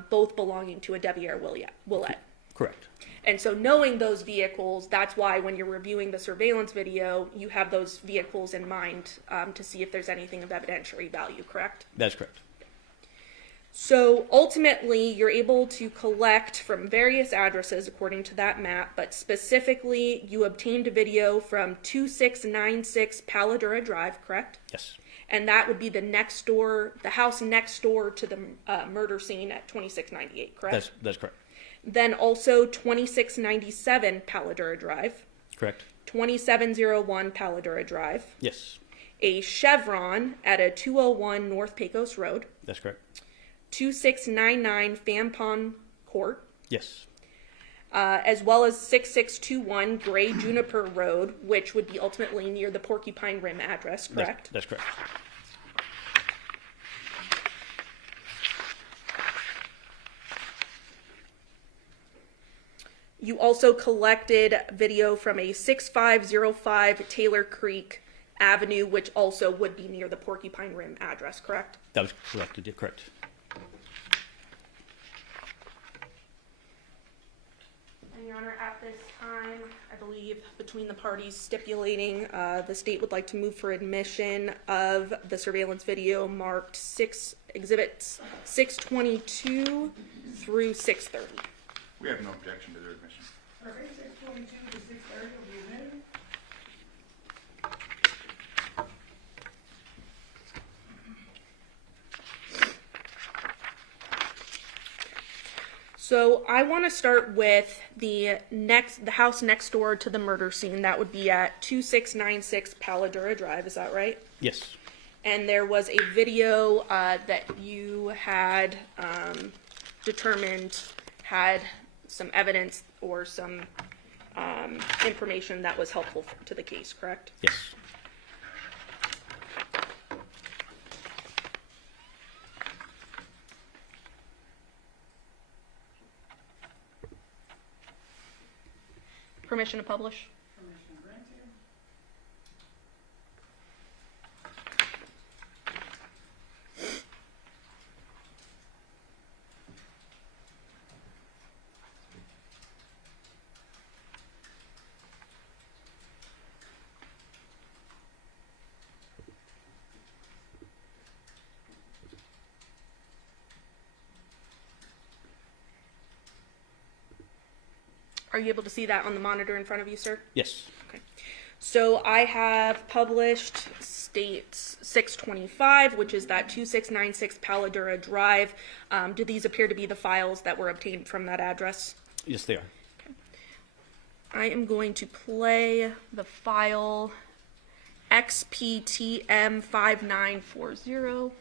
both belonging to a Devyn Willette. Correct. And so knowing those vehicles, that's why when you're reviewing the surveillance video, you have those vehicles in mind to see if there's anything of evidentiary value, correct? That's correct. So ultimately, you're able to collect from various addresses according to that map, but specifically, you obtained a video from 2696 Paladura Drive, correct? Yes. And that would be the house next door to the murder scene at 2698, correct? That's correct. Then also 2697 Paladura Drive. Correct. 2701 Paladura Drive. Yes. A Chevron at a 201 North Pecos Road. That's correct. 2699 Fampon Court. Yes. As well as 6621 Gray Juniper Road, which would be ultimately near the Porcupine Rim address, correct? That's correct. You also collected video from a 6505 Taylor Creek Avenue, which also would be near the Porcupine Rim address, correct? That was correct. Correct. And Your Honor, at this time, I believe between the parties stipulating, the state would like to move for admission of the surveillance video marked exhibits 622 through 630. We have no objection to their admission. All right, 622 to 630 will be admitted. So I want to start with the house next door to the murder scene. That would be at 2696 Paladura Drive. Is that right? Yes. And there was a video that you had determined had some evidence or some information that was helpful to the case, correct? Yes. Permission to publish? Permission granted. Are you able to see that on the monitor in front of you, sir? Yes. Okay. So I have published states 625, which is that 2696 Paladura Drive. Do these appear to be the files that were obtained from that address? Yes, they are. Okay. I am going to play the file XPTM5940.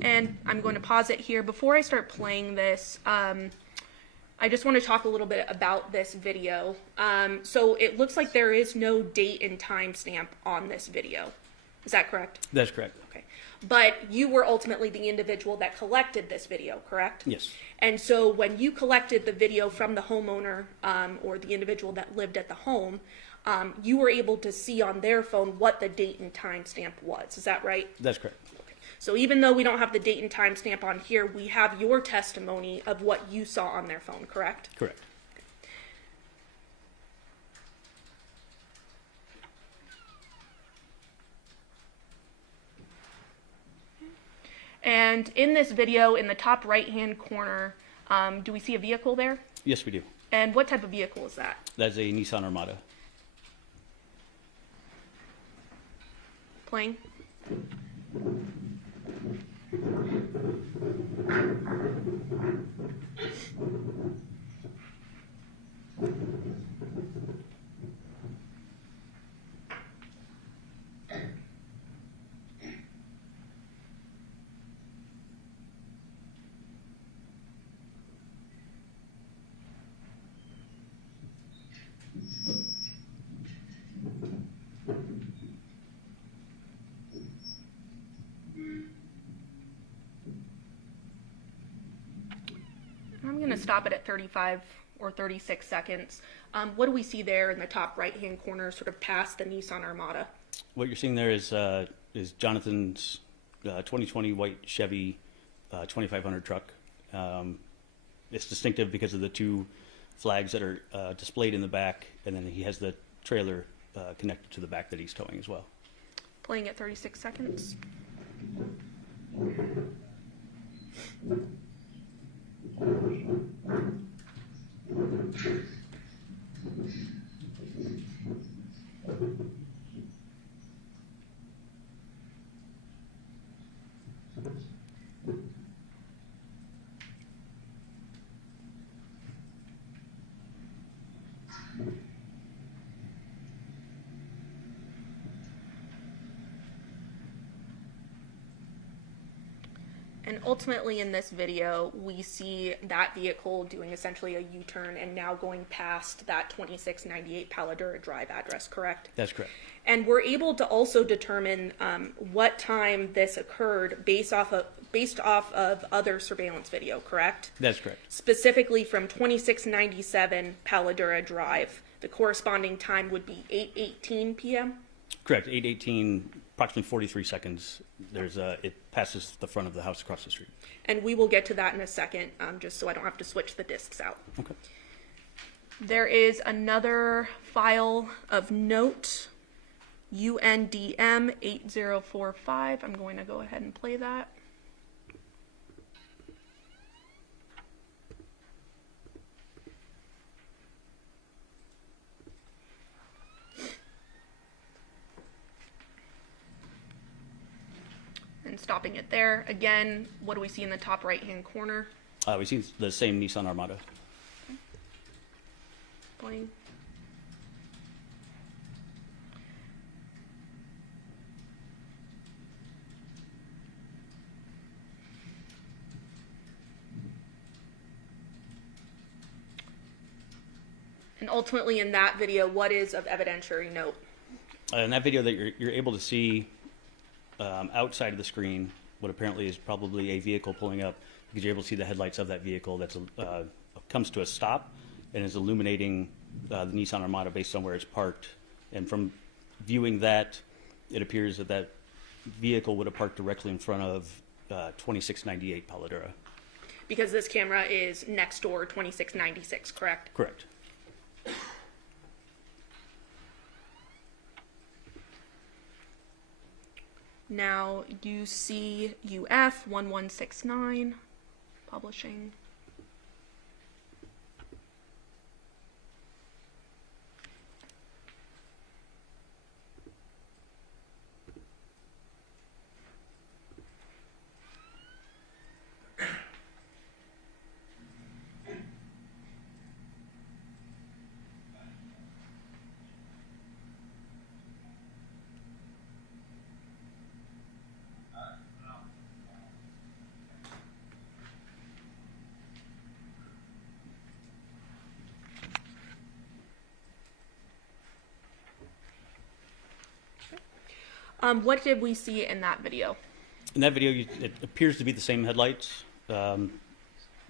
And I'm going to pause it here. Before I start playing this, I just want to talk a little bit about this video. So it looks like there is no date and time stamp on this video. Is that correct? That's correct. Okay. But you were ultimately the individual that collected this video, correct? Yes. And so when you collected the video from the homeowner or the individual that lived at the home, you were able to see on their phone what the date and time stamp was. Is that right? That's correct. So even though we don't have the date and time stamp on here, we have your testimony of what you saw on their phone, correct? Correct. And in this video, in the top right-hand corner, do we see a vehicle there? Yes, we do. And what type of vehicle is that? That's a Nissan Armada. Playing? I'm going to stop it at 35 or 36 seconds. What do we see there in the top right-hand corner, sort of past the Nissan Armada? What you're seeing there is Jonathan's 2020 white Chevy 2500 truck. It's distinctive because of the two flags that are displayed in the back, and then he has the trailer connected to the back that he's towing as well. Playing at 36 seconds. And ultimately in this video, we see that vehicle doing essentially a U-turn and now going past that 2698 Paladura Drive address, correct? That's correct. And we're able to also determine what time this occurred based off of other surveillance video, correct? That's correct. Specifically from 2697 Paladura Drive. The corresponding time would be 8:18 p.m.? Correct. 8:18, approximately 43 seconds. It passes the front of the house across the street. And we will get to that in a second, just so I don't have to switch the discs out. Okay. There is another file of note, UNDM 8045. I'm going to go ahead and play that. And stopping it there. Again, what do we see in the top right-hand corner? We see the same Nissan Armada. Playing. And ultimately in that video, what is of evidentiary note? In that video that you're able to see outside of the screen what apparently is probably a vehicle pulling up, because you're able to see the headlights of that vehicle that comes to a stop and is illuminating the Nissan Armada based on where it's parked. And from viewing that, it appears that that vehicle would have parked directly in front of 2698 Paladura. Because this camera is next door 2696, correct? Correct. Now UCUF 1169, publishing. What did we see in that video? In that video, it appears to be the same headlights that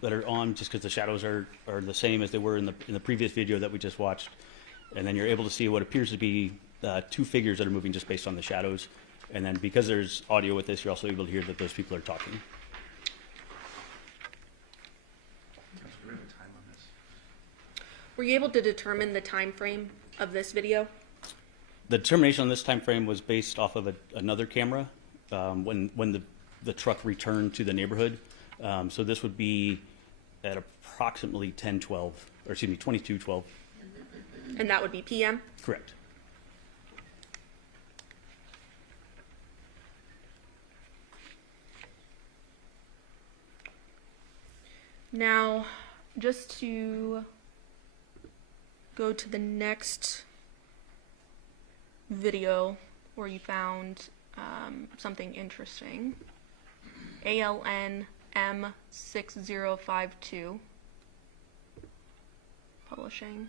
are on, just because the shadows are the same as they were in the previous video that we just watched. And then you're able to see what appears to be two figures that are moving just based on the shadows. And then because there's audio with this, you're also able to hear that those people are talking. Were you able to determine the time frame of this video? The determination on this time frame was based off of another camera when the truck returned to the neighborhood. So this would be at approximately 22:12. And that would be PM? Correct. Now, just to go to the next video where you found something interesting. ALN M6052 publishing.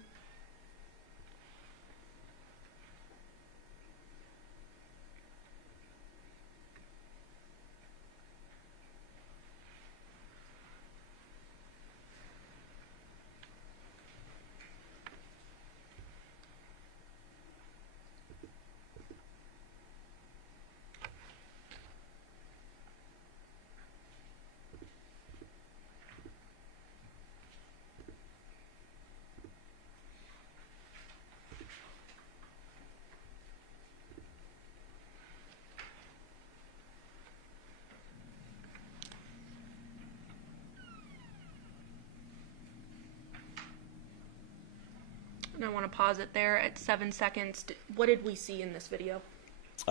And I want to pause it there at 7 seconds. What did we see in this video?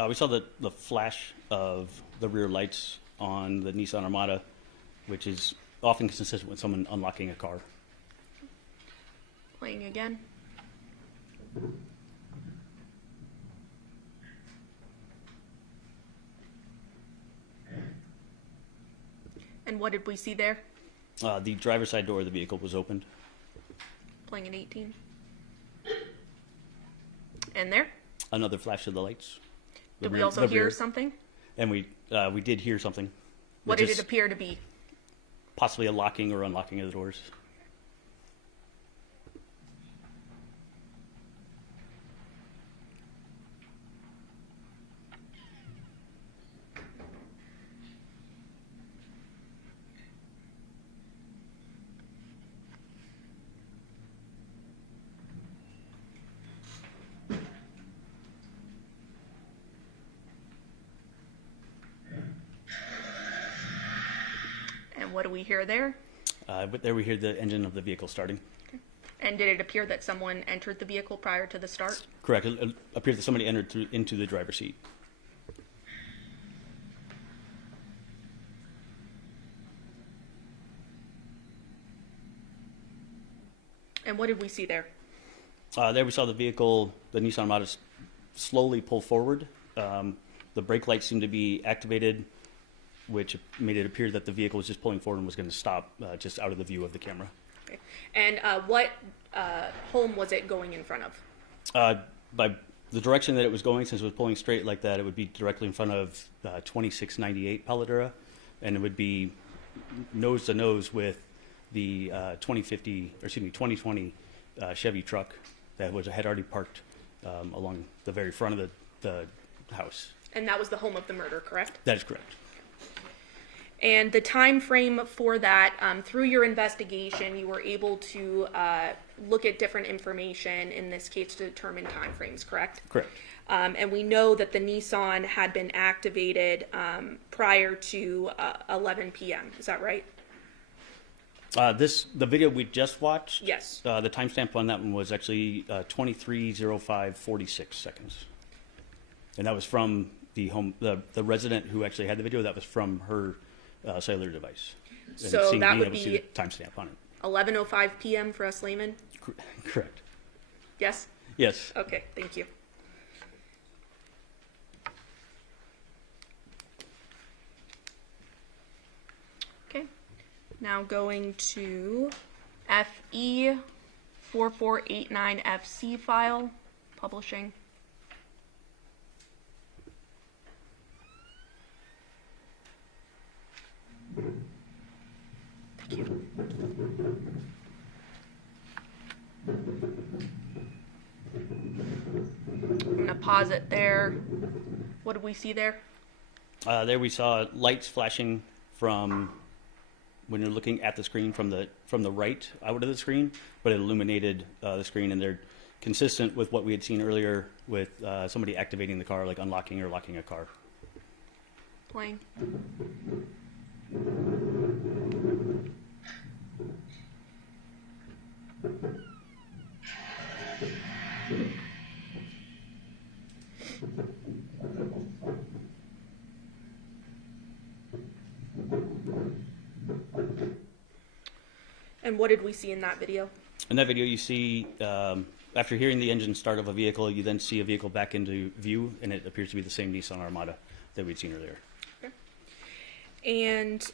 We saw the flash of the rear lights on the Nissan Armada, which is often consistent with someone unlocking a car. Playing again. And what did we see there? The driver's side door of the vehicle was opened. Playing at 18. And there? Another flash of the lights. Did we also hear something? And we did hear something. What did it appear to be? Possibly a locking or unlocking of the doors. What do we hear there? But there we hear the engine of the vehicle starting. Okay. And did it appear that someone entered the vehicle prior to the start? Correct. It appeared that somebody entered into the driver's seat. And what did we see there? There we saw the vehicle, the Nissan Armada, slowly pull forward. The brake lights seemed to be activated, which made it appear that the vehicle was just pulling forward and was going to stop just out of the view of the camera. Okay. And what home was it going in front of? By the direction that it was going, since it was pulling straight like that, it would be directly in front of 2698 Paladura, and it would be nose to nose with the 2020 Chevy truck that had already parked along the very front of the house. And that was the home of the murder, correct? That is correct. And the time frame for that, through your investigation, you were able to look at different information, in this case, to determine time frames, correct? Correct. And we know that the Nissan had been activated prior to 11 p.m. Is that right? The video we just watched. Yes. The timestamp on that one was actually 23:05:46 seconds, and that was from the home, the resident who actually had the video. That was from her cellular device. So that would be the timestamp on it. 11:05 p.m. for us laymen? Correct. Yes? Yes. Okay, thank you. Okay, now going to FE4489FC file, publishing. Thank you. pause it there. What did we see there? There we saw lights flashing from when you're looking at the screen from the right out of the screen, but it illuminated the screen, and they're consistent with what we had seen earlier with somebody activating the car, like unlocking or locking a car. Playing. And what did we see in that video? In that video, you see, after hearing the engine start of a vehicle, you then see a vehicle back into view, and it appears to be the same Nissan Armada that we'd seen earlier. Okay. And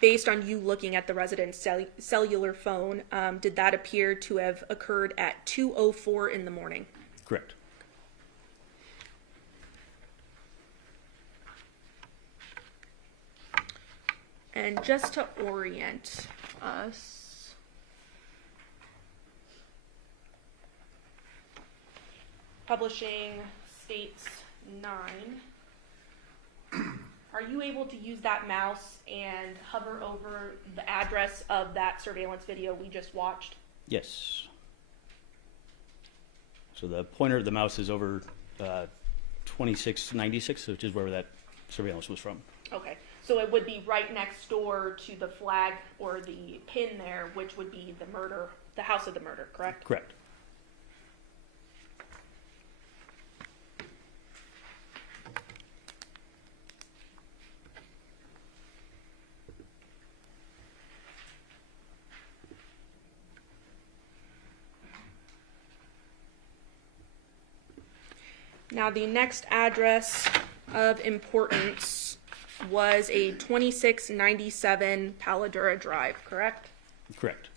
based on you looking at the resident's cellular phone, did that appear to have occurred at 2:04 in the morning? Correct. And just to orient us, publishing states 9. Are you able to use that mouse and hover over the address of that surveillance video we just watched? Yes. So the pointer of the mouse is over 2696, which is where that surveillance was from. Okay, so it would be right next door to the flag or the pin there, which would be the murder, the house of the murder, correct? Correct. Now the next address of importance was a 2697 Paladura Drive, correct? Correct.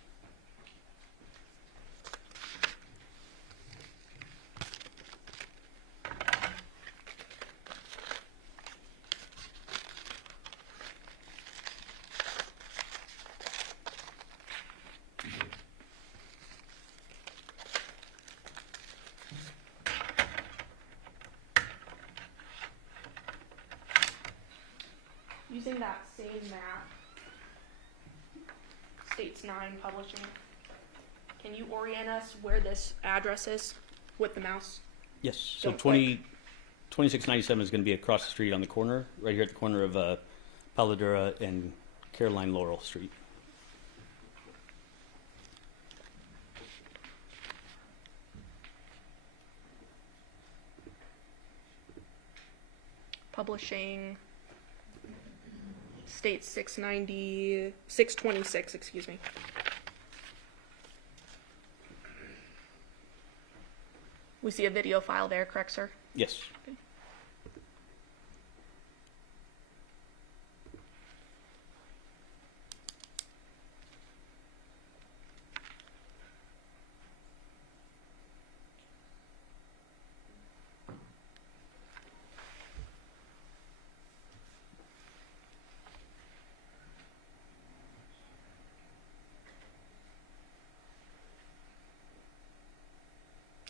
Using that same map, States 9 Publishing, can you orient us where this address is with the mouse? Yes. So Don't click. 2697 is going to be across the street on the corner, right here at the corner of Paladura and Caroline Laurel Street. Publishing States 626, excuse me. We see a video file there, correct, sir? Yes. Okay.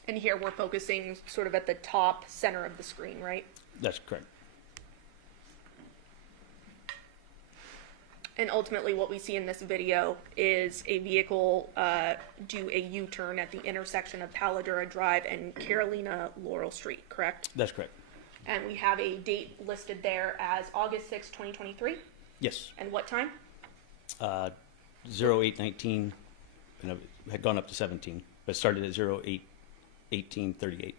And here we're focusing sort of at the top center of the screen, right? That's correct. And ultimately what we see in this video is a vehicle do a U-turn at the intersection of Paladura Drive and Carolina Laurel Street, correct? That's correct. And we have a date listed there as August 6, 2023? Yes. And what time? 0819, and it had gone up to 17, but it started at 081838.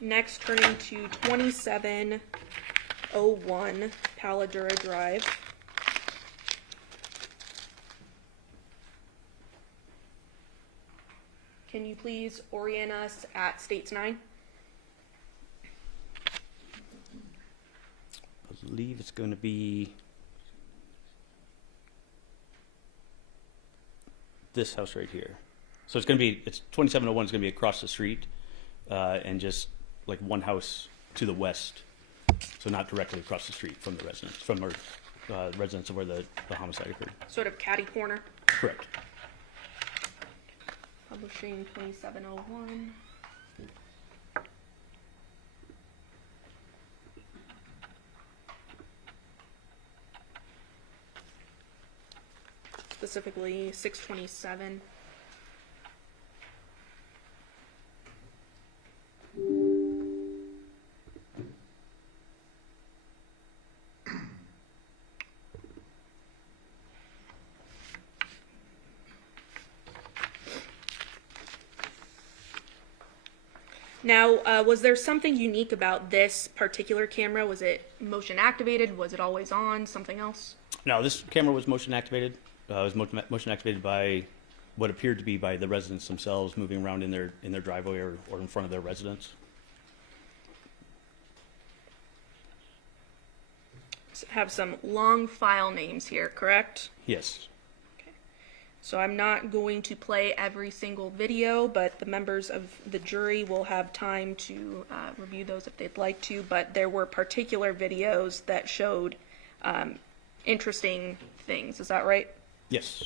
Next, turning to 2701 Paladura Drive. Can you please orient us at States 9? I believe it's going to be this house right here. So it's going to be, it's 2701 is going to be across the street and just like one house to the west So not directly across the street from the residence, from our residence of where the homicide occurred. Sort of catty corner. Correct. Publishing 2701. Specifically 627. Now, was there something unique about this particular camera? Was it motion activated? Was it always on? Something else? No, this camera was motion activated. It was motion activated by what appeared to be by the residents themselves moving around in their driveway or in front of their residence. Have some long file names here, correct? Yes. So I'm not going to play every single video, but the members of the jury will have time to review those if they'd like to, but there were particular videos that showed interesting things. Is that right? Yes.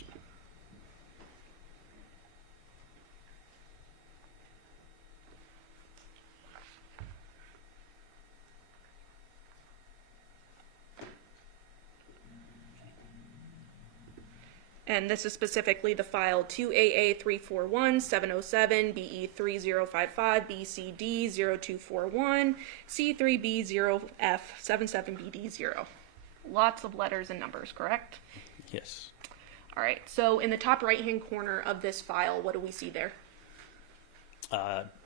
And this is specifically the file 2AA341707, BE3055, BCD0241, C3B0F77BD0. Lots of letters and numbers, correct? Yes. All right, so in the top right-hand corner of this file, what do we see there?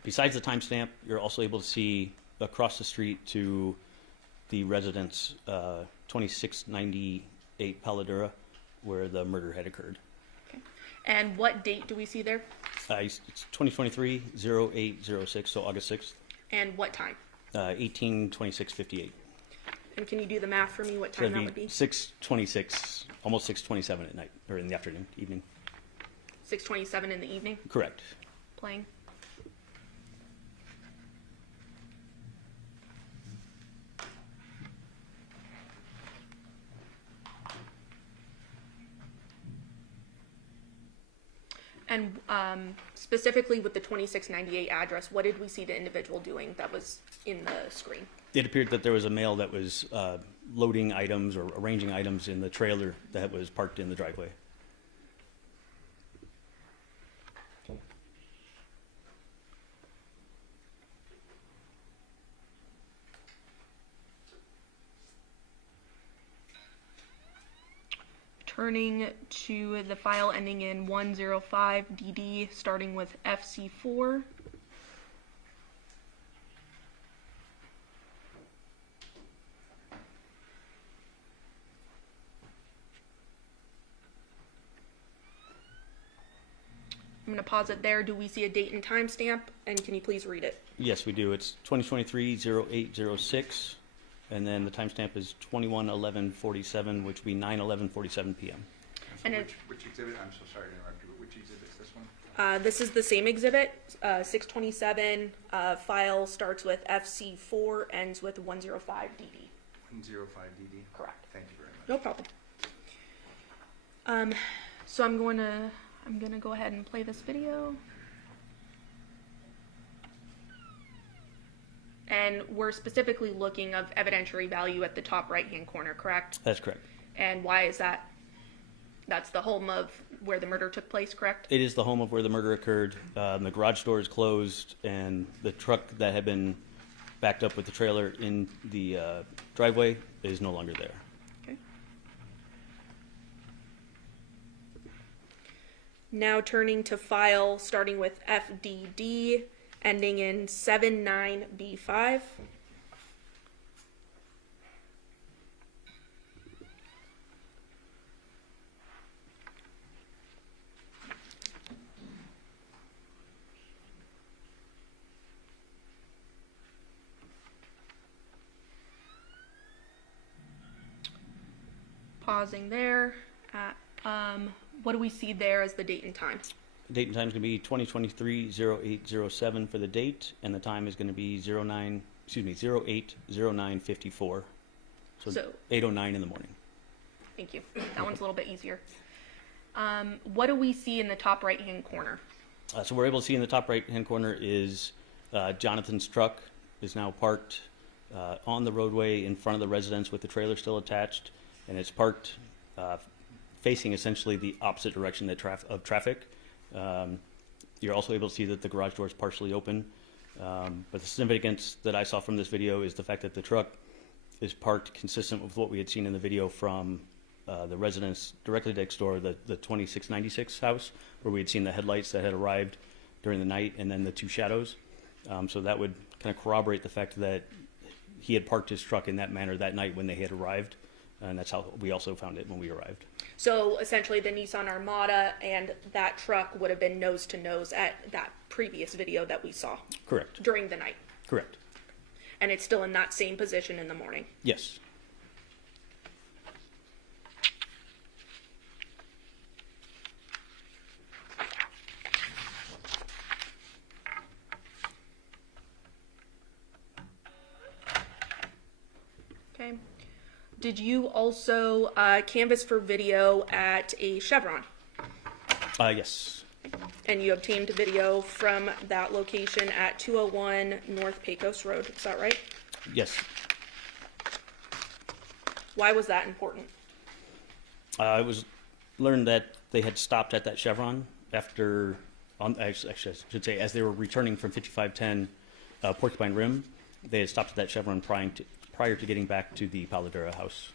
Besides the timestamp, you're also able to see across the street to the residence 2698 Paladura, where the murder had occurred. Okay. And what date do we see there? It's 2023-0806, so August 6th. And what time? 18:26:58. And can you do the math for me, what time that would be? 6:26, almost 6:27 at night, or in the afternoon, evening. 6:27 in the evening? Correct. Playing. And specifically with the 2698 address, what did we see the individual doing that was in the screen? It appeared that there was a male that was loading items or arranging items in the trailer that was parked in the driveway. Turning to the file ending in 105DD, starting with FC4. I'm going to pause it there. Do we see a date and time stamp? And can you please read it? Yes, we do. It's 2023-0806. And then the timestamp is 21/11/47, which would be 9/11/47 p.m. And which exhibit? I'm so sorry to interrupt you, but which exhibit is this one? This is the same exhibit. 627 file starts with FC4, ends with 105DD. 105DD? Correct. Thank you very much. No problem. So I'm gonna go ahead and play this video. And we're specifically looking of evidentiary value at the top right-hand corner, correct? That's correct. And why is that? That's the home of where the murder took place, correct? It is the home of where the murder occurred. The garage door is closed, and the truck that had been backed up with the trailer in the driveway is no longer there. Okay. Now turning to file starting with FDD, ending in 79B5. Pausing there at, what do we see there as the date and time? Date and time is going to be 2023-0807 for the date, and the time is going to be 09/6/2023. 080954. So 8:09 in the morning. Thank you. That one's a little bit easier. What do we see in the top right-hand corner? So we're able to see in the top right-hand corner is Jonathan's truck is now parked on the roadway in front of the residence with the trailer still attached, and it's parked facing essentially the opposite direction of traffic. You're also able to see that the garage door is partially open. But the significance that I saw from this video is the fact that the truck is parked consistent with what we had seen in the video from the residence directly next door, the 2696 house, where we had seen the headlights that had arrived during the night and then the two shadows. So that would kind of corroborate the fact that he had parked his truck in that manner that night when they had arrived. And that's how we also found it when we arrived. So essentially the Nissan Armada and that truck would have been nose to nose at that previous video that we saw. Correct. During the night. Correct. And it's still in that same position in the morning. Yes. Okay. Did you also canvass for video at a Chevron? Yes. And you obtained video from that location at 201 North Pecos Road, is that right? Yes. Why was that important? It was learned that they had stopped at that Chevron after, actually I should say, as they were returning from 5510 Porcupine Rim, they had stopped at that Chevron prior to getting back to the Paladera house.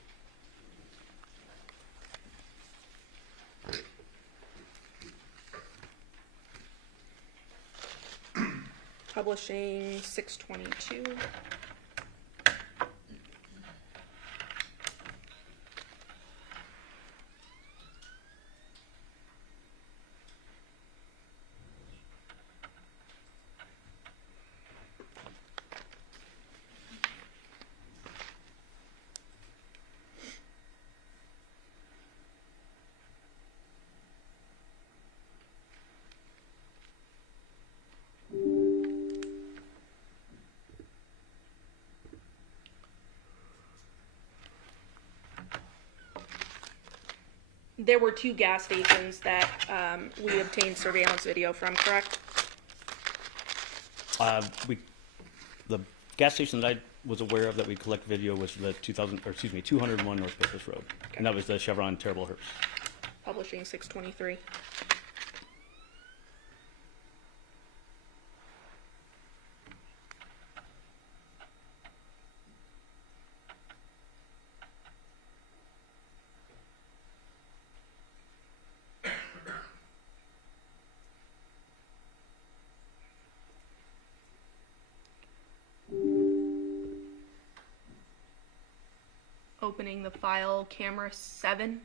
Publishing 622. There were two gas stations that we obtained surveillance video from, correct? The gas station that I was aware of that we collected video was the 201 North Pecos Road, and that was the Chevron Terrible Hearse. Publishing 623. Opening the file, camera 7.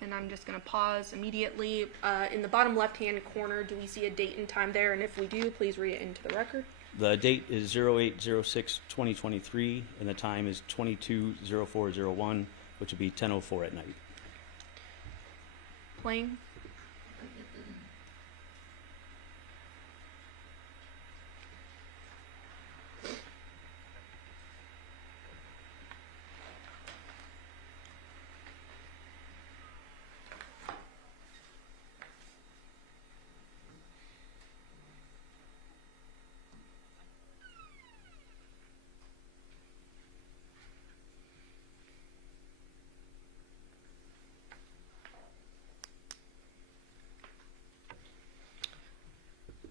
And I'm just going to pause immediately. In the bottom left-hand corner, do we see a date and time there? And if we do, please read it into the record. The date is 08/06/2023, and the time is 22/04/01, which would be 10:04 at night. Playing.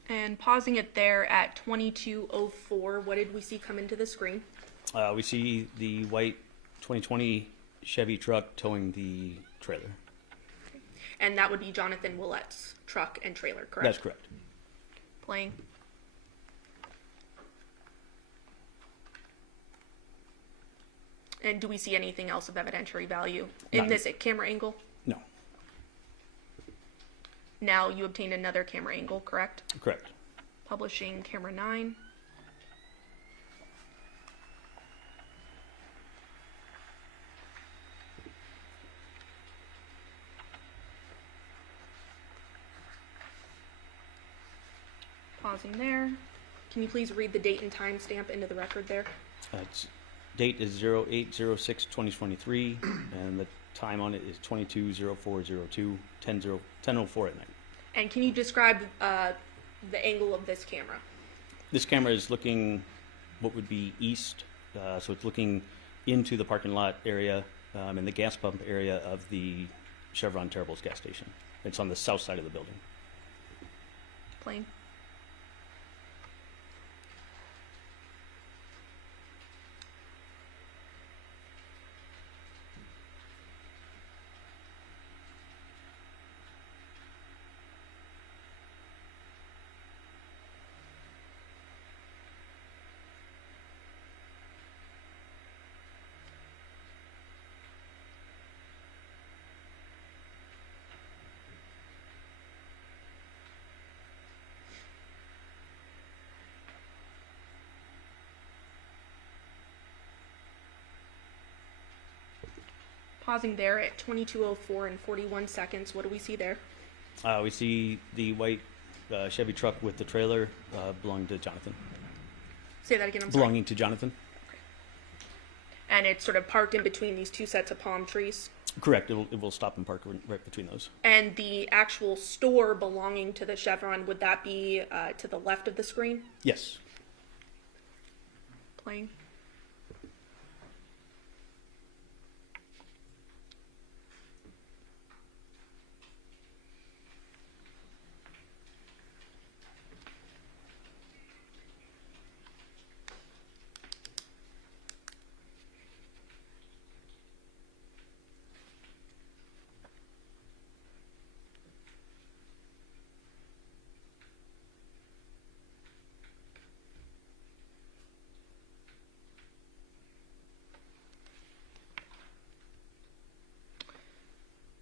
And pausing it there at 22:04, what did we see come into the screen? We see the white 2020 Chevy truck towing the trailer. And that would be Johnathan Willette's truck and trailer, correct? That's correct. Playing. And do we see anything else of evidentiary value in this camera angle? No. Now you obtained another camera angle, correct? Correct. Publishing camera 9. Pausing there. Can you please read the date and time stamp into the record there? Date is 08/06/2023, and the time on it is 22/04/02, 10:04 at night. And can you describe the angle of this camera? This camera is looking what would be east, so it's looking into the parking lot area and the gas pump area of the Chevron Terrible's gas station. It's on the south side of the building. Plane. Pausing there at 22:04 and 41 seconds. What do we see there? We see the white Chevy truck with the trailer belonging to Johnathan. Say that again, I'm belonging to Johnathan. And it's sort of parked in between these two sets of palm trees. Correct. It will stop and park right between those. And the actual store belonging to the Chevron, would that be to the left of the screen? Yes. Playing.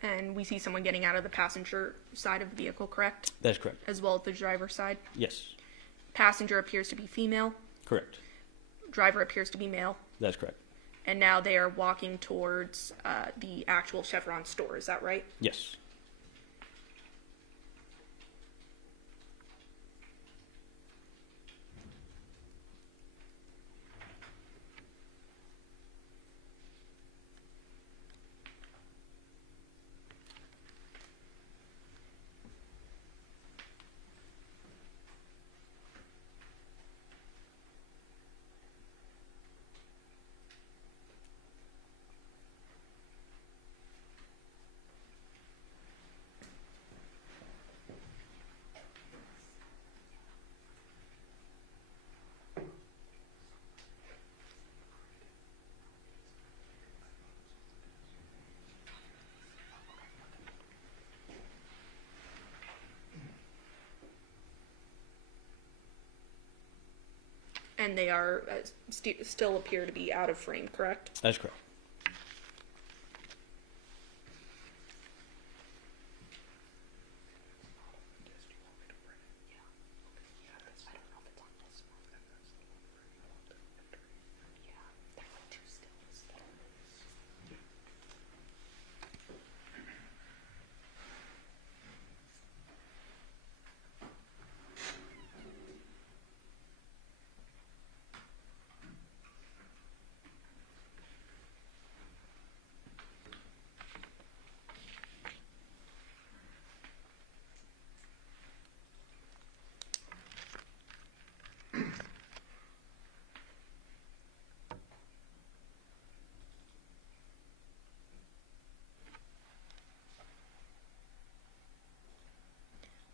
And we see someone getting out of the passenger side of the vehicle, correct? That's correct. As well as the driver's side? Yes. Passenger appears to be female? Correct. Driver appears to be male? That's correct. And now they are walking towards the actual Chevron store, is that right? Yes. And they are still appear to be out of frame, correct? That's correct.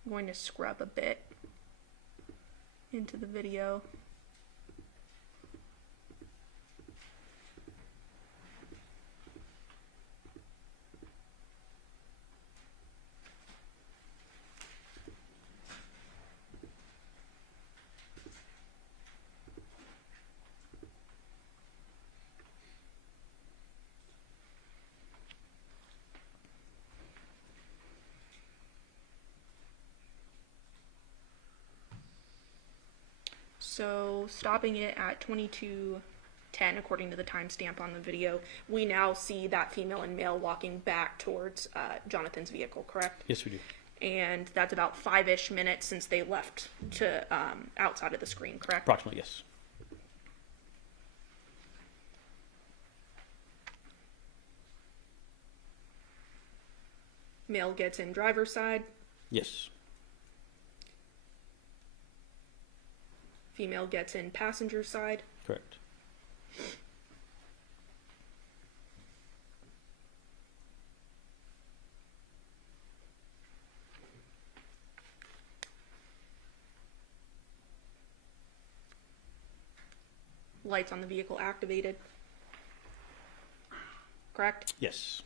I'm going to scrub a bit into the video. So stopping it at 22:10, according to the timestamp on the video, we now see that female and male walking back towards Jonathan's vehicle, correct? Yes, we do. and that's about 5-ish minutes since they left to outside of the screen, correct? Approximately, yes. Male gets in driver's side. Yes. Female gets in passenger side. Correct. Lights on the vehicle activated. Correct? Yes.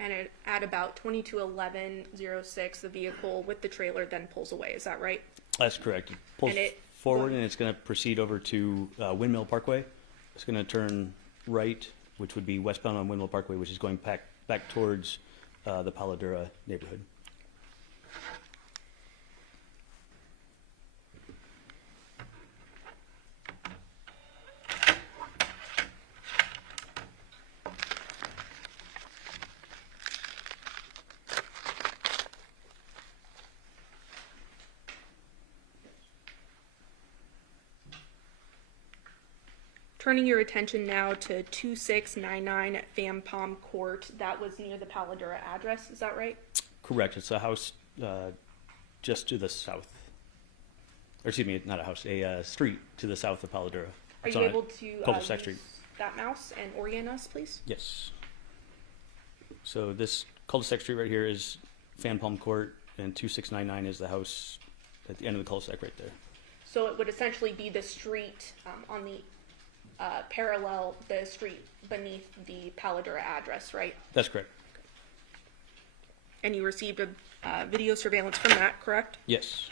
And at about 22:11:06, the vehicle with the trailer then pulls away. Is that right? That's correct. It pulls forward and it's going to proceed over to Windmill Parkway. It's going to turn right, which would be westbound on Windmill Parkway, which is going back towards the Paladura neighborhood. Turning your attention now to 2699 Van Palm Court. That was near the Paladura address. Is that right? Correct. It's a house just to the south. Or excuse me, not a house, a street to the south of Paladura. Are It's you on a able to cul-de-sac use street. that mouse and orient us, please? Yes. So this cul-de-sac street right here is Fan Palm Court, and 2699 is the house at the end of the cul-de-sac right there. So it would essentially be the street on the parallel the street beneath the Paladura address, right? That's correct. And you received a video surveillance from that, correct? Yes.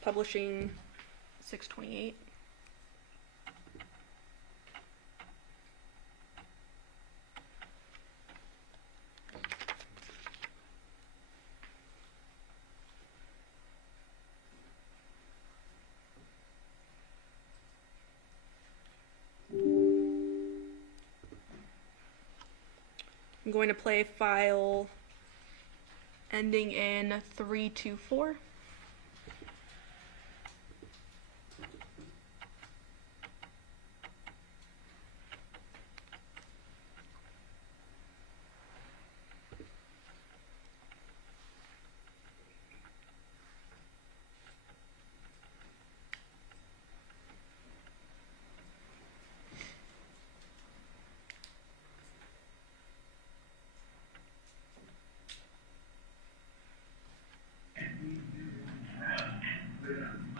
Publishing 628. I'm going to play file ending in 324.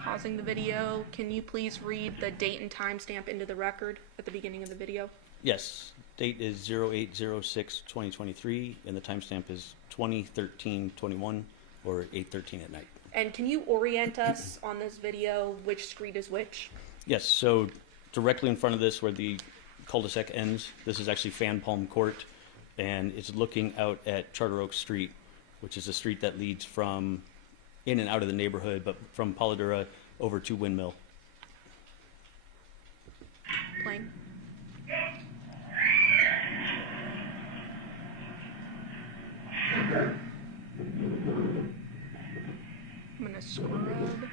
Pausing the video, can you please read the date and timestamp into the record at the beginning of the video? Yes. Date is 08/06/2023, and the timestamp is 20:13:21 or 8:13 at night. And can you orient us on this video, which street is which? Yes, so directly in front of this where the cul-de-sac ends, this is actually Fan Palm Court, and it's looking out at Charter Oak Street, which is a street that leads from in and out of the neighborhood, but from Paladura over to Windmill. Playing. I'm gonna scrub.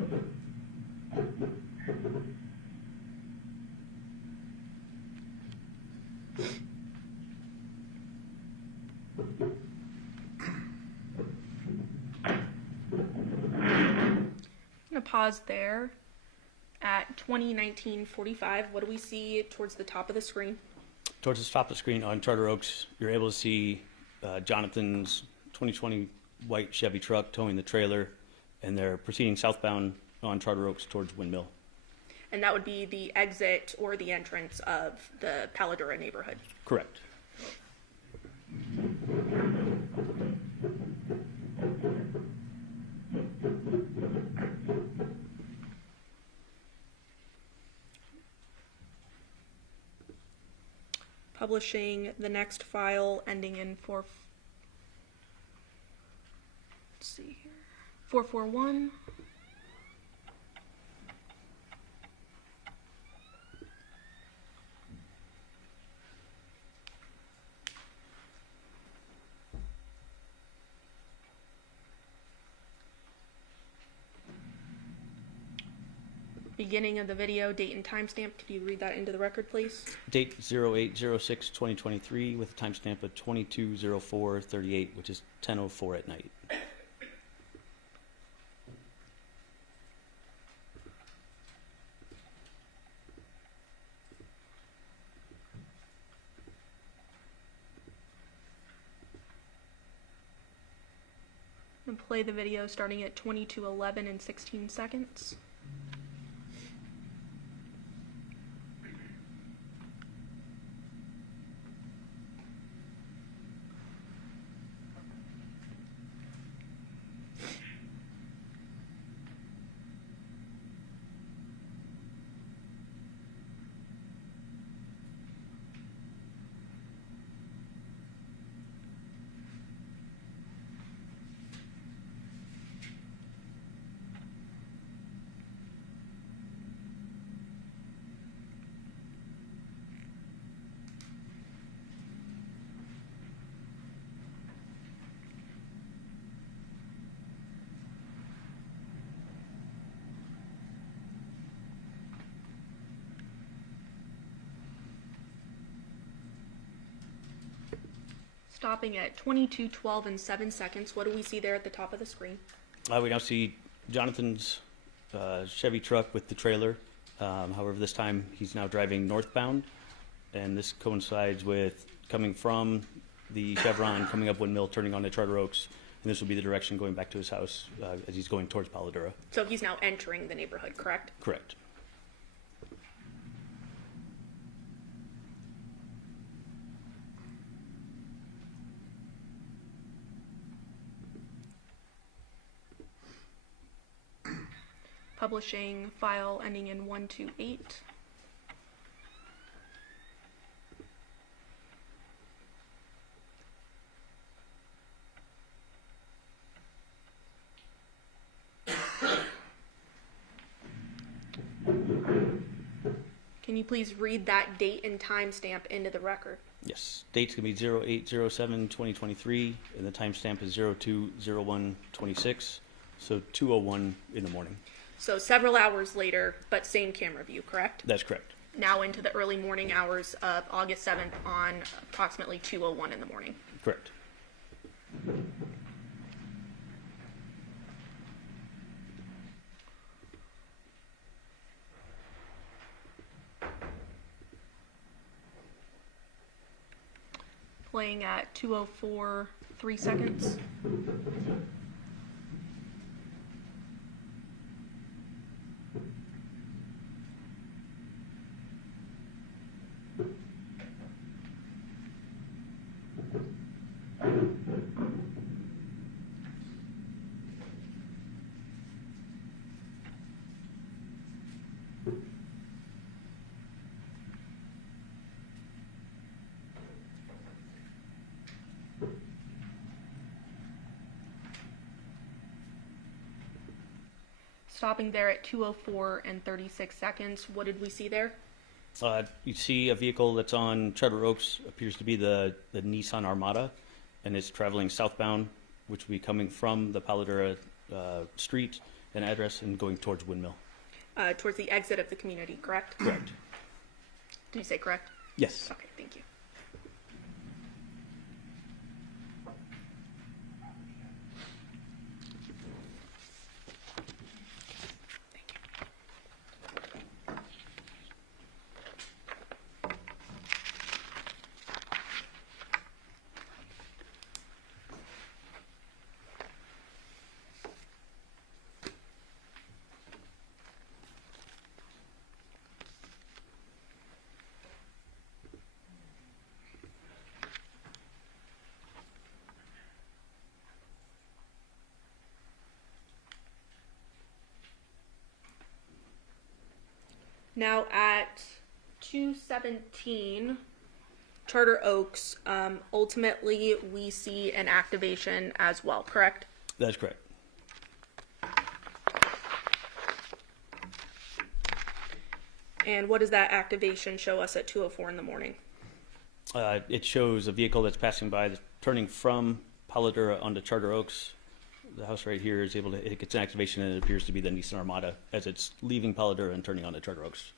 I'm going to pause there at 20:19:45. What do we see towards the top of the screen? Towards the top of the screen on Charter Oaks, you're able to see Jonathan's 2020 white Chevy truck towing the trailer, and they're proceeding southbound on Charter Oaks towards Windmill. And that would be the exit or the entrance of the Paladura neighborhood. Correct. Publishing the next file ending in 441. Beginning of the video, date and timestamp. Could you read that into the record, please? Date 08/06/2023 with a timestamp of 22/04/38, which is 10:04 at night. And play the video starting at 22:11 and 16 seconds. Stopping at 22:12 and 7 seconds. What do we see there at the top of the screen? We now see Jonathan's Chevy truck with the trailer. However, this time he's now driving northbound, and this coincides with coming from the Chevron, coming up Windmill, turning onto Charter Oaks, and this will be the direction going back to his house as he's going towards Paladura. So he's now entering the neighborhood, correct? Correct. Publishing file ending in 128. Can you please read that date and timestamp into the record? Yes. Date's going to be 08/07/2023, and the timestamp is 02/01/26, so 2:01 in the morning. So several hours later, but same camera view, correct? That's correct. Now into the early morning hours of August 7th on approximately 2:01 in the morning. Correct. Playing at 2:04, 3 seconds. Stopping there at 2:04 and 36 seconds. What did we see there? You see a vehicle that's on Charter Oaks, appears to be the Nissan Armada, and it's traveling southbound, which will be coming from the Paladura street an address and going towards Windmill. Towards the exit of the community, correct? Correct. Did you say correct? Yes. Okay, thank you. Now at 217 Charter Oaks, ultimately we see an activation as well, correct? That's correct. And what does that activation show us at 2:04 in the morning? It shows a vehicle that's passing by, that's turning from Paladura onto Charter Oaks. The house right here is able to, it gets an activation, and it appears to be the Nissan Armada as it's leaving Paladura and turning onto Charter Oaks.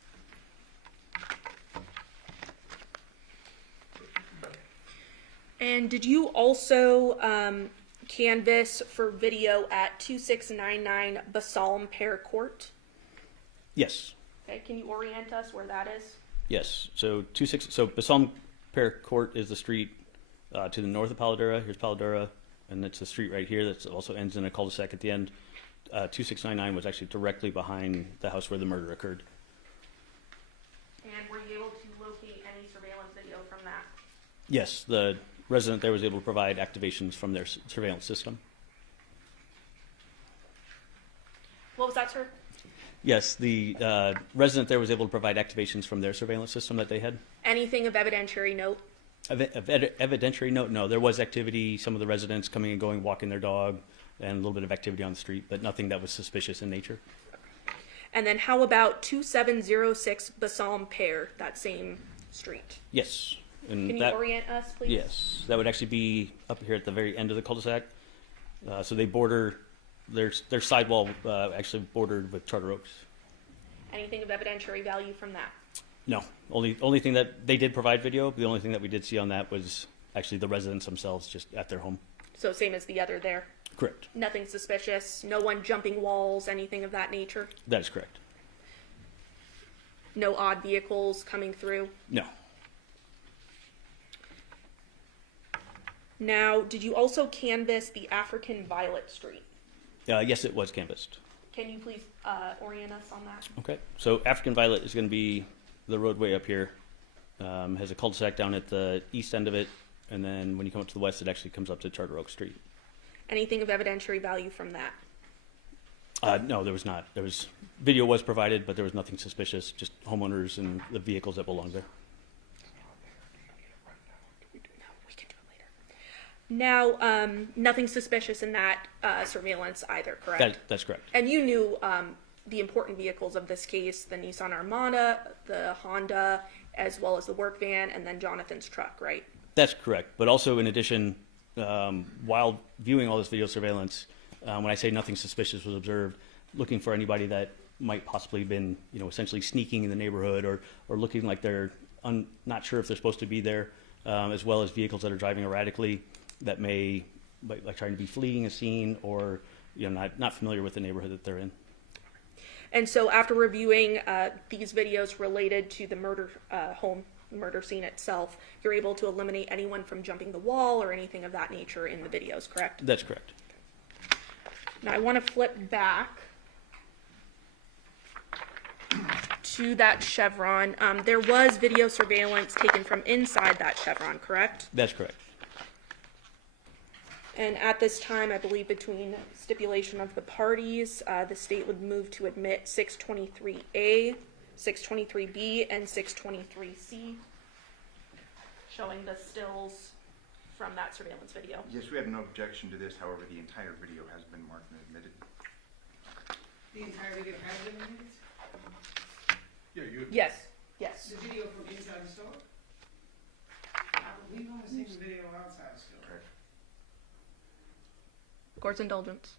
And did you also canvass for video at 2699 Basalm Pear Court? Yes. Okay, can you orient us where that is? Yes. So Basalm Pear Court is the street to the north of Paladura. Here's Paladura, and it's a street right here that also ends in a cul-de-sac at the end. 2699 was actually directly behind the house where the murder occurred. And were you able to locate any surveillance video from that? Yes, the resident there was able to provide activations from their surveillance system. What was that, sir? Yes, the resident there was able to provide activations from their surveillance system that they had. Anything of evidentiary note? Evidentiary note, no. There was activity, some of the residents coming and going, walking their dog, and a little bit of activity on the street, but nothing that was suspicious in nature. And then how about 2706 Basalm Pear, that same street? Yes. And Can you orient us, please? Yes. That would actually be up here at the very end of the cul-de-sac. So they border, their sidewall actually bordered with Charter Oaks. Anything of evidentiary value from that? No. Only thing that they did provide video, the only thing that we did see on that was actually the residents themselves just at their home. So same as the other there? Correct. Nothing suspicious, no one jumping walls, anything of that nature? That is correct. No odd vehicles coming through? No. Now, did you also canvass the African Violet Street? Yes, it was canvassed. Can you please orient us on that? Okay. So African Violet is going to be the roadway up here. Has a cul-de-sac down at the east end of it, and then when you come up to the west, it actually comes up to Charter Oak Street. Anything of evidentiary value from that? No, there was not. Video was provided, but there was nothing suspicious, just homeowners and the vehicles that belong there. Now, nothing suspicious in that surveillance either, correct? That's correct. And you knew the important vehicles of this case, the Nissan Armada, the Honda, as well as the work van, and then Johnathan's truck, right? That's correct. But also, in addition, while viewing all this video surveillance, when I say nothing suspicious was observed, looking for anybody that might possibly have been, essentially sneaking in the neighborhood or looking like they're not sure if they're supposed to be there, as well as vehicles that are driving erratically that may, like trying to be fleeing a scene or, not familiar with the neighborhood that they're in. And so after reviewing these videos related to the murder scene itself, you're able to eliminate anyone from jumping the wall or anything of that nature in the videos, correct? That's correct. Now I want to flip back to that chevron. There was video surveillance taken from inside that chevron, correct? That's correct. And at this time, I believe between stipulation of the parties, the state would move to admit 623A, 623B, and 623C, showing the stills from that surveillance video. Yes, we have no objection to this. However, the entire video has been marked and admitted. The entire video has been released? Yeah, you. Yes. Yes. The video from inside the store? We've only seen the video outside the store. Court's indulgence.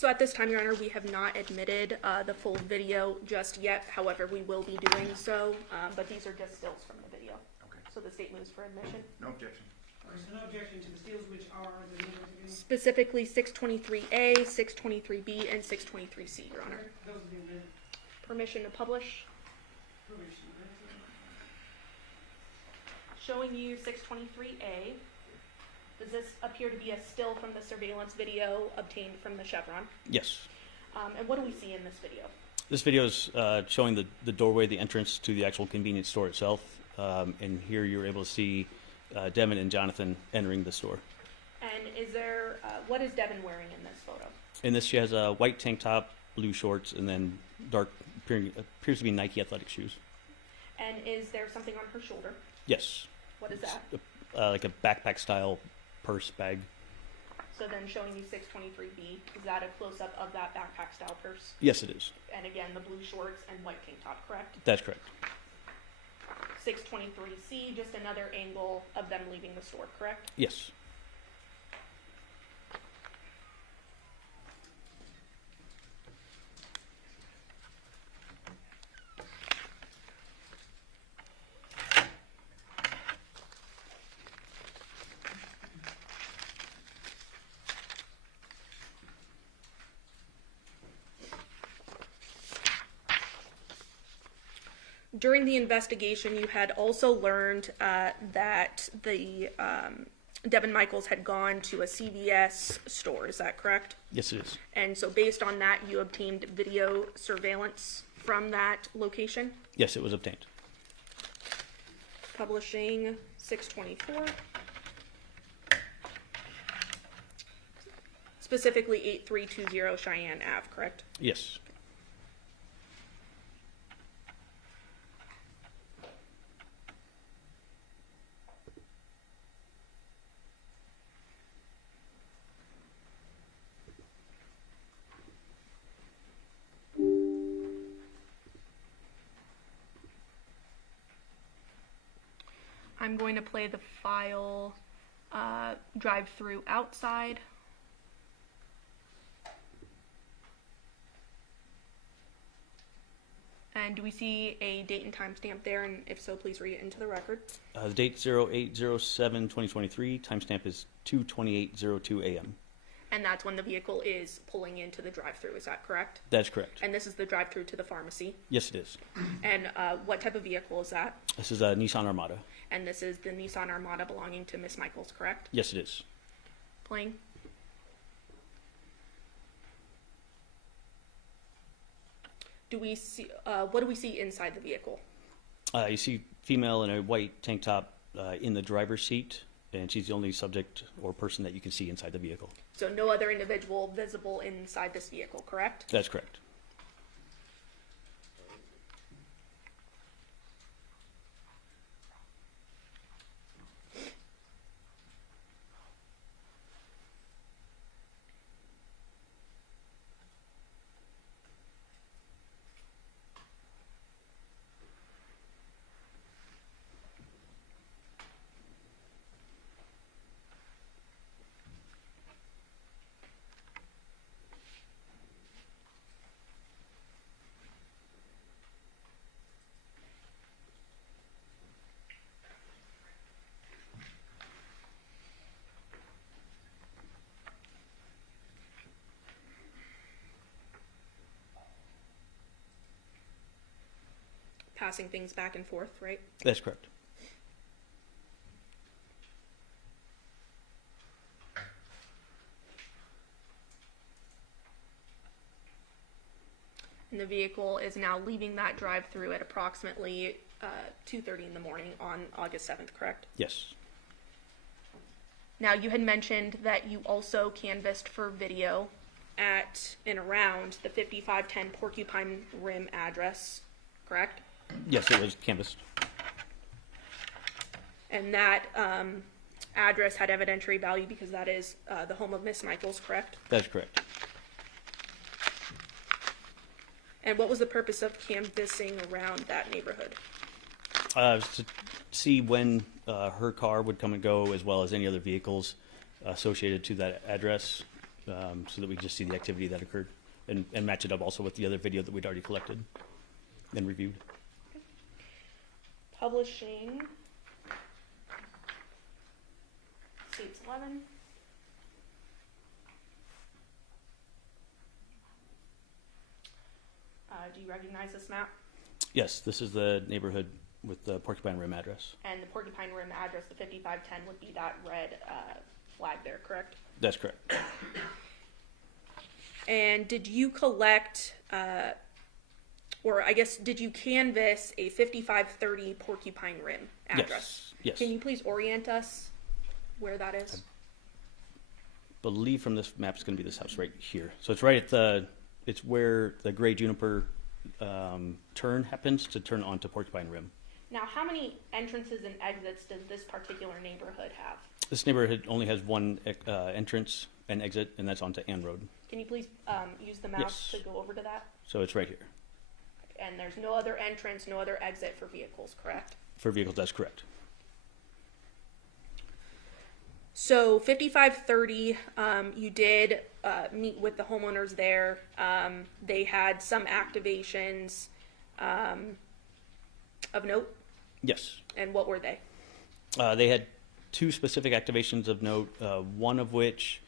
So at this time, Your Honor, we have not admitted the full video just yet. However, we will be doing so, but these are just stills from the video. Okay. So the state moves for admission. No objection. All right, so no objection to the stills, which are the names again? Specifically 623A, 623B, and 623C, Your Honor. Those are the amended Permission to publish. permission, right? Showing you 623A. Does this appear to be a still from the surveillance video obtained from the Chevron? Yes. And what do we see in this video? This video is showing the doorway, the entrance to the actual convenience store itself. And here you're able to see Devyn and Johnathan entering the store. And is there, what is Devyn wearing in this photo? In this, she has a white tank top, blue shorts, and then dark, appears to be Nike athletic shoes. And is there something on her shoulder? Yes. What is that? Like a backpack style purse bag. So then showing you 623B, is that a close-up of that backpack style purse? Yes, it is. And again, the blue shorts and white tank top, correct? That's correct. 623C, just another angle of them leaving the store, correct? Yes. During the investigation, you had also learned that the Devyn Michaels had gone to a CVS store. Is that correct? Yes, it is. And so based on that, you obtained video surveillance from that location? Yes, it was obtained. Publishing 624. Specifically 8320 Cheyenne Ave, correct? Yes. I'm going to play the file drive-through outside. And do we see a date and time stamp there? And if so, please read it into the record. The date 08/07/2023. Timestamp is 2:28:02 a.m. And that's when the vehicle is pulling into the drive-through. Is that correct? That's correct. And this is the drive-through to the pharmacy. Yes, it is. And what type of vehicle is that? This is a Nissan Armada. And this is the Nissan Armada belonging to Miss Michaels, correct? Yes, it is. Playing. Do we see? What do we see inside the vehicle? You see female in a white tank top in the driver's seat, and she's the only subject or person that you can see inside the vehicle. So no other individual visible inside this vehicle, correct? That's correct. Passing things back and forth, right? That's correct. And the vehicle is now leaving that drive-through at approximately 2:30 in the morning on August 7th, correct? Yes. Now, you had mentioned that you also canvassed for video at and around the 5510 Porcupine Rim address, correct? Yes, it was canvassed. And that address had evidentiary value because that is the home of Miss Michaels, correct? That's correct. And what was the purpose of canvassing around that neighborhood? To see when her car would come and go, as well as any other vehicles associated to that address. so that we just see the activity that occurred and match it up also with the other video that we'd already collected and reviewed. Publishing. States 11. Do you recognize this map? Yes, this is the neighborhood with the Porcupine Rim address. And the Porcupine Rim address, the 5510, would be that red flag there, correct? That's correct. And did you collect, or I guess, did you canvass a 5530 Porcupine Rim address? Yes. Can you please orient us where that is? I believe from this map it's going to be this house right here. So it's right at the, it's where the gray juniper turn happens to turn onto Porcupine Rim. Now, how many entrances and exits does this particular neighborhood have? This neighborhood only has one entrance and exit, and that's onto Ann Road. Can you please use the map Yes. to go over to that? So it's right here. And there's no other entrance, no other exit for vehicles, correct? For vehicles, that's correct. So 5530, you did meet with the homeowners there. They had some activations of note. Yes. And what were they? They had two specific activations of note, one of which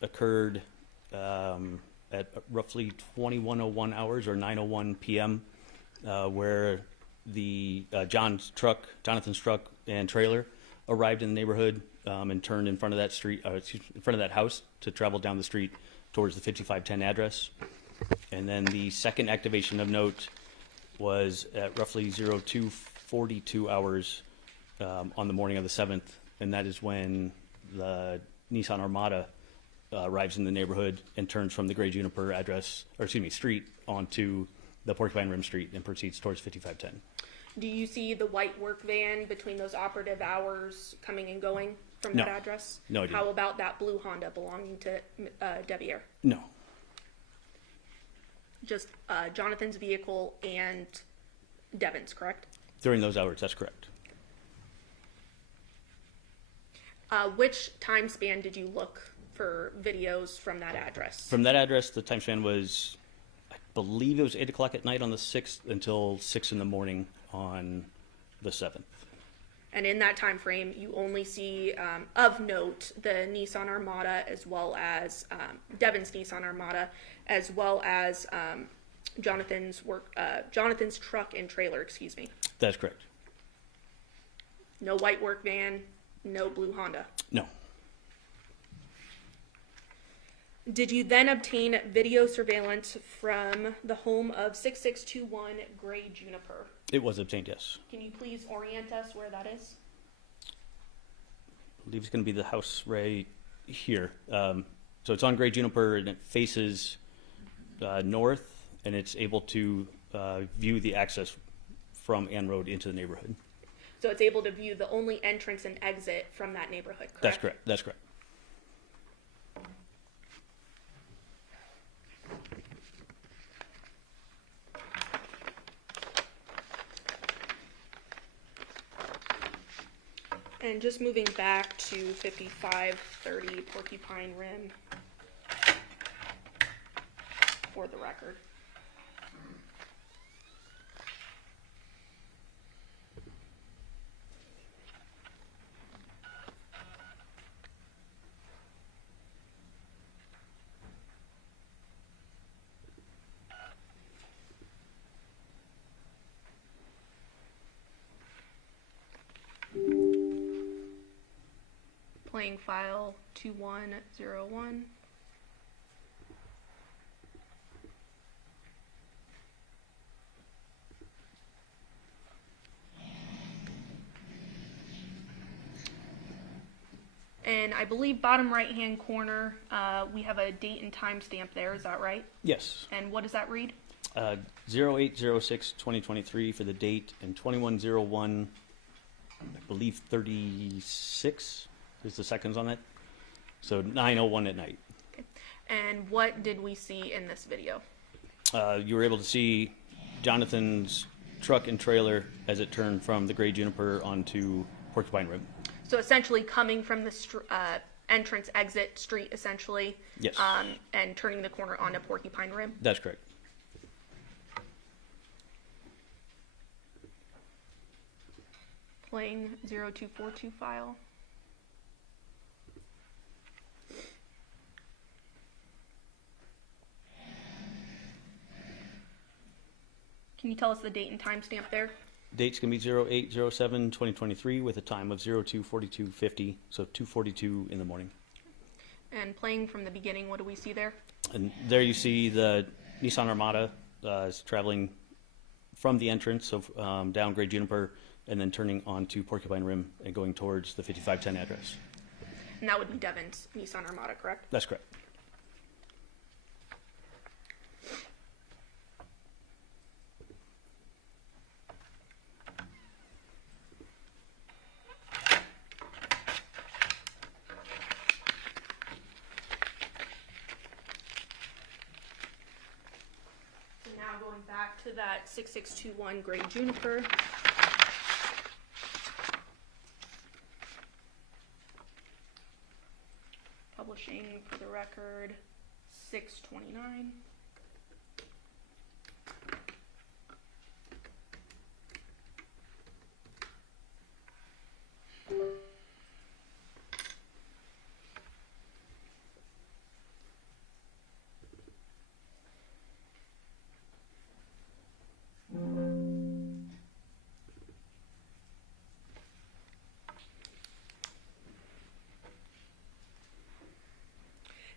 occurred at roughly 21:01 hours or 9:01 p.m., where the Johnathan's truck and trailer arrived in the neighborhood and turned in front of that street, in front of that house to travel down the street towards the 5510 address. And then the second activation of note was at roughly 02:42 hours on the morning of the 7th, and that is when the Nissan Armada arrives in the neighborhood and turns from the Gray Juniper address, or excuse me, street onto the Porcupine Rim Street and proceeds towards 5510. Do you see the white work van between those operative hours coming and going from that address? No, I do How not. about that blue Honda belonging to Devier? No. Just Jonathan's vehicle and Devyn's, correct? During those hours, that's correct. Which time span did you look for videos from that address? From that address, the time span was, I believe it was 8 o'clock at night on the 6th until 6 in the morning on the 7th. And in that time frame, you only see, of note, the Nissan Armada, as well as Devyn's Nissan Armada, as well as Jonathan's truck and trailer. Excuse me. That's correct. No white work van, no blue Honda. No. Did you then obtain video surveillance from the home of 6621 Gray Juniper? It was obtained, yes. Can you please orient us where that is? I believe it's going to be the house right here. So it's on Gray Juniper and it faces north, and it's able to view the access from Ann Road into the neighborhood. So it's able to view the only entrance and exit from that neighborhood, correct? That's correct. That's correct. And just moving back to 5530 Porcupine Rim for the record. Playing file 2101. And I believe bottom right hand corner, we have a date and time stamp there, is that right? Yes. And what does that read? 08/06/2023 for the date, and 2101, I believe 36 is the seconds on it. So 9:01 at night. Okay. And what did we see in this video? You were able to see Jonathan's truck and trailer as it turned from the Gray Juniper onto Porcupine Rim. So essentially coming from the entrance exit street essentially. Yes. And turning the corner onto Porcupine Rim. That's correct. Playing 0242 file. Can you tell us the date and timestamp there? Date's going to be 08/07/2023 with a time of 02/42/50, so 2:42 in the morning. And playing from the beginning, what do we see there? And there you see the Nissan Armada is traveling from the entrance of down Great Juniper and then turning onto Porcupine Rim and going towards the 5510 address. And that would be Devyn's Nissan Armada, correct? That's correct. So now going back to that 6621 Great Juniper. Publishing for the record 629.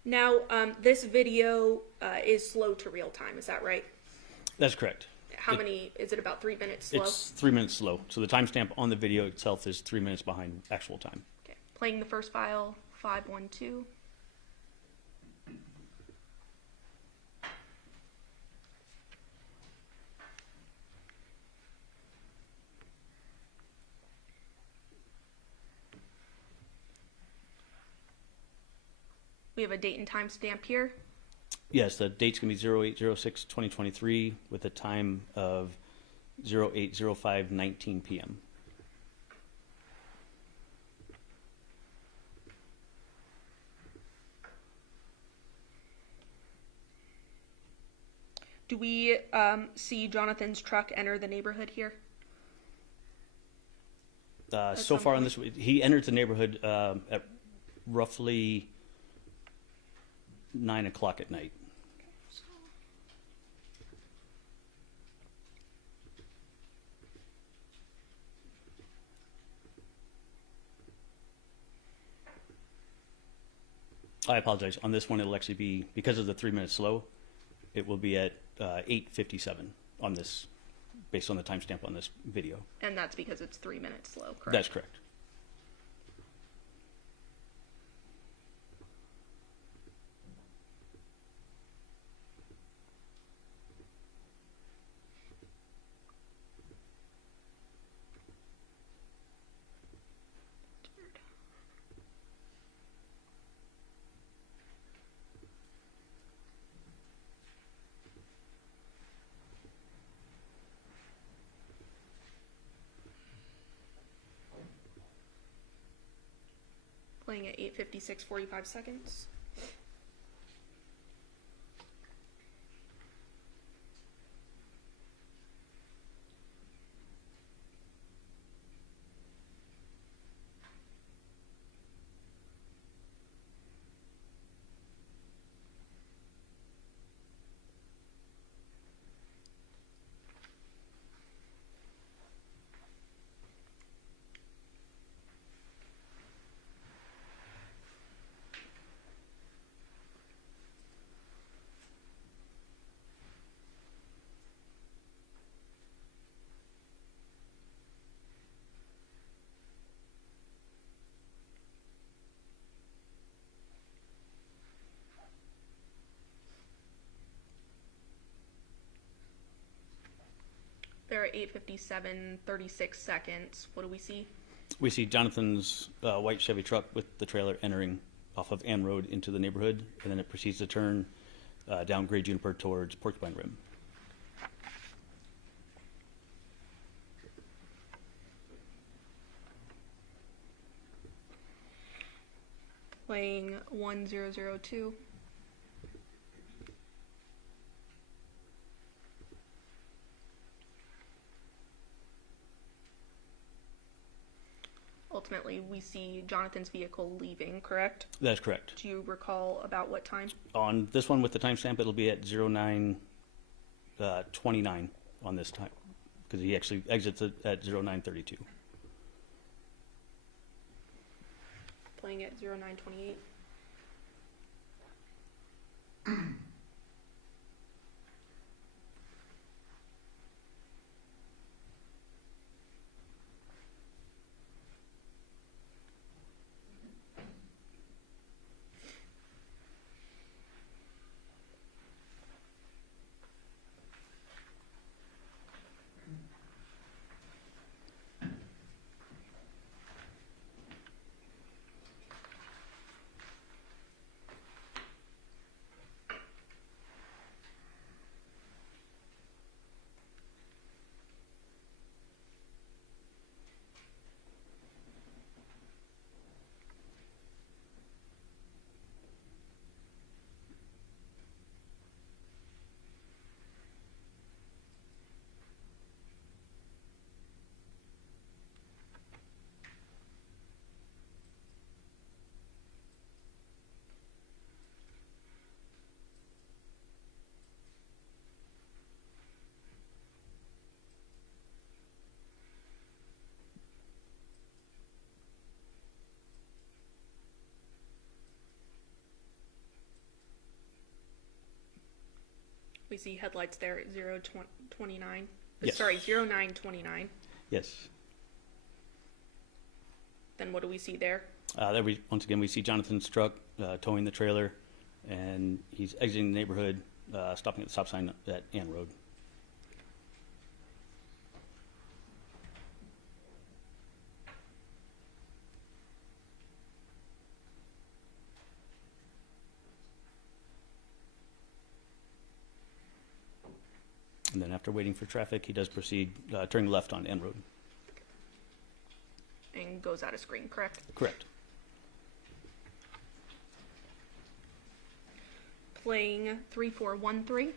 Now, this video is slow to real time, is that right? That's correct. How many, is it about 3 minutes slow? It's 3 minutes slow. So the timestamp on the video itself is 3 minutes behind actual time. Okay, playing the first file, 512. We have a date and time stamp here. Yes, the date's going to be 08/06/2023 with a time of 08/05/19 p.m. Do we see Jonathan's truck enter the neighborhood here? So far on this, he entered the neighborhood at roughly 9 o'clock at night. I apologize. On this one, it'll actually be, because of the 3 minutes slow, it will be at 8:57 on this, based on the timestamp on this video. And that's because it's 3 minutes slow, correct? That's correct. Playing at 8:56, 45 seconds. They're at 8:57, 36 seconds. What do we see? We see Jonathan's white Chevy truck with the trailer entering off of Ann Road into the neighborhood, and then it proceeds to turn down Great Juniper towards Porcupine Rim. Playing 1002. Ultimately, we see Jonathan's vehicle leaving, correct? That's correct. Do you recall about what time? On this one with the timestamp, it'll be at 09:29 on this time, because he actually exits it at 09:32. Playing at 0928. We see headlights there at 029. Yes. Sorry, 0929. Yes. Then what do we see there? Once again, we see Jonathan's truck towing the trailer, and he's exiting the neighborhood, stopping at the stop sign at Ann Road. And then after waiting for traffic, he does proceed turning left on N Road. And goes out of screen, correct? Correct. Playing 3413.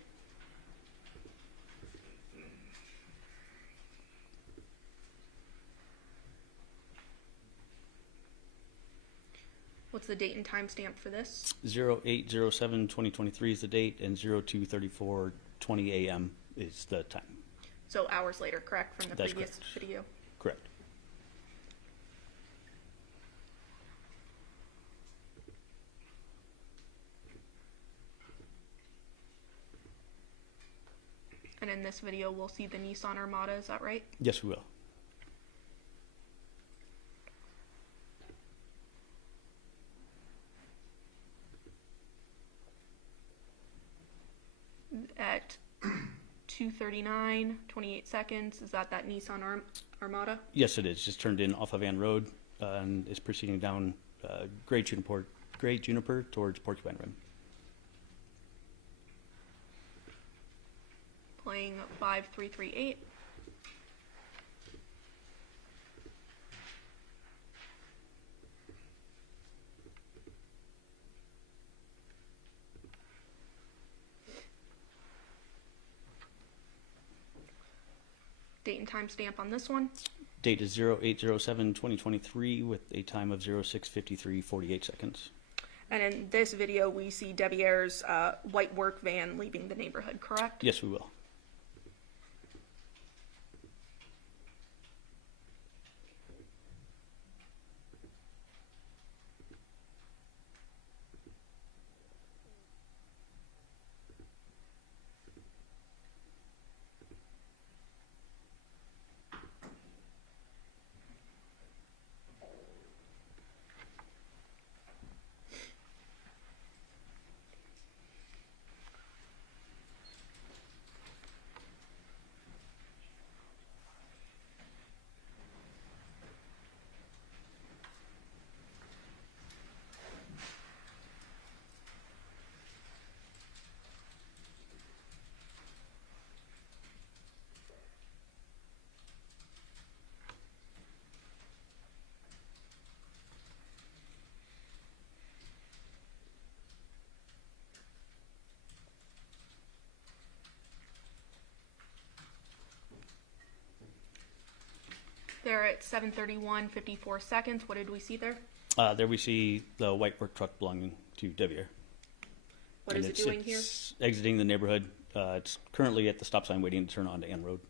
What's the date and time stamp for this? 08/07/2023 is the date, and 02/34/20 a.m. is the time. So hours later, correct, from the That's previous correct. video? Correct. And in this video, we'll see the Nissan Armada, is that right? Yes, we will. At 2:39, 28 seconds, is that Nissan Armada? Yes, it is. Just turned in off of Ann Road and is proceeding down Great Juniper towards Porcupine Rim. Playing 5338. Date and time stamp on this one. Date is 08/07/2023 with a time of 06:53:48 seconds. And in this video, we see Debbie Ayer's white work van leaving the neighborhood, correct? Yes, we will. There at 7:31:54 seconds. What did we see there? There we see the white work truck belonging to Devier. What is it doing here? It's exiting the neighborhood. It's currently at the stop sign waiting to turn onto Ann Road.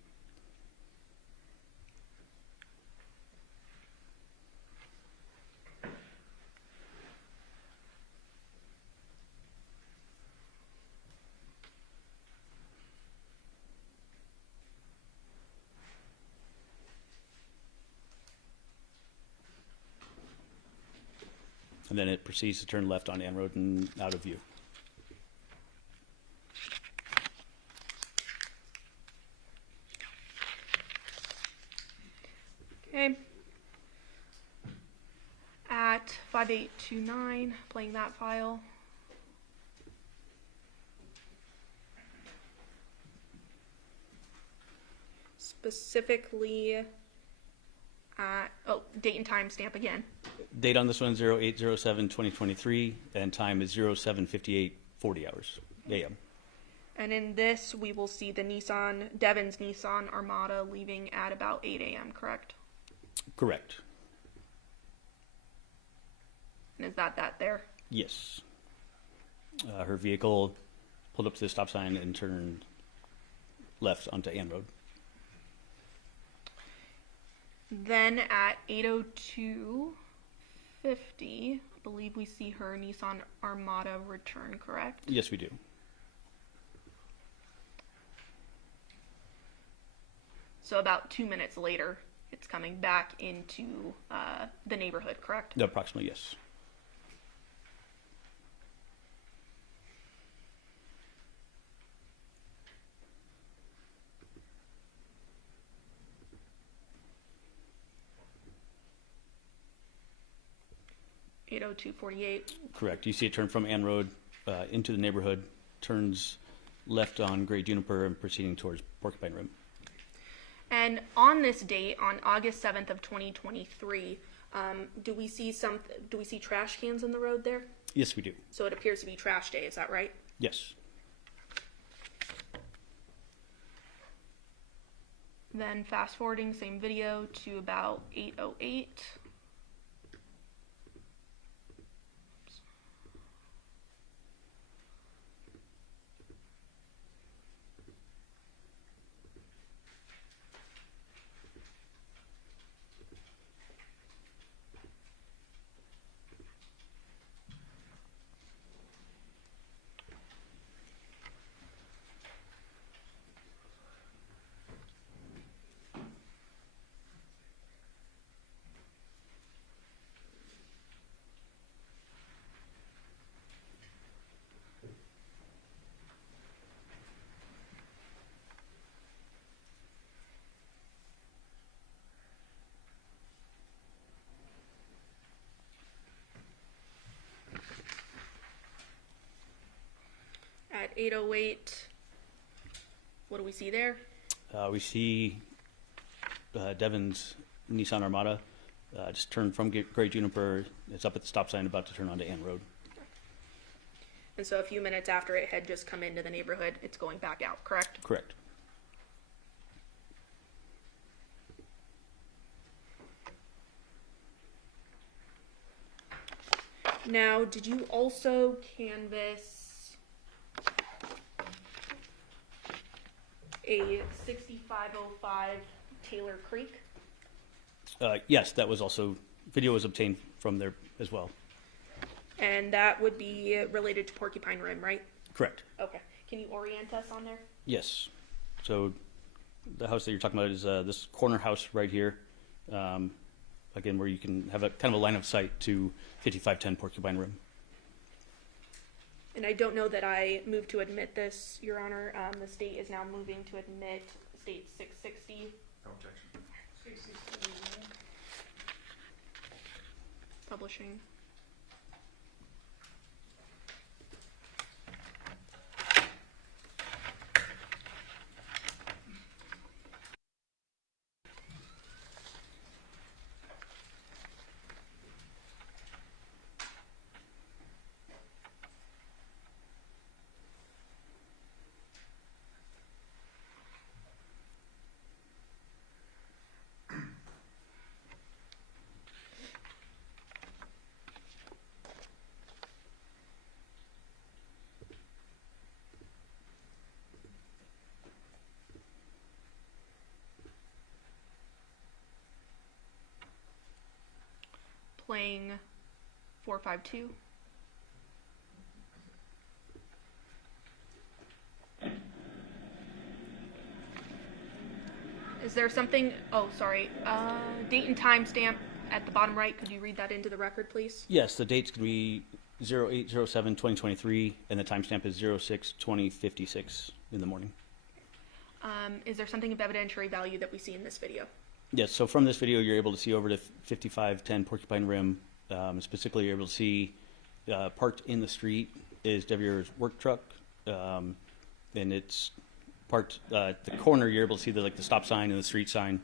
And then it proceeds to turn left on Ann Road and out of view. Okay. At 5829, playing that file. Specifically at, date and time stamp again. Date on this one, 08/07/2023, and time is 07:58:40 hours, a.m. And in this, we will see the Devyn's Nissan Armada leaving at about 8 a.m., correct? Correct. And is that there? Yes. Her vehicle pulled up to the stop sign and turned left onto Ann Road. Then at 8:02:50, I believe we see her Nissan Armada return, correct? Yes, we do. So about 2 minutes later, it's coming back into the neighborhood, correct? Approximately, yes. (8:02:48). Correct. You see it turn from Ann Road into the neighborhood, turns left on Gray Juniper and proceeding towards Porcupine Rim. And on this date, on August 7th of 2023, do we see trash cans in the road there? Yes, we do. So it appears to be trash day, is that right? Yes. Then fast forwarding, same video to about 8:08. At 8:08, what do we see there? We see Devyn's Nissan Armada just turned from Gray Juniper. It's up at the stop sign, about to turn onto Ann Road. And so a few minutes after it had just come into the neighborhood, it's going back out, correct? Correct. Now, did you also canvass a 6505 Taylor Creek? Yes, that was also, video was obtained from there as well. And that would be related to Porcupine Rim, right? Correct. Okay. Can you orient us on there? Yes. So the house that you're talking about is this corner house right here. Again, where you can have a kind of a line of sight to 5510 Porcupine Rim. And I don't know that I moved to admit this, Your Honor. The state is now moving to admit State 660. No objection. Publishing. Playing 452. Is there something, oh, sorry, date and time stamp at the bottom right? Could you read that into the record, please? Yes, the date's going to be 08/07/2023, and the timestamp is 06/2056 in the morning. Is there something of evidentiary value that we see in this video? Yes, so from this video, you're able to see over to 5510 Porcupine Rim. Specifically, you're able to see parked in the street is Devier's work truck, and it's parked at the corner. You're able to see the stop sign and the street sign,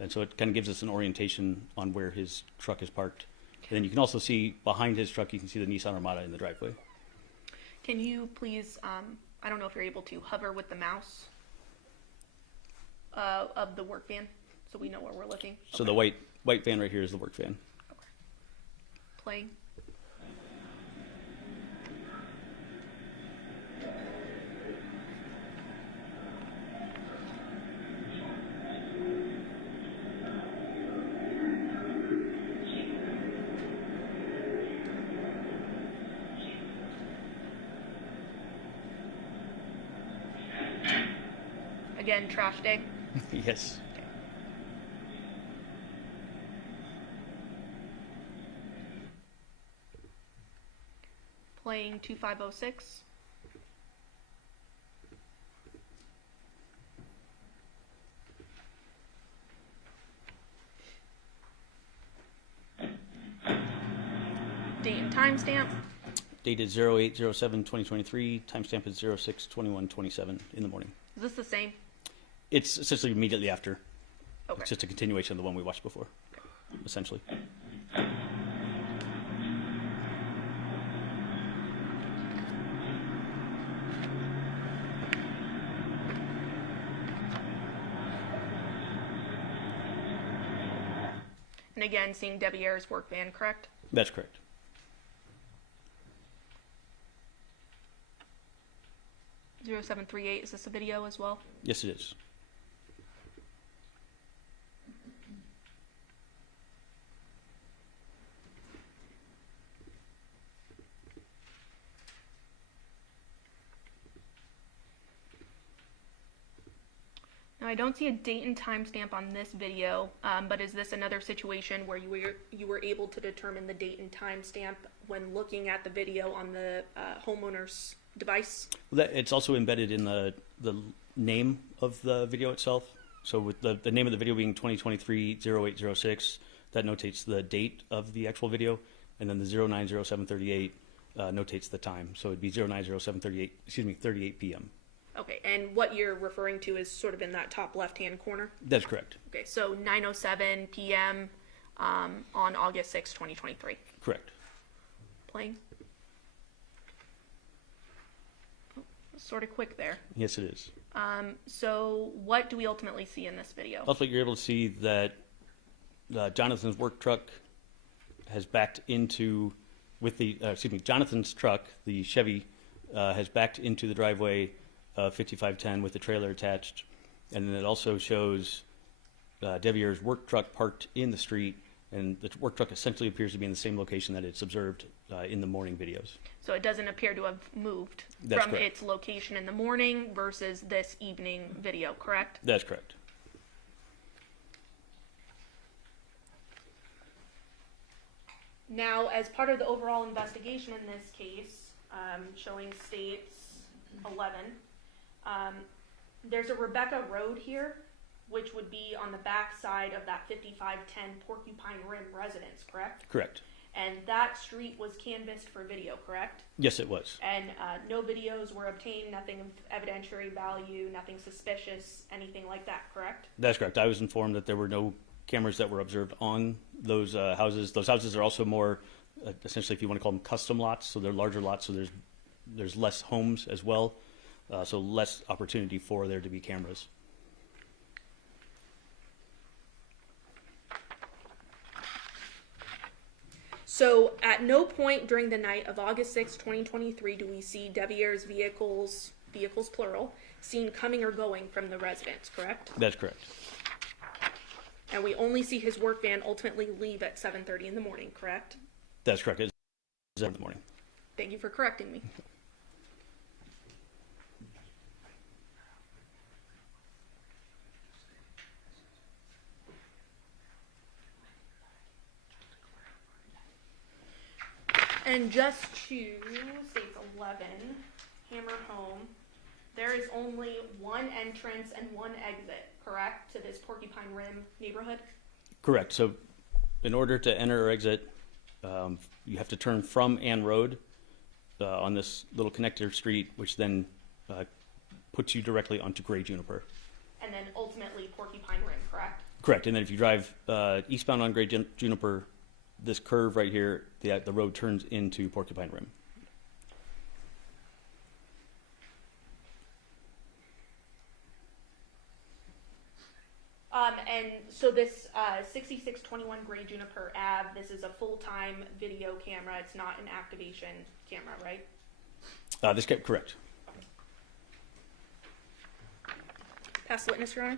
and so it kind of gives us an orientation on where his truck is parked. And then you can also see behind his truck, you can see the Nissan Armada in the driveway. Can you please, I don't know if you're able to hover with the mouse of the work van so we know where we're looking? So the white van right here is the work van. Okay. Playing. Again, trash day. Yes. Playing 2506. Date and timestamp. Dated 08/07/2023. Timestamp is 06/21/27 in the morning. Is this the same? It's essentially immediately after. Okay. It's just a continuation of the one we watched before, essentially. And again, seeing Devier's work van, correct? That's correct. .0738, is this a video as well? Yes, it is. Now, I don't see a date and timestamp on this video, but is this another situation where you were able to determine the date and timestamp when looking at the video on the homeowner's device? It's also embedded in the name of the video itself. So with the name of the video being 2023-0806, that notates the date of the actual video, and then the 09/07/38 notates the time. So it'd be 09/07/38, 38 p.m. Okay, and what you're referring to is sort of in that top left-hand corner? That's correct. Okay, so 9:07 p.m. On August 6, 2023. Correct. Playing. Sort of quick there. Yes, it is. So what do we ultimately see in this video? Also, you're able to see that Jonathan's work truck has backed into, Jonathan's truck, the Chevy, has backed into the driveway 5510 with the trailer attached. And then it also shows Devier's work truck parked in the street, and the work truck essentially appears to be in the same location that it's observed in the morning videos. So it doesn't appear to have moved That's from correct. its location in the morning versus this evening video, correct? That's correct. Now, as part of the overall investigation in this case, showing states 11, there's a Rebecca Road here, which would be on the back side of that 5510 Porcupine Rim residence, correct? Correct. And that street was canvassed for video, correct? Yes, it was. And no videos were obtained, nothing of evidentiary value, nothing suspicious, anything like that, correct? That's correct. I was informed that there were no cameras that were observed on those houses. Those houses are also more, essentially, if you want to call them custom lots, so they're larger lots, so there's less homes as well, so less opportunity for there to be cameras. So at no point during the night of August 6, 2023, do we see Devier's vehicles plural, seen coming or going from the residence, correct? That's correct. and we only see his work van ultimately leave at 7:30 in the morning, correct? That's correct. It's 7 in the morning. Thank you for correcting me. And just to states 11, hammer home, there is only one entrance and one exit, correct, to this Porcupine Rim neighborhood? Correct. So in order to enter or exit, you have to turn from Ann Road on this little connector street, which then puts you directly onto Gray Juniper. And then ultimately Porcupine Rim, correct? Correct. And then if you drive eastbound on Gray Juniper, this curve right here, the road turns into Porcupine Rim. And so this 6621 Gray Juniper Ave, this is a full-time video camera. It's not an activation camera, right? This kept correct. Pass the witness, Your Honor.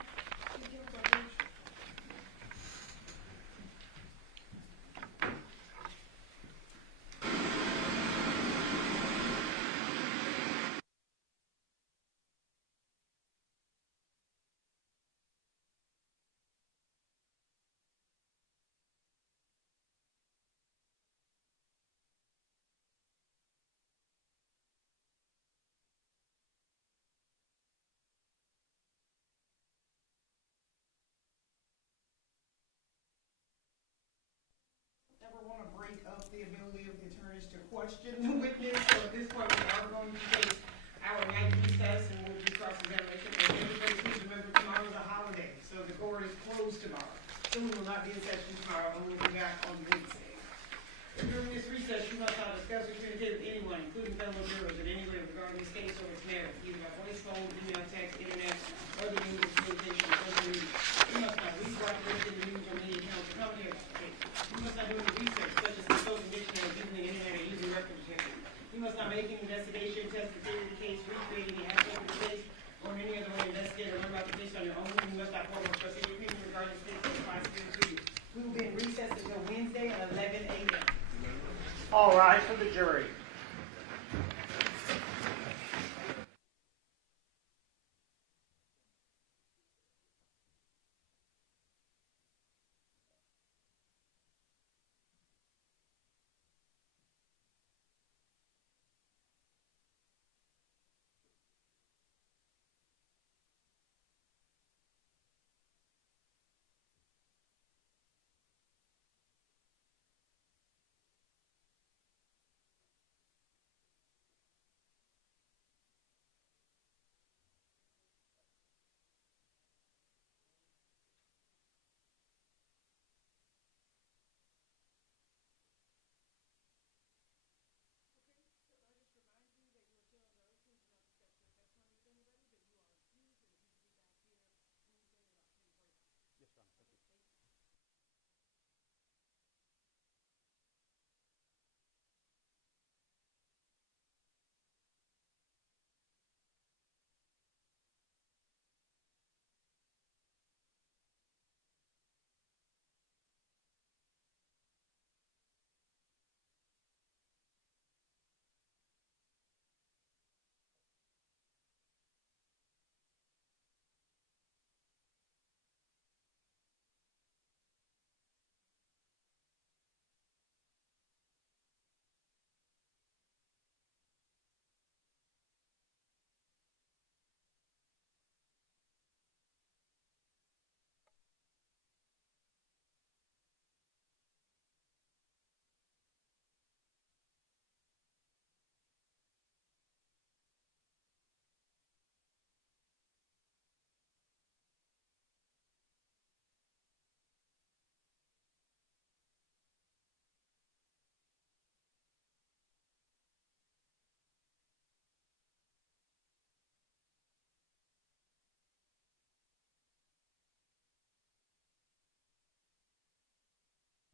Never want to break up the ability of the attorneys to question the witness, so at this point, we are going to take our night recess and we'll do cross-examination. And everybody please remember, tomorrow is a holiday, so the court is closed tomorrow. So we will not be in session tomorrow, and we'll be back on Wednesday. During this recess, you must not discuss or communicate with anyone, including fellow jurors, in any way regarding this case or its merit, either by voice, phone, email, text, internet, or other means of communication or the media. You must not read, write, listen to news or media accounts or company or case. You must not do any research, such as consulting dictionary, using the internet, or using reference history. You must not make any investigation, test the theory of the case, recreate any aspect of the case, or in any other way investigate or learn about the case on your own. You must not form or express any opinion regarding the case or the prosecutor's duty. We will be in recess until Wednesday at 11 a.m. All rise for the jury.